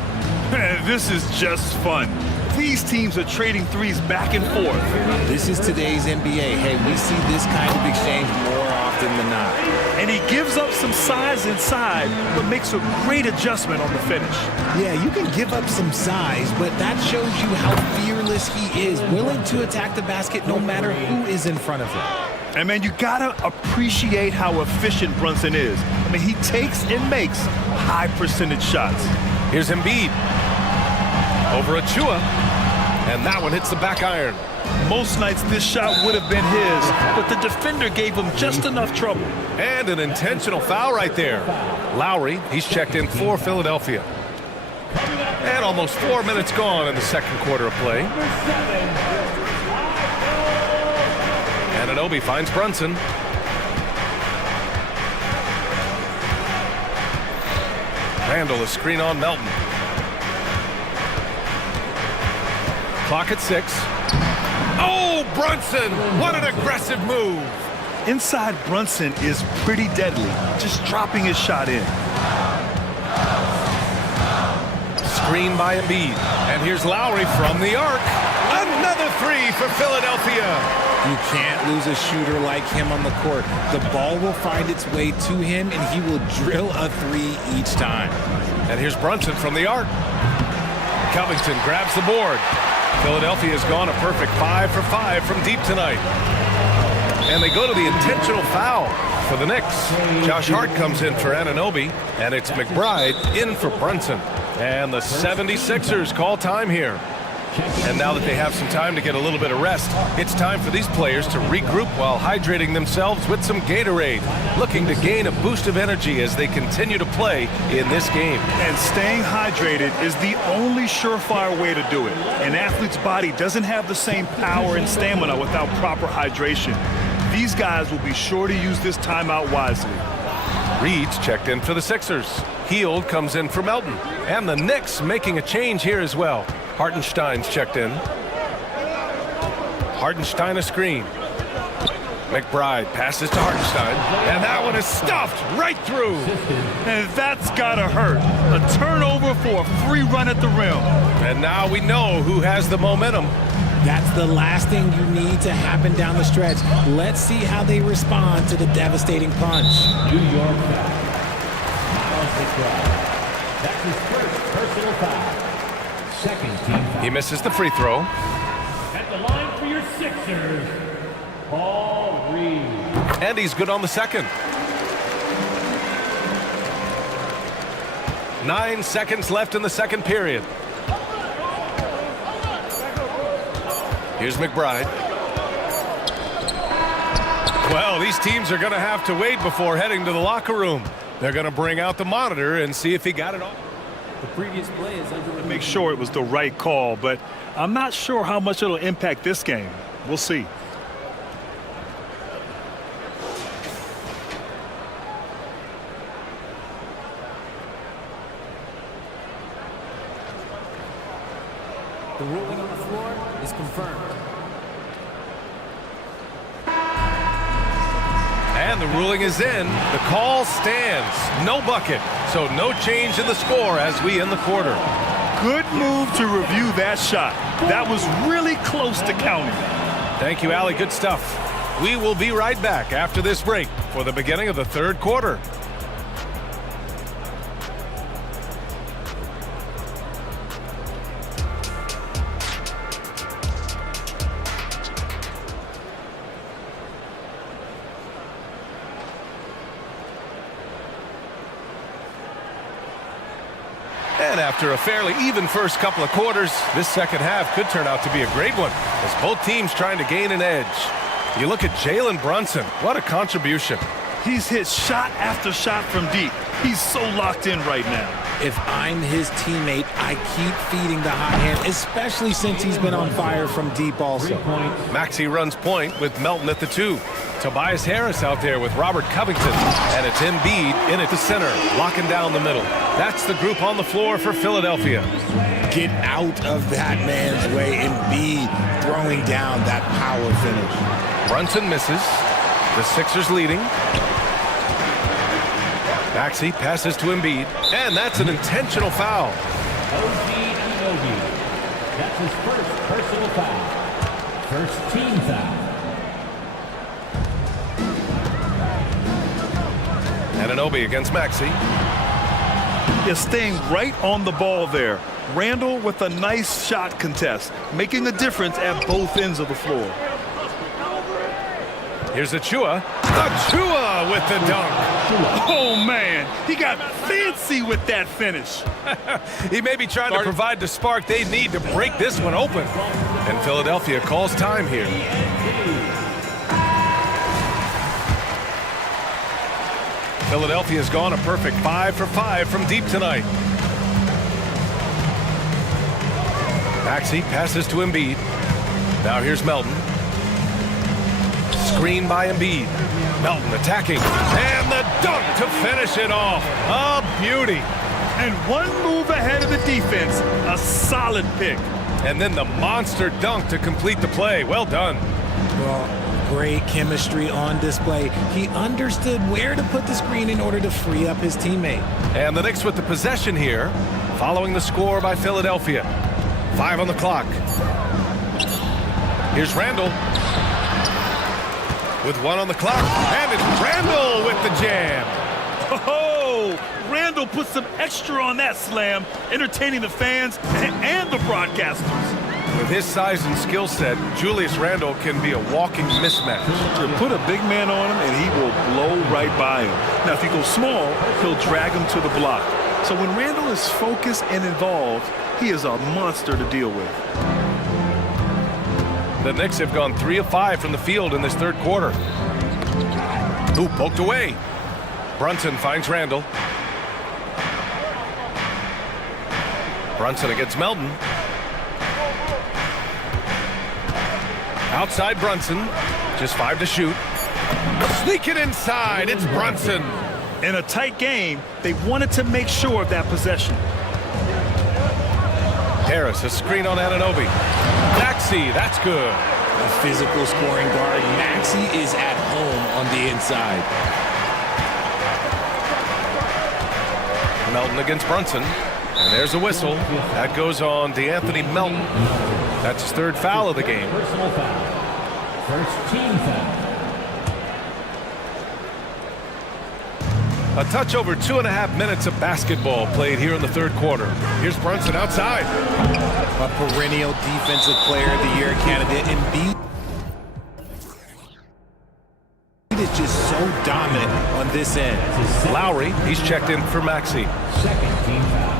This is just fun. These teams are trading threes back and forth. This is today's NBA. Hey, we see this kind of exchange more often than not. And he gives up some size inside, but makes a great adjustment on the finish. Yeah, you can give up some size, but that shows you how fearless he is, willing to attack the basket no matter who is in front of him. And man, you gotta appreciate how efficient Brunson is. I mean, he takes and makes high percentage shots. Here's Embiid. Over Achiuwa. And that one hits the back iron. Most nights this shot would have been his, but the defender gave him just enough trouble. And an intentional foul right there. Lowry, he's checked in for Philadelphia. And almost 4 minutes gone in the second quarter of play. Anunoby finds Brunson. Randle, a screen on Melton. Clock at 6. Oh, Brunson! What an aggressive move! Inside Brunson is pretty deadly, just dropping his shot in. Screen by Embiid. And here's Lowry from the arc. Another 3 for Philadelphia. You can't lose a shooter like him on the court. The ball will find its way to him, and he will drill a 3 each time. And here's Brunson from the arc. Covington grabs the board. Philadelphia has gone a perfect 5 for 5 from deep tonight. And they go to the intentional foul for the Knicks. Josh Hart comes in for Anunoby, and it's McBride in for Brunson. And the 76ers call time here. And now that they have some time to get a little bit of rest, it's time for these players to regroup while hydrating themselves with some Gatorade, looking to gain a boost of energy as they continue to play in this game. And staying hydrated is the only surefire way to do it. An athlete's body doesn't have the same power and stamina without proper hydration. These guys will be sure to use this timeout wisely. Reed's checked in for the Sixers. Heald comes in for Melton. And the Knicks making a change here as well. Hartenstein's checked in. Hartenstein a screen. McBride passes to Hartenstein. And that one is stuffed right through. And that's gotta hurt. A turnover for a free run at the rim. And now we know who has the momentum. That's the last thing you need to happen down the stretch. Let's see how they respond to the devastating punch. New York foul. Miles McBride. That's his first personal foul. Second team foul. He misses the free throw. At the line for your Sixers, Paul Reed. And he's good on the second. 9 seconds left in the second period. Here's McBride. Well, these teams are going to have to wait before heading to the locker room. They're going to bring out the monitor and see if he got it all. The previous play is under review. Make sure it was the right call, but I'm not sure how much it'll impact this game. We'll see. The ruling on the floor is confirmed. And the ruling is in. The call stands. No bucket. So no change in the score as we end the quarter. Good move to review that shot. That was really close to counting. Thank you, Allie. Good stuff. We will be right back after this break for the beginning of the third quarter. And after a fairly even first couple of quarters, this second half could turn out to be a great one as both teams trying to gain an edge. You look at Jalen Brunson. What a contribution. He's hit shot after shot from deep. He's so locked in right now. If I'm his teammate, I keep feeding the hot hand, especially since he's been on fire from deep also. Maxey runs point with Melton at the 2. Tobias Harris out there with Robert Covington. And it's Embiid in at the center, locking down the middle. That's the group on the floor for Philadelphia. Get out of that man's way. Embiid throwing down that power finish. Brunson misses. The Sixers leading. Maxey passes to Embiid. And that's an intentional foul. That's his first personal foul. First team foul. Anunoby against Maxey. Yeah, staying right on the ball there. Randall with a nice shot contest, making a difference at both ends of the floor. Here's Achua. Achua with the dunk. Oh, man. He got fancy with that finish. He may be trying to provide the spark they need to break this one open. And Philadelphia calls time here. Philadelphia's gone a perfect 5 for 5 from deep tonight. Maxey passes to Embiid. Now here's Melton. Screen by Embiid. Melton attacking. And the dunk to finish it off. A beauty. And one move ahead of the defense. A solid pick. And then the monster dunk to complete the play. Well done. Well, great chemistry on display. He understood where to put the screen in order to free up his teammate. And the Knicks with the possession here, following the score by Philadelphia. 5 on the clock. Here's Randall. With 1 on the clock. And it's Randall with the jam. Oh, Randall put some extra on that slam, entertaining the fans and the broadcasters. With his size and skill set, Julius Randle can be a walking mismatch. Put a big man on him and he will blow right by him. Now, if he goes small, he'll drag him to the block. So when Randle is focused and involved, he is a monster to deal with. The Knicks have gone 3 of 5 from the field in this third quarter. Ooh, poked away. Brunson finds Randall. Brunson against Melton. Outside Brunson. Just 5 to shoot. Sneak it inside. It's Brunson. In a tight game, they wanted to make sure of that possession. Harris, a screen on Anunoby. Maxey, that's good. A physical scoring guard. Maxey is at home on the inside. Melton against Brunson. And there's a whistle. That goes on DeAnthony Melton. That's his 3rd foul of the game. Personal foul. First team foul. A touch over 2.5 minutes of basketball played here in the third quarter. Here's Brunson outside. A perennial defensive player of the year candidate, Embiid is just so dominant on this end. Lowry, he's checked in for Maxey. Second team foul.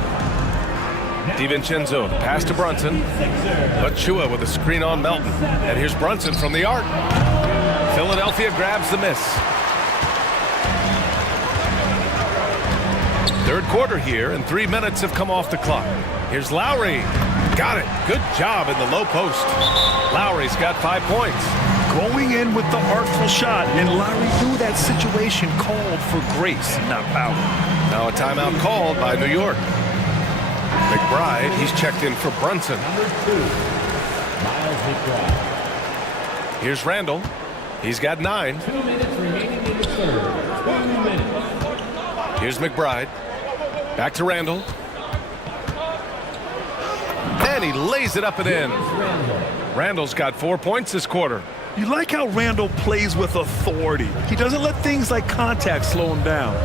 DiVincenzo, pass to Brunson. Achua with a screen on Melton. And here's Brunson from the arc. Philadelphia grabs the miss. Third quarter here, and 3 minutes have come off the clock. Here's Lowry. Got it. Good job in the low post. Lowry's got 5 points. Going in with the artful shot, and Lowry knew that situation called for grace, not power. Now a timeout called by New York. McBride, he's checked in for Brunson. Number 2, Miles McBride. Here's Randall. He's got 9. 2 minutes remaining in the third. 2 minutes. Here's McBride. Back to Randall. And he lays it up and in. Randall's got 4 points this quarter. You like how Randall plays with authority. He doesn't let things like contact slow him down.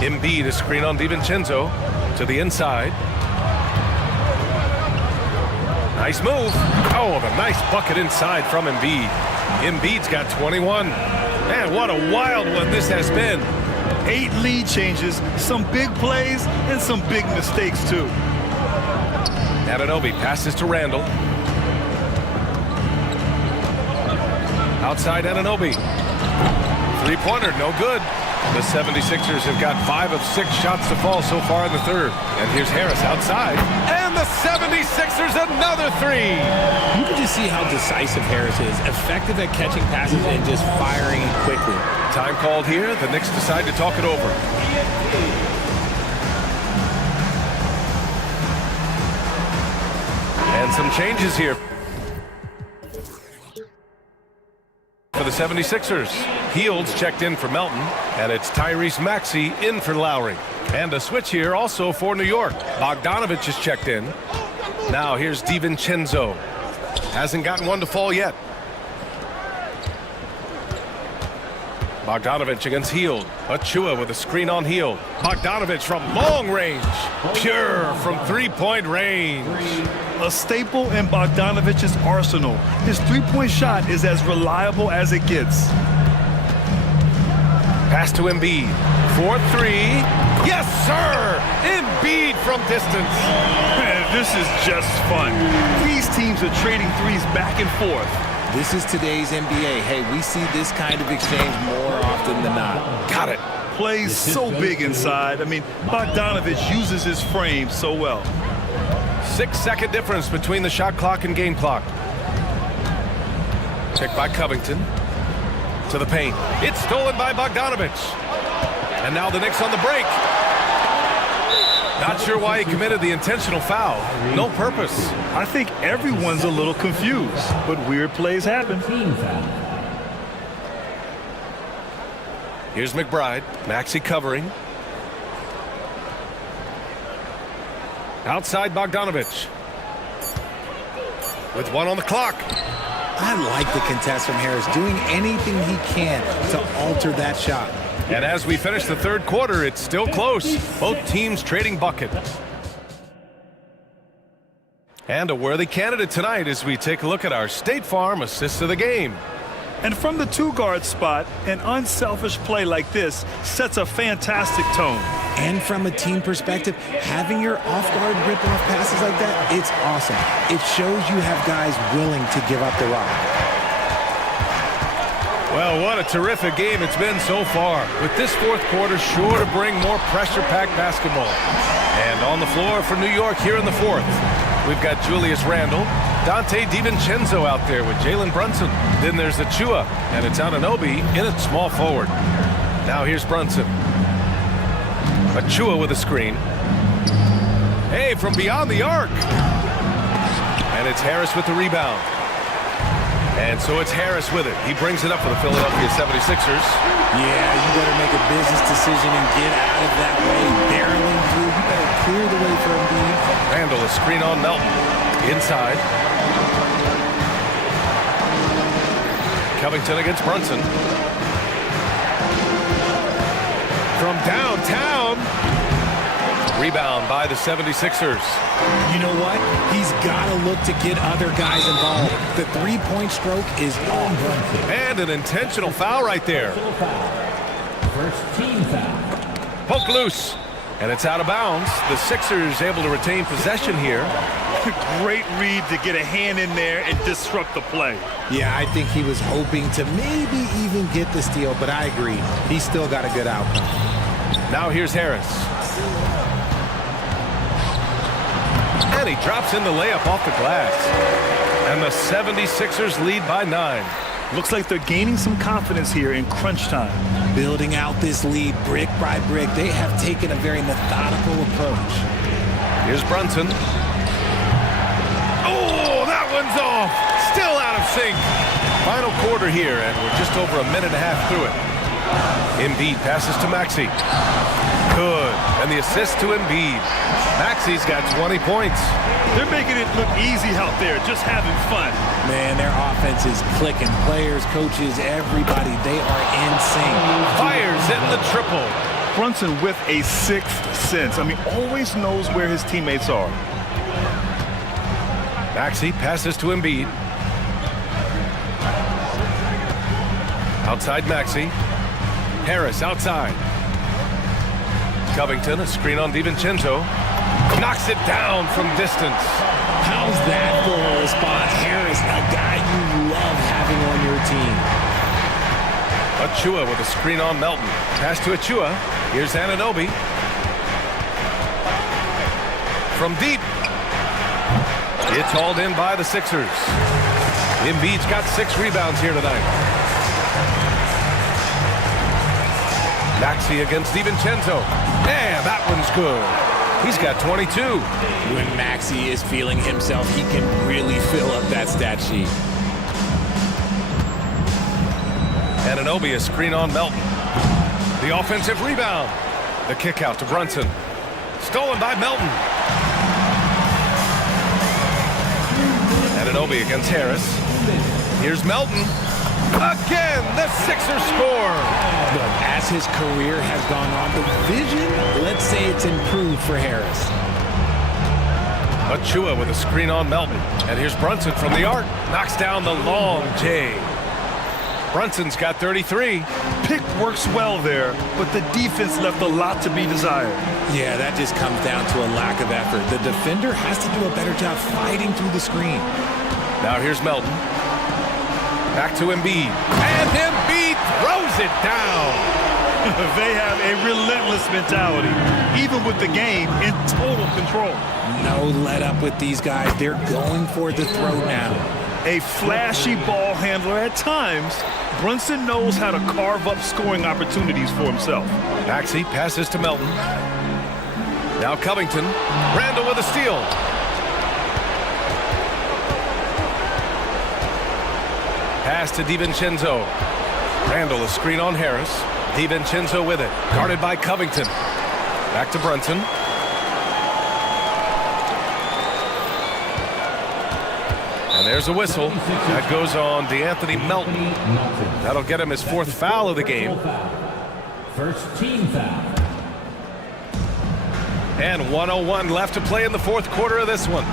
Embiid, a screen on DiVincenzo to the inside. Nice move. Oh, the nice bucket inside from Embiid. Embiid's got 21. Man, what a wild one this has been. 8 lead changes, some big plays, and some big mistakes, too. Anunoby passes to Randall. Outside Anunoby. Three-pointer, no good. The 76ers have got 5 of 6 shots to fall so far in the third. And here's Harris outside. And the 76ers another 3. You can just see how decisive Harris is. Effective at catching passes and just firing quickly. Time called here. The Knicks decide to talk it over. And some changes here for the 76ers. Fields checked in for Melton, and it's Tyrese Maxey in for Lowry. And a switch here also for New York. Bogdanovich is checked in. Now here's DiVincenzo. Hasn't gotten one to fall yet. Bogdanovich against Hield. Achua with a screen on Hield. Bogdanovich from long range. Pure from three-point range. A staple in Bogdanovich's arsenal. His three-point shot is as reliable as it gets. Pass to Embiid. 4-3. Yes, sir! Embiid from distance. Man, this is just fun. These teams are trading threes back and forth. This is today's NBA. Hey, we see this kind of exchange more often than not. Got it. Plays so big inside. I mean, Bogdanovich uses his frame so well. 6-second difference between the shot clock and game clock. Picked by Covington. To the paint. It's stolen by Bogdanovich. And now the Knicks on the break. Not sure why he committed the intentional foul. No purpose. I think everyone's a little confused, but weird plays happen. Here's McBride. Maxey covering. Outside Bogdanovich. With 1 on the clock. I like the contest from Harris, doing anything he can to alter that shot. And as we finish the third quarter, it's still close. Both teams trading bucket. And a worthy candidate tonight as we take a look at our State Farm assists of the game. And from the two-guard spot, an unselfish play like this sets a fantastic tone. And from a team perspective, having your off-guard rip-off passes like that, it's awesome. It shows you have guys willing to give up the rock. Well, what a terrific game it's been so far, with this fourth quarter sure to bring more pressure-packed basketball. And on the floor for New York here in the fourth, we've got Julius Randle, Dante DiVincenzo out there with Jalen Brunson. Then there's Achua, and it's Anunoby in at small forward. Now here's Brunson. Achua with a screen. Hey, from beyond the arc. And it's Harris with the rebound. And so it's Harris with it. He brings it up for the Philadelphia 76ers. Yeah, you better make a business decision and get out of that way. Barreling through. You better clear the way for Embiid. Randall, a screen on Melton. Inside. Covington against Brunson. From downtown. Rebound by the 76ers. You know what? He's got to look to get other guys involved. The three-point stroke is on. And an intentional foul right there. First team foul. Poke loose. And it's out of bounds. The Sixers able to retain possession here. Great read to get a hand in there and disrupt the play. Yeah, I think he was hoping to maybe even get the steal, but I agree. He's still got a good outcome. Now here's Harris. And he drops in the layup off the glass. And the 76ers lead by 9. Looks like they're gaining some confidence here in crunch time. Building out this lead brick by brick. They have taken a very methodical approach. Here's Brunson. Oh, that one's off. Still out of sync. Final quarter here, and we're just over a minute and a half through it. Embiid passes to Maxey. Good. And the assist to Embiid. Maxey's got 20 points. They're making it look easy out there, just having fun. Man, their offense is clicking. Players, coaches, everybody, they are in sync. Fires in the triple. Brunson with a sixth sense. I mean, always knows where his teammates are. Maxey passes to Embiid. Outside Maxey. Harris outside. Covington, a screen on DiVincenzo. Knocks it down from distance. How's that for a response? Harris, a guy you love having on your team. Achua with a screen on Melton. Pass to Achua. Here's Anunoby. From deep. It's hauled in by the Sixers. Embiid's got 6 rebounds here tonight. Maxey against DiVincenzo. And that one's good. He's got 22. When Maxey is feeling himself, he can really fill up that stat sheet. Anunoby, a screen on Melton. The offensive rebound. The kick out to Brunson. Stolen by Melton. Anunoby against Harris. Here's Melton. Again, the Sixers score. Look, as his career has gone on, the vision, let's say it's improved for Harris. Achua with a screen on Melton. And here's Brunson from the arc. Knocks down the long J. Brunson's got 33. Pick works well there, but the defense left a lot to be desired. Yeah, that just comes down to a lack of effort. The defender has to do a better job fighting through the screen. Now here's Melton. Back to Embiid. And Embiid throws it down. They have a relentless mentality, even with the game in total control. No let up with these guys. They're going for the throw now. A flashy ball handler at times, Brunson knows how to carve up scoring opportunities for himself. Maxey passes to Melton. Now Covington. Randall with a steal. Pass to DiVincenzo. Randall, a screen on Harris. DiVincenzo with it. Guarded by Covington. Back to Brunson. And there's a whistle. That goes on DeAnthony Melton. That'll get him his 4th foul of the game. First team foul. And 1:01 left to play in the 4th quarter of this one.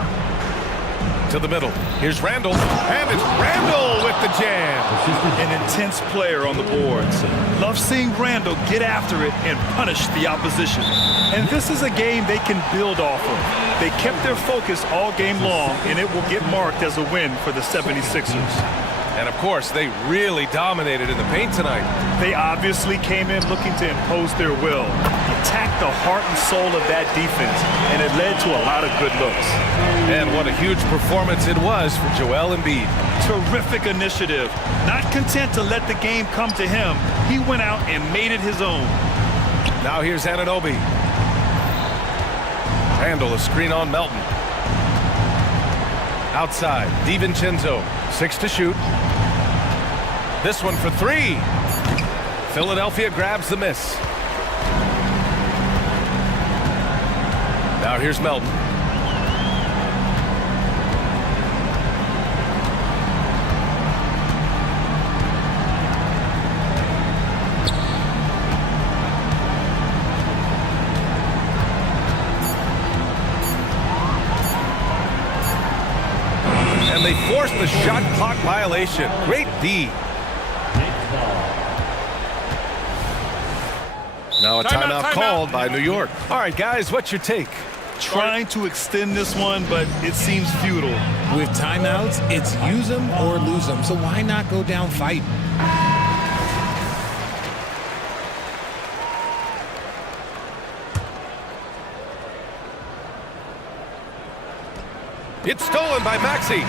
to the middle. Here's Randall, and it's Randall with the jam. An intense player on the boards. Love seeing Randall get after it and punish the opposition. And this is a game they can build off of. They kept their focus all game long, and it will get marked as a win for the 76ers. And of course, they really dominated in the paint tonight. They obviously came in looking to impose their will, attack the heart and soul of that defense, and it led to a lot of good looks. And what a huge performance it was for Joel Embiid. Terrific initiative. Not content to let the game come to him, he went out and made it his own. Now here's Anunoby. Randall, a screen on Melton. Outside, DiVincenzo, 6 to shoot. This one for 3. Philadelphia grabs the miss. Now here's Melton. And they forced the shot clock violation. Great D. Now a timeout called by New York. All right, guys, what's your take? Trying to extend this one, but it seems futile. With timeouts, it's use them or lose them. So why not go down fighting? It's stolen by Maxey.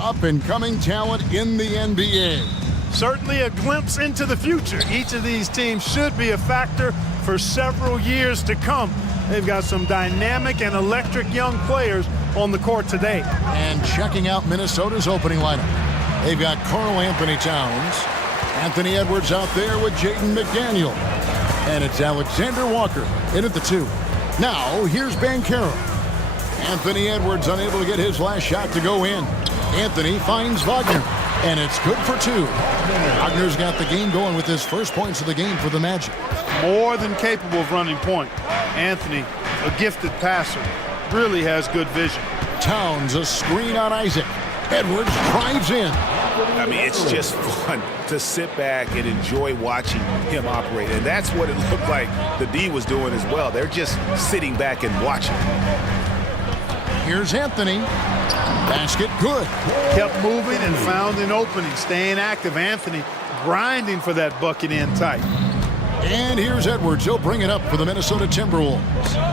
Up-and-coming talent in the NBA. Certainly a glimpse into the future. Each of these teams should be a factor for several years to come. They've got some dynamic and electric young players on the court today. And checking out Minnesota's opening lineup. They've got Karl Anthony Towns, Anthony Edwards out there with Jaden McDaniel. And it's Alexander Walker in at the 2. Now, here's Banchero. Anthony Edwards unable to get his last shot to go in. Anthony finds Wagner, and it's good for 2. Wagner's got the game going with his first points of the game for the Magic. More than capable of running point. Anthony, a gifted passer, really has good vision. Towns, a screen on Isaac. Edwards drives in. I mean, it's just fun to sit back and enjoy watching him operate. And that's what it looked like the D was doing as well. They're just sitting back and watching. Here's Anthony. Basket good. Kept moving and found an opening. Staying active. Anthony grinding for that bucket in tight. And here's Edwards. He'll bring it up for the Minnesota Timberwolves.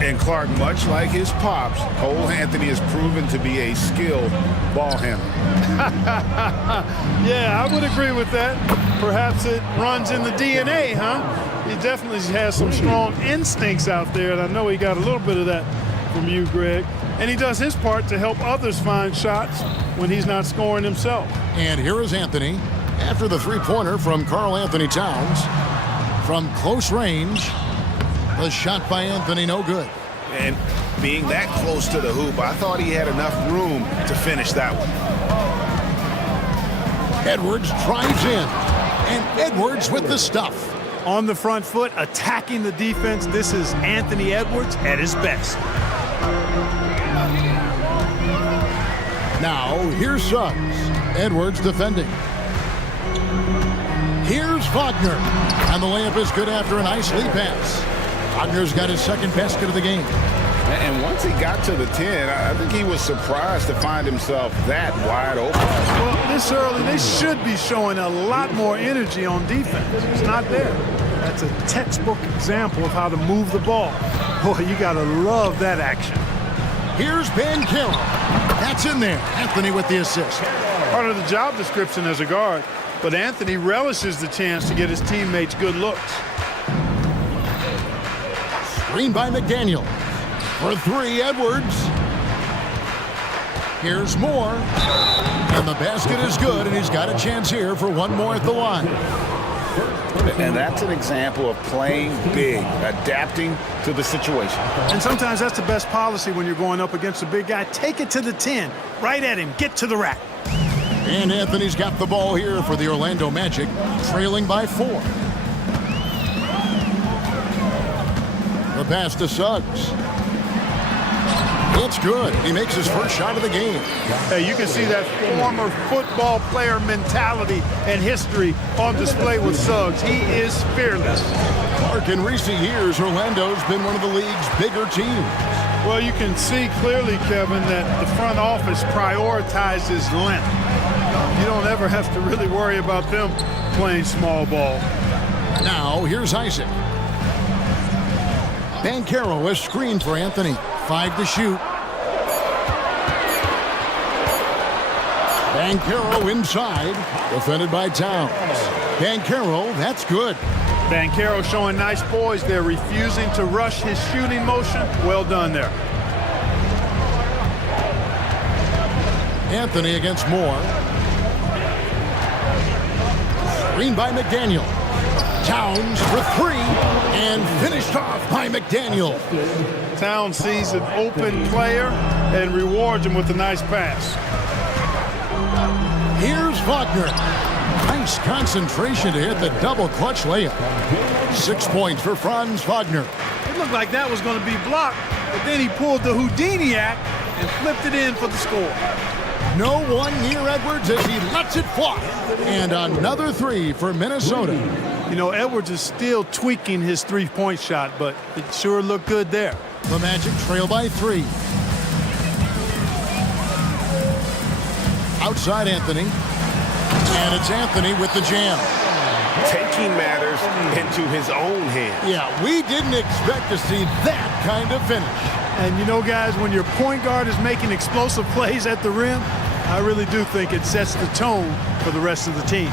And Clark, much like his pops, Cole Anthony has proven to be a skilled ball handler. Yeah, I would agree with that. Perhaps it runs in the DNA, huh? He definitely has some strong instincts out there, and I know he got a little bit of that from you, Greg. And he does his part to help others find shots when he's not scoring himself. And here is Anthony after the three-pointer from Karl Anthony Towns. From close range, the shot by Anthony, no good. And being that close to the hoop, I thought he had enough room to finish that one. Edwards drives in, and Edwards with the stuff. On the front foot, attacking the defense. This is Anthony Edwards at his best. Now, here's Suggs. Edwards defending. Here's Wagner. And the layup is good after a nice lead pass. Wagner's got his second basket of the game. And once he got to the 10, I think he was surprised to find himself that wide open. Well, this early, they should be showing a lot more energy on defense. It's not there. That's a textbook example of how to move the ball. Boy, you got to love that action. Here's Banchero. That's in there. Anthony with the assist. Part of the job description as a guard. But Anthony relishes the chance to get his teammates good looks. Screen by McDaniel. For 3, Edwards. Here's Moore. And the basket is good, and he's got a chance here for one more at the line. And that's an example of playing big, adapting to the situation. And sometimes that's the best policy when you're going up against a big guy. Take it to the 10. Right at him. Get to the rack. And Anthony's got the ball here for the Orlando Magic, trailing by 4. The pass to Suggs. It's good. He makes his first shot of the game. Hey, you can see that former football player mentality and history on display with Suggs. He is fearless. Clark, in recent years, Orlando's been one of the league's bigger teams. Well, you can see clearly, Kevin, that the front office prioritizes length. You don't ever have to really worry about them playing small ball. Now, here's Isaac. Banchero is screened for Anthony. 5 to shoot. Banchero inside, defended by Towns. Banchero, that's good. Banchero showing nice poise there, refusing to rush his shooting motion. Well done there. Anthony against Moore. Screen by McDaniel. Towns for 3, and finished off by McDaniel. Towns sees an open player and rewards him with a nice pass. Here's Wagner. Nice concentration to hit the double clutch layup. 6 points for Franz Wagner. It looked like that was going to be blocked, but then he pulled the Houdini act and flipped it in for the score. No one near Edwards as he lets it fly. And another 3 for Minnesota. You know, Edwards is still tweaking his three-point shot, but it sure looked good there. The Magic trail by 3. Outside Anthony. And it's Anthony with the jam. Taking matters into his own hands. Yeah, we didn't expect to see that kind of finish. And you know, guys, when your point guard is making explosive plays at the rim, I really do think it sets the tone for the rest of the team.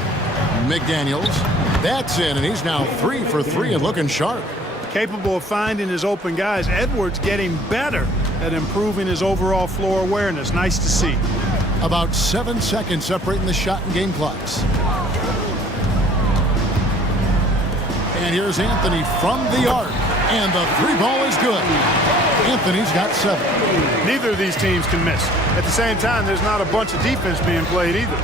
McDaniels, that's in, and he's now 3 for 3 and looking sharp. Capable of finding his open guys. Edwards getting better at improving his overall floor awareness. Nice to see. About 7 seconds separating the shot and game clocks. And here's Anthony from the arc. And the 3-ball is good. Anthony's got 7. Neither of these teams can miss. At the same time, there's not a bunch of defense being played either.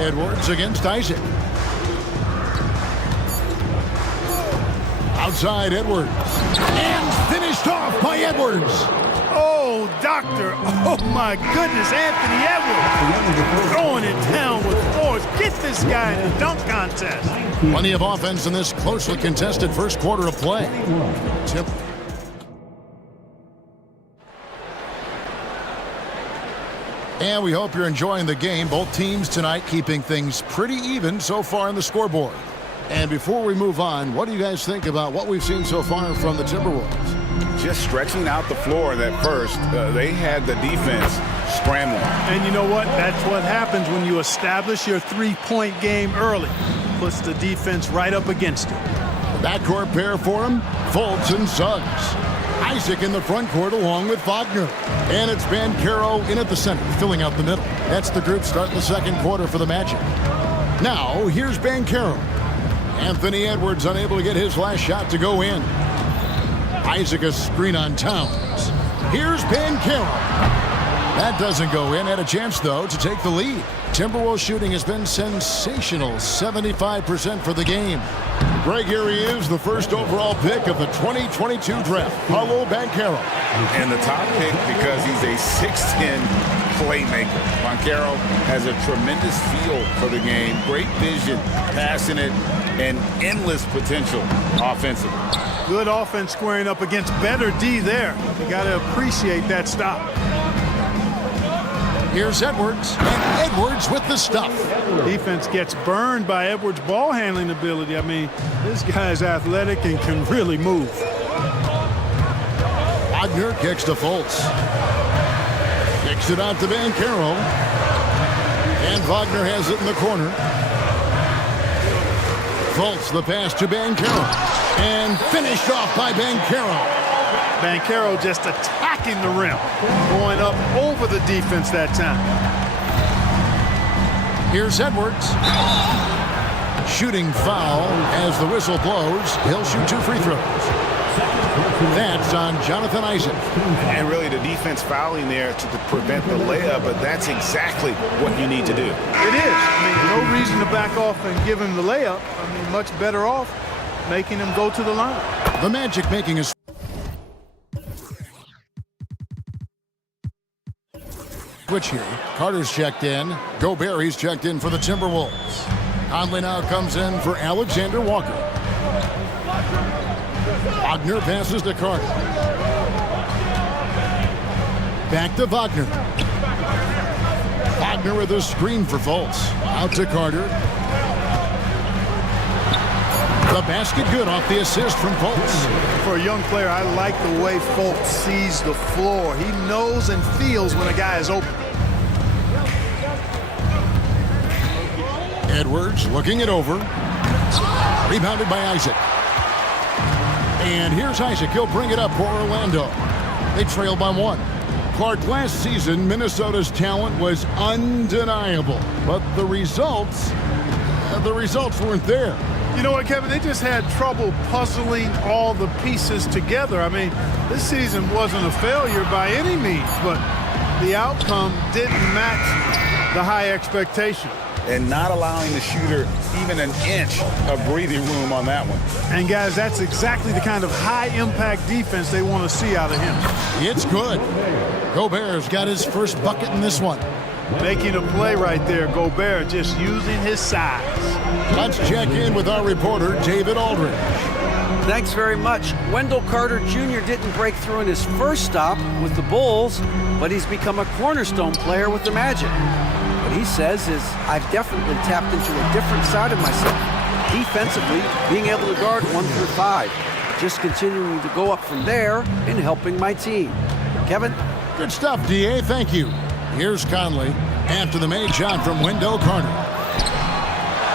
Edwards against Isaac. Outside Edwards. And finished off by Edwards. Oh, doctor. Oh, my goodness. Anthony Edwards throwing it down with force. Get this guy in a dunk contest. Plenty of offense in this closely contested first quarter of play. And we hope you're enjoying the game. Both teams tonight keeping things pretty even so far on the scoreboard. And before we move on, what do you guys think about what we've seen so far from the Timberwolves? Just stretching out the floor in that first. They had the defense scrambling. And you know what? That's what happens when you establish your three-point game early. Puts the defense right up against it. Backcourt pair for him, Fultz and Suggs. Isaac in the front court along with Wagner. And it's Banchero in at the center, filling out the middle. That's the group starting the second quarter for the Magic. Now, here's Banchero. Anthony Edwards unable to get his last shot to go in. Isaac a screen on Towns. Here's Banchero. That doesn't go in. Had a chance, though, to take the lead. Timberwolves shooting has been sensational. 75% for the game. Greg, here he is, the first overall pick of the 2022 draft. Paolo Banchero. And the top pick because he's a 6'10 playmaker. Banchero has a tremendous feel for the game. Great vision, passing it, and endless potential offensively. Good offense squaring up against better D there. You got to appreciate that stop. Here's Edwards, and Edwards with the stuff. Defense gets burned by Edwards' ball handling ability. I mean, this guy's athletic and can really move. Wagner kicks to Fultz. Kicks it out to Banchero. And Wagner has it in the corner. Fultz the pass to Banchero. And finished off by Banchero. Banchero just attacking the rim, going up over the defense that time. Here's Edwards. Shooting foul as the whistle blows. He'll shoot 2 free throws. That's on Jonathan Isaac. And really the defense fouling there to prevent the layup, but that's exactly what you need to do. It is. I mean, no reason to back off and give him the layup. I mean, much better off making him go to the line. The Magic making his switch here. Carter's checked in. Gobert, he's checked in for the Timberwolves. Conley now comes in for Alexander Walker. Wagner passes to Carter. Back to Wagner. Wagner with a screen for Fultz. Out to Carter. The basket good off the assist from Fultz. For a young player, I like the way Fultz sees the floor. He knows and feels when a guy is open. Edwards looking it over. Rebounded by Isaac. And here's Isaac. He'll bring it up for Orlando. They trail by 1. Clark, last season, Minnesota's talent was undeniable. But the results weren't there. You know what, Kevin? They just had trouble puzzling all the pieces together. I mean, this season wasn't a failure by any means, but the outcome didn't match the high expectation. And not allowing the shooter even an inch of breathing room on that one. And, guys, that's exactly the kind of high-impact defense they want to see out of him. It's good. Gobert's got his first bucket in this one. Making a play right there, Gobert just using his size. Let's check in with our reporter, David Aldridge. Thanks very much. Wendell Carter Jr. didn't break through in his first stop with the Bulls, but he's become a cornerstone player with the Magic. What he says is, I've definitely tapped into a different side of myself. Defensively, being able to guard 1 through 5. Just continuing to go up from there and helping my team. Kevin? Good stuff, D.A. Thank you. Here's Conley after the made shot from Wendell Carter.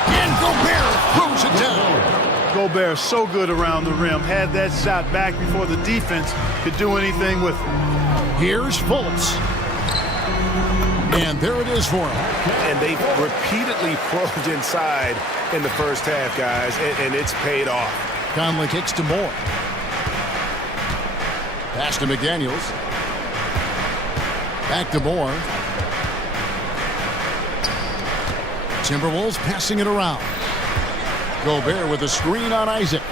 And Gobert throws it down. Gobert so good around the rim. Had that shot back before the defense could do anything with it. Here's Fultz. And there it is for him. And they repeatedly probed inside in the first half, guys, and it's paid off. Conley kicks to Moore. Pass to McDaniels. Back to Moore. Timberwolves passing it around. Gobert with a screen on Isaac.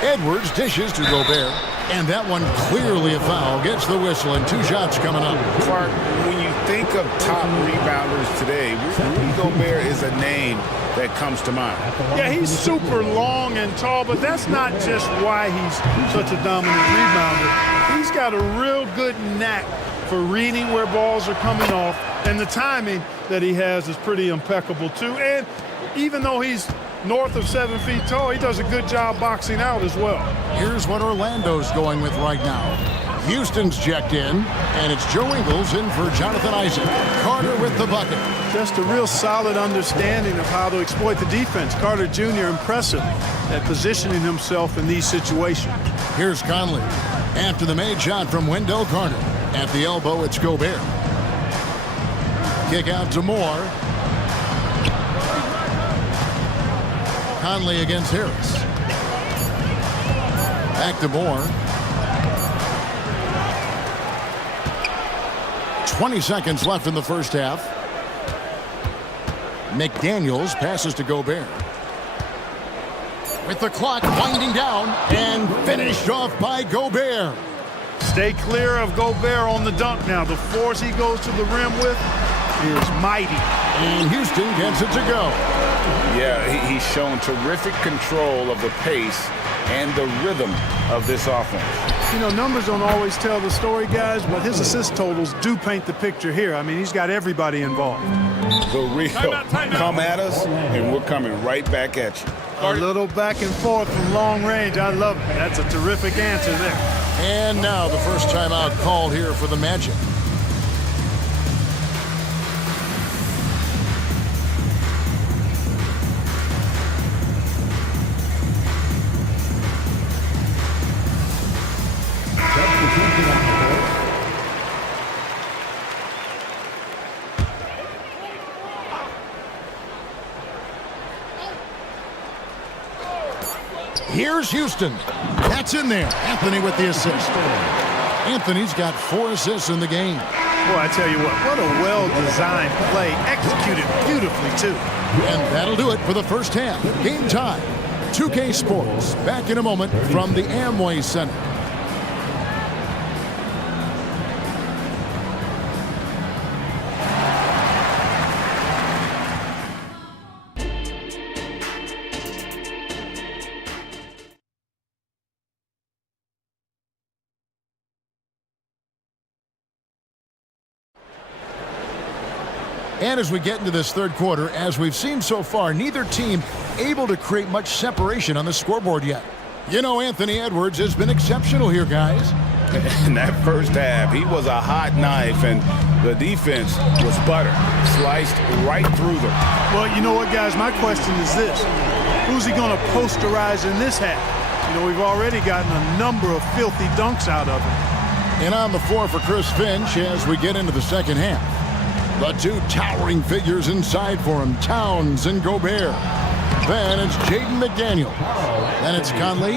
Edwards dishes to Gobert. And that one clearly a foul. Gets the whistle and 2 shots coming up. Clark, when you think of top rebounders today, Rudy Gobert is a name that comes to mind. Yeah, he's super long and tall, but that's not just why he's such a dominant rebounder. He's got a real good knack for reading where balls are coming off, and the timing that he has is pretty impeccable too. And even though he's north of 7 feet tall, he does a good job boxing out as well. Here's what Orlando's going with right now. Houston's checked in, and it's Joe Ingles in for Jonathan Isaac. Carter with the bucket. Just a real solid understanding of how to exploit the defense. Carter Jr. impressive at positioning himself in these situations. Here's Conley after the made shot from Wendell Carter. At the elbow, it's Gobert. Kick out to Moore. Conley against Harris. Back to Moore. 20 seconds left in the first half. McDaniels passes to Gobert. With the clock winding down and finished off by Gobert. Stay clear of Gobert on the dunk now. The force he goes to the rim with is mighty. And Houston gets it to go. Yeah, he's shown terrific control of the pace and the rhythm of this offense. You know, numbers don't always tell the story, guys, but his assist totals do paint the picture here. I mean, he's got everybody involved. The real come at us, and we're coming right back at you. A little back and forth from long range. I love it. That's a terrific answer there. And now the first timeout called here for the Magic. Here's Houston. That's in there. Anthony with the assist. Anthony's got 4 assists in the game. Boy, I tell you what a well-designed play. Executed beautifully, too. And that'll do it for the first half. Game time. 2K Sports. Back in a moment from the Amway Center. And as we get into this third quarter, as we've seen so far, neither team able to create much separation on the scoreboard yet. You know, Anthony Edwards has been exceptional here, guys. In that first half, he was a hot knife, and the defense was butter, sliced right through them. Well, you know what, guys? My question is this. Who's he going to posterize in this half? You know, we've already gotten a number of filthy dunks out of him. And on the floor for Chris Finch as we get into the second half. The 2 towering figures inside for him, Towns and Gobert. Then it's Jaden McDaniel. Then it's Conley.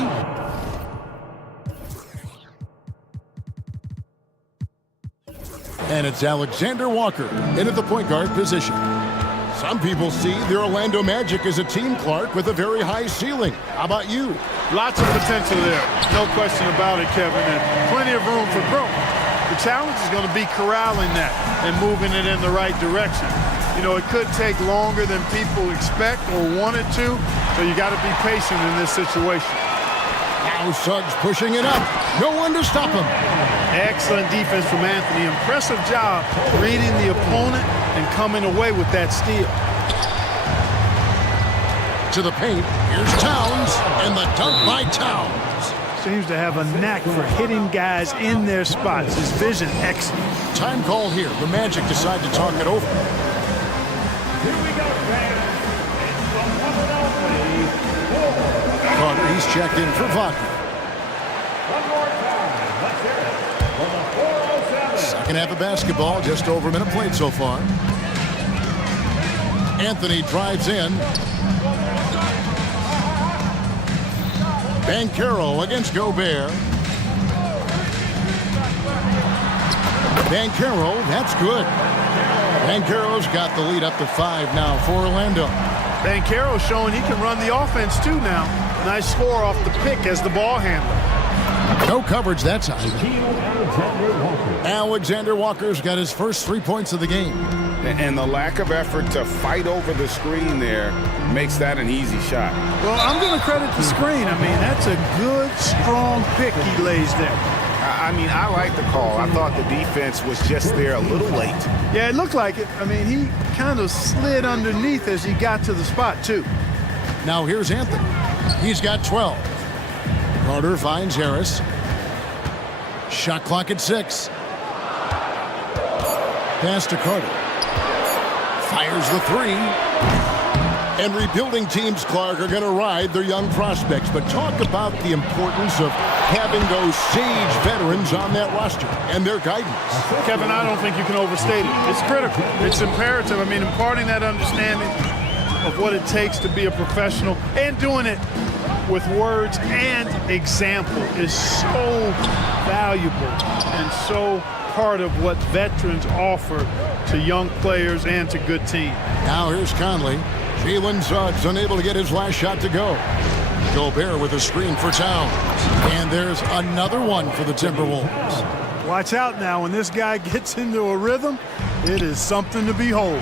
And it's Alexander Walker in at the point guard position. Some people see the Orlando Magic as a team, Clark, with a very high ceiling. How about you? Lots of potential there. No question about it, Kevin, and plenty of room for growth. The challenge is going to be corralling that and moving it in the right direction. You know, it could take longer than people expect or want it to, so you got to be patient in this situation. Now Suggs pushing it up. No one to stop him. Excellent defense from Anthony. Impressive job reading the opponent and coming away with that steal. To the paint. Here's Towns, and the dunk by Towns. So Seems to have a knack for hitting guys in their spots. His vision excellent. Time call here. The Magic decide to talk it over. Carter, he's checked in for Wagner. Second half of basketball, just over a minute played so far. Anthony drives in. Banchero against Gobert. Banchero, that's good. Banchero's got the lead up to 5 now for Orlando. Banchero showing he can run the offense too now. Nice score off the pick as the ball handler. No coverage that time. Alexander Walker's got his first 3 points of the game. And the lack of effort to fight over the screen there makes that an easy shot. Well, I'm going to credit the screen. I mean, that's a good, strong pick he lays there. I mean, I like the call. I thought the defense was just there a little late. Yeah, it looked like it. I mean, he kind of slid underneath as he got to the spot, too. Now here's Anthony. He's got 12. Carter finds Harris. Shot clock at 6. Pass to Carter. Fires the 3. And rebuilding teams, Clark, are going to ride their young prospects. But talk about the importance of having those sage veterans on that roster and their guidance. Kevin, I don't think you can overstate it. It's critical. It's imperative. I mean, imparting that understanding of what it takes to be a professional and doing it with words and example is so valuable and so part of what veterans offer to young players and to good teams. Now here's Conley. Jalen Suggs unable to get his last shot to go. Gobert with a screen for Towns. And there's another one for the Timberwolves. Watch out now. When this guy gets into a rhythm, it is something to behold.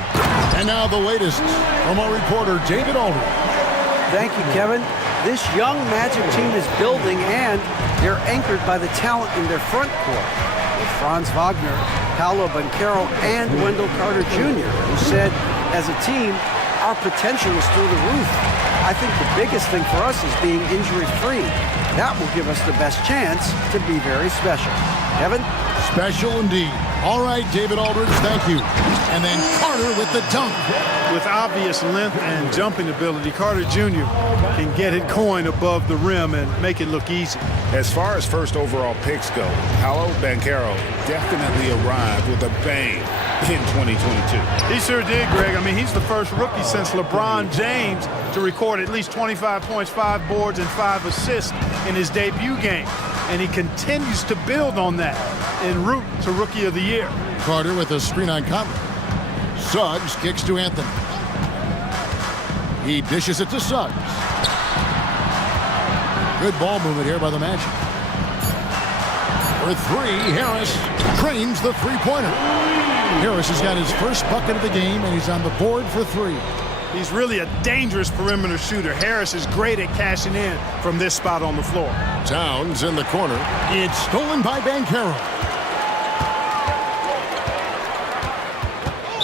And now the latest from our reporter, David Aldridge. Thank you, Kevin. This young Magic team is building, and they're anchored by the talent in their front court. With Franz Wagner, Paolo Banchero, and Wendell Carter Jr., who said, as a team, our potential is through the roof. I think the biggest thing for us is being injury-free. That will give us the best chance to be very special. Kevin? Special indeed. All right, David Aldridge, thank you. And then Carter with the dunk. With obvious length and jumping ability, Carter Jr. can get it going above the rim and make it look easy. As far as first overall picks go, Paolo Banchero definitely arrived with a bang in 2022. He sure did, Greg. I mean, he's the first rookie since LeBron James to record at least 25 points, 5 boards, and 5 assists in his debut game. And he continues to build on that en route to Rookie of the Year. Carter with a screen on Conley. Suggs kicks to Anthony. He dishes it to Suggs. Good ball movement here by the Magic. For 3, Harris trains the three-pointer. Harris has got his first bucket of the game, and he's on the board for 3. He's really a dangerous perimeter shooter. Harris is great at cashing in from this spot on the floor. Towns in the corner. It's stolen by Banchero.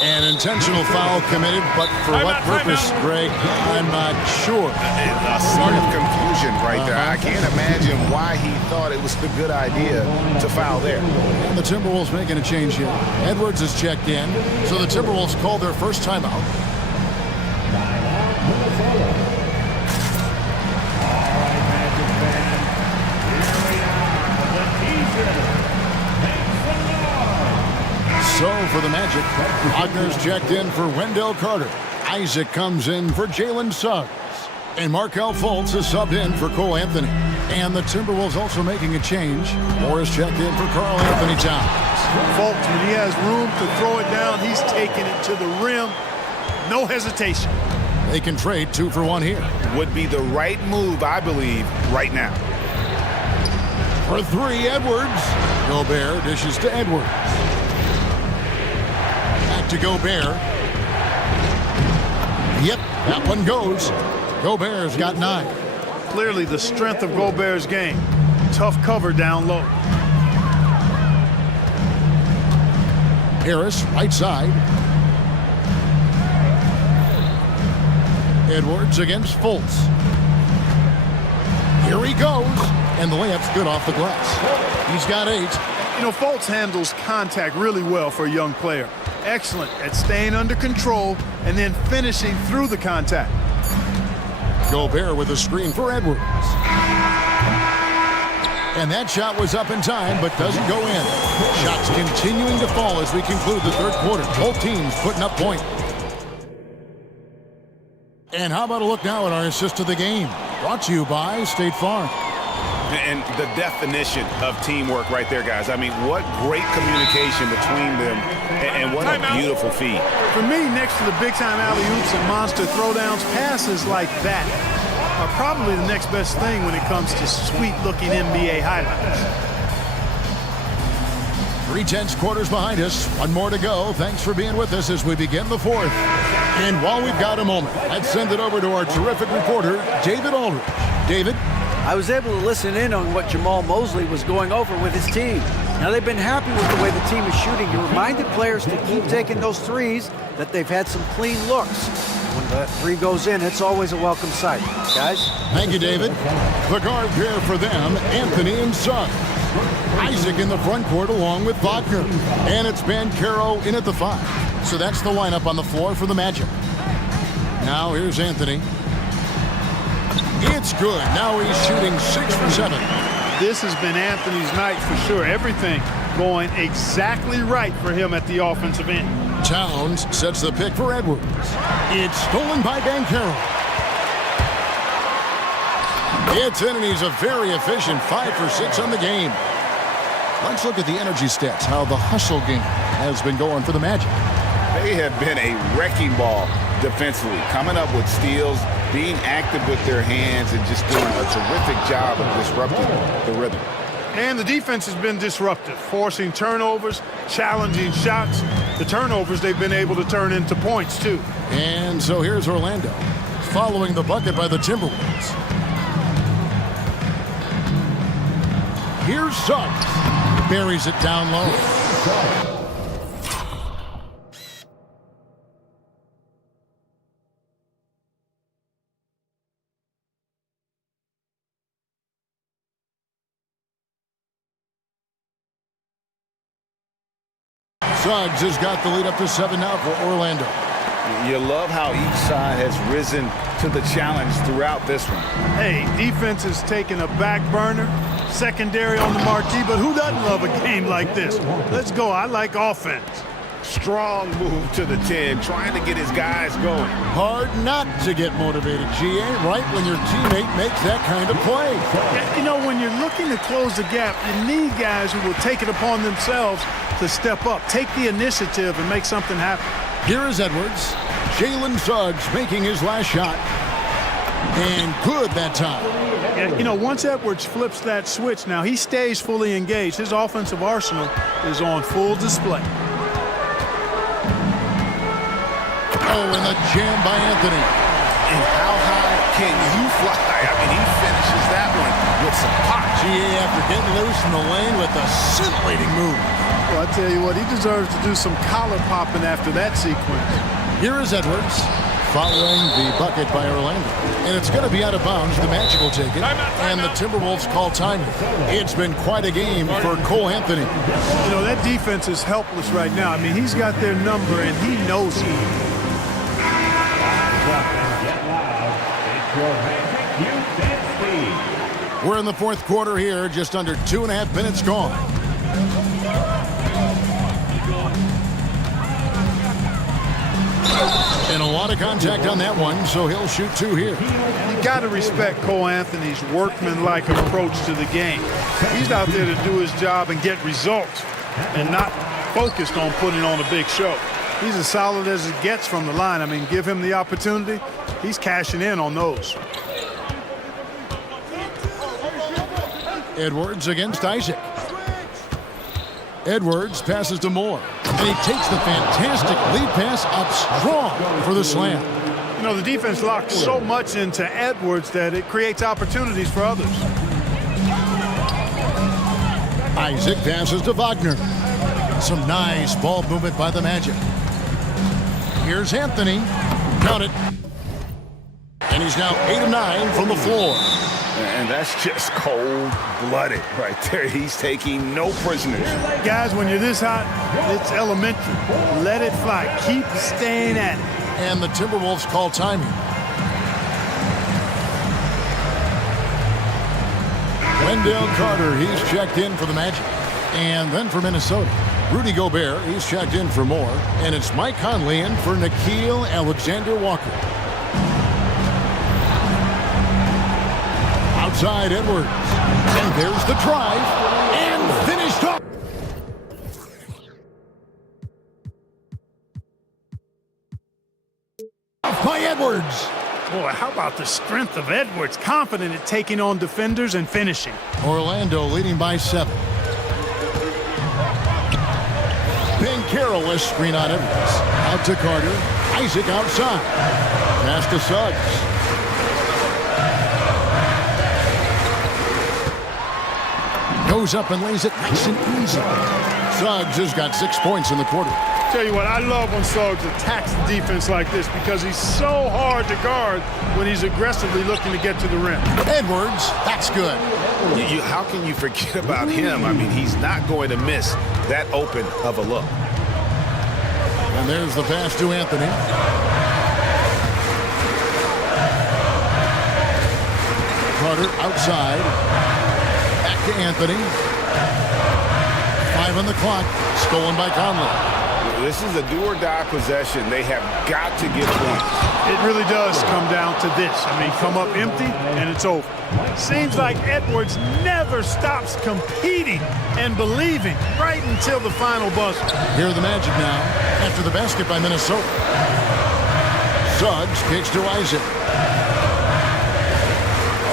An intentional foul committed, but for what purpose, Greg? I'm not sure. A sort of confusion right there. I can't imagine why he thought it was the good idea to foul there. And the Timberwolves making a change here. Edwards is checked in, so the Timberwolves called their first timeout. So for the Magic, Wagner's checked in for Wendell Carter. Isaac comes in for Jalen Suggs. And Markelle Fultz is subbed in for Cole Anthony. And the Timberwolves also making a change. Morris checked in for Karl Anthony Towns. Fultz, when he has room to throw it down, he's taking it to the rim. No hesitation. They can trade 2 for 1 here. Would be the right move, I believe, right now. For 3, Edwards. Gobert dishes to Edwards. Back to Gobert. Yep, that one goes. Gobert's got 9. Clearly the strength of Gobert's game. Tough cover down low. Harris, right side. Edwards against Fultz. Here he goes. And the layup's good off the glass. He's got 8. You know, Fultz handles contact really well for a young player. Excellent at staying under control and then finishing through the contact. Gobert with a screen for Edwards. And that shot was up in time, but doesn't go in. Shots continuing to fall as we conclude the third quarter. Both teams putting up points. And how about a look now at our assist of the game? Brought to you by State Farm. And the definition of teamwork right there, guys. I mean, what great communication between them, and what a beautiful feed. For me, next to the big-time alley-oops and monster throwdowns, passes like that are probably the next best thing when it comes to sweet-looking NBA highlights. 3/10 quarters behind us. One more to go. Thanks for being with us as we begin the fourth. And while we've got a moment, let's send it over to our terrific reporter, David Aldridge. David? I was able to listen in on what Jamal Mosley was going over with his team. Now, they've been happy with the way the team is shooting. He reminded players to keep taking those threes, that they've had some clean looks. When that three goes in, it's always a welcome sight. Guys? Thank you, David. The guard pair for them, Anthony and Suggs. Isaac in the front court along with Wagner. And it's Banchero in at the 5. So that's the lineup on the floor for the Magic. Now here's Anthony. It's good. Now he's shooting 6 for 7. This has been Anthony's night for sure. Everything going exactly right for him at the offensive end. Towns sets the pick for Edwards. It's stolen by Banchero. It's in, and he's a very efficient 5 for 6 on the game. Let's look at the energy stats, how the hustle game has been going for the Magic. They have been a wrecking ball defensively, coming up with steals, being active with their hands, and just doing a terrific job of disrupting the rhythm. And the defense has been disruptive, forcing turnovers, challenging shots. The turnovers they've been able to turn into points, too. And so here's Orlando, following the bucket by the Timberwolves. Here's Suggs. Buries it down low. Suggs has got the lead up to 7 now for Orlando. You love how each side has risen to the challenge throughout this one. Hey, defense is taking a back burner, secondary on the marquee, but who doesn't love a game like this? Let's go. I like offense. Strong move to the 10, trying to get his guys going. Hard not to get motivated, GA, right when your teammate makes that kind of play. You know, when you're looking to close the gap, you need guys who will take it upon themselves to step up, take the initiative, and make something happen. Here is Edwards. Jalen Suggs making his last shot. And good that time. Yeah, you know, once Edwards flips that switch now, he stays fully engaged. His offensive arsenal is on full display. Oh, and the jam by Anthony. And how high can you fly? I mean, he finishes that one with some pop. GA after getting loose in the lane with a scintillating move. Well, I tell you what, he deserves to do some collar popping after that sequence. Here is Edwards, following the bucket by Orlando. And it's going to be out of bounds. The Magic will take it. And the Timberwolves call time. It's been quite a game for Cole Anthony. You know, that defense is helpless right now. I mean, he's got their number, and he knows it. We're in the fourth quarter here, just under 2.5 minutes gone. And a lot of contact on that one, so he'll shoot 2 here. You got to respect Cole Anthony's workmanlike approach to the game. He's out there to do his job and get results, and not focused on putting on a big show. He's as solid as it gets from the line. I mean, give him the opportunity, he's cashing in on those. Edwards against Isaac. Edwards passes to Moore. And he takes the fantastic lead pass up strong for the slam. You know, the defense locks so much into Edwards that it creates opportunities for others. Isaac passes to Wagner. Some nice ball movement by the Magic. Here's Anthony. Count it. And he's now 8 of 9 from the floor. And that's just cold-blooded right there. He's taking no prisoners. Guys, when you're this hot, it's elementary. Let it fly. Keep staying at it. And the Timberwolves call timing. Wendell Carter, he's checked in for the Magic. And then for Minnesota, Rudy Gobert, he's checked in for more. And it's Mike Conley in for Nickeil Alexander-Walker. Outside Edwards. And there's the drive. And finished off. By Edwards. Boy, how about the strength of Edwards? Confident at taking on defenders and finishing. Orlando leading by 7. Ben Carroll, a screen on Edwards. Out to Carter. Isaac outside. Pass to Suggs. Goes up and lays it nice and easy. Suggs has got 6 points in the quarter. Tell you what, I love when Suggs attacks the defense like this because he's so hard to guard when he's aggressively looking to get to the rim. Edwards, that's good. How can you forget about him? I mean, he's not going to miss that open of a look. And there's the pass to Anthony. Carter outside. Back to Anthony. 5 on the clock. Stolen by Conley. This is a do-or-die possession. They have got to get points. It really does come down to this. I mean, come up empty, and it's over. Seems like Edwards never stops competing and believing right until the final buzzer. Here are the Magic now after the basket by Minnesota. Suggs kicks to Isaac.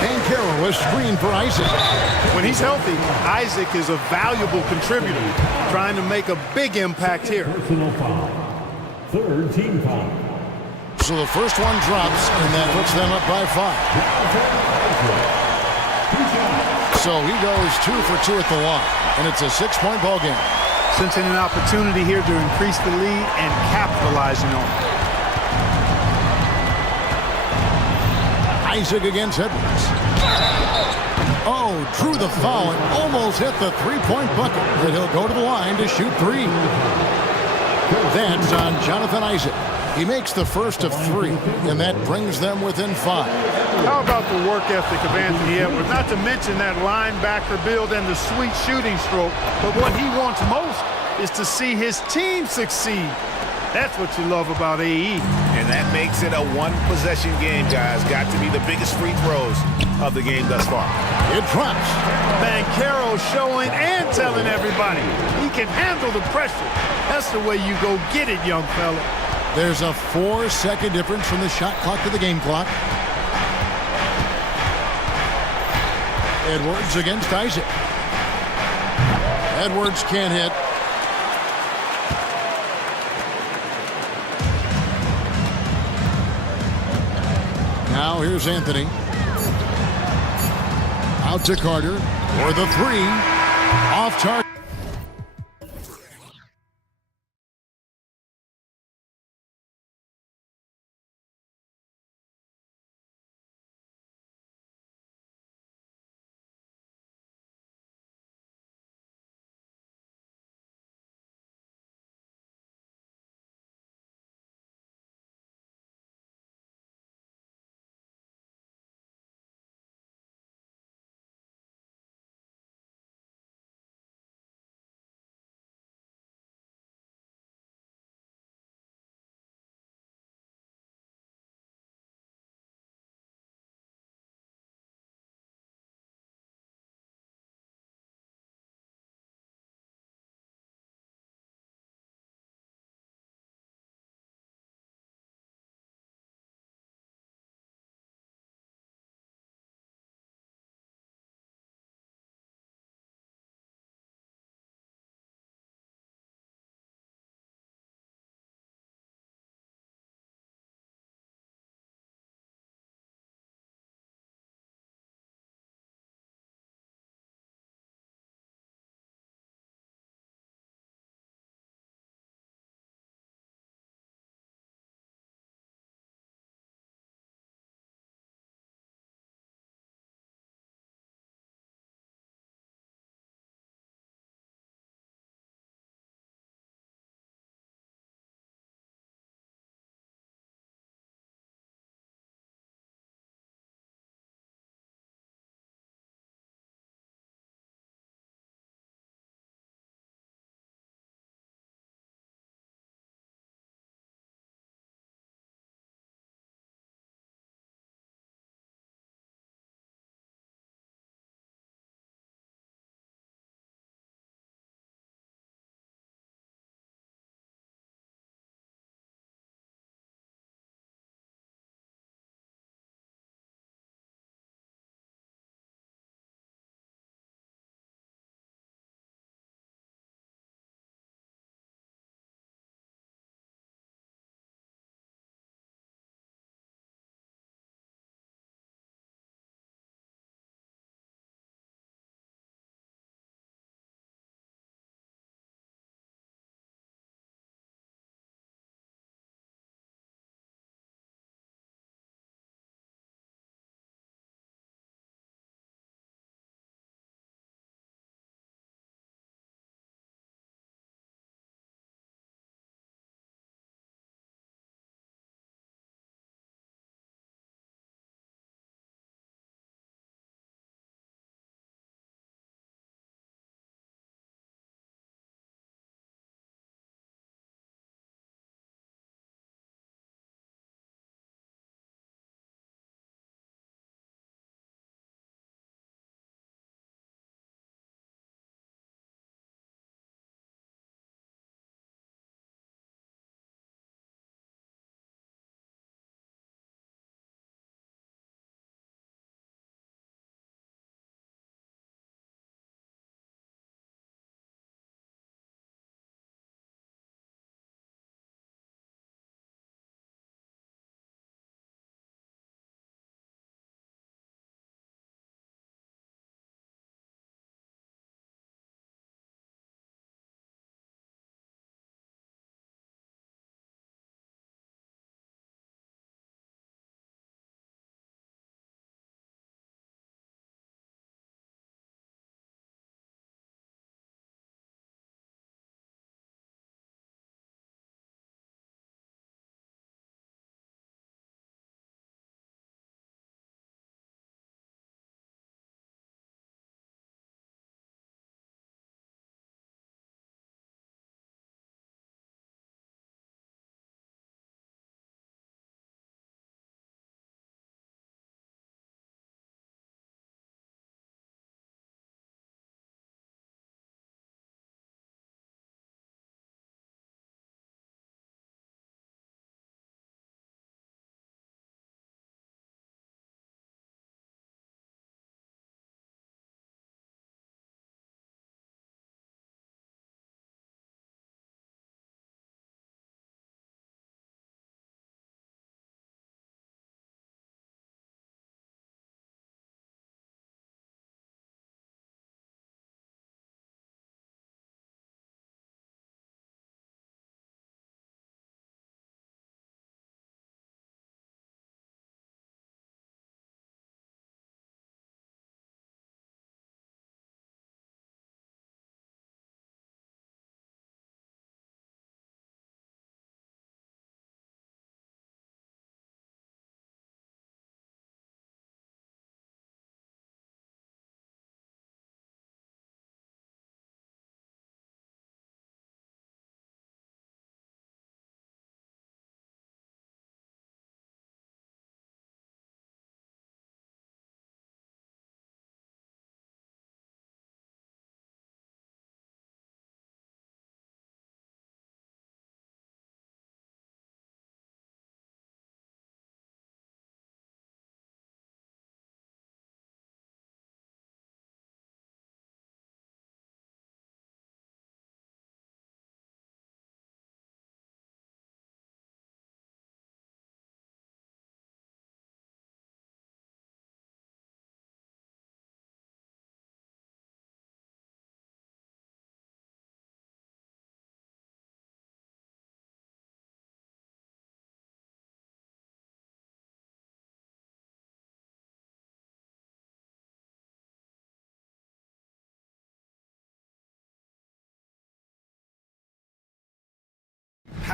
And Carroll was screened for Isaac. When he's healthy, Isaac is a valuable contributor, trying to make a big impact here. Personal foul. Third team foul. So the first one drops, and that puts them up by 5. So he goes 2 for 2 at the line, and it's a 6-point ball game. Sensing an opportunity here to increase the lead and capitalizing on it. Isaac against Edwards. Oh, drew the foul and almost hit the 3-point bucket, but he'll go to the line to shoot 3. That's on Jonathan Isaac. He makes the first of 3, and that brings them within 5. How about the work ethic of Anthony Edwards? Not to mention that linebacker build and the sweet shooting stroke, but what he wants most is to see his team succeed. That's what you love about AE. And that makes it a one-possession game, guys. Got to be the biggest free throws of the game thus far. It drops. Banchero showing and telling everybody he can handle the pressure. That's the way you go get it, young fella. There's a 4-second difference from the shot clock to the game clock. Edwards against Isaac. Edwards can't hit. Now here's Anthony. Out to Carter for the 3. Off target.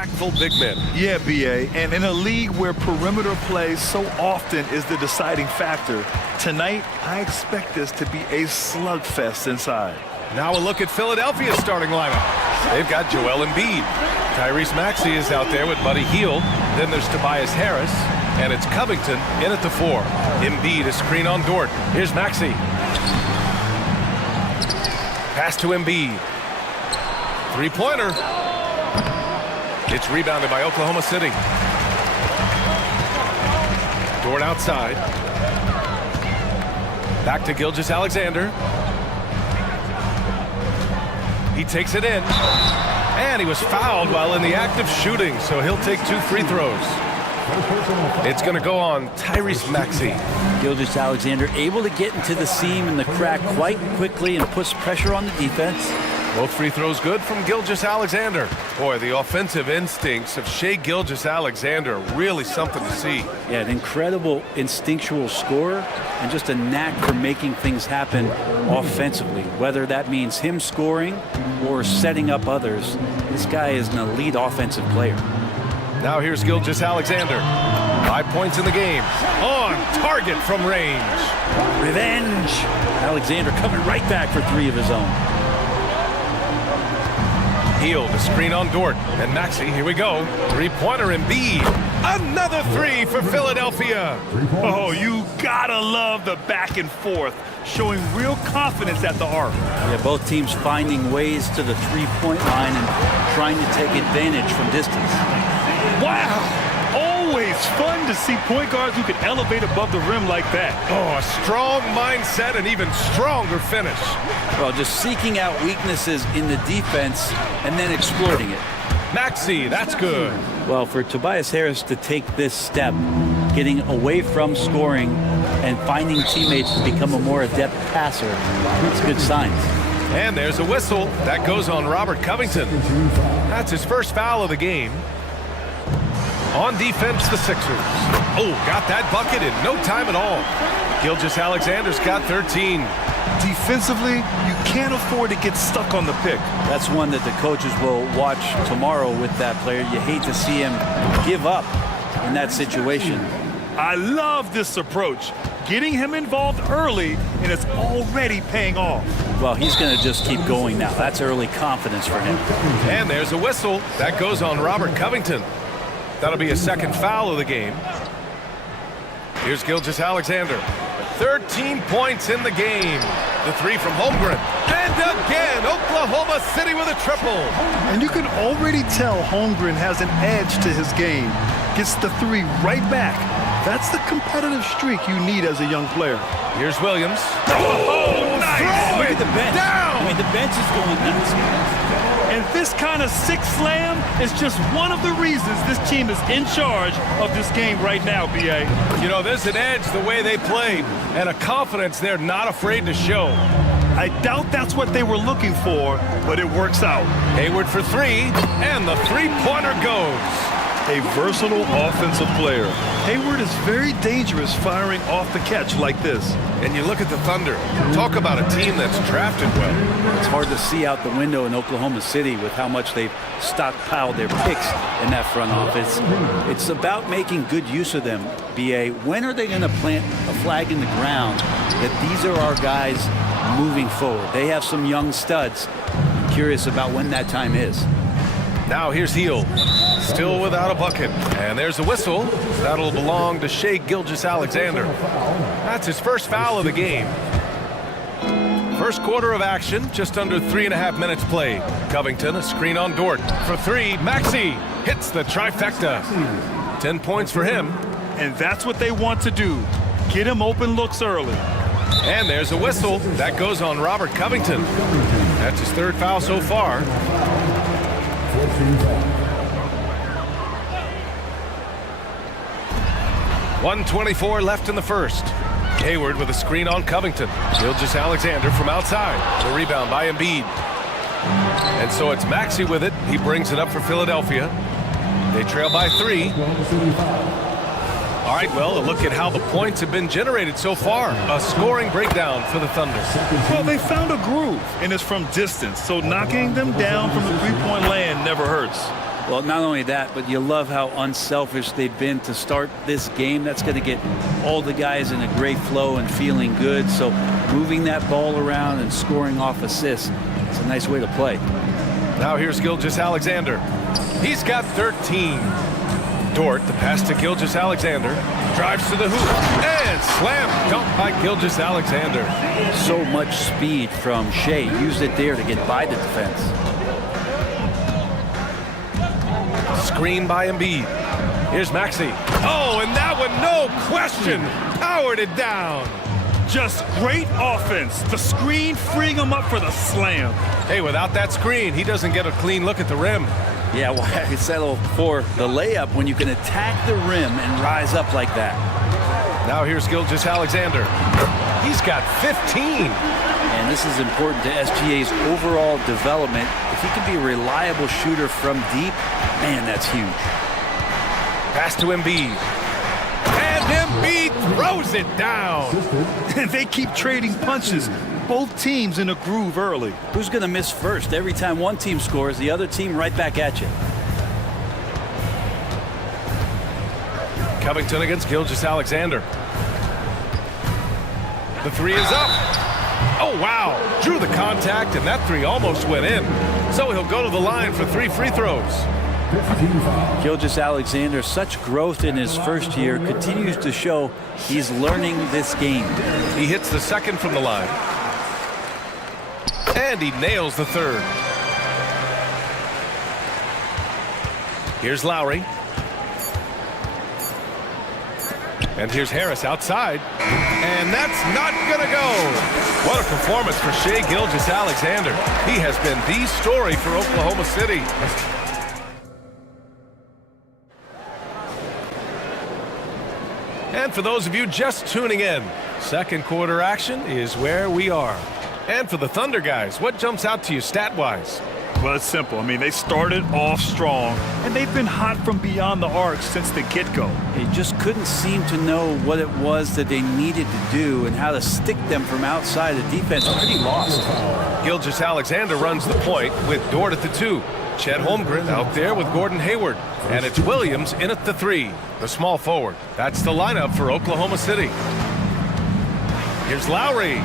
impactful big men. Yeah, B.A., and in a league where perimeter play so often is the deciding factor, tonight I expect this to be a slugfest inside. Now a look at Philadelphia's starting lineup. They've got Joel Embiid. Tyrese Maxey is out there with Buddy Hield. Then there's Tobias Harris. And it's Covington in at the 4. Embiid, a screen on Dort. Here's Maxey. Pass to Embiid. Three-pointer. It's rebounded by Oklahoma City. Dort outside. Back to Gilgeous-Alexander. He takes it in. And he was fouled while in the act of shooting, so he'll take 2 free throws. It's going to go on Tyrese Maxey. Gilgeous-Alexander able to get into the seam and the crack quite quickly and puts pressure on the defense. Both free throws good from Gilgeous-Alexander. Boy, the offensive instincts of Shai Gilgeous-Alexander, really something to see. Yeah, an incredible instinctual scorer and just a knack for making things happen offensively. Whether that means him scoring or setting up others, this guy is an elite offensive player. Now here's Gilgeous-Alexander. 5 points in the game. On target from range. Revenge. Alexander coming right back for 3 of his own. Hield, a screen on Dort. And Maxey, here we go. Three-pointer Embiid. Another 3 for Philadelphia. Oh, you gotta love the back and forth, showing real confidence at the arc. Yeah, both teams finding ways to the three-point line and trying to take advantage from distance. Wow! Always fun to see point guards who can elevate above the rim like that. Oh, a strong mindset and even stronger finish. Well, just seeking out weaknesses in the defense and then exploiting it. Maxey, that's good. Well, for Tobias Harris to take this step, getting away from scoring and finding teammates to become a more adept passer, it's good signs. And there's a whistle. That goes on Robert Covington. That's his first foul of the game. On defense, the Sixers. Oh, got that bucket in no time at all. Gilgeous-Alexander's got 13. Defensively, you can't afford to get stuck on the pick. That's one that the coaches will watch tomorrow with that player. You hate to see him give up in that situation. I love this approach. Getting him involved early, and it's already paying off. Well, he's going to just keep going now. That's early confidence for him. And there's a whistle. That goes on Robert Covington. That'll be a second foul of the game. Here's Gilgeous-Alexander. 13 points in the game. The 3 from Holmgren. And again, Oklahoma City with a triple. And you can already tell Holmgren has an edge to his game. Gets the 3 right back. That's the competitive streak you need as a young player. Here's Williams. Oh, nice! Look at the bench. Down! I mean, the bench is going nuts. And this kind of six slam is just one of the reasons this team is in charge of this game right now, B.A. You know, there's an edge the way they played and a confidence they're not afraid to show. I doubt that's what they were looking for, but it works out. Hayward for 3, and the three-pointer goes. A versatile offensive player. Hayward is very dangerous firing off the catch like this. And you look at the Thunder. Talk about a team that's drafted well. It's hard to see out the window in Oklahoma City with how much they've stockpiled their picks in that front office. It's about making good use of them, B.A. When are they going to plant a flag in the ground that these are our guys moving forward? They have some young studs. Curious about when that time is. Now here's Hield, still without a bucket. And there's a whistle. That'll belong to Shai Gilgeous-Alexander. That's his first foul of the game. First quarter of action, just under 3.5 minutes played. Covington, a screen on Dort. For 3, Maxey hits the trifecta. 10 points for him. And that's what they want to do. Get him open looks early. And there's a whistle. That goes on Robert Covington. That's his third foul so far. 1:24 left in the first. Hayward with a screen on Covington. Gilgeous-Alexander from outside. The rebound by Embiid. And so it's Maxey with it. He brings it up for Philadelphia. They trail by 3. All right, well, a look at how the points have been generated so far. A scoring breakdown for the Thunder. Well, they found a groove, and it's from distance, so knocking them down from the three-point land never hurts. Well, not only that, but you love how unselfish they've been to start this game. That's going to get all the guys in a great flow and feeling good. So moving that ball around and scoring off assists, it's a nice way to play. Now here's Gilgeous-Alexander. He's got 13. Dort, the pass to Gilgeous-Alexander, drives to the hoop, and slam dunk by Gilgeous-Alexander. So much speed from Shea. Used it there to get by the defense. Screen by Embiid. Here's Maxey. Oh, and that one, no question, powered it down. Just great offense. The screen freeing him up for the slam. Hey, without that screen, he doesn't get a clean look at the rim. Yeah, well, I settle for the layup when you can attack the rim and rise up like that. Now here's Gilgeous-Alexander. He's got 15. And this is important to SGA's overall development. If he can be a reliable shooter from deep, man, that's huge. Pass to Embiid. And Embiid throws it down. And they keep trading punches. Both teams in a groove early. Who's going to miss first? Every time one team scores, the other team right back at you. Covington against Gilgeous-Alexander. The three is up. Oh, wow. Drew the contact, and that three almost went in. So he'll go to the line for 3 free throws. Gilgeous-Alexander, such growth in his first year, continues to show he's learning this game. He hits the second from the line. And he nails the third. Here's Lowry. And here's Harris outside. And that's not going to go. What a performance for Shai Gilgeous-Alexander. He has been the story for Oklahoma City. And for those of you just tuning in, second quarter action is where we are. And for the Thunder guys, what jumps out to you stat-wise? Well, it's simple. I mean, they started off strong, and they've been hot from beyond the arc since the get-go. They just couldn't seem to know what it was that they needed to do and how to stick them from outside. The defense pretty lost. Gilgeous-Alexander runs the point with Dort at the 2. Chet Holmgren out there with Gordon Hayward. And it's Williams in at the 3, the small forward. That's the lineup for Oklahoma City. Here's Lowry.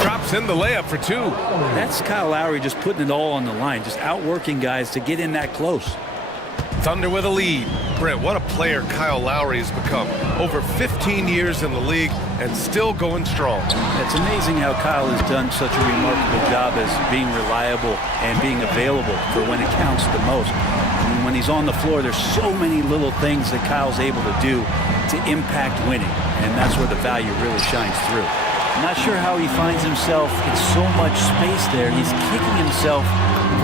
Drops in the layup for 2. That's Kyle Lowry just putting it all on the line, just outworking guys to get in that close. Thunder with a lead. Brent, what a player Kyle Lowry has become. Over 15 years in the league and still going strong. It's amazing how Kyle has done such a remarkable job as being reliable and being available for when it counts the most. And when he's on the floor, there's so many little things that Kyle's able to do to impact winning, and that's where the value really shines through. I'm not sure how he finds himself in so much space there. He's kicking himself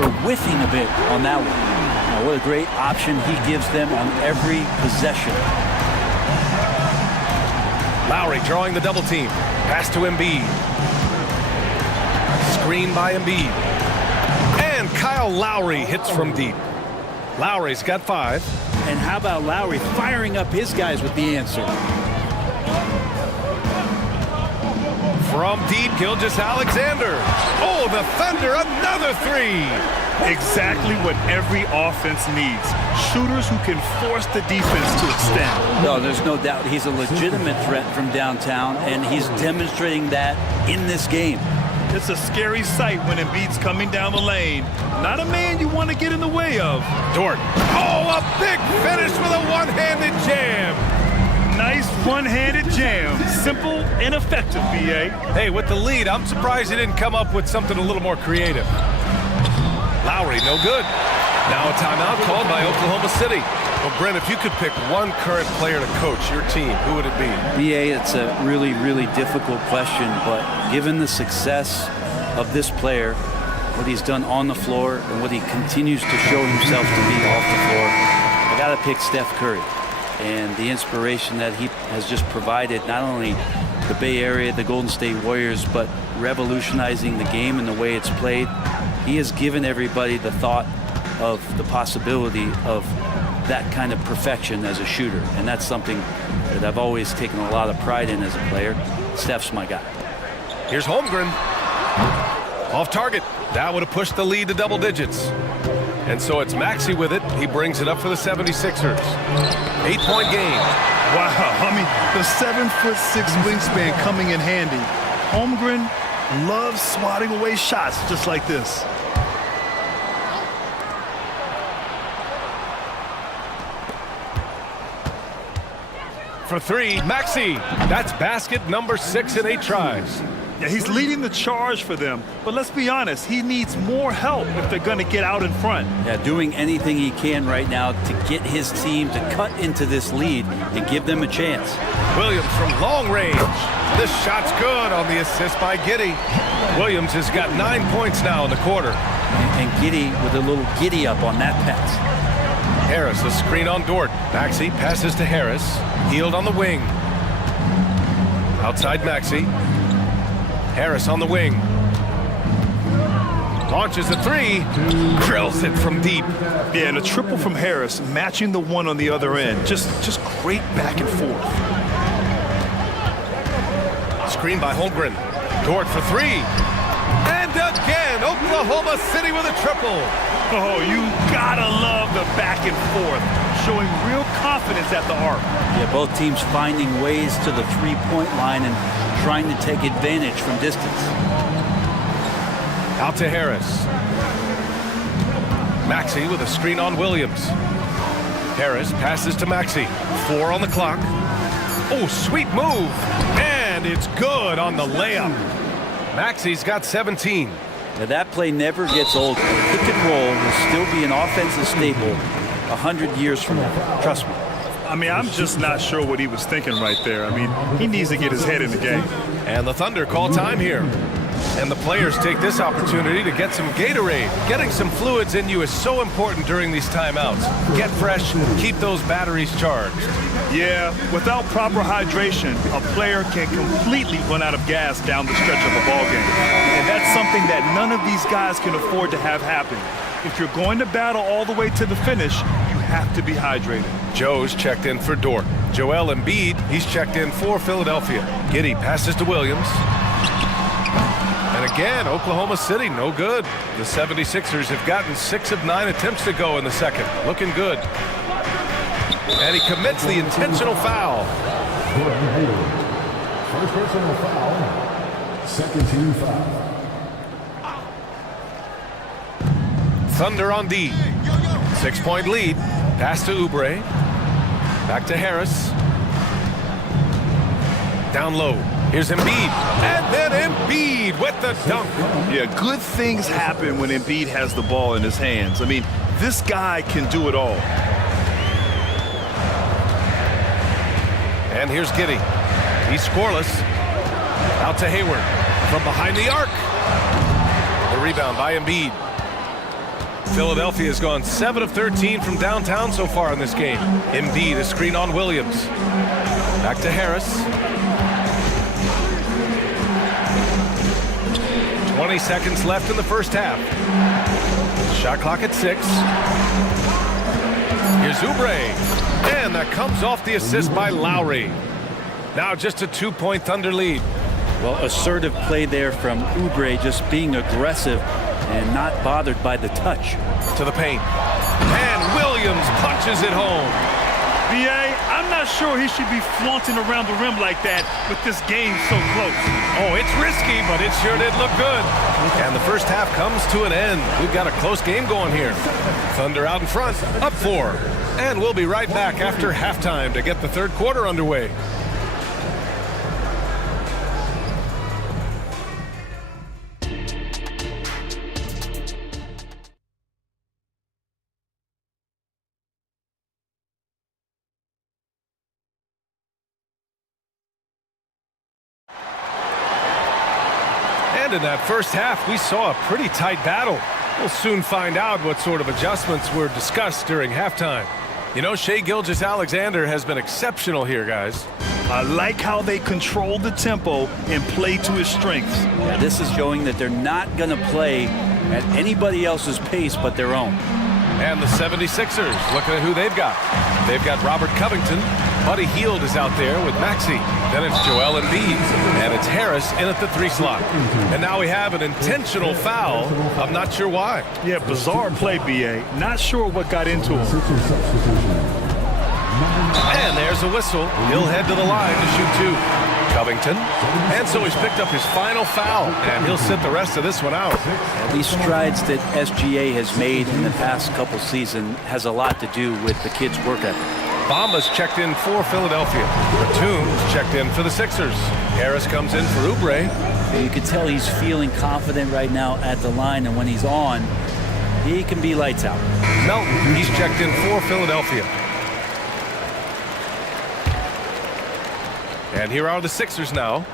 for whiffing a bit on that one. Now, what a great option he gives them on every possession. Lowry drawing the double team. Pass to Embiid. Screen by Embiid. And Kyle Lowry hits from deep. Lowry's got 5. And how about Lowry firing up his guys with the answer? From deep, Gilgeous-Alexander. Oh, the Thunder, another 3. Exactly what every offense needs. Shooters who can force the defense to extend. No, there's no doubt he's a legitimate threat from downtown, and he's demonstrating that in this game. It's a scary sight when Embiid's coming down the lane. Not a man you want to get in the way of. Dort. Oh, a big finish with a one-handed jam. Nice one-handed jam. Simple and effective, B.A. Hey, with the lead, I'm surprised he didn't come up with something a little more creative. Lowry, no good. Now a timeout called by Oklahoma City. Well, Brent, if you could pick one current player to coach your team, who would it be? B.A., it's a really, really difficult question, but given the success of this player, what he's done on the floor and what he continues to show himself to be off the floor, I got to pick Steph Curry. And the inspiration that he has just provided, not only the Bay Area, the Golden State Warriors, but revolutionizing the game and the way it's played. He has given everybody the thought of the possibility of that kind of perfection as a shooter. And that's something that I've always taken a lot of pride in as a player. Steph's my guy. Here's Holmgren. Off target. That would have pushed the lead to double digits. And so it's Maxey with it. He brings it up for the 76ers. 8-point game. Wow, I mean, the 7'6" wingspan coming in handy. Holmgren loves swatting away shots just like this. For three, Maxey. That's basket number 6 in 8 tries. Yeah, he's leading the charge for them, but let's be honest, he needs more help if they're going to get out in front. Yeah, doing anything he can right now to get his team to cut into this lead and give them a chance. Williams from long range. This shot's good on the assist by Giddey. Williams has got 9 points now in the quarter. And Giddey with a little giddy up on that pass. Harris, a screen on Dort. Maxey passes to Harris. Healed on the wing. Outside Maxey. Harris on the wing. Launches a three. Drills it from deep. Yeah, and a triple from Harris, matching the one on the other end. Just great back and forth. Screen by Holmgren. Dort for three. And again, Oklahoma City with a triple. Oh, you gotta love the back and forth, showing real confidence at the arc. Yeah, both teams finding ways to the three-point line and trying to take advantage from distance. Out to Harris. Maxey with a screen on Williams. Harris passes to Maxey. 4 on the clock. Oh, sweet move. And it's good on the layup. Maxey's got 17. Now that play never gets old. Pick and roll will still be an offensive staple 100 years from now. Trust me. I mean, I'm just not sure what he was thinking right there. I mean, he needs to get his head in the game. And the Thunder call time here. And the players take this opportunity to get some Gatorade. Getting some fluids in you is so important during these timeouts. Get fresh, keep those batteries charged. Yeah, without proper hydration, a player can completely run out of gas down the stretch of a ball game. And that's something that none of these guys can afford to have happen. If you're going to battle all the way to the finish, you have to be hydrated. Joe's checked in for Dort. Joel Embiid, he's checked in for Philadelphia. Giddey passes to Williams. And again, Oklahoma City, no good. The 76ers have gotten 6 of 9 attempts to go in the second. Looking good. And he commits the intentional foul. First personal foul. Second team foul. Thunder on D. 6-point lead. Pass to Oubre. Back to Harris. Down low. Here's Embiid. And then Embiid with the dunk. Yeah, good things happen when Embiid has the ball in his hands. I mean, this guy can do it all. And here's Giddey. He's scoreless. Out to Hayward. From behind the arc. The rebound by Embiid. Philadelphia has gone 7 of 13 from downtown so far in this game. Embiid, a screen on Williams. Back to Harris. 20 seconds left in the first half. Shot clock at 6. Here's Oubre. And that comes off the assist by Lowry. Now just a 2-point Thunder lead. Well, assertive play there from Oubre, just being aggressive and not bothered by the touch. To the paint. And Williams punches it home. B.A., I'm not sure he should be flaunting around the rim like that with this game so close. Oh, it's risky, but it sure did look good. And the first half comes to an end. We've got a close game going here. Thunder out in front, up 4. And we'll be right back after halftime to get the third quarter underway. In that first half, we saw a pretty tight battle. We'll soon find out what sort of adjustments were discussed during halftime. You know, Shai Gilgeous-Alexander has been exceptional here, guys. I like how they control the tempo and play to his strengths. Yeah, this is showing that they're not going to play at anybody else's pace but their own. And the 76ers, looking at who they've got. They've got Robert Covington, Buddy Hield is out there with Maxey. Then it's Joel Embiid. And it's Harris in at the 3 slot. And now we have an intentional foul. I'm not sure why. Yeah, bizarre play, B.A. Not sure what got into him. And there's a whistle. He'll head to the line to shoot 2. Covington. And so he's picked up his final foul. And he'll sit the rest of this one out. These strides that SGA has made in the past couple seasons has a lot to do with the kids' work ethic. Bamba's checked in for Philadelphia. Batum's checked in for the Sixers. Harris comes in for Oubre. You can tell he's feeling confident right now at the line, and when he's on, he can be lights out. Melton, he's checked in for Philadelphia. And here are the Sixers now.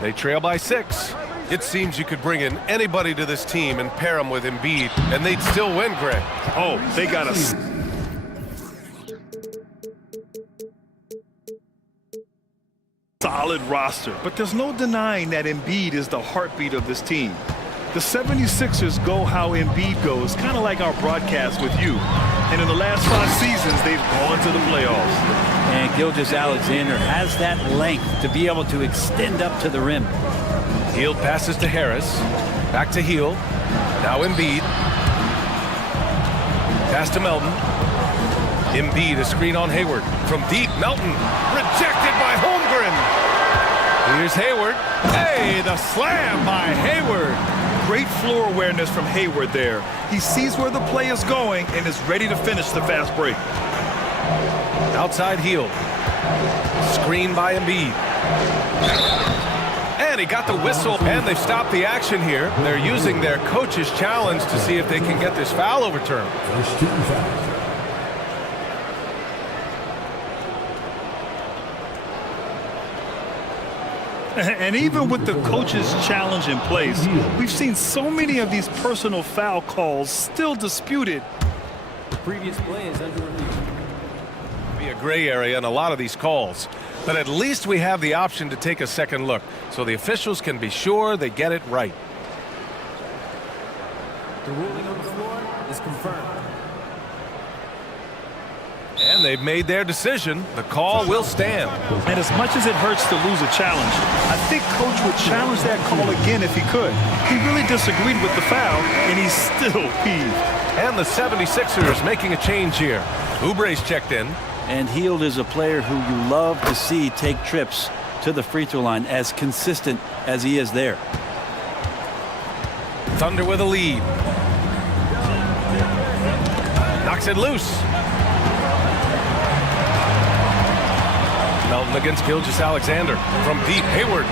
They trail by 6. It seems you could bring in anybody to this team and pair them with Embiid, and they'd still win, Greg. Oh, they got us. Solid roster, but there's no denying that Embiid is the heartbeat of this team. The 76ers go how Embiid goes, kind of like our broadcast with you. And in the last 5 seasons, they've gone to the playoffs. And Gilgeous-Alexander has that length to be able to extend up to the rim. Hield passes to Harris. Back to Hield. Now Embiid. Pass to Melton. Embiid, a screen on Hayward. From deep, Melton. Rejected by Holmgren. Here's Hayward. Hey, the slam by Hayward. Great floor awareness from Hayward there. He sees where the play is going and is ready to finish the fast break. Outside Hield. Screen by Embiid. And he got the whistle, and they've stopped the action here. They're using their coach's challenge to see if they can get this foul overturned. First team foul. And even with the coach's challenge in place, we've seen so many of these personal foul calls still disputed. The previous play is under review. Be a gray area in a lot of these calls, but at least we have the option to take a second look so the officials can be sure they get it right. The ruling on the floor is confirmed. And they've made their decision. The call will stand. And as much as it hurts to lose a challenge, I think Coach would challenge that call again if he could. He really disagreed with the foul, and he's still peeved. And the 76ers making a change here. Oubre's checked in. And Hield is a player who you love to see take trips to the free throw line, as consistent as he is there. Thunder with a lead. Knocks it loose. Melton against Gilgeous-Alexander. From deep, Hayward.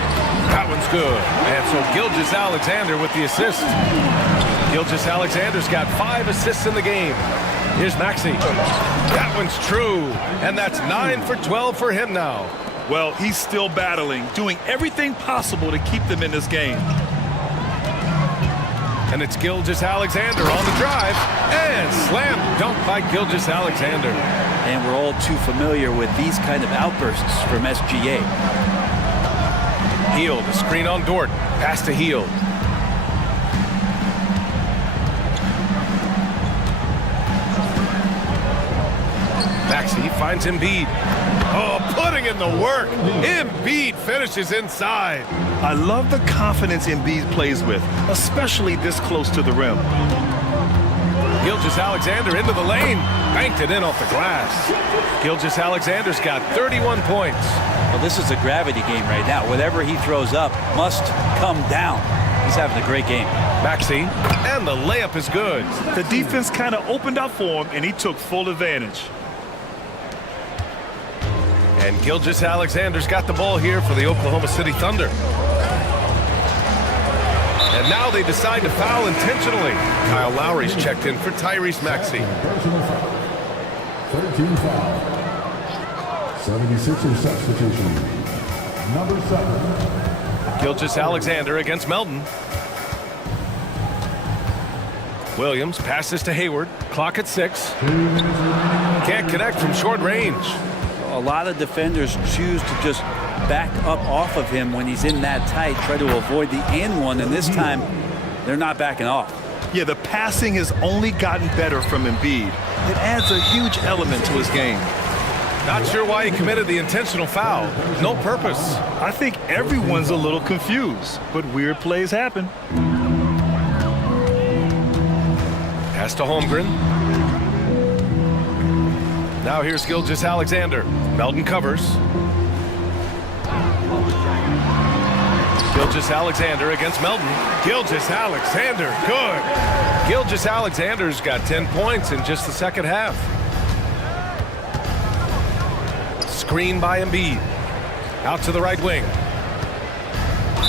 That one's good. And so Gilgeous-Alexander with the assist. Gilgeous-Alexander's got 5 assists in the game. Here's Maxey. That one's true. And that's 9 for 12 for him now. Well, he's still battling, doing everything possible to keep them in this game. And it's Gilgeous-Alexander on the drive. And slam dunk by Gilgeous-Alexander. And we're all too familiar with these kind of outbursts from SGA. Hield, a screen on Dort. Pass to Hield. Maxey finds Embiid. Oh, putting in the work. Embiid finishes inside. I love the confidence Embiid plays with, especially this close to the rim. Gilgeous-Alexander into the lane. Banked it in off the glass. Gilgeous-Alexander's got 31 points. Well, this is a gravity game right now. Whatever he throws up must come down. He's having a great game. Maxey, and the layup is good. The defense kind of opened up for him, and he took full advantage. And Gilgeous-Alexander's got the ball here for the Oklahoma City Thunder. And now they decide to foul intentionally. Kyle Lowry's checked in for Tyrese Maxey. Personal foul. 13 foul. 76er substitution. Number 7. Gilgeous-Alexander against Melton. Williams passes to Hayward. Clock at 6. Can't connect from short range. A lot of defenders choose to just back up off of him when he's in that tight, try to avoid the and one, and this time they're not backing off. Yeah, the passing has only gotten better from Embiid. It adds a huge element to his game. Not sure why he committed the intentional foul. No purpose. I think everyone's a little confused, but weird plays happen. Pass to Holmgren. Now here's Gilgeous-Alexander. Melton covers. Gilgeous-Alexander against Melton. Gilgeous-Alexander, good. Gilgeous-Alexander's got 10 points in just the second half. Screen by Embiid. Out to the right wing.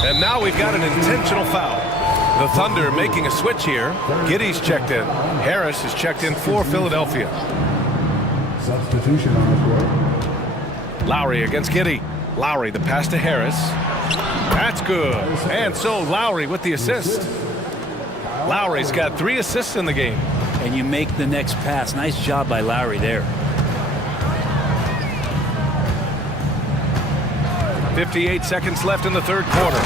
And now we've got an intentional foul. The Thunder making a switch here. Giddey's checked in. Harris is checked in for Philadelphia. Substitution on the court. Lowry against Giddey. Lowry, the pass to Harris. That's good. And so Lowry with the assist. Lowry's got 3 assists in the game. And you make the next pass. Nice job by Lowry there. 58 seconds left in the third quarter.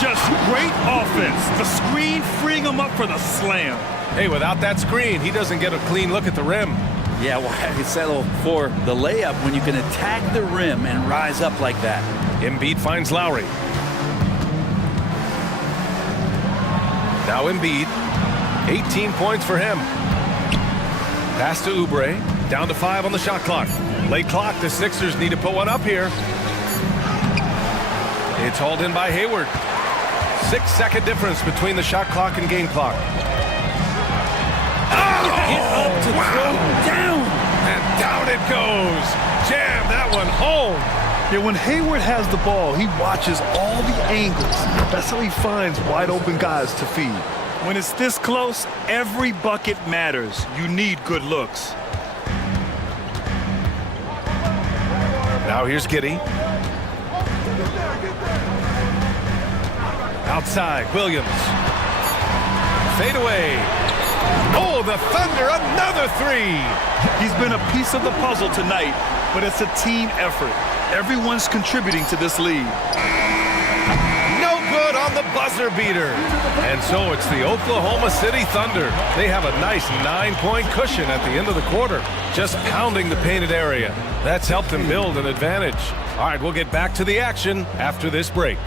Just great offense. The screen freeing him up for the slam. Hey, without that screen, he doesn't get a clean look at the rim. Yeah, why settle for the layup when you can attack the rim and rise up like that? Embiid finds Lowry. Now Embiid, 18 points for him. Pass to Oubre, down to 5 on the shot clock. Late clock, the Sixers need to put one up here. It's hauled in by Hayward. 6-second difference between the shot clock and game clock. Get up to throw down. And down it goes. Jam that one home. Yeah, when Hayward has the ball, he watches all the angles. That's how he finds wide open guys to feed. When it's this close, every bucket matters. You need good looks. Now here's Giddey. Outside, Williams. Fade away. Oh, the Thunder, another 3. He's been a piece of the puzzle tonight, but it's a team effort. Everyone's contributing to this lead. No good on the buzzer beater. And so it's the Oklahoma City Thunder. They have a nice 9-point cushion at the end of the quarter, just pounding the painted area. That's helped them build an advantage. All right, we'll get back to the action after this break.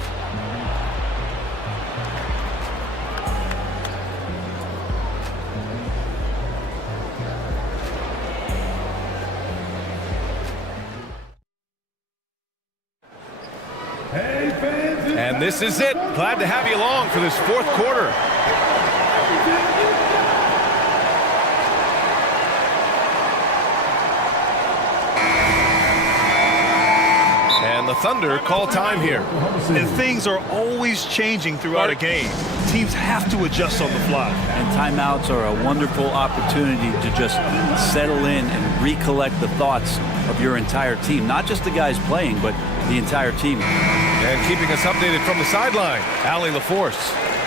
And this is it. Glad to have you along for this fourth quarter. And the Thunder call time here. And things are always changing throughout a game. Teams have to adjust on the fly. And timeouts are a wonderful opportunity to just settle in and recollect the thoughts of your entire team. Not just the guys playing, but the entire team. And keeping us updated from the sideline, Allie LaForce.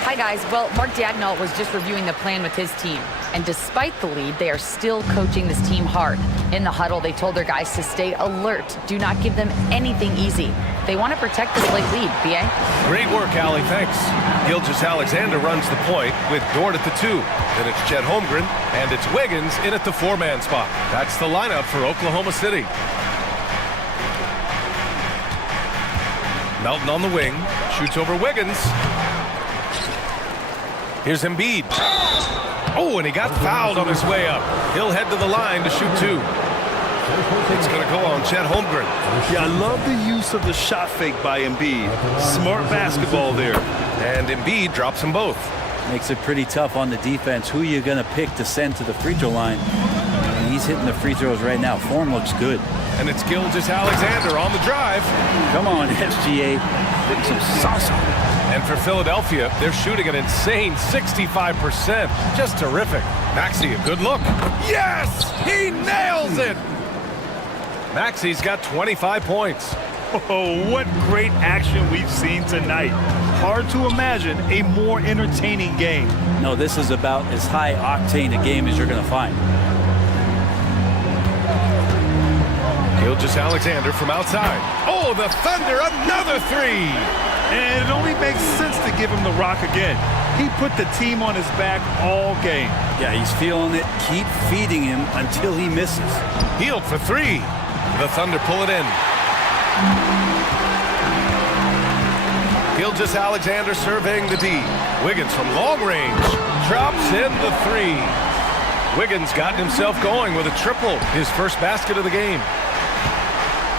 Hi, guys. Well, Mark Dagnall was just reviewing the plan with his team. And despite the lead, they are still coaching this team hard. In the huddle, they told their guys to stay alert. Do not give them anything easy. They want to protect this late lead, B.A. Great work, Allie. Thanks. Gilgeous-Alexander runs the point with Dort at the 2. Then it's Chet Holmgren, and it's Wiggins in at the 4-man spot. That's the lineup for Oklahoma City. Melton on the wing, shoots over Wiggins. Here's Embiid. Oh, and he got fouled on his way up. He'll head to the line to shoot 2. It's going to go on Chet Holmgren. Yeah, I love the use of the shot fake by Embiid. Smart basketball there. And Embiid drops them both. Makes it pretty tough on the defense. Who are you going to pick to send to the free throw line? And he's hitting the free throws right now. Form looks good. And it's Gilgeous-Alexander on the drive. Come on, SGA. Get some salsa. And for Philadelphia, they're shooting an insane 65%. Just terrific. Maxey, a good look. Yes! He nails it! Maxey's got 25 points. Oh, what great action we've seen tonight. Hard to imagine a more entertaining game. No, this is about as high octane a game as you're going to find. Gilgeous-Alexander from outside. Oh, the Thunder, another 3! And it only makes sense to give him the rock again. He put the team on his back all game. Yeah, he's feeling it. Keep feeding him until he misses. Healed for 3. The Thunder pull it in. Gilgeous-Alexander surveying the D. Wiggins from long range drops in the three. Wiggins got himself going with a triple, his first basket of the game.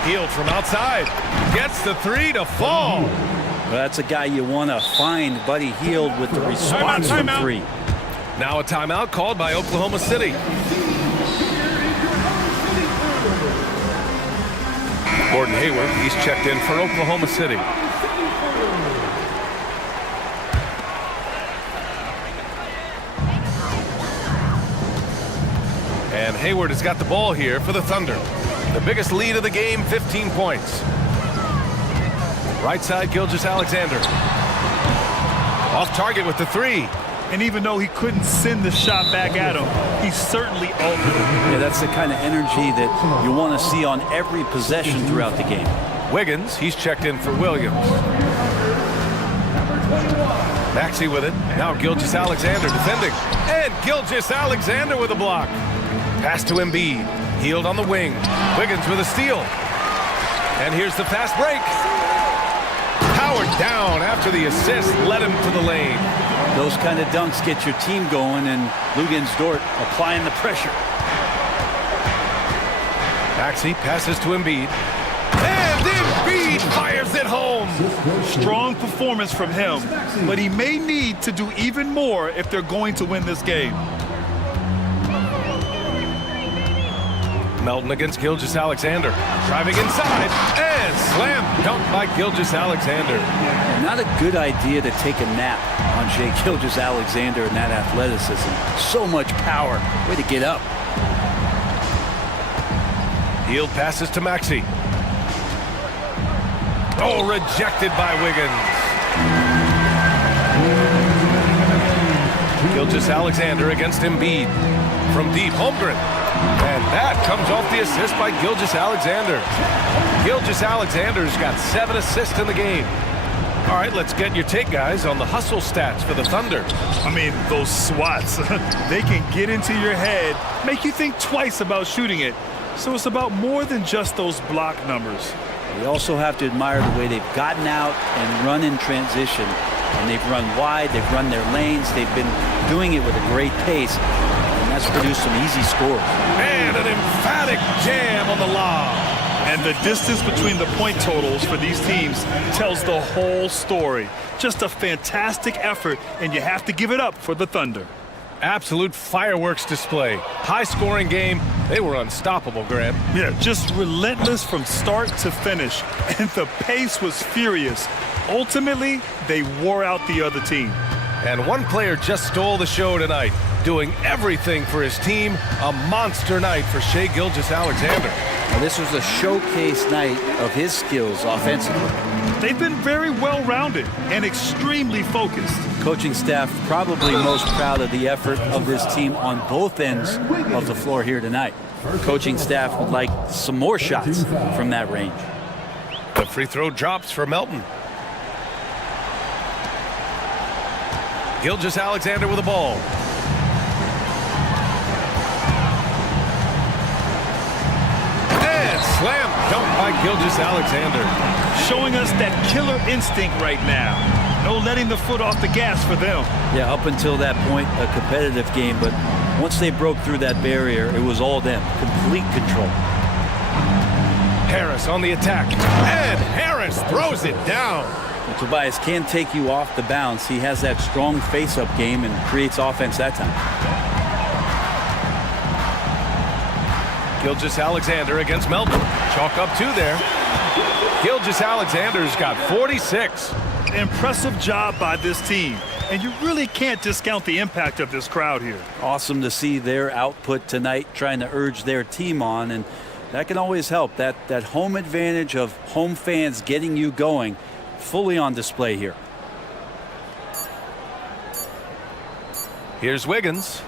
Hield from outside, gets the three to fall. Well, that's a guy you want to find, Buddy Hield, with the response from three. Now a timeout called by Oklahoma City. Gordon Hayward, he's checked in for Oklahoma City. And Hayward has got the ball here for the Thunder. The biggest lead of the game, 15 points. Right side, Gilgeous-Alexander. Off target with the three. And even though he couldn't send the shot back at him, he certainly altered it. Yeah, that's the kind of energy that you want to see on every possession throughout the game. Wiggins, he's checked in for Williams. Maxey with it. Now Gilgeous-Alexander defending. And Gilgeous-Alexander with a block. Pass to Embiid. Hield on the wing. Wiggins with a steal. And here's the fast break. Powered down after the assist led him to the lane. Those kind of dunks get your team going, and Luguentz Dort applying the pressure. Maxey passes to Embiid. And Embiid fires it home. Strong performance from him, but he may need to do even more if they're going to win this game. Melton against Gilgeous-Alexander. Driving inside and slam dunk by Gilgeous-Alexander. Not a good idea to take a nap on Shai Gilgeous-Alexander and that athleticism. So much power. Way to get up. Hield passes to Maxey. Oh, rejected by Wiggins. Gilgeous-Alexander against Embiid. From deep, Holmgren. And that comes off the assist by Gilgeous-Alexander. Gilgeous-Alexander's got 7 assists in the game. All right, let's get your take, guys, on the hustle stats for the Thunder. I mean, those swats, they can get into your head, make you think twice about shooting it. So it's about more than just those block numbers. You also have to admire the way they've gotten out and run in transition. And they've run wide, they've run their lanes, they've been doing it with a great pace. And that's produced some easy scores. And an emphatic jam on the lob. And the distance between the point totals for these teams tells the whole story. Just a fantastic effort, and you have to give it up for the Thunder. Absolute fireworks display. High-scoring game. They were unstoppable, Graham. Yeah, just relentless from start to finish. And the pace was furious. Ultimately, they wore out the other team. And one player just stole the show tonight, doing everything for his team. A monster night for Shai Gilgeous-Alexander. Well, this was a showcase night of his skills offensively. They've been very well-rounded and extremely focused. Coaching staff probably most proud of the effort of this team on both ends of the floor here tonight. Coaching staff would like some more shots from that range. The free throw drops for Melton. Gilgeous-Alexander with the ball. And slam dunk by Gilgeous-Alexander. Showing us that killer instinct right now. No letting the foot off the gas for them. Yeah, up until that point, a competitive game, but once they broke through that barrier, it was all them. Complete control. Harris on the attack. And Harris throws it down. Well, Tobias can take you off the bounce. He has that strong face-up game and creates offense that time. Gilgeous-Alexander against Melton. Chalk up 2 there. Gilgeous-Alexander's got 46. Impressive job by this team. And you really can't discount the impact of this crowd here. Awesome to see their output tonight, trying to urge their team on, and that can always help. That home advantage of home fans getting you going, fully on display here. Here's Wiggins.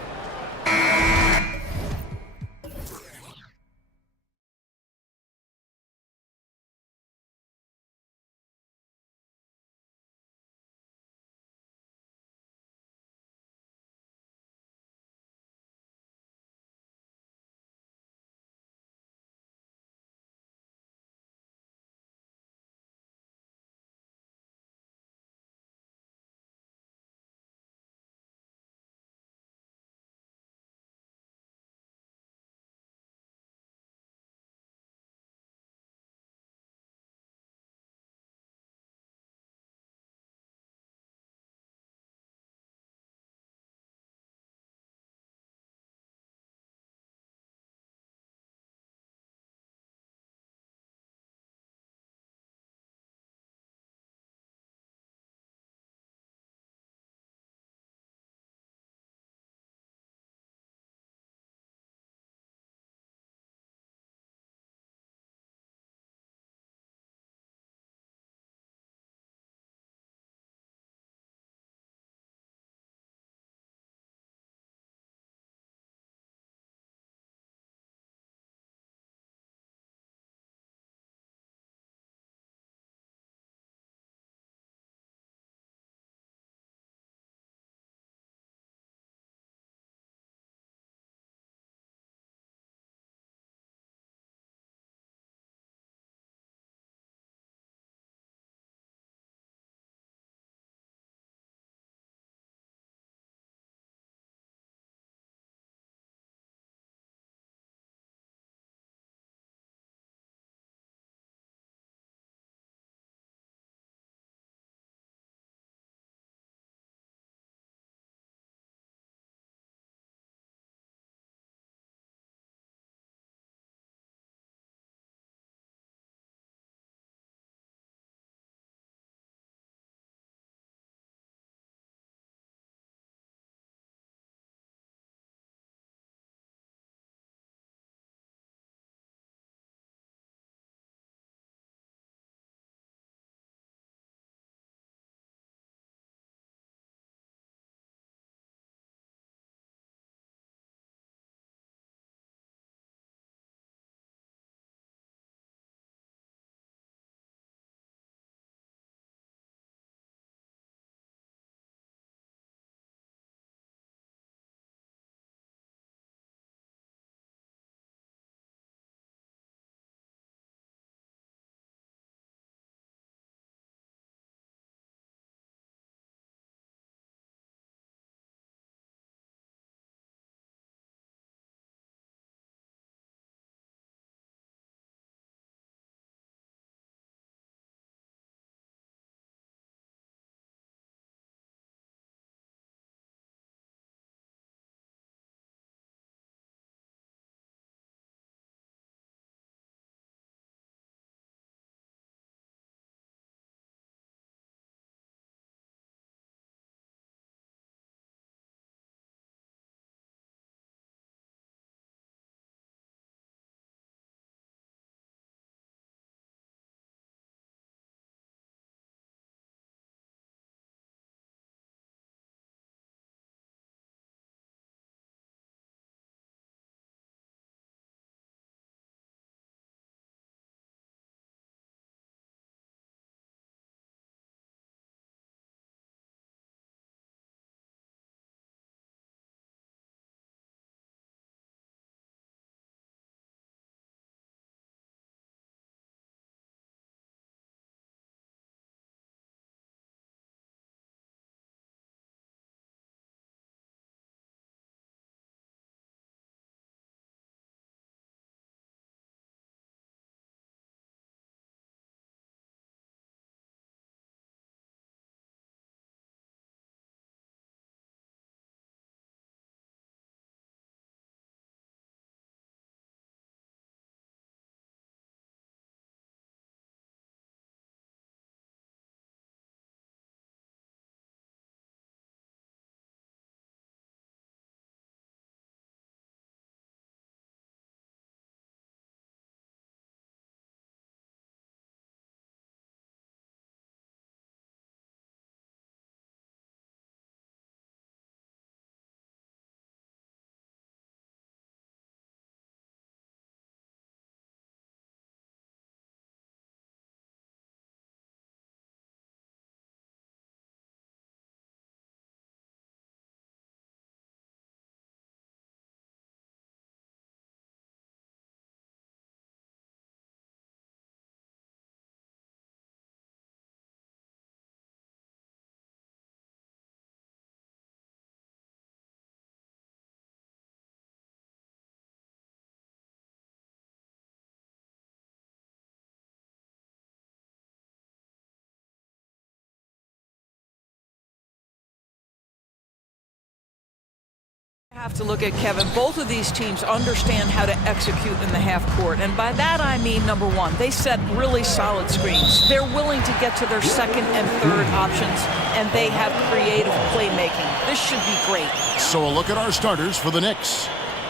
Have to look at Kevin. Both of these teams understand how to execute in the half court. And by that, I mean, number one, they set really solid screens. They're willing to get to their second and third options, and they have creative playmaking. This should be great. So a look at our starters for the Knicks.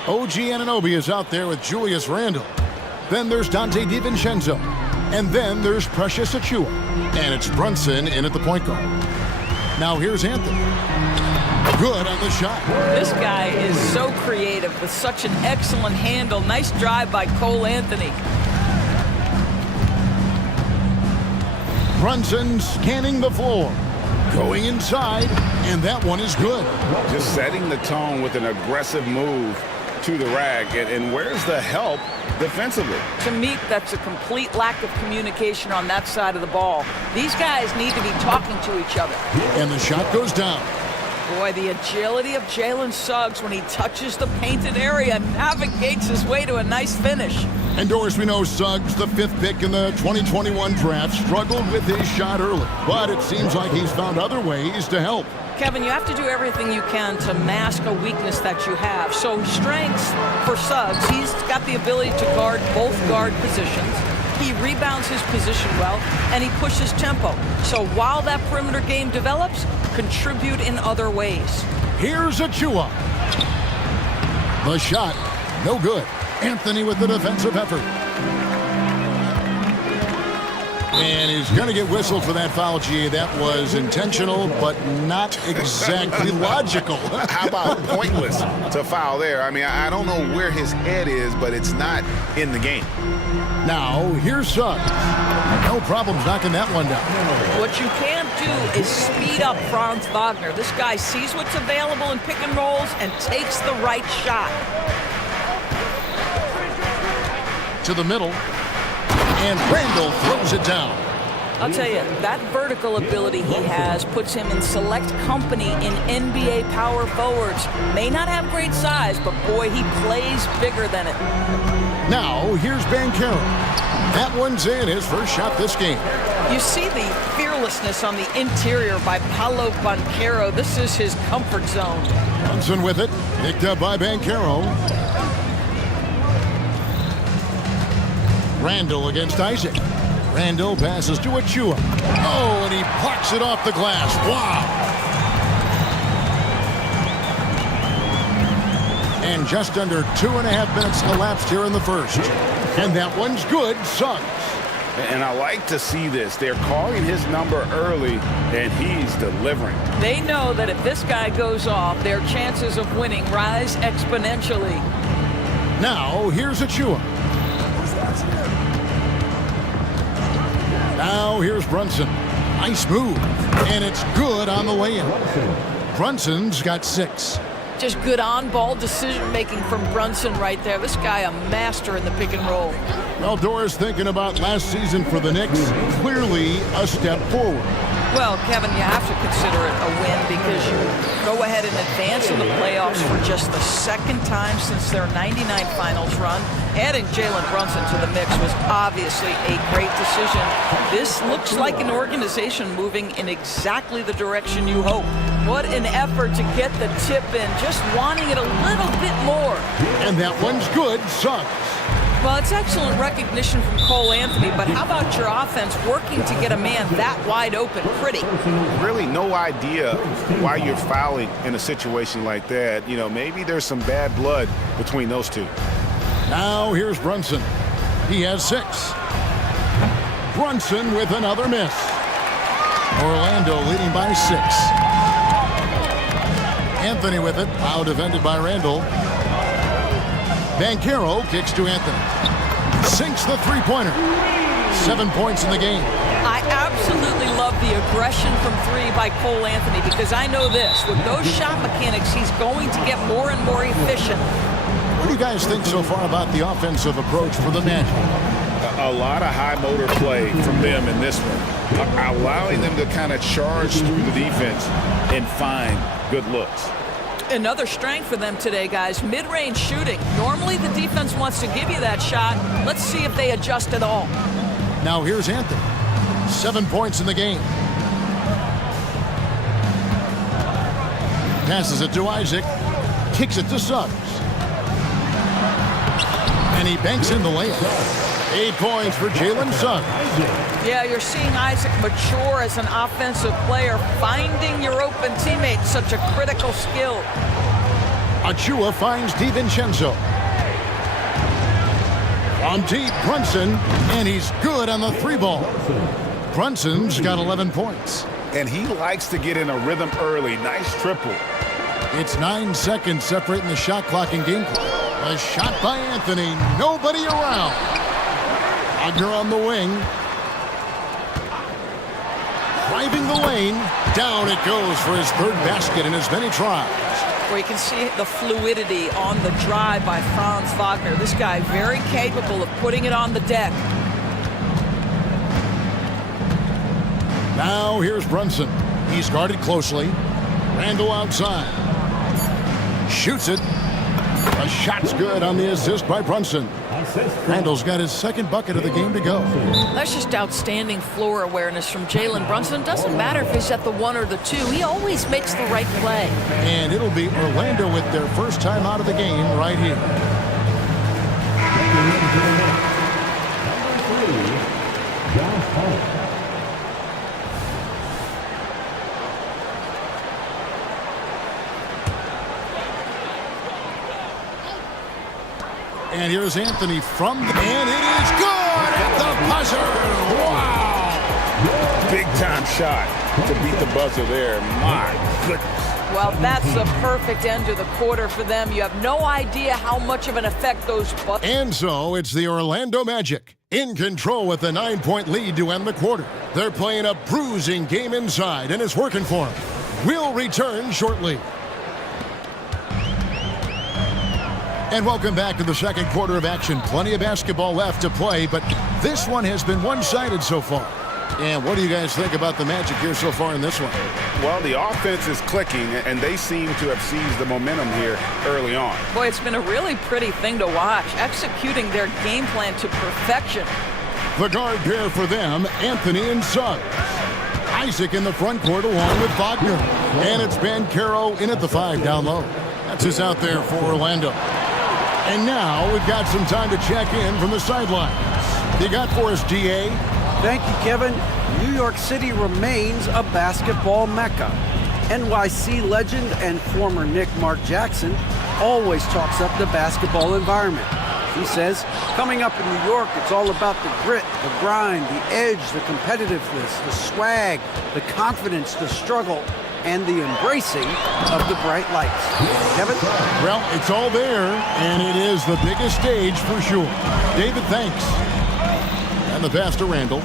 OG Anunoby is out there with Julius Randle. Then there's Dante DiVincenzo. And then there's Precious Achiuwa. And it's Brunson in at the point guard. Now here's Anthony. Good on the shot. This guy is so creative with such an excellent handle. Nice drive by Cole Anthony. Brunson scanning the floor. Going inside, and that one is good. Just setting the tone with an aggressive move to the rack. And where's the help defensively? To me, that's a complete lack of communication on that side of the ball. These guys need to be talking to each other. And the shot goes down. Boy, the agility of Jalen Suggs when he touches the painted area, navigates his way to a nice finish. And Doris, we know Suggs, the 5th pick in the 2021 draft, struggled with his shot early. But it seems like he's found other ways to help. Kevin, you have to do everything you can to mask a weakness that you have. So strengths for Suggs, he's got the ability to guard both guard positions. He rebounds his position well, and he pushes tempo. So while that perimeter game develops, contribute in other ways. Here's Achiuwa. The shot, no good. Anthony with the defensive effort. And he's going to get whistled for that foul, G. That was intentional, but not exactly logical. How about pointless to foul there? I mean, I don't know where his head is, but it's not in the game. Now, here's Suggs. No problems knocking that one down. What you can't do is speed up Franz Wagner. This guy sees what's available in pick and rolls and takes the right shot. To the middle. And Randle throws it down. I'll tell you, that vertical ability he has puts him in select company in NBA power forwards. May not have great size, but boy, he plays bigger than it. Now, here's Banchero. That one's in, his first shot this game. You see the fearlessness on the interior by Paolo Banchero. This is his comfort zone. Brunson with it, picked up by Banchero. Randle against Isaac. Randle passes to Achiuwa. Oh, and he plucks it off the glass. Wow. And just under 2.5 minutes elapsed here in the first. And that one's good, Suggs. And I like to see this. They're calling his number early, and he's delivering. They know that if this guy goes off, their chances of winning rise exponentially. Now, here's Achiuwa. Now here's Brunson. Nice move. And it's good on the way-in. Brunson's got 6. Just good on-ball decision-making from Brunson right there. This guy a master in the pick and roll. Well, Doris, thinking about last season for the Knicks, clearly a step forward. Well, Kevin, you have to consider it a win because you go ahead and advance in the playoffs for just the second time since their '99 finals run. Adding Jalen Brunson to the mix was obviously a great decision. This looks like an organization moving in exactly the direction you hope. What an effort to get the tip in, just wanting it a little bit more. And that one's good, Suggs. Well, it's excellent recognition from Cole Anthony, but how about your offense working to get a man that wide open pretty? Really no idea why you're fouling in a situation like that. You know, maybe there's some bad blood between those two. Now here's Brunson. He has 6. Brunson with another miss. Orlando leading by 6. Anthony with it, now defended by Randle. Banchero kicks to Anthony. Sinks the three-pointer. 7 points in the game. I absolutely love the aggression from 3 by Cole Anthony because I know this. With those shot mechanics, he's going to get more and more efficient. What do you guys think so far about the offensive approach for the Magic? A lot of high motor play from them in this one. Allowing them to kind of charge through the defense and find good looks. Another strength for them today, guys. Mid-range shooting. Normally the defense wants to give you that shot. Let's see if they adjust at all. Now here's Anthony. 7 points in the game. Passes it to Isaac. kicks it to Suggs. And he banks in the layup. 8 points for Jalen Suggs. Yeah, you're seeing Isaac mature as an offensive player. Finding your open teammate, such a critical skill. Achua finds DiVincenzo. On deep, Brunson, and he's good on the 3-ball. Brunson's got 11 points. And he likes to get in a rhythm early. Nice triple. It's 9 seconds separating the shot clock and game clock. A shot by Anthony. Nobody around. Wagner on the wing. Driving the lane. Down it goes for his third basket in as many tries. Where you can see the fluidity on the drive by Franz Wagner. This guy very capable of putting it on the deck. Now here's Brunson. He's guarded closely. Randall outside. Shoots it. A shot's good on the assist by Brunson. Randall's got his second bucket of the game to go. That's just outstanding floor awareness from Jalen Brunson. Doesn't matter if he's at the 1 or the 2. He always makes the right play. And it'll be Orlando with their first time out of the game right here. And here's Anthony from the... And it is good at the buzzer! Wow! Big time shot to beat the buzzer there. My goodness. Well, that's the perfect end to the quarter for them. You have no idea how much of an effect those... And so it's the Orlando Magic in control with a 9-point lead to end the quarter. They're playing a bruising game inside, and it's working for them. We'll return shortly. And welcome back to the second quarter of action. Plenty of basketball left to play, but this one has been one-sided so far. And what do you guys think about the Magic here so far in this one? Well, the offense is clicking, and they seem to have seized the momentum here early on. Boy, it's been a really pretty thing to watch, executing their game plan to perfection. The guard pair for them, Anthony and Suggs. Isaac in the front court along with Wagner. And it's Banchero in at the 5 down low. That's who's out there for Orlando. And now we've got some time to check in from the sidelines. You got for us, GA? Thank you, Kevin. New York City remains a basketball mecca. NYC legend and former Knick Mark Jackson always talks up the basketball environment. He says, coming up in New York, it's all about the grit, the grind, the edge, the competitiveness, the swag, the confidence, the struggle, and the embracing of the bright lights. Kevin? Well, it's all there, and it is the biggest stage for sure. David, thanks. And the pass to Randall.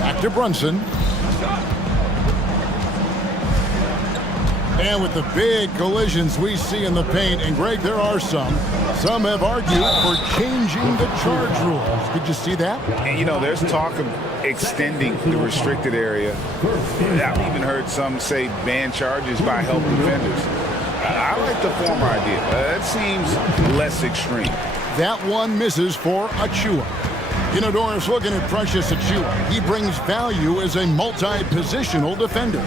Back to Brunson. And with the big collisions we see in the paint, and Greg, there are some have argued for changing the charge rules. Did you see that? And, you know, there's talk of extending the restricted area. I've even heard some say ban charges by help defenders. I like the former idea. That seems less extreme. That one misses for Achua. You know, Doris, looking at Precious Achua, he brings value as a multi-positional defender.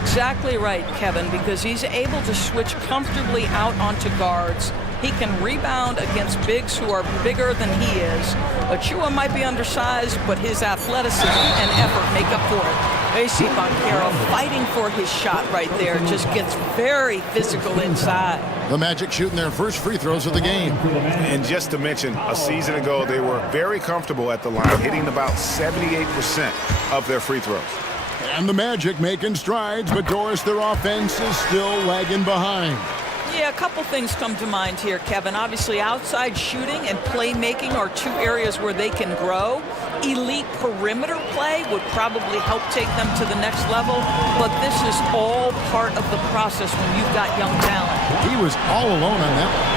Exactly right, Kevin, because he's able to switch comfortably out onto guards. He can rebound against bigs who are bigger than he is. Achua might be undersized, but his athleticism and effort make up for it. They see Banchero fighting for his shot right there. Just gets very physical inside. The Magic shooting their first free throws of the game. And just to mention, a season ago, they were very comfortable at the line, hitting about 78% of their free throws. And the Magic making strides, but Doris, their offense is still lagging behind. Yeah, a couple things come to mind here, Kevin. Obviously, outside shooting and playmaking are two areas where they can grow. Elite perimeter play would probably help take them to the next level, but this is all part of the process when you've got young talent. He was all alone on that one.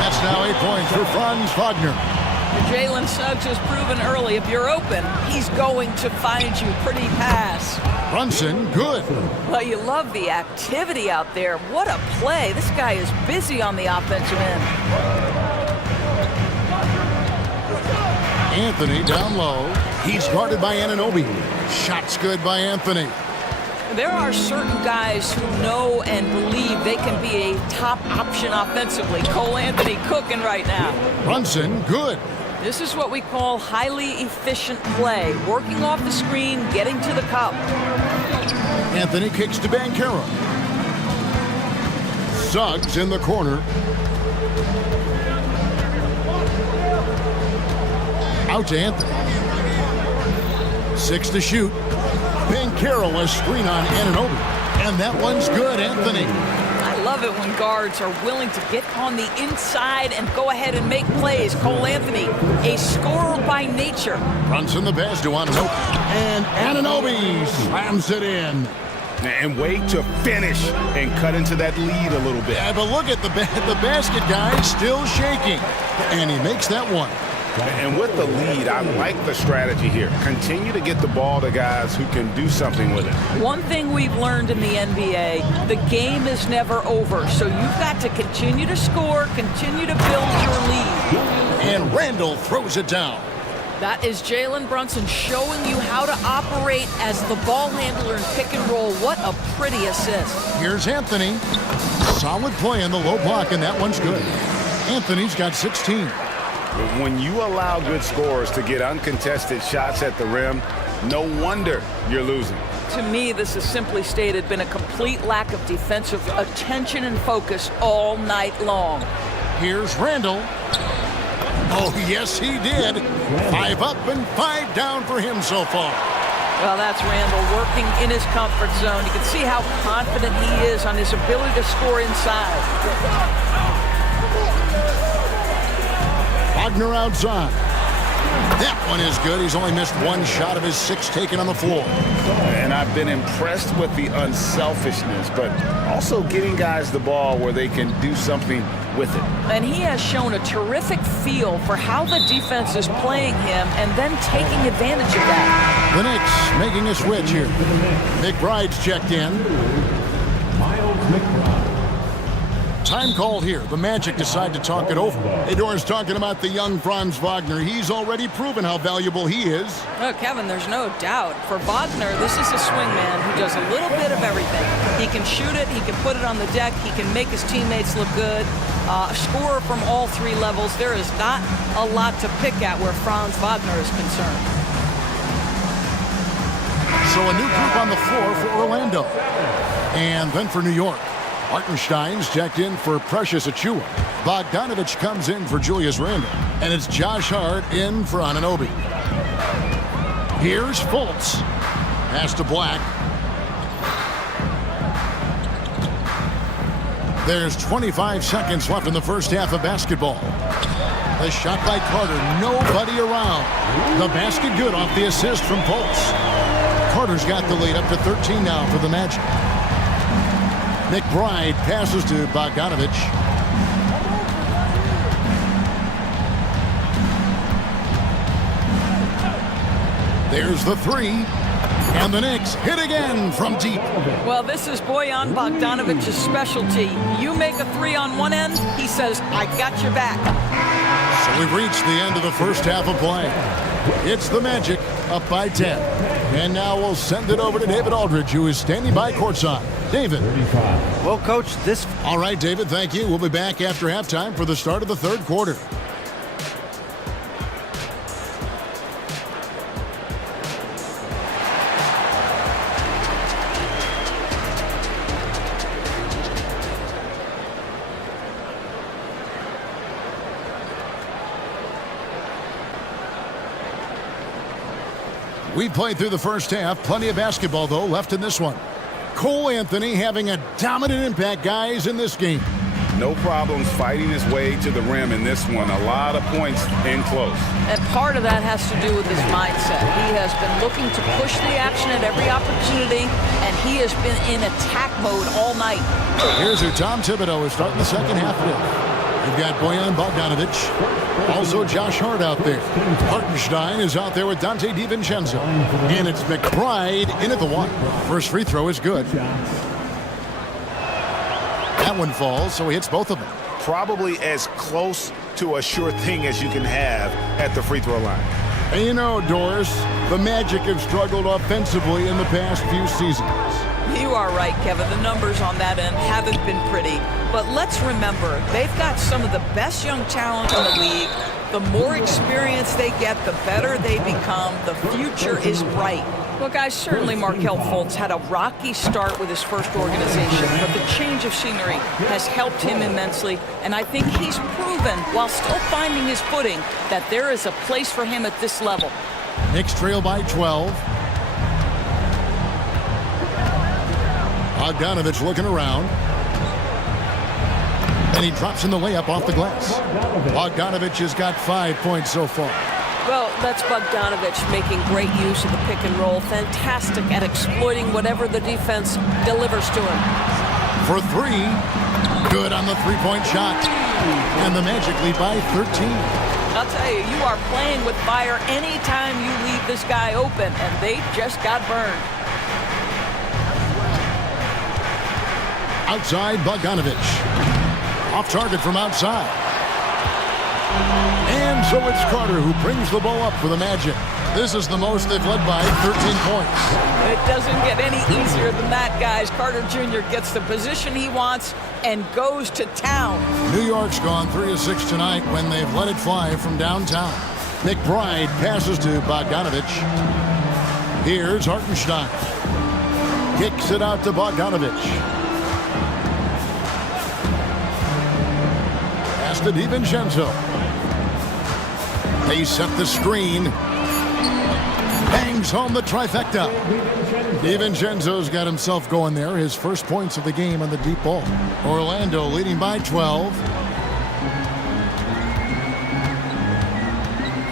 That's now 8 points for Franz Wagner. Jalen Suggs has proven early, if you're open, he's going to find you. Pretty pass. Brunson, good. Well, you love the activity out there. What a play. This guy is busy on the offensive end. Anthony down low. He's guarded by Anunoby. Shot's good by Anthony. There are certain guys who know and believe they can be a top option offensively. Cole Anthony cooking right now. Brunson, good. This is what we call highly efficient play. Working off the screen, getting to the cup. Anthony kicks to Banchero. Suggs in the corner. Out to Anthony. 6 to shoot. Banchero a screen on Anunoby. And that one's good, Anthony. I love it when guards are willing to get on the inside and go ahead and make plays. Cole Anthony, a scorer by nature. Brunson the pass to Anunoby. And Anunoby slams it in. And wait to finish and cut into that lead a little bit. Yeah, but look at the basket guy still shaking. And he makes that one. And with the lead, I like the strategy here. Continue to get the ball to guys who can do something with it. One thing we've learned in the NBA, the game is never over. So you've got to continue to score, continue to build your lead. And Randall throws it down. That is Jalen Brunson showing you how to operate as the ball handler in pick and roll. What a pretty assist. Here's Anthony. Solid play in the low block, and that one's good. Anthony's got 16. When you allow good scorers to get uncontested shots at the rim, no wonder you're losing. To me, this has simply stated been a complete lack of defensive attention and focus all night long. Here's Randall. Oh, yes, he did. 5 up and 5 down for him so far. Well, that's Randall working in his comfort zone. You can see how confident he is on his ability to score inside. Wagner outside. That one is good. He's only missed 1 shot of his 6 taken on the floor. And I've been impressed with the unselfishness, but also getting guys the ball where they can do something with it. And he has shown a terrific feel for how the defense is playing him and then taking advantage of that. The Knicks making a switch here. McBride's checked in. Miles McBride. Time called here. The Magic decide to talk it over. Hey, Doris, talking about the young Franz Wagner. He's already proven how valuable he is. Oh, Kevin, there's no doubt. For Wagner, this is a swingman who does a little bit of everything. He can shoot it, he can put it on the deck, he can make his teammates look good. A scorer from all 3 levels. There is not a lot to pick at where Franz Wagner is concerned. So a new group on the floor for Orlando. And then for New York. Hartenstein's checked in for Precious Achiuwa. Bogdanovich comes in for Julius Randle. And it's Josh Hart in for Anunoby. Here's Fultz. Pass to Black. There's 25 seconds left in the first half of basketball. The shot by Carter, nobody around. The basket good off the assist from Fultz. Carter's got the lead up to 13 now for the Magic. McBride passes to Bogdanovich. There's the 3. And the Knicks hit again from deep. Well, this is Bojan Bogdanovich's specialty. You make a 3 on one end, he says, I got your back. So we've reached the end of the first half of play. It's the Magic up by 10. And now we'll send it over to David Aldridge, who is standing by courtside. David. Well, Coach, this... All right, David, thank you. We'll be back after halftime for the start of the third quarter. We played through the first half. Plenty of basketball, though, left in this one. Cole Anthony having a dominant impact, guys, in this game. No problems fighting his way to the rim in this one. A lot of points in close. And part of that has to do with his mindset. He has been looking to push the action at every opportunity, and he has been in attack mode all night. Here's who Tom Thibodeau is starting the second half with. We've got Bojan Bogdanović. Also Josh Hart out there. Hartenstein is out there with Dante DiVincenzo. And it's McBride in at the 1. First free throw is good. That one falls, so he hits both of them. Probably as close to a sure thing as you can have at the free throw line. And you know, Doris, the Magic have struggled offensively in the past few seasons. You are right, Kevin. The numbers on that end haven't been pretty. But let's remember, they've got some of the best young talent in the league. The more experience they get, the better they become. The future is bright. Well, guys, certainly Markelle Fultz had a rocky start with his first organization, but the change of scenery has helped him immensely, and I think he's proven, while still finding his footing, that there is a place for him at this level. Knicks trail by 12. Bogdanovich looking around. And he drops in the layup off the glass. Bogdanovich has got 5 points so far. Well, that's Bogdanovich making great use of the pick and roll. Fantastic at exploiting whatever the defense delivers to him. For three. Good on the three-point shot. And the Magic lead by 13. I'll tell you, you are playing with fire anytime you leave this guy open, and they just got burned. Outside, Bogdanovich. Off target from outside. And so it's Carter who brings the ball up for the Magic. This is the most they've led by 13 points. It doesn't get any easier than that, guys. Carter Jr. gets the position he wants and goes to town. New York's gone 3 of 6 tonight when they've let it fly from downtown. McBride passes to Bogdanovich. Here's Hartenstein. Kicks it out to Bogdanovich. Pass to DiVincenzo. They set the screen. Bangs home the trifecta. DiVincenzo's got himself going there. His first points of the game on the deep ball. Orlando leading by 12.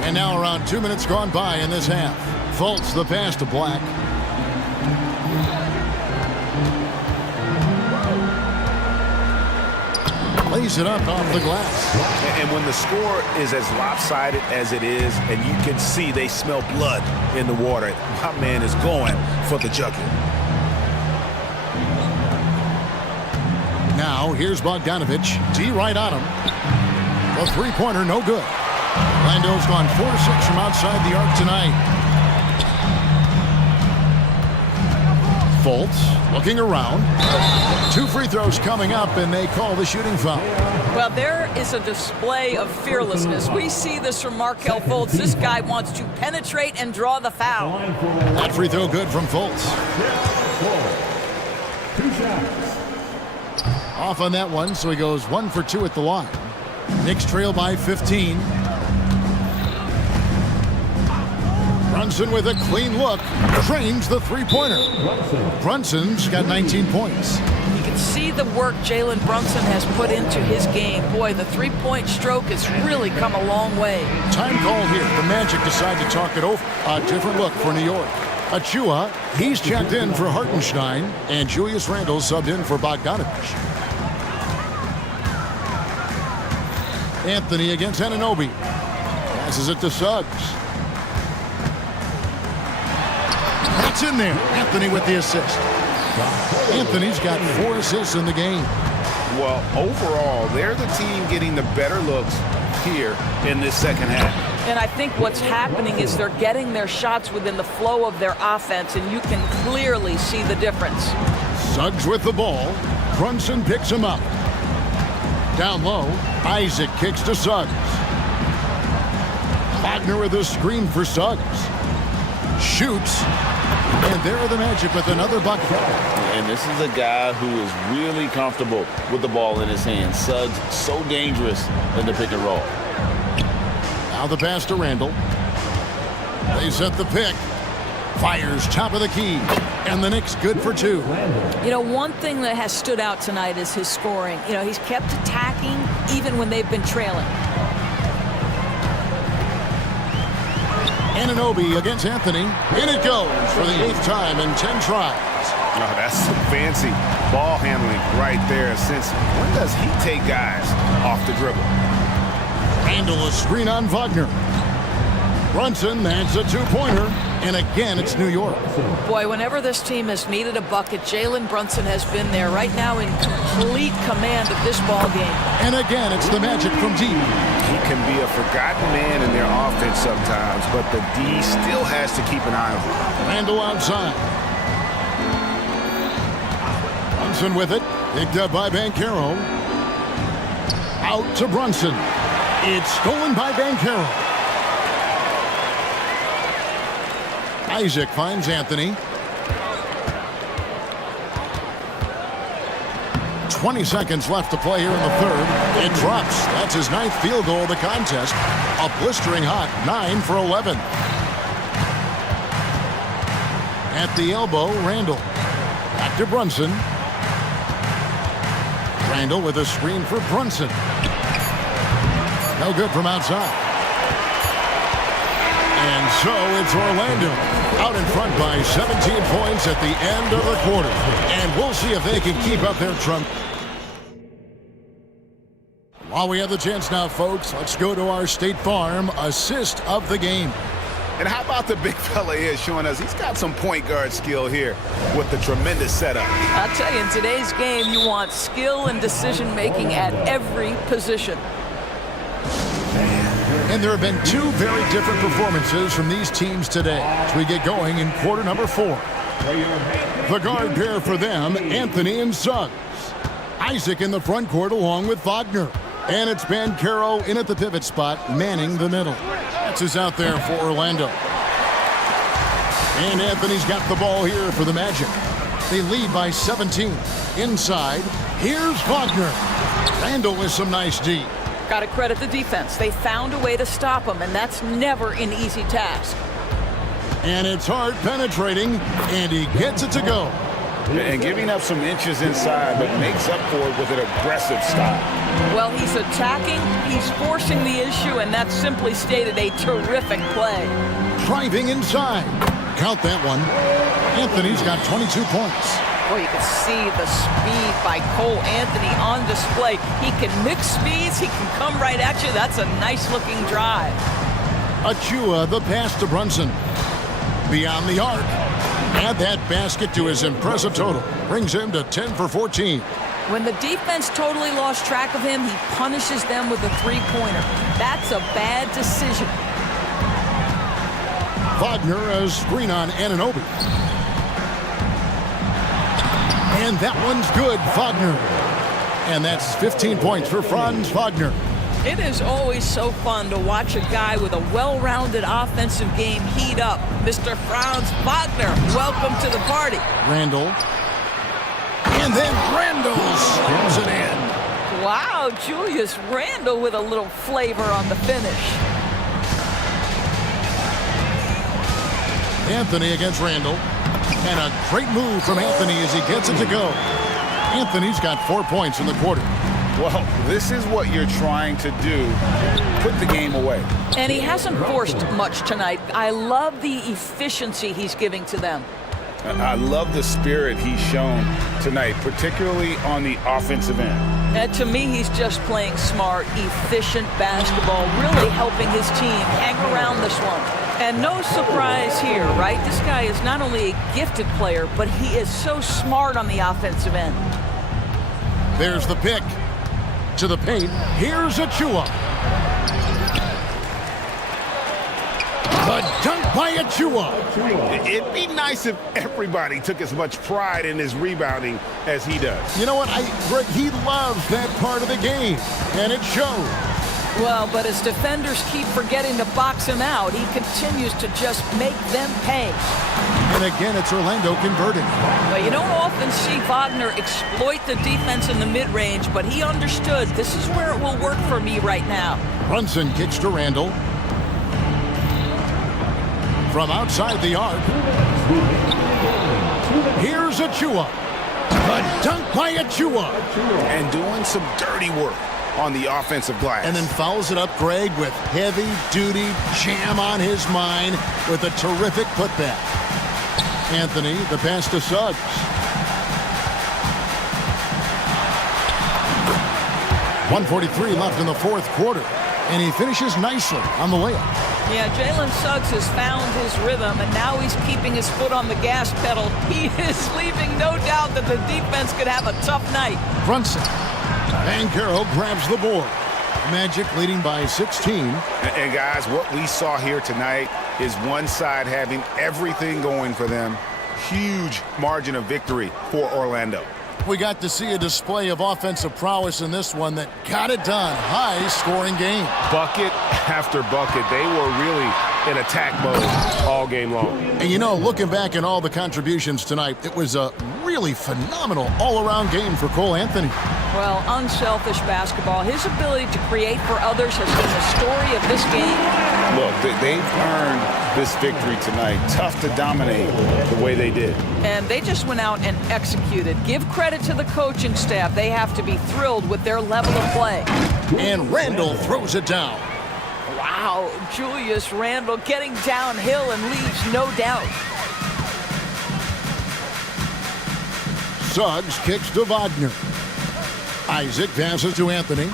And now around 2 minutes gone by in this half. Fultz the pass to Black. Lays it up off the glass. And when the score is as lopsided as it is, and you can see they smell blood in the water, my man is going for the jugular. Now here's Bogdanovich. D right on him. The three-pointer no good. Orlando's gone 4 of 6 from outside the arc tonight. Fultz looking around. 2 free throws coming up, and they call the shooting foul. Well, there is a display of fearlessness. We see this from Markelle Fultz. This guy wants to penetrate and draw the foul. That free throw good from Fultz. Off on that one, so he goes 1 for 2 at the line. Knicks trail by 15. Brunson with a clean look. Trains the three-pointer. Brunson's got 19 points. You can see the work Jalen Brunson has put into his game. Boy, the three-point stroke has really come a long way. Time call here. The Magic decide to talk it over. A different look for New York. Achua, he's checked in for Hartenstein, and Julius Randle subbed in for Bogdanovich. Anthony against Anunoby. Passes it to Suggs. That's in there. Anthony with the assist. Anthony's got 4 assists in the game. Well, overall, they're the team getting the better looks here in this second half. And I think what's happening is they're getting their shots within the flow of their offense, and you can clearly see the difference. Suggs with the ball. Brunson picks him up. Down low, Isaac kicks to Suggs. Wagner with a screen for Suggs. Shoots. And there are the Magic with another bucket. And this is a guy who is really comfortable with the ball in his hands. Suggs so dangerous in the pick and roll. Now the pass to Randle. They set the pick. Fires top of the key. And the Knicks good for 2. You know, one thing that has stood out tonight is his scoring. You know, he's kept attacking even when they've been trailing. Anunoby against Anthony. In it goes for the 8th time in 10 tries. Oh, that's some fancy ball handling right there. Since when does he take guys off the dribble? Randle a screen on Wagner. Brunson lands a 2-pointer. And again, it's New York. Boy, whenever this team has needed a bucket, Jalen Brunson has been there right now in complete command of this ball game. And again, it's the Magic from deep. He can be a forgotten man in their offense sometimes, but the D still has to keep an eye on him. Randle outside. Brunson with it. Picked up by Banchero. Out to Brunson. It's stolen by Banchero. Isaac finds Anthony. 20 seconds left to play here in the third. It drops. That's his 9th field goal of the contest. A blistering hot 9 for 11. At the elbow, Randall. Back to Brunson. Randall with a screen for Brunson. No good from outside. And so it's Orlando out in front by 17 points at the end of the quarter. And we'll see if they can keep up their trump. While we have the chance now, folks, let's go to our State Farm assist of the game. And how about the big fella here showing us he's got some point guard skill here with the tremendous setup. I'll tell you, in today's game, you want skill and decision-making at every position. And there have been 2 very different performances from these teams today as we get going in quarter number 4. The guard pair for them, Anthony and Suggs. Isaac in the front court along with Wagner. And it's Banchero in at the pivot spot, manning the middle. That's who's out there for Orlando. And Anthony's got the ball here for the Magic. They lead by 17. Inside, here's Wagner. Randall with some nice D. Got to credit the defense. They found a way to stop him, and that's never an easy task. And it's hard penetrating, and he gets it to go. And giving up some inches inside, but makes up for it with an aggressive stop. Well, he's attacking, he's forcing the issue, and that's simply stated a terrific play. Driving inside. Count that one. Anthony's got 22 points. Boy, you can see the speed by Cole Anthony on display. He can mix speeds, he can come right at you. That's a nice-looking drive. Achua, the pass to Brunson. Beyond the arc. Add that basket to his impressive total. Brings him to 10 for 14. When the defense totally lost track of him, he punishes them with a three-pointer. That's a bad decision. Wagner, a screen on Anunoby. And that one's good, Wagner. And that's 15 points for Franz Wagner. It is always so fun to watch a guy with a well-rounded offensive game heat up. Mr. Franz Wagner, welcome to the party. Randall. And then Randall slams it in. Wow, Julius Randall with a little flavor on the finish. Anthony against Randall. And a great move from Anthony as he gets it to go. Anthony's got 4 points in the quarter. Well, this is what you're trying to do. Put the game away. And he hasn't forced much tonight. I love the efficiency he's giving to them. I love the spirit he's shown tonight, particularly on the offensive end. And to me, he's just playing smart, efficient basketball, really helping his team hang around this one. And no surprise here, right? This guy is not only a gifted player, but he is so smart on the offensive end. There's the pick. To the paint. Here's Achua. The dunk by Achua. It'd be nice if everybody took as much pride in his rebounding as he does. You know what? Greg, he loves that part of the game, and it shows. Well, but as defenders keep forgetting to box him out, he continues to just make them pay. And again, it's Orlando converting. Well, you don't often see Wagner exploit the defense in the mid-range, but he understood this is where it will work for me right now. Brunson kicks to Randall. From outside the arc. Here's Achua. The dunk by Achua. And doing some dirty work on the offensive glass. And then fouls it up, Greg, with heavy-duty jam on his mind with a terrific putback. Anthony, the pass to Suggs. .143 left in the fourth quarter, and he finishes nicely on the layup. Yeah, Jalen Suggs has found his rhythm, and now he's keeping his foot on the gas pedal. He is leaving no doubt that the defense could have a tough night. Brunson. Banchero grabs the board. Magic leading by 16. And guys, what we saw here tonight is one side having everything going for them. Huge margin of victory for Orlando. We got to see a display of offensive prowess in this one that got it done. High-scoring game. Bucket after bucket. They were really in attack mode all game long. And you know, looking back at all the contributions tonight, it was a really phenomenal all-around game for Cole Anthony. Well, unselfish basketball. His ability to create for others has been the story of this game. Look, they've earned this victory tonight. Tough to dominate the way they did. And they just went out and executed. Give credit to the coaching staff. They have to be thrilled with their level of play. And Randall throws it down. Wow, Julius Randle getting downhill and leaves no doubt. Suggs kicks to Wagner. Isaac passes to Anthony.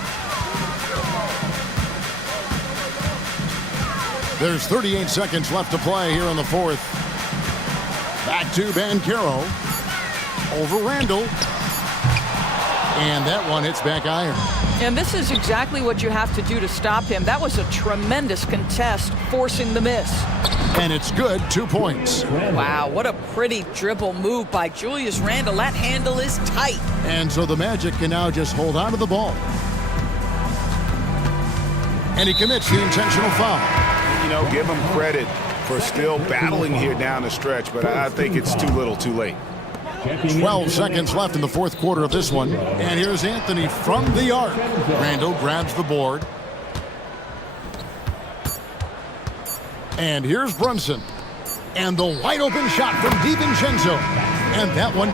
There's 38 seconds left to play here in the fourth. Back to Banchero. Over Randall. And that one hits back iron. And this is exactly what you have to do to stop him. That was a tremendous contest, forcing the miss. And it's good, 2 points. Wow, what a pretty dribble move by Julius Randle. That handle is tight. And so the Magic can now just hold on to the ball. And he commits the intentional foul. You know, give him credit for still battling here down the stretch, but I think it's too little too late. 12 seconds left in the fourth quarter of this one. And here's Anthony from the arc. Randall grabs the board. And here's Brunson. And the wide open shot from DiVincenzo. And that one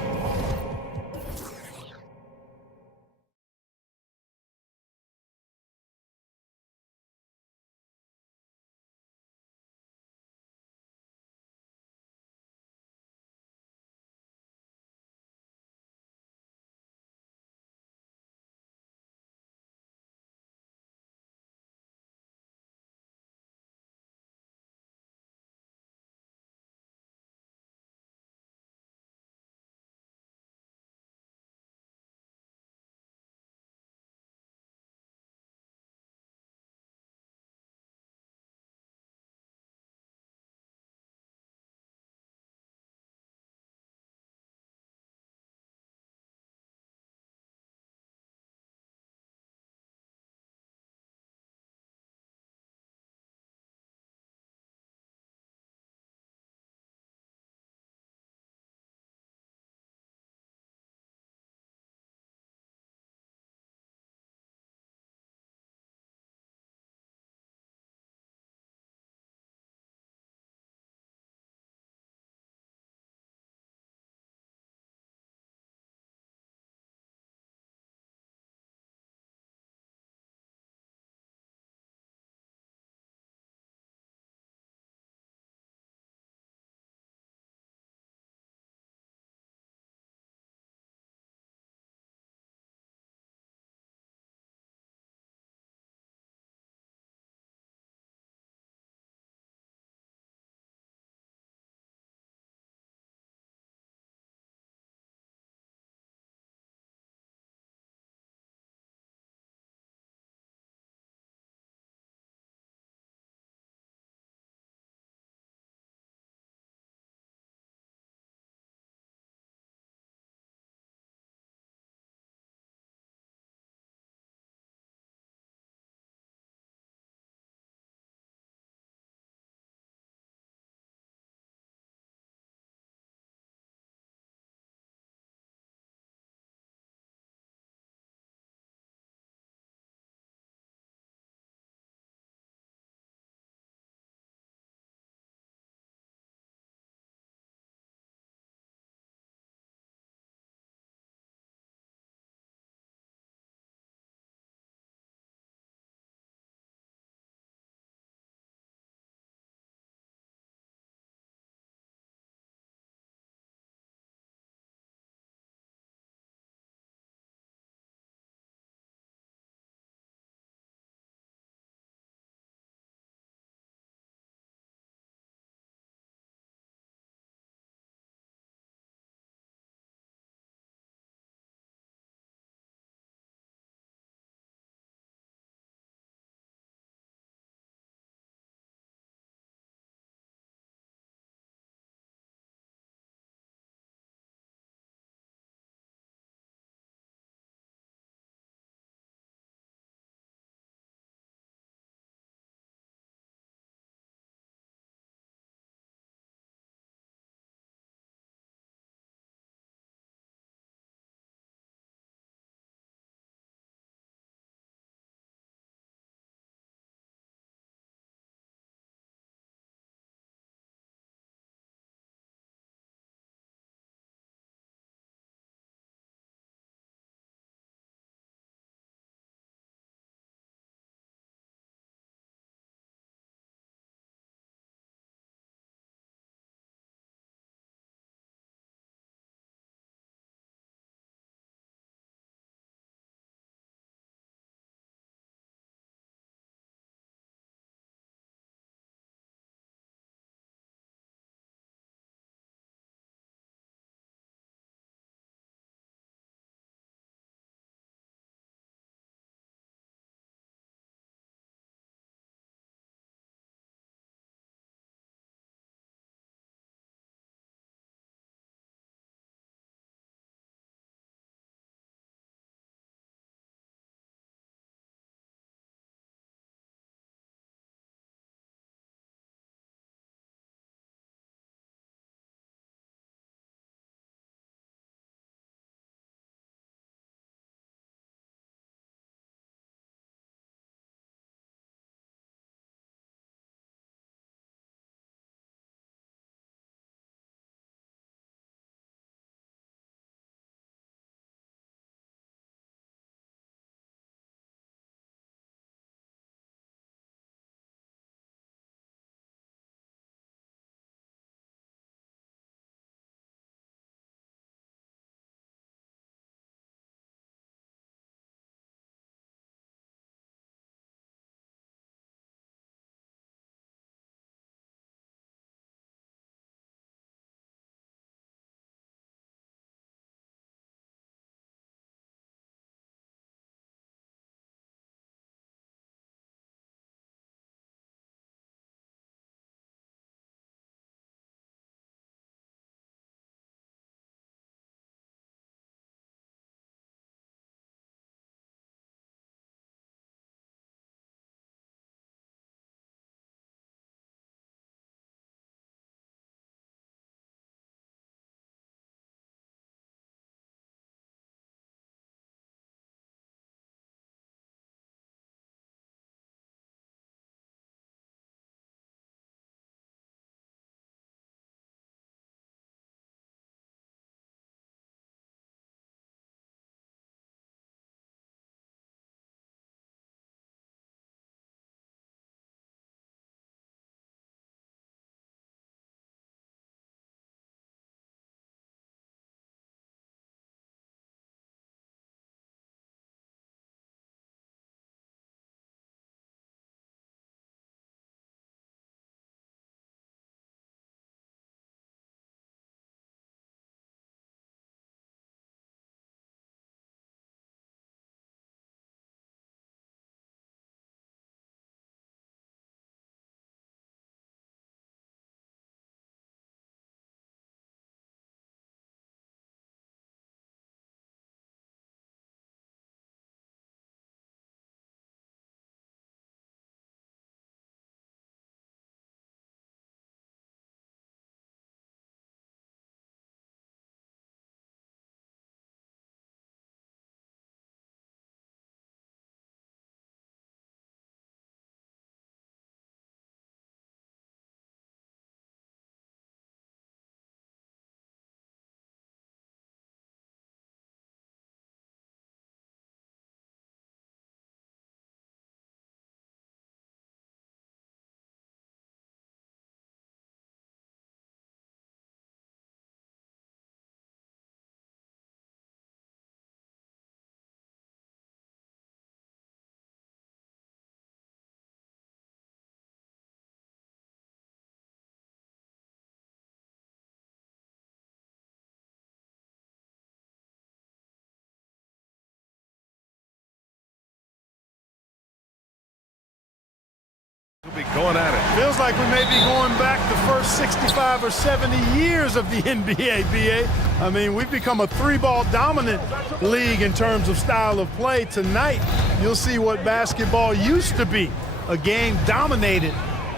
going at it. Feels like we may be going back the first 65 or 70 years of the NBA, BA. I mean, we've become a three-ball dominant league in terms of style of play. Tonight, you'll see what basketball used to be, a game dominated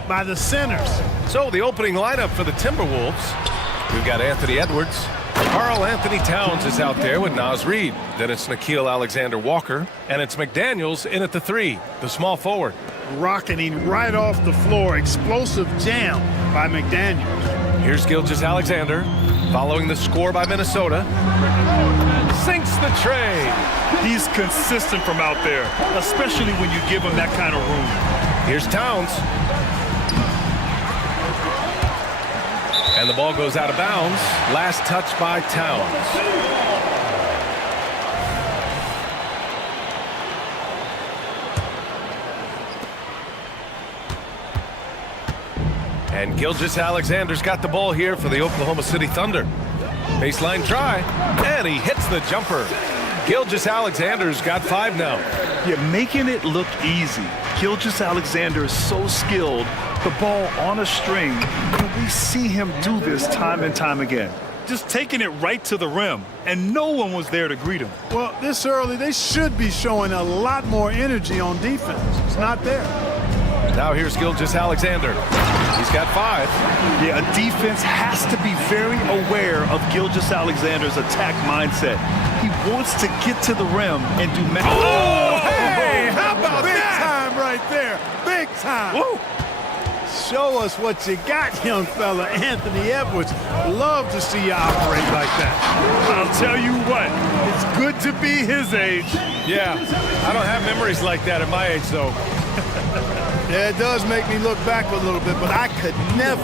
by the centers. So the opening lineup for the Timberwolves. We've got Anthony Edwards. Karl Anthony Towns is out there with Naz Reid. Then it's Nickeil Alexander-Walker. And it's McDaniels in at the 3, the small forward. Rocketing right off the floor. Explosive jam by McDaniels. Here's Gilgeous-Alexander following the score by Minnesota. Sinks the tray. He's consistent from out there, especially when you give him that kind of room. Here's Towns. And the ball goes out of bounds. Last touch by Towns. And Gilgeous-Alexander's got the ball here for the Oklahoma City Thunder. Baseline try, and he hits the jumper. Gilgeous-Alexander's got 5 now. You're making it look easy. Gilgeous-Alexander is so skilled. The ball on a string, and we see him do this time and time again. Just taking it right to the rim, and no one was there to greet him. Well, this early, they should be showing a lot more energy on defense. It's not there. Now here's Gilgeous-Alexander. He's got 5. Yeah, a defense has to be very aware of Gilgeous-Alexander's attack mindset. He wants to get to the rim and do... Oh, hey, how about big that? Big time right there. Big time. Woo. Show us what you got, young fella. Anthony Edwards. Love to see you operate like that. I'll tell you what, it's good to be his age. Yeah, I don't have memories like that at my age, though. Yeah, it does make me look back a little bit, but I could never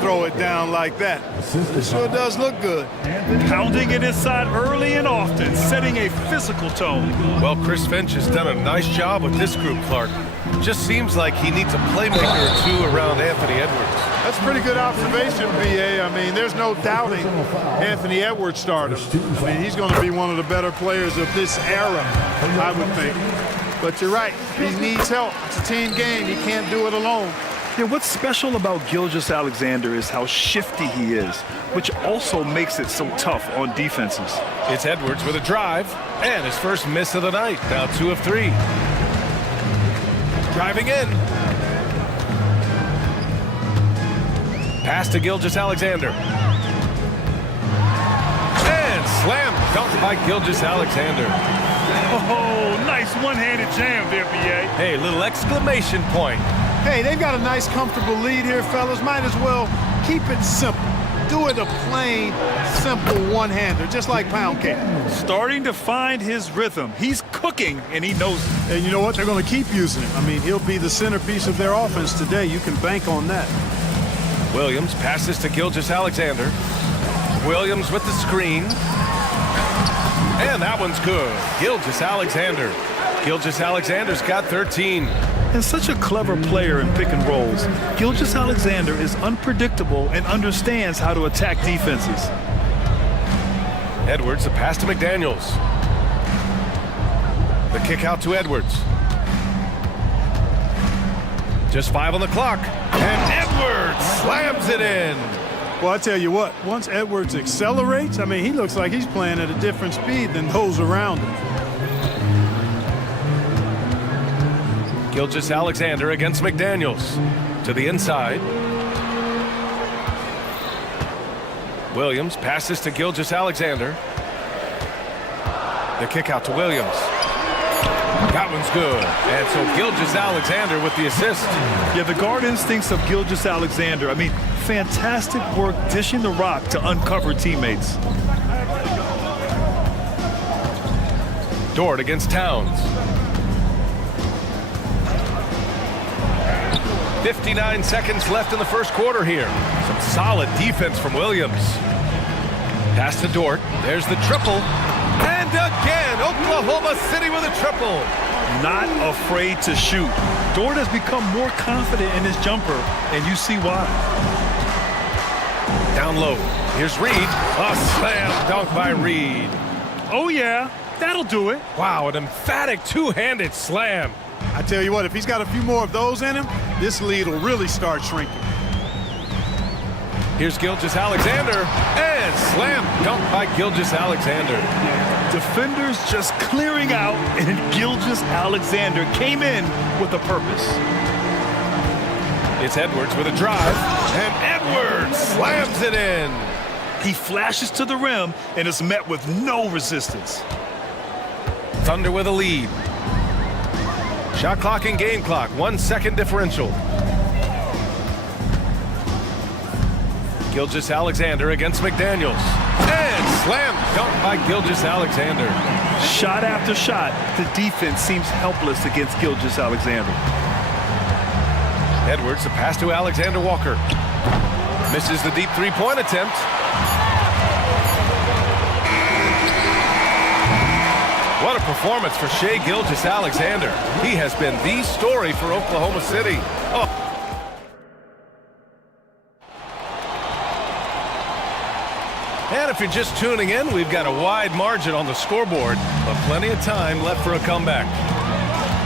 throw it down like that. It sure does look good. Pounding it inside early and often, setting a physical tone. Well, Chris Finch has done a nice job with this group, Clark. Just seems like he needs a playmaker or two around Anthony Edwards. That's a pretty good observation, BA. I mean, there's no doubting Anthony Edwards starter. I mean, he's going to be one of the better players of this era, I would think. But you're right, he needs help. It's a team game. He can't do it alone. Yeah, what's special about Gilgeous-Alexander is how shifty he is, which also makes it so tough on defenses. It's Edwards with a drive, and his first miss of the night, now 2 of 3. Driving in. Pass to Gilgeous-Alexander. And slam dunked by Gilgeous-Alexander. Oh, nice one-handed jam there, B.A. Hey, little exclamation point. Hey, they've got a nice, comfortable lead here, fellas. Might as well keep it simple. Do it a plain, simple one-hander, just like pound cake. Starting to find his rhythm. He's cooking, and he knows it. And you know what? They're going to keep using him. I mean, he'll be the centerpiece of their offense today. You can bank on that. Williams passes to Gilgeous-Alexander. Williams with the screen. And that one's good. Gilgeous-Alexander. Gilgeous-Alexander's got 13. And such a clever player in pick and rolls. Gilgeous-Alexander is unpredictable and understands how to attack defenses. Edwards, the pass to McDaniels. The kick out to Edwards. Just 5 on the clock. And Edwards slams it in. Well, I tell you what, once Edwards accelerates, I mean, he looks like he's playing at a different speed than those around him. Gilgeous-Alexander against McDaniels. To the inside. Williams passes to Gilgeous-Alexander. The kick out to Williams. That one's good. And so Gilgeous-Alexander with the assist. Yeah, the guard instincts of Gilgeous-Alexander. I mean, fantastic work dishing the rock to uncover teammates. Dort against Towns. 59 seconds left in the first quarter here. Some solid defense from Williams. Pass to Dort. There's the triple. And again, Oklahoma City with a triple. Not afraid to shoot. Dort has become more confident in his jumper, and you see why. Down low. Here's Reid. A slam dunk by Reid. Oh, yeah. That'll do it. Wow, an emphatic two-handed slam. I tell you what, if he's got a few more of those in him, this lead will really start shrinking. Here's Gilgeous-Alexander, and slam dunk by Gilgeous-Alexander. Defenders just clearing out, and Gilgeous-Alexander came in with a purpose. It's Edwards with a drive, and Edwards slams it in. He flashes to the rim and is met with no resistance. Thunder with a lead. Shot clock and game clock, 1 second differential. Gilgeous-Alexander against McDaniels. And slam dunk by Gilgeous-Alexander. Shot after shot, the defense seems helpless against Gilgeous-Alexander. Edwards, the pass to Alexander Walker. Misses the deep three-point attempt. What a performance for Shai Gilgeous-Alexander. He has been the story for Oklahoma City. Oh. And if you're just tuning in, we've got a wide margin on the scoreboard, but plenty of time left for a comeback.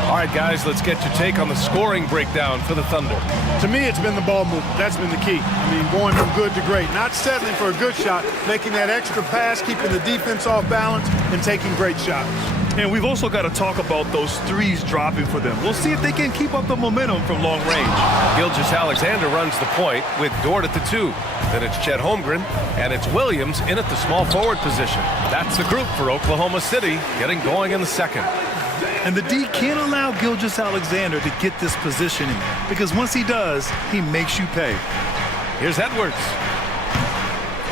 All right, guys, let's get your take on the scoring breakdown for the Thunder. To me, it's been the ball movement. That's been the key. I mean, going from good to great. Not settling for a good shot, making that extra pass, keeping the defense off balance, and taking great shots. And we've also got to talk about those threes dropping for them. We'll see if they can keep up the momentum from long range. Gilgeous-Alexander runs the point with Dort at the 2. Then it's Chet Holmgren, and it's Williams in at the small forward position. That's the group for Oklahoma City getting going in the second. And the D can't allow Gilgeous-Alexander to get this positioning, because once he does, he makes you pay. Here's Edwards.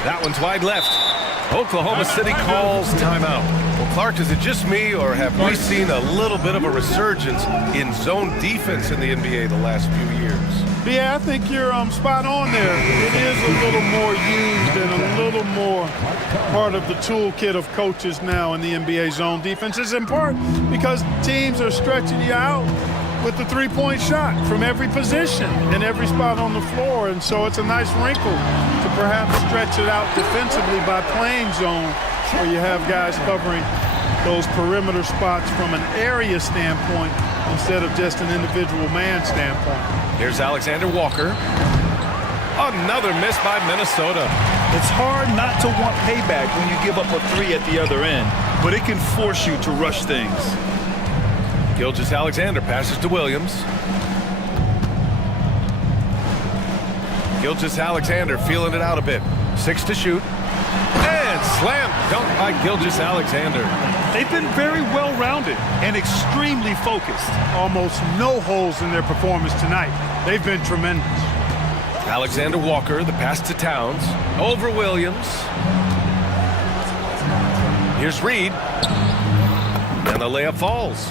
That one's wide left. Oklahoma City calls timeout. Well, Clark, is it just me, or have we seen a little bit of a resurgence in zone defense in the NBA the last few years? Yeah, I think you're spot on there. It is a little more used and a little more part of the toolkit of coaches now in the NBA zone defense. It's in part because teams are stretching you out with the three-point shot from every position and every spot on the floor. And so it's a nice wrinkle to perhaps stretch it out defensively by playing zone, where you have guys covering those perimeter spots from an area standpoint instead of just an individual man standpoint. Here's Alexander Walker. Another miss by Minnesota. It's hard not to want payback when you give up a three at the other end, but it can force you to rush things. Gilgeous-Alexander passes to Williams. Gilgeous-Alexander feeling it out a bit. 6 to shoot. And slam dunk by Gilgeous-Alexander. They've been very well-rounded and extremely focused. Almost no holes in their performance tonight. They've been tremendous. Alexander Walker, the pass to Towns. Over Williams. Here's Reed. And the layup falls.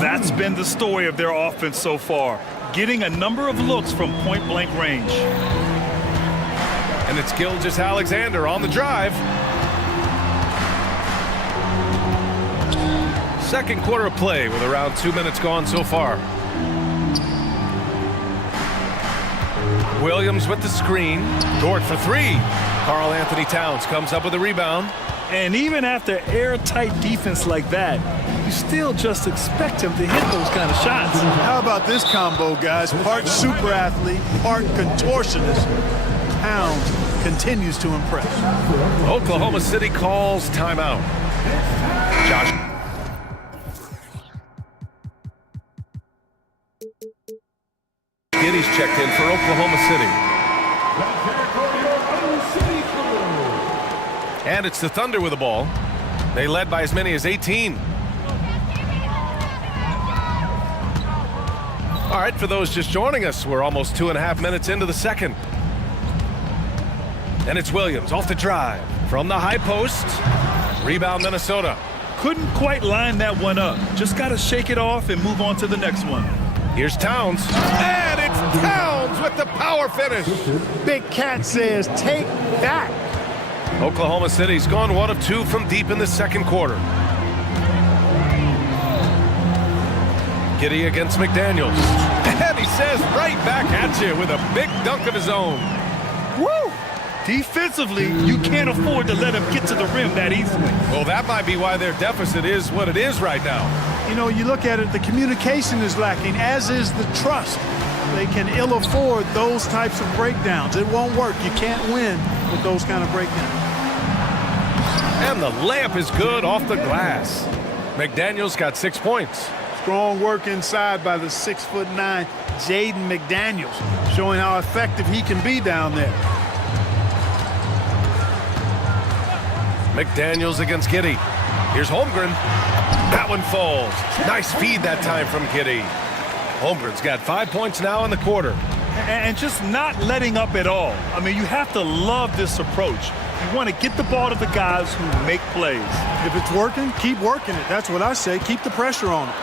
That's been the story of their offense so far, getting a number of looks from point-blank range. And it's Gilgeous-Alexander on the drive. Second quarter of play with around 2 minutes gone so far. Williams with the screen. Dort for 3. Karl Anthony Towns comes up with a rebound. And even after airtight defense like that, you still just expect him to hit those kind of shots. How about this combo, guys? Part super athlete, part contortionist. Towns continues to impress. Oklahoma City calls timeout. Josh. Giddy's checked in for Oklahoma City. And it's the Thunder with the ball. They led by as many as 18. All right, for those just joining us, we're almost 2.5 minutes into the second. And it's Williams off the drive from the high post. Rebound Minnesota. Couldn't quite line that one up. Just got to shake it off and move on to the next one. Here's Towns. And it's Towns with the power finish. Big Cat says, take that. Oklahoma City's gone 1 of 2 from deep in the second quarter. Giddey against McDaniels. And he says right back at you with a big dunk of his own. Woo! Defensively, you can't afford to let him get to the rim that easily. Well, that might be why their deficit is what it is right now. You know, you look at it, the communication is lacking, as is the trust. They can ill afford those types of breakdowns. It won't work. You can't win with those kind of breakdowns. And the layup is good off the glass. McDaniels got 6 points. Strong work inside by the 6'9" Jaden McDaniels, showing how effective he can be down there. McDaniels against Giddey. Here's Holmgren. That one falls. Nice feed that time from Giddey. Holmgren's got 5 points now in the quarter. And just not letting up at all. I mean, you have to love this approach. You want to get the ball to the guys who make plays. If it's working, keep working it. That's what I say. Keep the pressure on it.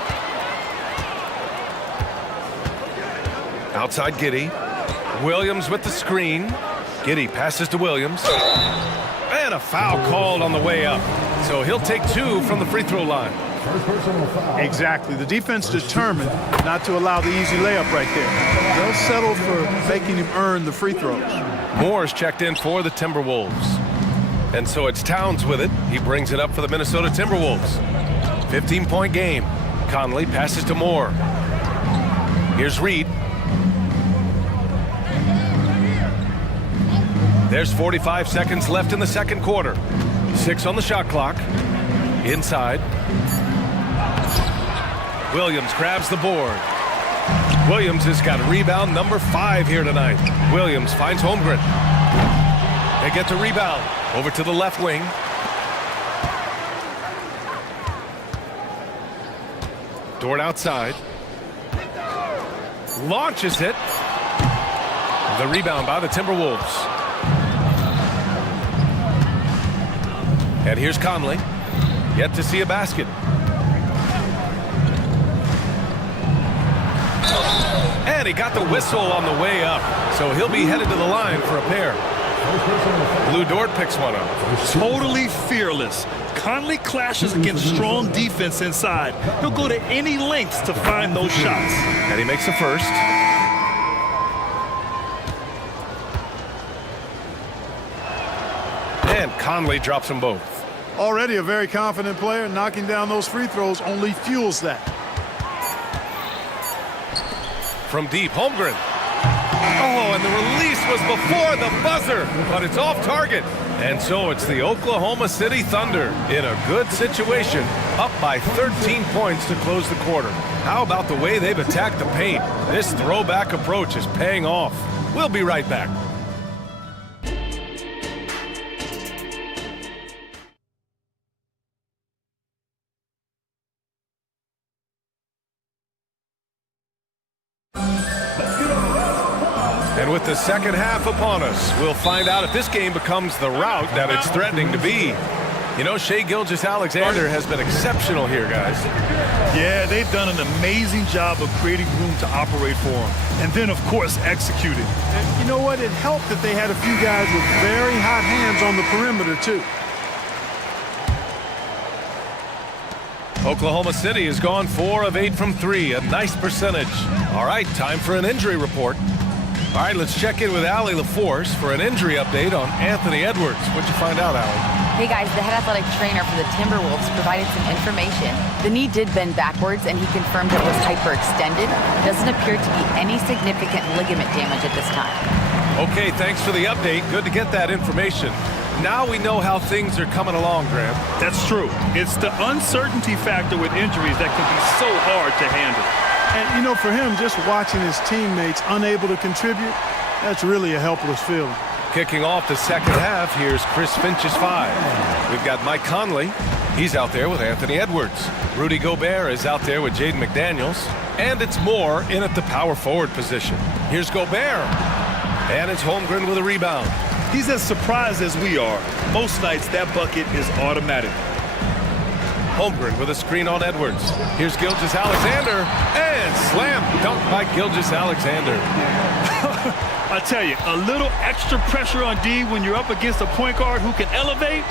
Outside Giddey. Williams with the screen. Giddey passes to Williams. And a foul called on the way up. So he'll take 2 from the free throw line. Exactly. The defense determined not to allow the easy layup right there. They'll settle for making him earn the free throws. Moore's checked in for the Timberwolves. And so it's Towns with it. He brings it up for the Minnesota Timberwolves. 15-point game. Conley passes to Moore. Here's Reed. There's 45 seconds left in the second quarter. 6 on the shot clock. Inside. Williams grabs the board. Williams has got rebound number 5 here tonight. Williams finds Holmgren. They get the rebound. Over to the left wing. Dort outside. Launches it. The rebound by the Timberwolves. And here's Conley. Yet to see a basket. And he got the whistle on the way up. So he'll be headed to the line for a pair. Lou Dort picks one up. Totally fearless. Conley clashes against strong defense inside. He'll go to any lengths to find those shots. And he makes the first. And Conley drops them both. Already a very confident player. Knocking down those free throws only fuels that. From deep, Holmgren. Oh, and the release was before the buzzer, but it's off target. And so it's the Oklahoma City Thunder in a good situation, up by 13 points to close the quarter. How about the way they've attacked the paint? This throwback approach is paying off. We'll be right back. And with the second half upon us, we'll find out if this game becomes the rout that it's threatening to be. You know, Shai Gilgeous-Alexander has been exceptional here, guys. Yeah, they've done an amazing job of creating room to operate for him. And then, of course, executing. And you know what? It helped that they had a few guys with very hot hands on the perimeter, too. Oklahoma City has gone 4 of 8 from 3, a nice percentage. All right, time for an injury report. All right, let's check in with Allie LaForce for an injury update on Anthony Edwards. What'd you find out, Allie? Hey guys, the head athletic trainer for the Timberwolves provided some information. The knee did bend backwards and he confirmed it was hyperextended. Doesn't appear to be any significant ligament damage at this time. Okay, thanks for the update. Good to get that information. Now we know how things are coming along, Graham. That's true. It's the uncertainty factor with injuries that can be so hard to handle. And, you know, for him, just watching his teammates unable to contribute, that's really a helpless feeling. Kicking off the second half, here's Chris Finch's 5. We've got Mike Conley. He's out there with Anthony Edwards. Rudy Gobert is out there with Jaden McDaniels. And it's Moore in at the power forward position. Here's Gobert. And it's Holmgren with a rebound. He's as surprised as we are. Most nights, that bucket is automatic. Holmgren with a screen on Edwards. Here's Gilgeous-Alexander. And slam dunk by Gilgeous-Alexander. I tell you, a little extra pressure on D when you're up against a point guard who can elevate.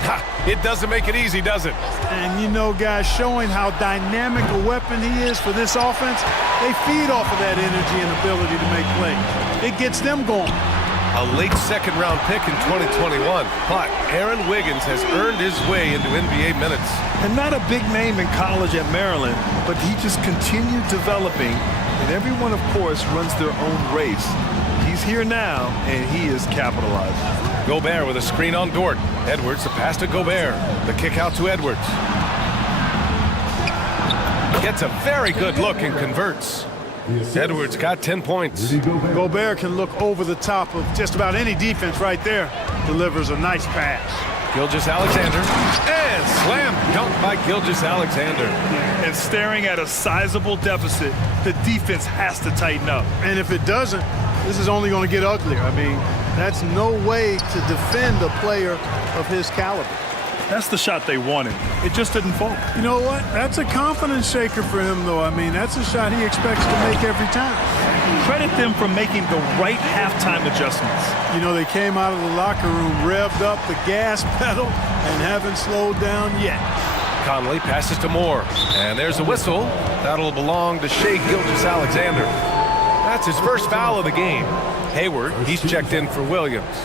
It doesn't make it easy, does it? And you know, guys, showing how dynamic a weapon he is for this offense, they feed off of that energy and ability to make plays. It gets them going. a late second-round pick in 2021. But Aaron Wiggins has earned his way into NBA minutes. And not a big name in college at Maryland, but he just continued developing. And everyone, of course, runs their own race. He's here now, and he is capitalizing. Gobert with a screen on Dort. Edwards, the pass to Gobert. The kick out to Edwards. Gets a very good look and converts. Edwards got 10 points. Gobert can look over the top of just about any defense right there. Delivers a nice pass. Gilgeous-Alexander. And slam dunk by Gilgeous-Alexander. And staring at a sizable deficit, the defense has to tighten up. And if it doesn't, this is only going to get uglier. I mean, that's no way to defend a player of his caliber. That's the shot they wanted. It just didn't fall. You know what? That's a confidence shaker for him, though. I mean, that's a shot he expects to make every time. Credit them for making the right halftime adjustments. You know, they came out of the locker room, revved up the gas pedal, and haven't slowed down yet. Conley passes to Moore. And there's a whistle. That'll belong to Shai Gilgeous-Alexander. That's his first foul of the game. Hayward, he's checked in for Williams.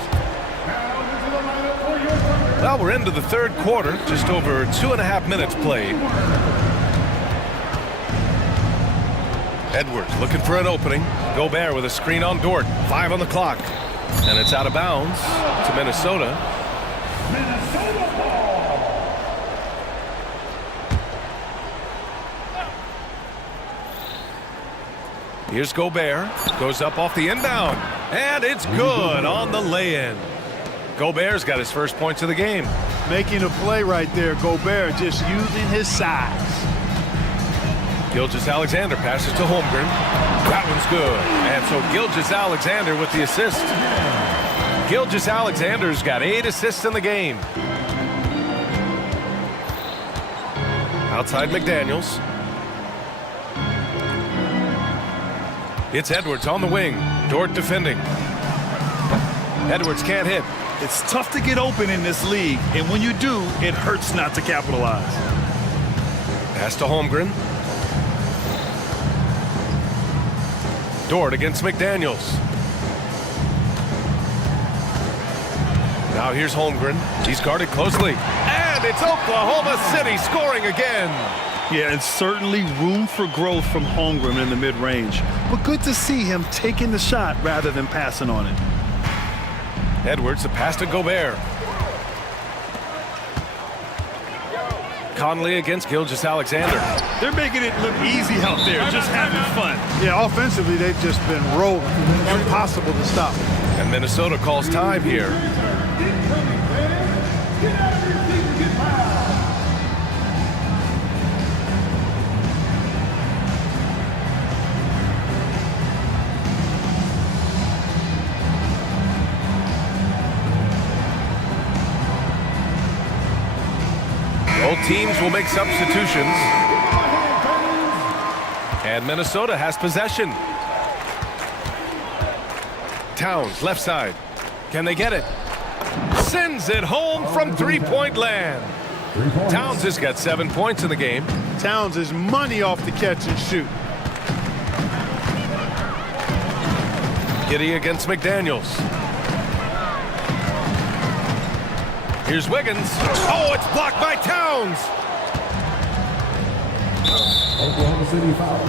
Well, we're into the third quarter, just over 2.5 minutes played. Edwards looking for an opening. Gobert with a screen on Dort. 5 on the clock. And it's out of bounds to Minnesota. Here's Gobert. Goes up off the inbound. And it's good on the lay-in. Gobert's got his first points of the game. Making a play right there. Gobert just using his size. Gilgeous-Alexander passes to Holmgren. That one's good. And so Gilgeous-Alexander with the assist. Gilgeous-Alexander's got 8 assists in the game. Outside McDaniels. It's Edwards on the wing. Dort defending. Edwards can't hit. It's tough to get open in this league, and when you do, it hurts not to capitalize. Pass to Holmgren. Dort against McDaniels. Now here's Holmgren. He's guarded closely. And it's Oklahoma City scoring again. Yeah, and certainly room for growth from Holmgren in the mid-range. But good to see him taking the shot rather than passing on it. Edwards, the pass to Gobert. Conley against Gilgeous-Alexander. They're making it look easy out there, just having fun. Yeah, offensively, they've just been rolling. Impossible to stop. And Minnesota calls time here. Both teams will make substitutions. And Minnesota has possession. Towns, left side. Can they get it? Sends it home from three-point land. Towns has got 7 points in the game. Towns is money off the catch and shoot. Giddey against McDaniels. Here's Wiggins. Oh, it's blocked by Towns. Oklahoma City foul.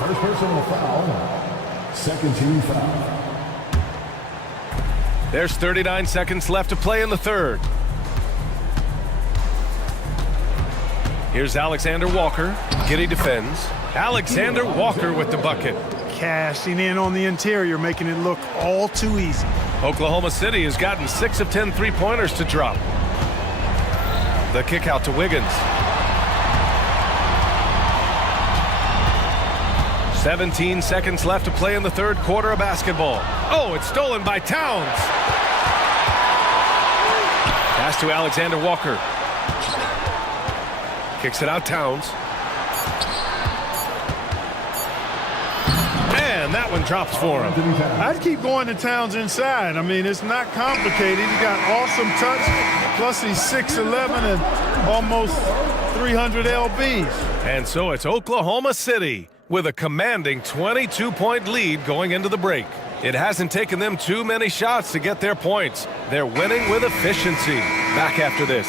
First personal foul. Second team foul. There's 39 seconds left to play in the third. Here's Alexander Walker. Giddey defends. Alexander Walker with the bucket. Cashing in on the interior, making it look all too easy. Oklahoma City has gotten 6 of 10 three-pointers to drop. The kick out to Wiggins. 17 seconds left to play in the third quarter of basketball. Oh, it's stolen by Towns. Pass to Alexander Walker. Kicks it out, Towns. And that one drops for him. I'd keep going to Towns inside. I mean, it's not complicated. He's got awesome touch. Plus, he's 6'11" and almost 300 lbs. And so it's Oklahoma City with a commanding 22-point lead going into the break. It hasn't taken them too many shots to get their points. They're winning with efficiency. Back after this.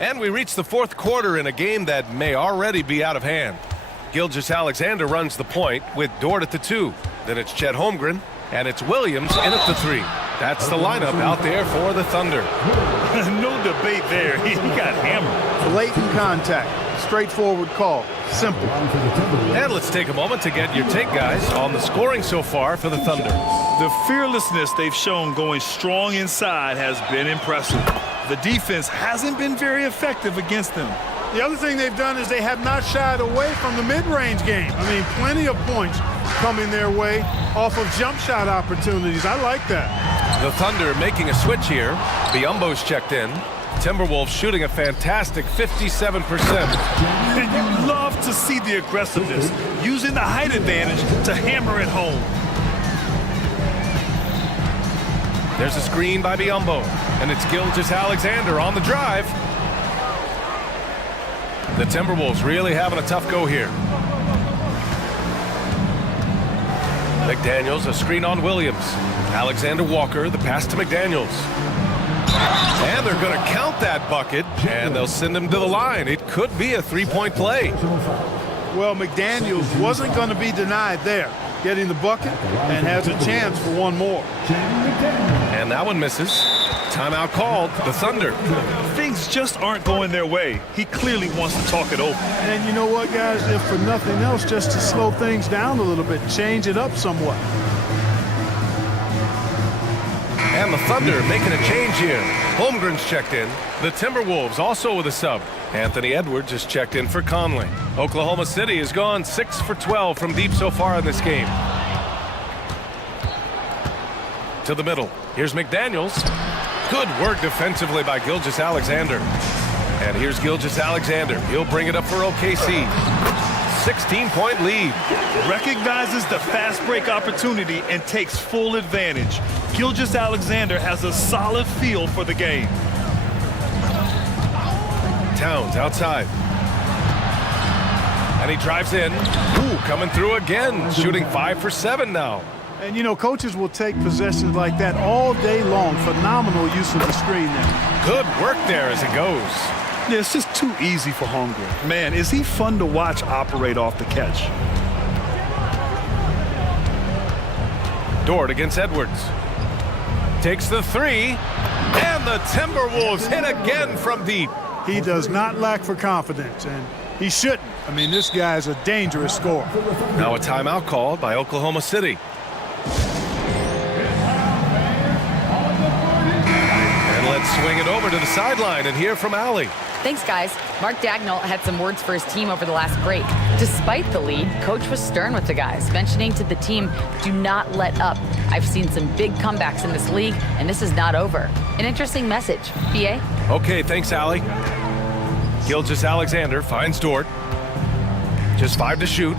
And we reach the fourth quarter in a game that may already be out of hand. Gilgeous-Alexander runs the point with Dort at the 2. Then it's Chet Holmgren, and it's Williams in at the 3. That's the lineup out there for the Thunder. No debate there. He got hammered. Blatant contact. Straightforward call. Simple. And let's take a moment to get your take, guys, on the scoring so far for the Thunder. The fearlessness they've shown going strong inside has been impressive. The defense hasn't been very effective against them. The other thing they've done is they have not shied away from the mid-range game. I mean, plenty of points coming their way off of jump shot opportunities. I like that. The Thunder making a switch here. Biombo's checked in. Timberwolves shooting a fantastic 57%. And you love to see the aggressiveness, using the height advantage to hammer it home. There's a screen by Biombo, and it's Gilgeous-Alexander on the drive. The Timberwolves really having a tough go here. McDaniels, a screen on Williams. Alexander Walker, the pass to McDaniels. And they're going to count that bucket, and they'll send him to the line. It could be a three-point play. Well, McDaniels wasn't going to be denied there, getting the bucket, and has a chance for one more. And that one misses. Timeout called. The Thunder. Things just aren't going their way. He clearly wants to talk it over. And you know what, guys? If for nothing else, just to slow things down a little bit, change it up somewhat. And the Thunder making a change here. Holmgren's checked in. The Timberwolves also with a sub. Anthony Edwards is checked in for Conley. Oklahoma City has gone 6 for 12 from deep so far in this game. To the middle. Here's McDaniels. Good work defensively by Gilgeous-Alexander. And here's Gilgeous-Alexander. He'll bring it up for OKC. 16-point lead. Recognizes the fast break opportunity and takes full advantage. Gilgeous-Alexander has a solid feel for the game. Towns outside. And he drives in. Ooh, coming through again. Shooting 5 for 7 now. And, you know, coaches will take possessions like that all day long. Phenomenal use of the screen there. Good work there as it goes. Yeah, it's just too easy for Holmgren. Man, is he fun to watch operate off the catch. Dort against Edwards. Takes the 3. And the Timberwolves hit again from deep. He does not lack for confidence, and he shouldn't. I mean, this guy is a dangerous scorer. Now a timeout called by Oklahoma City. And let's swing it over to the sideline and hear from Allie. Thanks, guys. Mark Dagnall had some words for his team over the last break. Despite the lead, coach was stern with the guys, mentioning to the team, do not let up. I've seen some big comebacks in this league, and this is not over. An interesting message. BA? Okay, thanks, Allie. Gilgeous-Alexander finds Dort. Just 5 to shoot.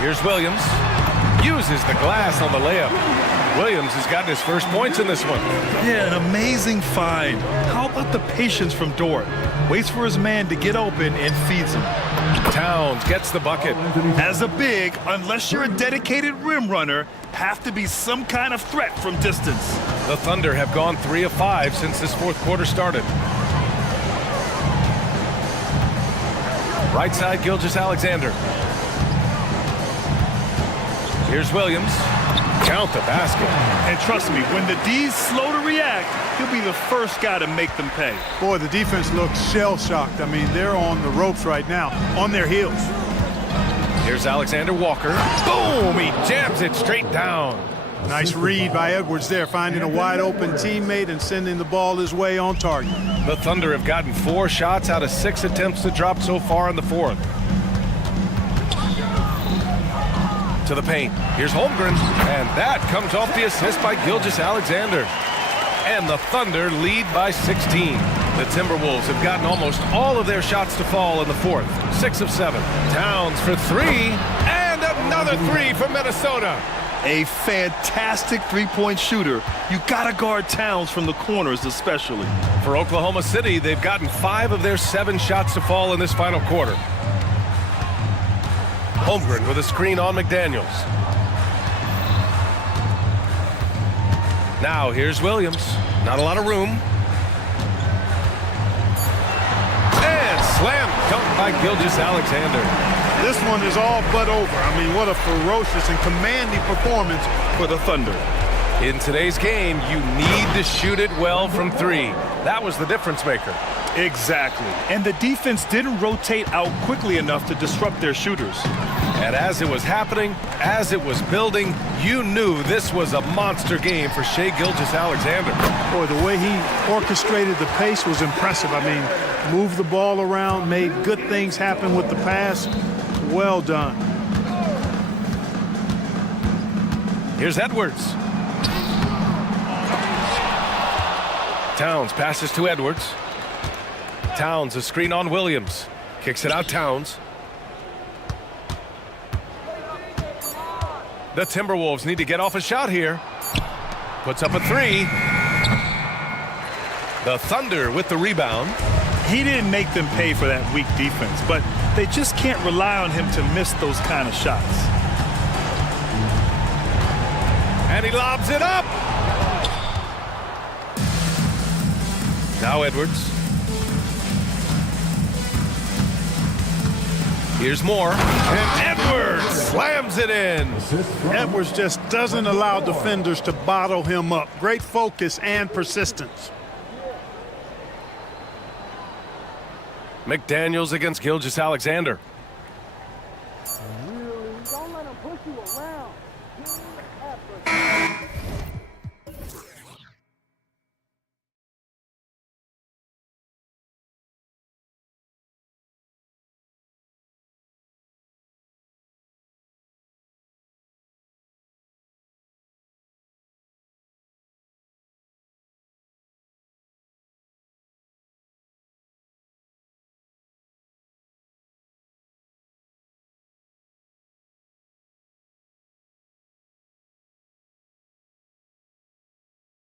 Here's Williams. Uses the glass on the layup. Williams has gotten his first points in this one. Yeah, an amazing find. How about the patience from Dort? Waits for his man to get open and feeds him. Towns gets the bucket. As a big, unless you're a dedicated rim runner, have to be some kind of threat from distance. The Thunder have gone 3 of 5 since this fourth quarter started. Right side, Gilgeous-Alexander. Here's Williams. Count the basket. And trust me, when the D's slow to react, he'll be the first guy to make them pay. Boy, the defense looks shell-shocked. I mean, they're on the ropes right now, on their heels. Here's Alexander Walker. Boom! He jams it straight down. Nice read by Edwards there, finding a wide-open teammate and sending the ball his way on target. The Thunder have gotten 4 shots out of 6 attempts to drop so far in the fourth. To the paint. Here's Holmgren, and that comes off the assist by Gilgeous-Alexander. And the Thunder lead by 16. The Timberwolves have gotten almost all of their shots to fall in the fourth. 6 of 7. Towns for 3, and another 3 for Minnesota. A fantastic three-point shooter. You gotta guard Towns from the corners especially. For Oklahoma City, they've gotten 5 of their 7 shots to fall in this final quarter. Holmgren with a screen on McDaniels. Now here's Williams. Not a lot of room. And slam dunk by Gilgeous-Alexander. This one is all but over. I mean, what a ferocious and commanding performance for the Thunder. In today's game, you need to shoot it well from three. That was the difference maker. Exactly. And the defense didn't rotate out quickly enough to disrupt their shooters. And as it was happening, as it was building, you knew this was a monster game for Shai Gilgeous-Alexander. Boy, the way he orchestrated the pace was impressive. I mean, moved the ball around, made good things happen with the pass. Well done. Here's Edwards. Towns passes to Edwards. Towns, a screen on Williams. Kicks it out, Towns. The Timberwolves need to get off a shot here. Puts up a three. The Thunder with the rebound. He didn't make them pay for that weak defense, but they just can't rely on him to miss those kind of shots. And he lobs it up. Now Edwards. Here's more. And Edwards slams it in. Edwards just doesn't allow defenders to bottle him up. Great focus and persistence. McDaniels against Gilgeous-Alexander. Don't let him push you around.